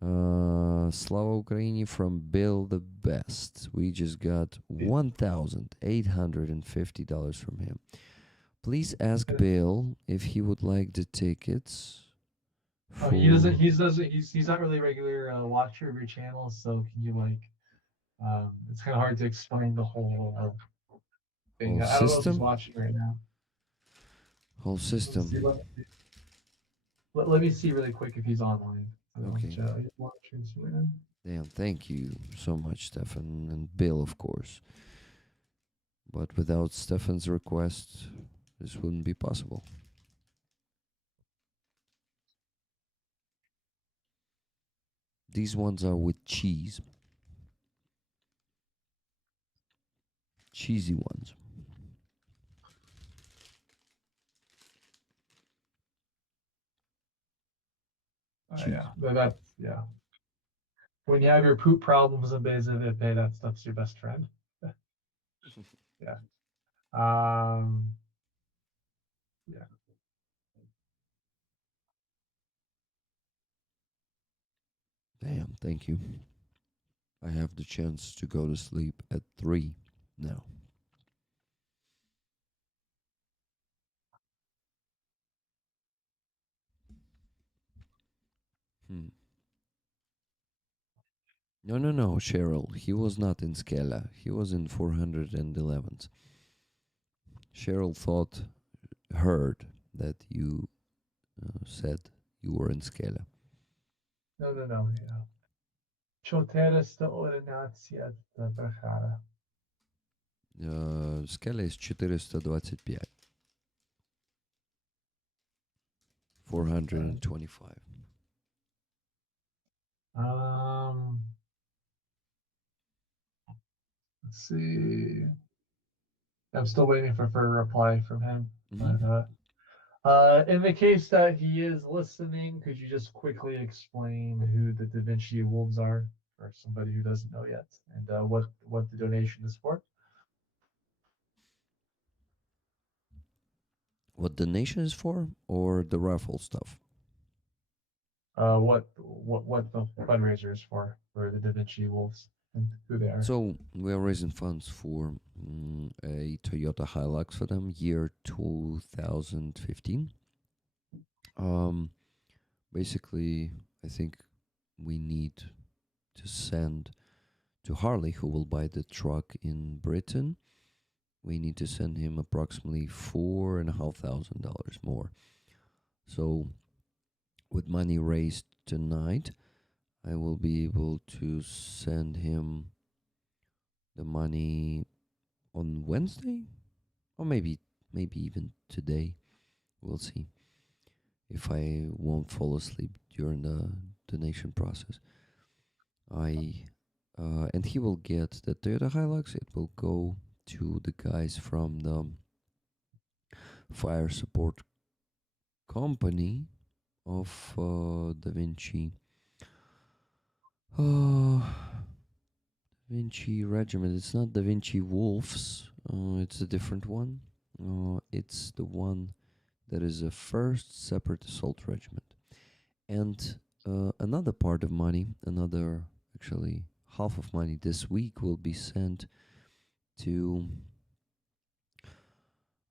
Slava Ukraini from Bill the Best. We just got $1,850 from him. Please ask Bill if he would like the tickets. Oh, he doesn't. He's not really a regular watcher of your channel. So can you like? It's kind of hard to explain the whole thing. Whole I don't know if he's system? watching right now. Whole system. Let me see really quick if he's online. Okay. Damn, thank you so much, Stefan, and Bill, of course. But without Stefan's request, this wouldn't be possible. These ones are with cheese. Cheesy ones. Yeah, but that's yeah. When you have your poop problems in Beza Vipe, that stuff's your best friend. Yeah. Yeah. Damn, thank you. I have the chance to go to sleep at 3 now. No, Cheryl. He was not in Scala. He was in 411th. Cheryl heard that you said you were in Scala. No. Yeah. 411 Прохара. Скеля есть 425. 425. Let's see. I'm still waiting for a reply from him. Mhm. But in the case that he is listening, could you just quickly explain who the Da Vinci Wolves are for somebody who doesn't know yet, and what the donation is for? What the nation is for, or the raffle stuff? What the fundraiser is for the Da Vinci Wolves and who they are. So we are raising funds for a Toyota Hilux for them, year 2015. Basically, I think we need to send to Harley, who will buy the truck in Britain. We need to send him approximately $4,500 more. So, with money raised tonight, I will be able to send him the money on Wednesday, or maybe even today. We'll see if I won't fall asleep during the donation process. And he will get the Toyota Hilux. It will go to the guys from the fire support company of Da Vinci. Vinci Regiment. It's not Da Vinci Wolves. It's a different one. It's the one that is a first separate assault regiment. And another part of money, actually half of money this week will be sent to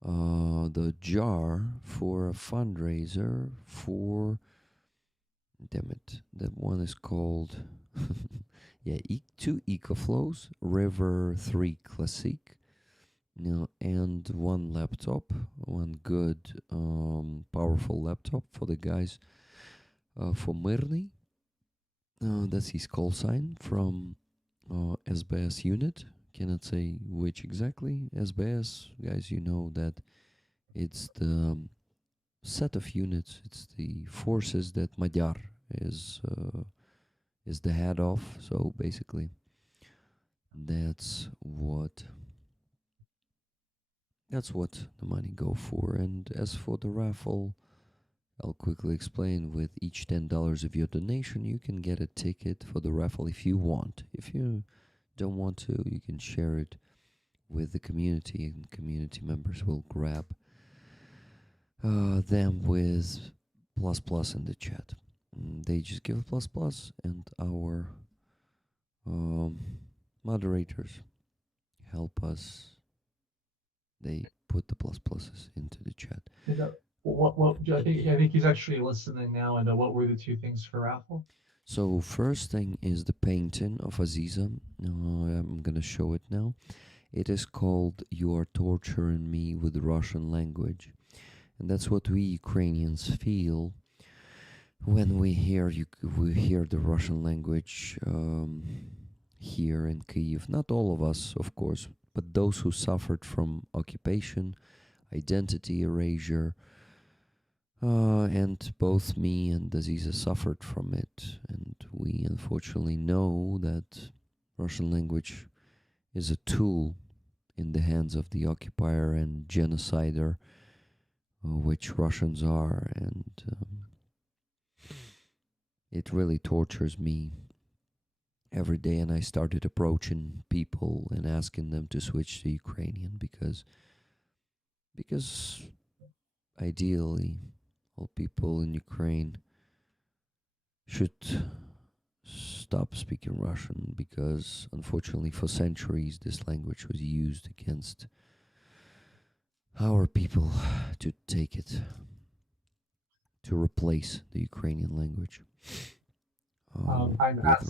the jar for a fundraiser for, damn it, that one is called yeah, 2 EcoFlows, River 3 Classic, and one laptop, one good powerful laptop for the guys for Myrny. That's his call sign from SBS unit. Cannot say which exactly. SBS, guys, you know that it's the set of units. It's the forces that Magyar is the head of. So basically, that's what the money go for. And as for the raffle, I'll quickly explain. With each $10 of your donation, you can get a ticket for the raffle if you want. If you don't want to, you can share it with the community, and community members will grab them with plus in the chat. They just give a plus, and our moderators help us. They put the pluses into the chat. I think he's actually listening now. And what were the two things for raffle? So first thing is the painting of Aziza. I'm gonna show it now. It is called "You Are Torturing Me with Russian Language," and that's what we Ukrainians feel when we hear the Russian language here in Kyiv. Not all of us, of course, but those who suffered from occupation, identity erasure. And both me and Aziza suffered from it, and we unfortunately know that Russian language is a tool in the hands of the occupier and genocider, which Russians are, and it really tortures me every day. And I started approaching people and asking them to switch to Ukrainian because ideally all people in Ukraine should stop speaking Russian, because unfortunately for centuries this language was used against our people to take it, to replace the Ukrainian language with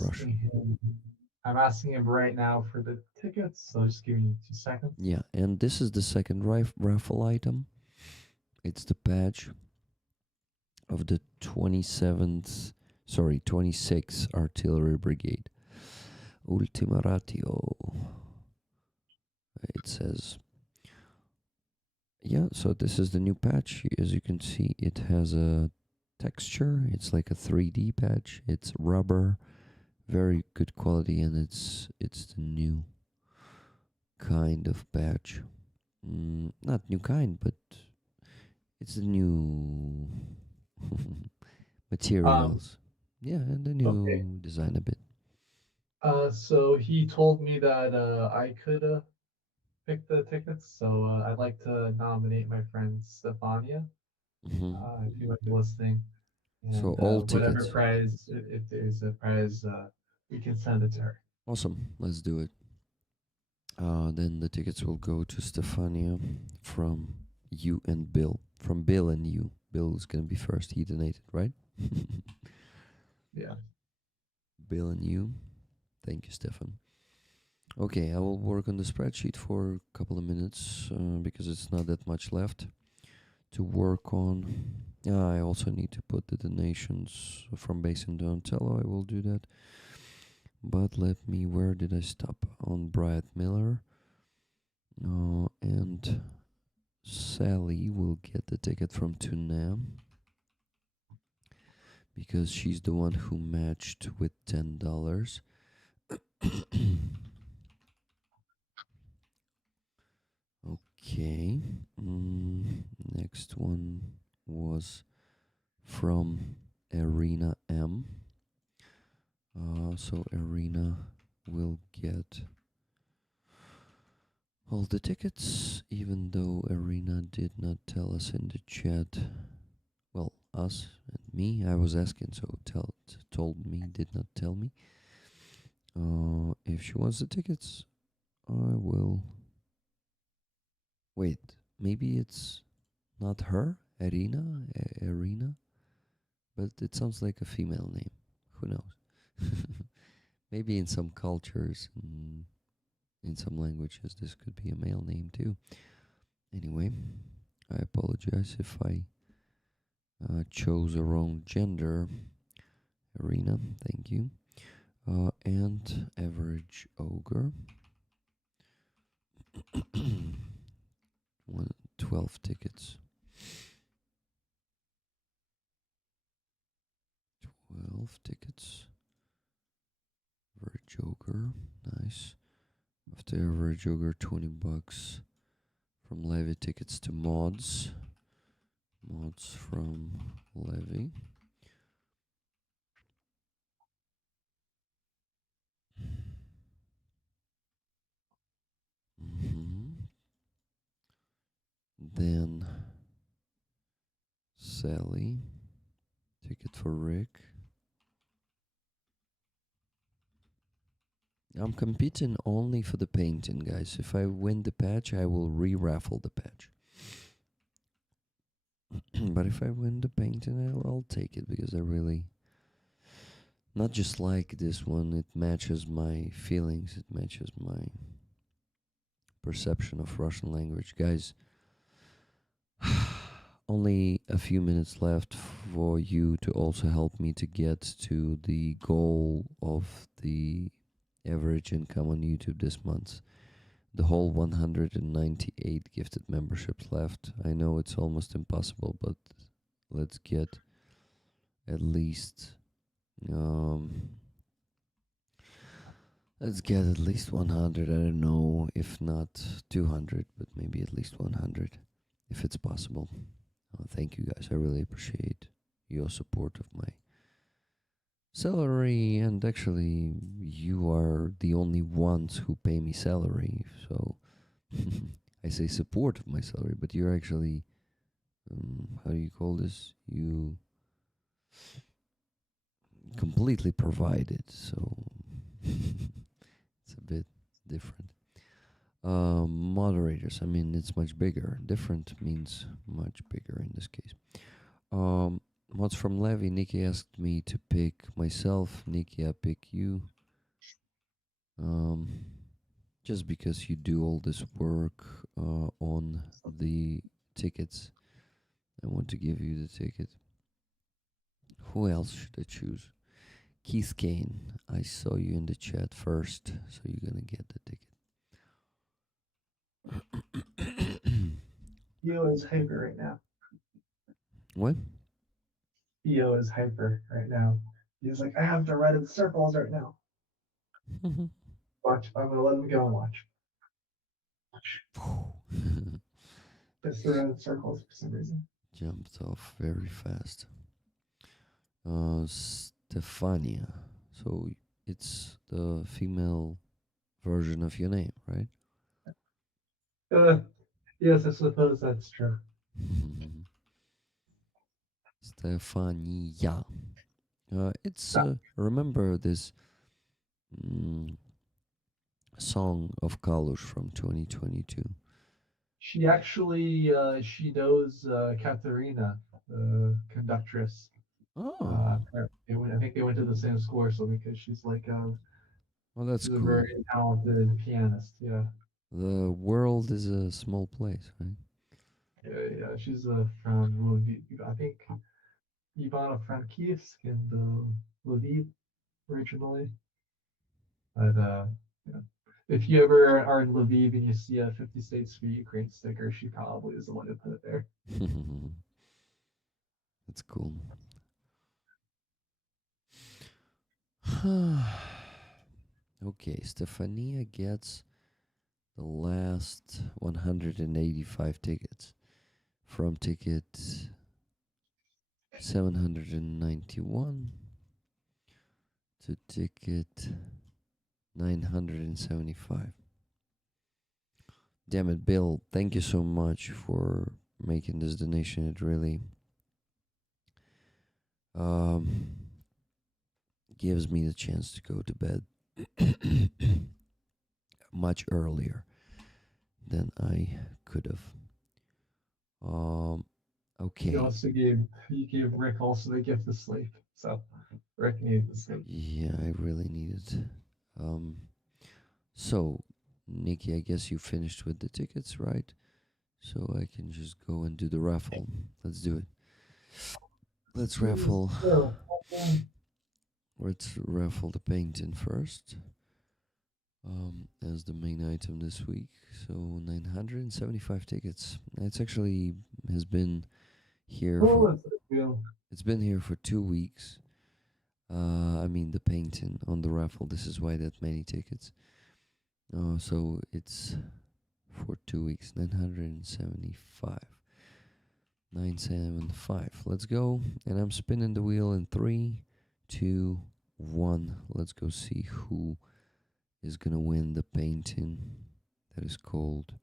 Russian. I'm asking him right now for the tickets, so just give me 2 seconds. Yeah, and this is the second raffle item. It's the badge of the 26th Artillery Brigade. Ultima Ratio. It says, yeah, so this is the new patch. As you can see, it has a texture. It's like a 3D patch. It's rubber, very good quality, and it's the new kind of patch. Not new kind, but it's the new materials. Yeah, and the new Okay. design a bit. So he told me that I could pick the tickets. So I'd like to nominate my friend Stefania, if you might be listening. So And all whatever tickets. prize, if there's a prize, we can send it to her. Awesome. Let's do it. Then the tickets will go to Stefania from you and Bill. From Bill and you. Bill is gonna be first. He donated, right? Yeah. Bill and you. Thank you, Stefan. Okay, I will work on the spreadsheet for a couple of minutes because it's not that much left to work on. I also need to put the donations from Basin Donatello. I will do that. But let me, where did I stop? On Bryant Miller. And Sally will get the ticket from Tunam because she's the one who matched with $10. Okay. Next one was from Arena M. So Arena will get all the tickets, even though Arena did not tell us in the chat. Well, us and me. I was asking, so told me, did not tell me. If she wants the tickets, I will. Wait, maybe it's not her, Arena, but it sounds like a female name. Who knows? Maybe in some cultures, in some languages, this could be a male name too. Anyway, I apologize if I chose a wrong gender. Arena, thank you. And Average Ogre. 12 tickets. 12 tickets. Average Ogre, nice. After Average Ogre, $20 from Levy tickets to mods. Mods from Levy. Then Sally, ticket for Rick. I'm competing only for the painting, guys. If I win the patch, I will re-raffle the patch. But if I win the painting, I'll take it because I really not just like this one. It matches my feelings. It matches my perception of Russian language, guys. Only a few minutes left for you to also help me to get to the goal of the average income on YouTube this month. The whole 198 gifted memberships left. I know it's almost impossible, but let's get at least 100. I don't know, if not 200, but maybe at least 100 if it's possible. Thank you guys. I really appreciate your support of my salary, and actually you are the only ones who pay me salary, so I say support of my salary, but you're actually how do you call this, you completely provide it, so it's a bit different. Moderators, I mean, it's much bigger. Different means much bigger in this case. Mods from Levy. Nikki asked me to pick myself. Nikki, I pick you. Just because you do all this work on the tickets, I want to give you the ticket. Who else should I choose? Keith Kane, I saw you in the chat first, so you're gonna get the ticket. Theo is hyper right now. What? Theo is hyper right now. He's like, I have to run in circles right now. Watch. I'm gonna let him go and watch. Just to run in circles for some reason. Jumped off very fast. Stefania. So it's the female version of your name, right? Yes, I suppose that's true. Stefania. It's remember this song of Kalush from 2022. She actually she knows Katharina, the conductress. Oh, I think they went to the same school or something because she's like well, that's she's a cool. very talented pianist. Yeah. The world is a small place, right? Yeah. She's from Lviv. I think Ivano-Frankivsk and Lviv originally. But yeah. If you ever are in Lviv and you see a 50 States for Ukraine sticker, she probably is the one who put it there. That's cool. Okay, Stefania gets the last 185 tickets from ticket 791 to ticket 975. Damn it, Bill, thank you so much for making this donation. It really gives me the chance to go to bed much earlier than I could have. Okay. You gave Rick also the gift of sleep. So Rick needed the sleep. Yeah, I really needed. So, Nikki, I guess you finished with the tickets, right? So I can just go and do the raffle. Let's do it. Let's raffle. Let's raffle the painting first. As the main item this week. So 975 tickets. It's actually has been here. It's been here for 2 weeks. I mean the painting on the raffle. This is why that many tickets. So it's for 2 weeks. 975. 975. Let's go. And I'm spinning the wheel in 3, 2, 1. Let's go see who is gonna win the painting that is called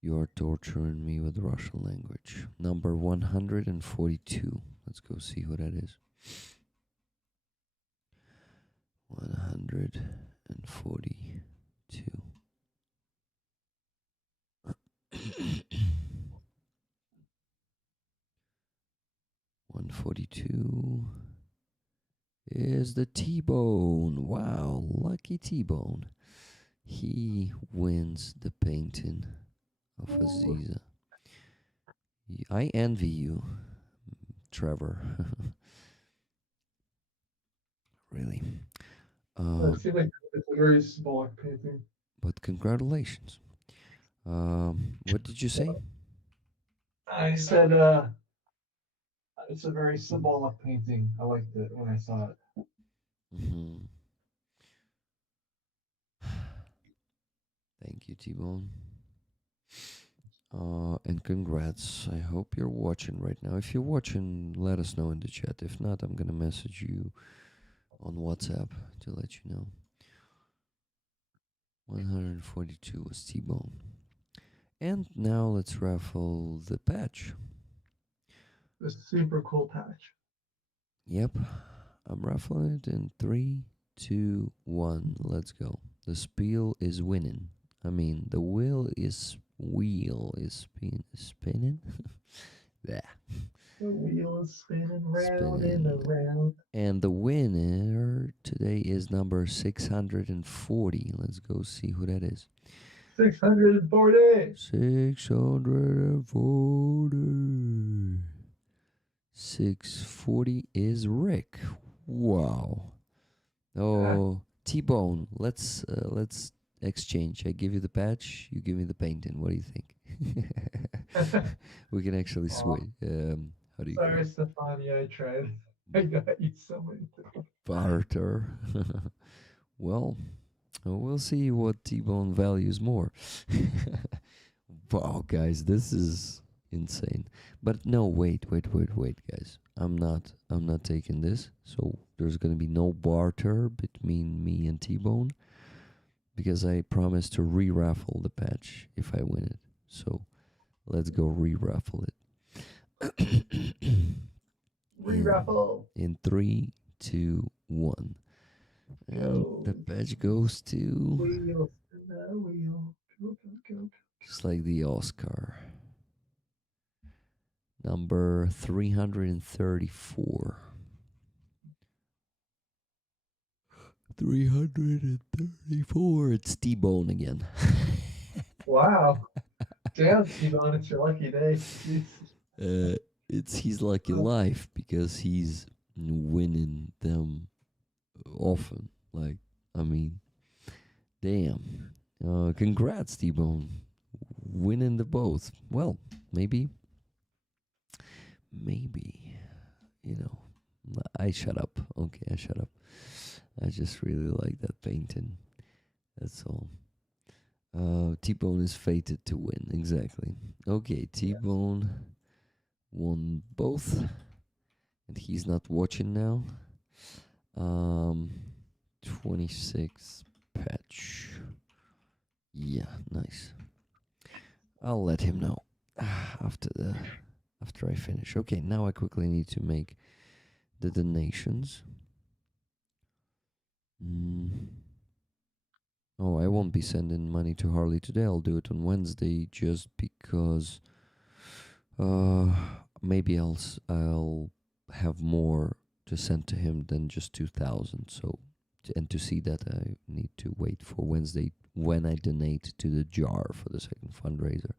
"You're Torturing Me with Russian Language." Number 142. Let's go see who that is. 142. 142 is the T-Bone. Wow, lucky T-Bone. He wins the painting of Aziza. I envy you, Trevor. Really. It seems like it's a very symbolic painting. But congratulations. What did you say? I said it's a very symbolic painting. I liked it when I saw it. Thank you, T-Bone. And congrats. I hope you're watching right now. If you're watching, let us know in the chat. If not, I'm gonna message you on WhatsApp to let you know. 142 was T-Bone. And now let's raffle the patch. The super cool patch. Yep. I'm raffling it in 3, 2, 1. Let's go. The spiel is winning. I mean, the wheel is spinning. Yeah. The wheel is spinning round and around. And the winner today is number 640. Let's go see who that is. 640. 640. 640 is Rick. Wow. Oh, T-Bone. Let's exchange. I give you the patch, you give me the painting. What do you think? We can actually switch. How do you Sorry, go? Stefania, I tried. I got you so many times. Barter. Well, we'll see what T-Bone values more. Wow, guys, this is insane. But no, wait, guys. I'm not taking this. So there's gonna be no barter between me and T-Bone because I promised to re-raffle the patch if I win it. So let's go re-raffle it. Re-raffle. In 3, 2, 1. And the Go. patch goes to Wheel. Spin that wheel. Go. just like the Oscar. Number 334. 334. It's T-Bone again. Wow. Damn, T-Bone, it's your lucky day. It's his lucky life because he's winning them often. Like, I mean, damn. Congrats, T-Bone. Winning the both. Well, maybe, I shut up. Okay, I shut up. I just really like that painting. That's all. T-Bone is fated to win. Exactly. Okay, T-Bone won both. And he's not watching now. 26 patch. Yeah, nice. I'll let him know after I finish. Okay, now I quickly need to make the donations. Oh, I won't be sending money to Harley today. I'll do it on Wednesday just because maybe I'll have more to send to him than just 2,000. So and to see that I need to wait for Wednesday when I donate to the jar for the second fundraiser.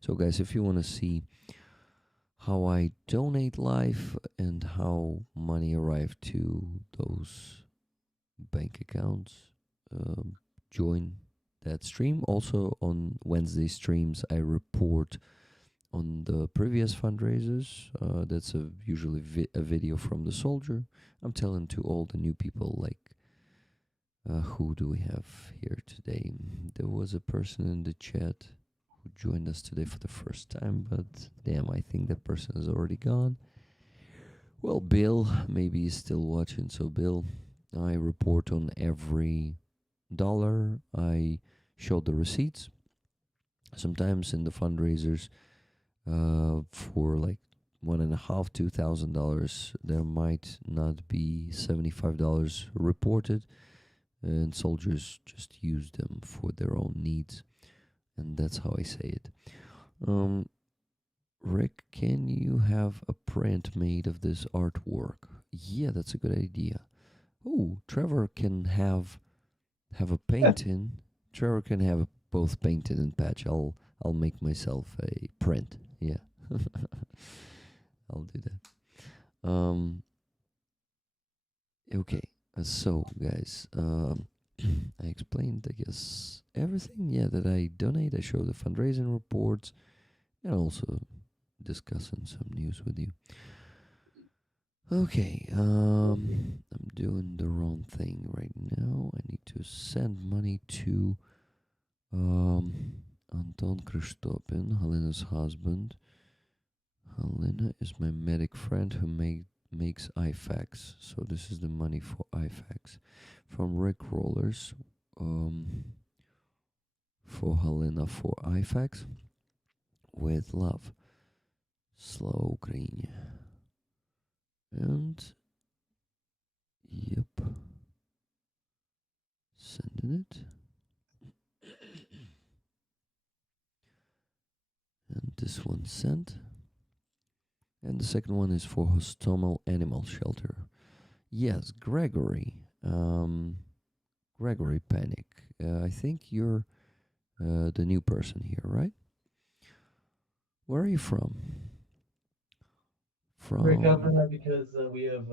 So guys, if you want to see how I donate live and how money arrive to those bank accounts, join that stream. Also on Wednesday streams I report on the previous fundraisers. That's usually a video from the soldier. I'm telling to all the new people, like, who do we have here today? There was a person in the chat who joined us today for the first time, but damn, I think that person is already gone. Well, Bill, maybe he's still watching. So Bill, I report on every dollar. I show the receipts. Sometimes in the fundraisers, for like $1,500, $2,000, there might not be $75 reported, and soldiers just use them for their own needs, and that's how I say it. Rick, can you have a print made of this artwork? Yeah, that's a good idea. Oh, Trevor can have a painting. Trevor can have both painted and patch. I'll make myself a print. Yeah. I'll do that. Okay. So guys, I explained, I guess, everything. Yeah, that I donate. I show the fundraising reports, and also discussing some news with you. Okay, I'm doing the wrong thing right now. I need to send money to Anton Kristopin, Helena's husband. Helena is my medic friend who makes IFACs. So this is the money for IFACs from Rick Rollers, for Helena for IFACs. With love, Slow Ukraine. And yep, sending it. And this one sent. And the second one is for Hostomal Animal Shelter. Yes, Gregory. Gregory Panic. I think you're the new person here, right? Where are you from? break up from in that because we have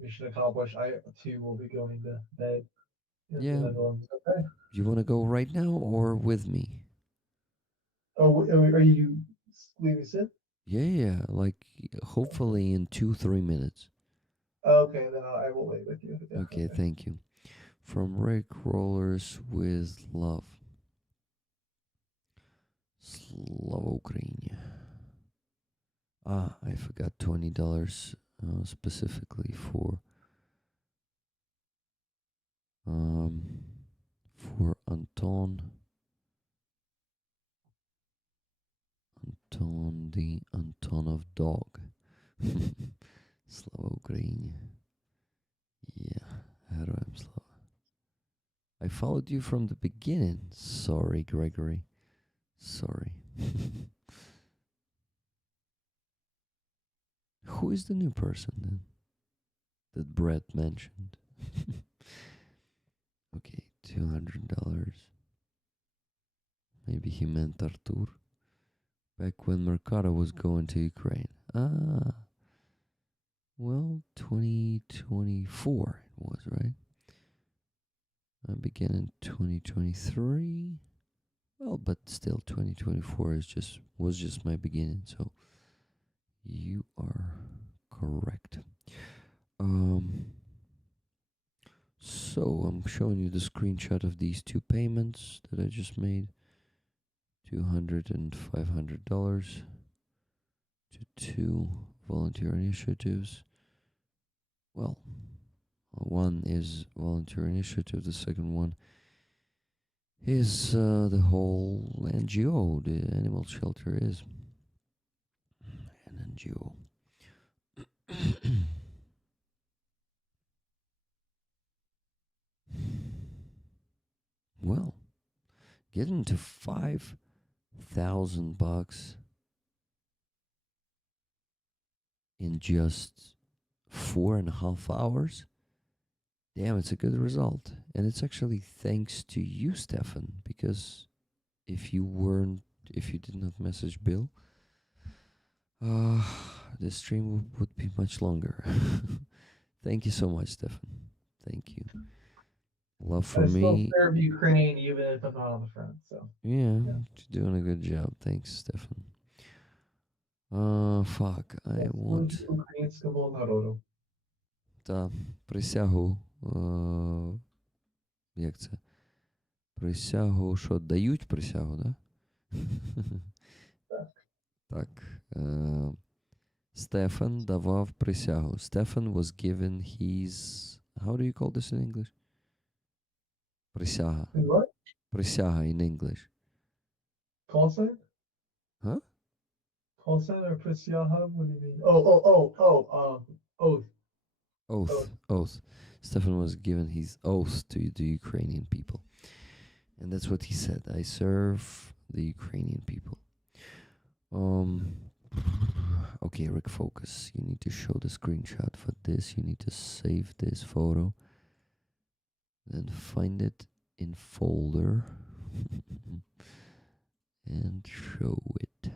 mission accomplished. I too will be going to bed in the yeah. Netherlands. Okay. You want to go right now or with me? Oh, are you leaving soon? Yeah, yeah. Like hopefully in 2 3 minutes. Okay, then I will wait with you. Yeah. Okay, Okay. thank you. From Rick Rollers with love. Slava Ukraine. Ah, I forgot $20 specifically um for Anton the Antonov dog. Slava Ukraine. Yeah, Heroem Slava. I followed you from the beginning. Sorry, Gregory. Sorry. Who is the new person then that Brett mentioned? Okay, $200. Maybe he meant Artur. Back when Mercado was going to Ukraine. Ah, well, 2024 it was, right? I began in 2023. Well, but still, 2024 was just my beginning. So you are correct. Um. So I'm showing you the screenshot of these two payments that I just made. $200 and $500 to two volunteer initiatives. Well, one is volunteer initiative. The second one is the whole NGO. The animal shelter is an NGO. Well, getting to $5,000 in just 4.5 hours. Damn, it's a good result. And it's actually thanks to you, Stefan, because if you did not message Bill, the stream would be much longer. Thank you so much, Stefan. Thank you. Love I from still me. serve Ukraine even if I'm not on the front. So Yeah, yeah. you're doing a good job. Thanks, Stefan. Fuck, I Служу want українському народу. та присягу. Як це? Присягу, що дають присягу, да? Так. Stefan давав присягу. Stefan was given his... How do you call this in English? Присяга. What? Присяга in English. Call sign? Huh? Call sign or prasyaha? What do you mean? Oath. Oath. Oath. Oath. Stefan was given his oath to the Ukrainian people. And that's what he said. I serve the Ukrainian people. Okay, Rick, focus. You need to show the screenshot for this. You need to save this photo. Then find it in folder and show it.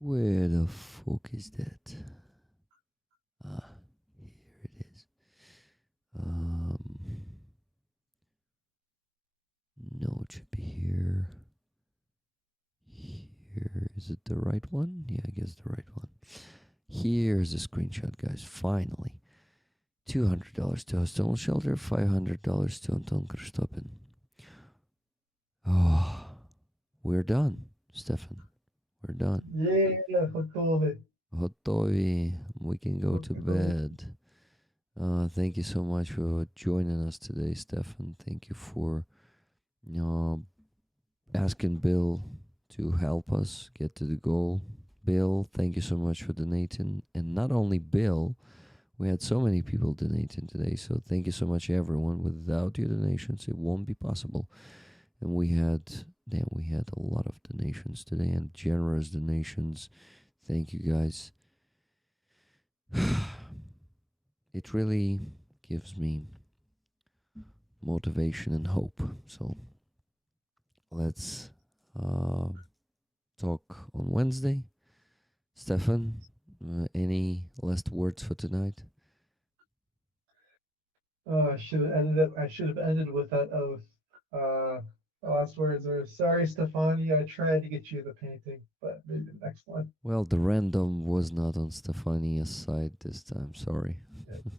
Where the fuck is that? Ah, here it is. No, it should be here. Here, is it the right one? Yeah, I guess the right one. Here's the screenshot, guys. Finally. $200 to Hostel Shelter, $500 to Anton Kristopin. Oh, we're done, Stefan. We're done. Yeah, готові. Готові. We can go to bed. Thank you so much for joining us today, Stefan. Thank you for asking Bill to help us get to the goal. Bill, thank you so much for donating. And not only Bill, we had so many people donating today. So thank you so much, everyone. Without your donations, it won't be possible. And we had a lot of donations today and generous donations. Thank you, guys. It really gives me motivation and hope. So let's talk on Wednesday. Stefan, any last words for tonight? Oh, I should have ended with that oath. The last words are sorry, Stefani. I tried to get you the painting, but maybe the next one. Well, the random was not on Stefania's side this time. Sorry. Yes, yes.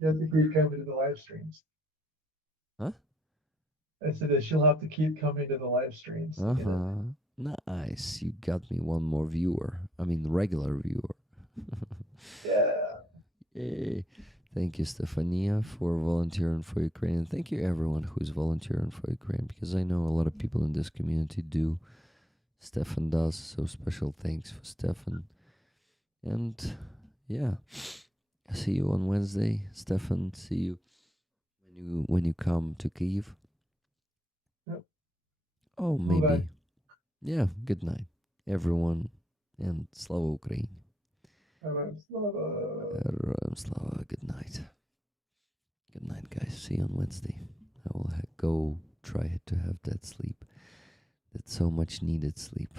You have to keep coming to the live streams. Huh? I said that she'll have to keep coming to the live streams to get it. Nice. You got me one more viewer. I mean, regular viewer. Yeah. Yay. Thank you, Stefania, for volunteering for Ukraine. And thank you, everyone who's volunteering for Ukraine, because I know a lot of people in this community do. Stefan does. So special thanks for Stefan. And yeah, see you on Wednesday. Stefan, see you when you come to Kyiv. Yep. Oh, Bye-bye. maybe. Yeah, good night, everyone, and Slava Ukraine. Героям слава. Heroям Slava. Good night. Good night, guys. See you on Wednesday. I will go try to have that sleep. That so much needed sleep.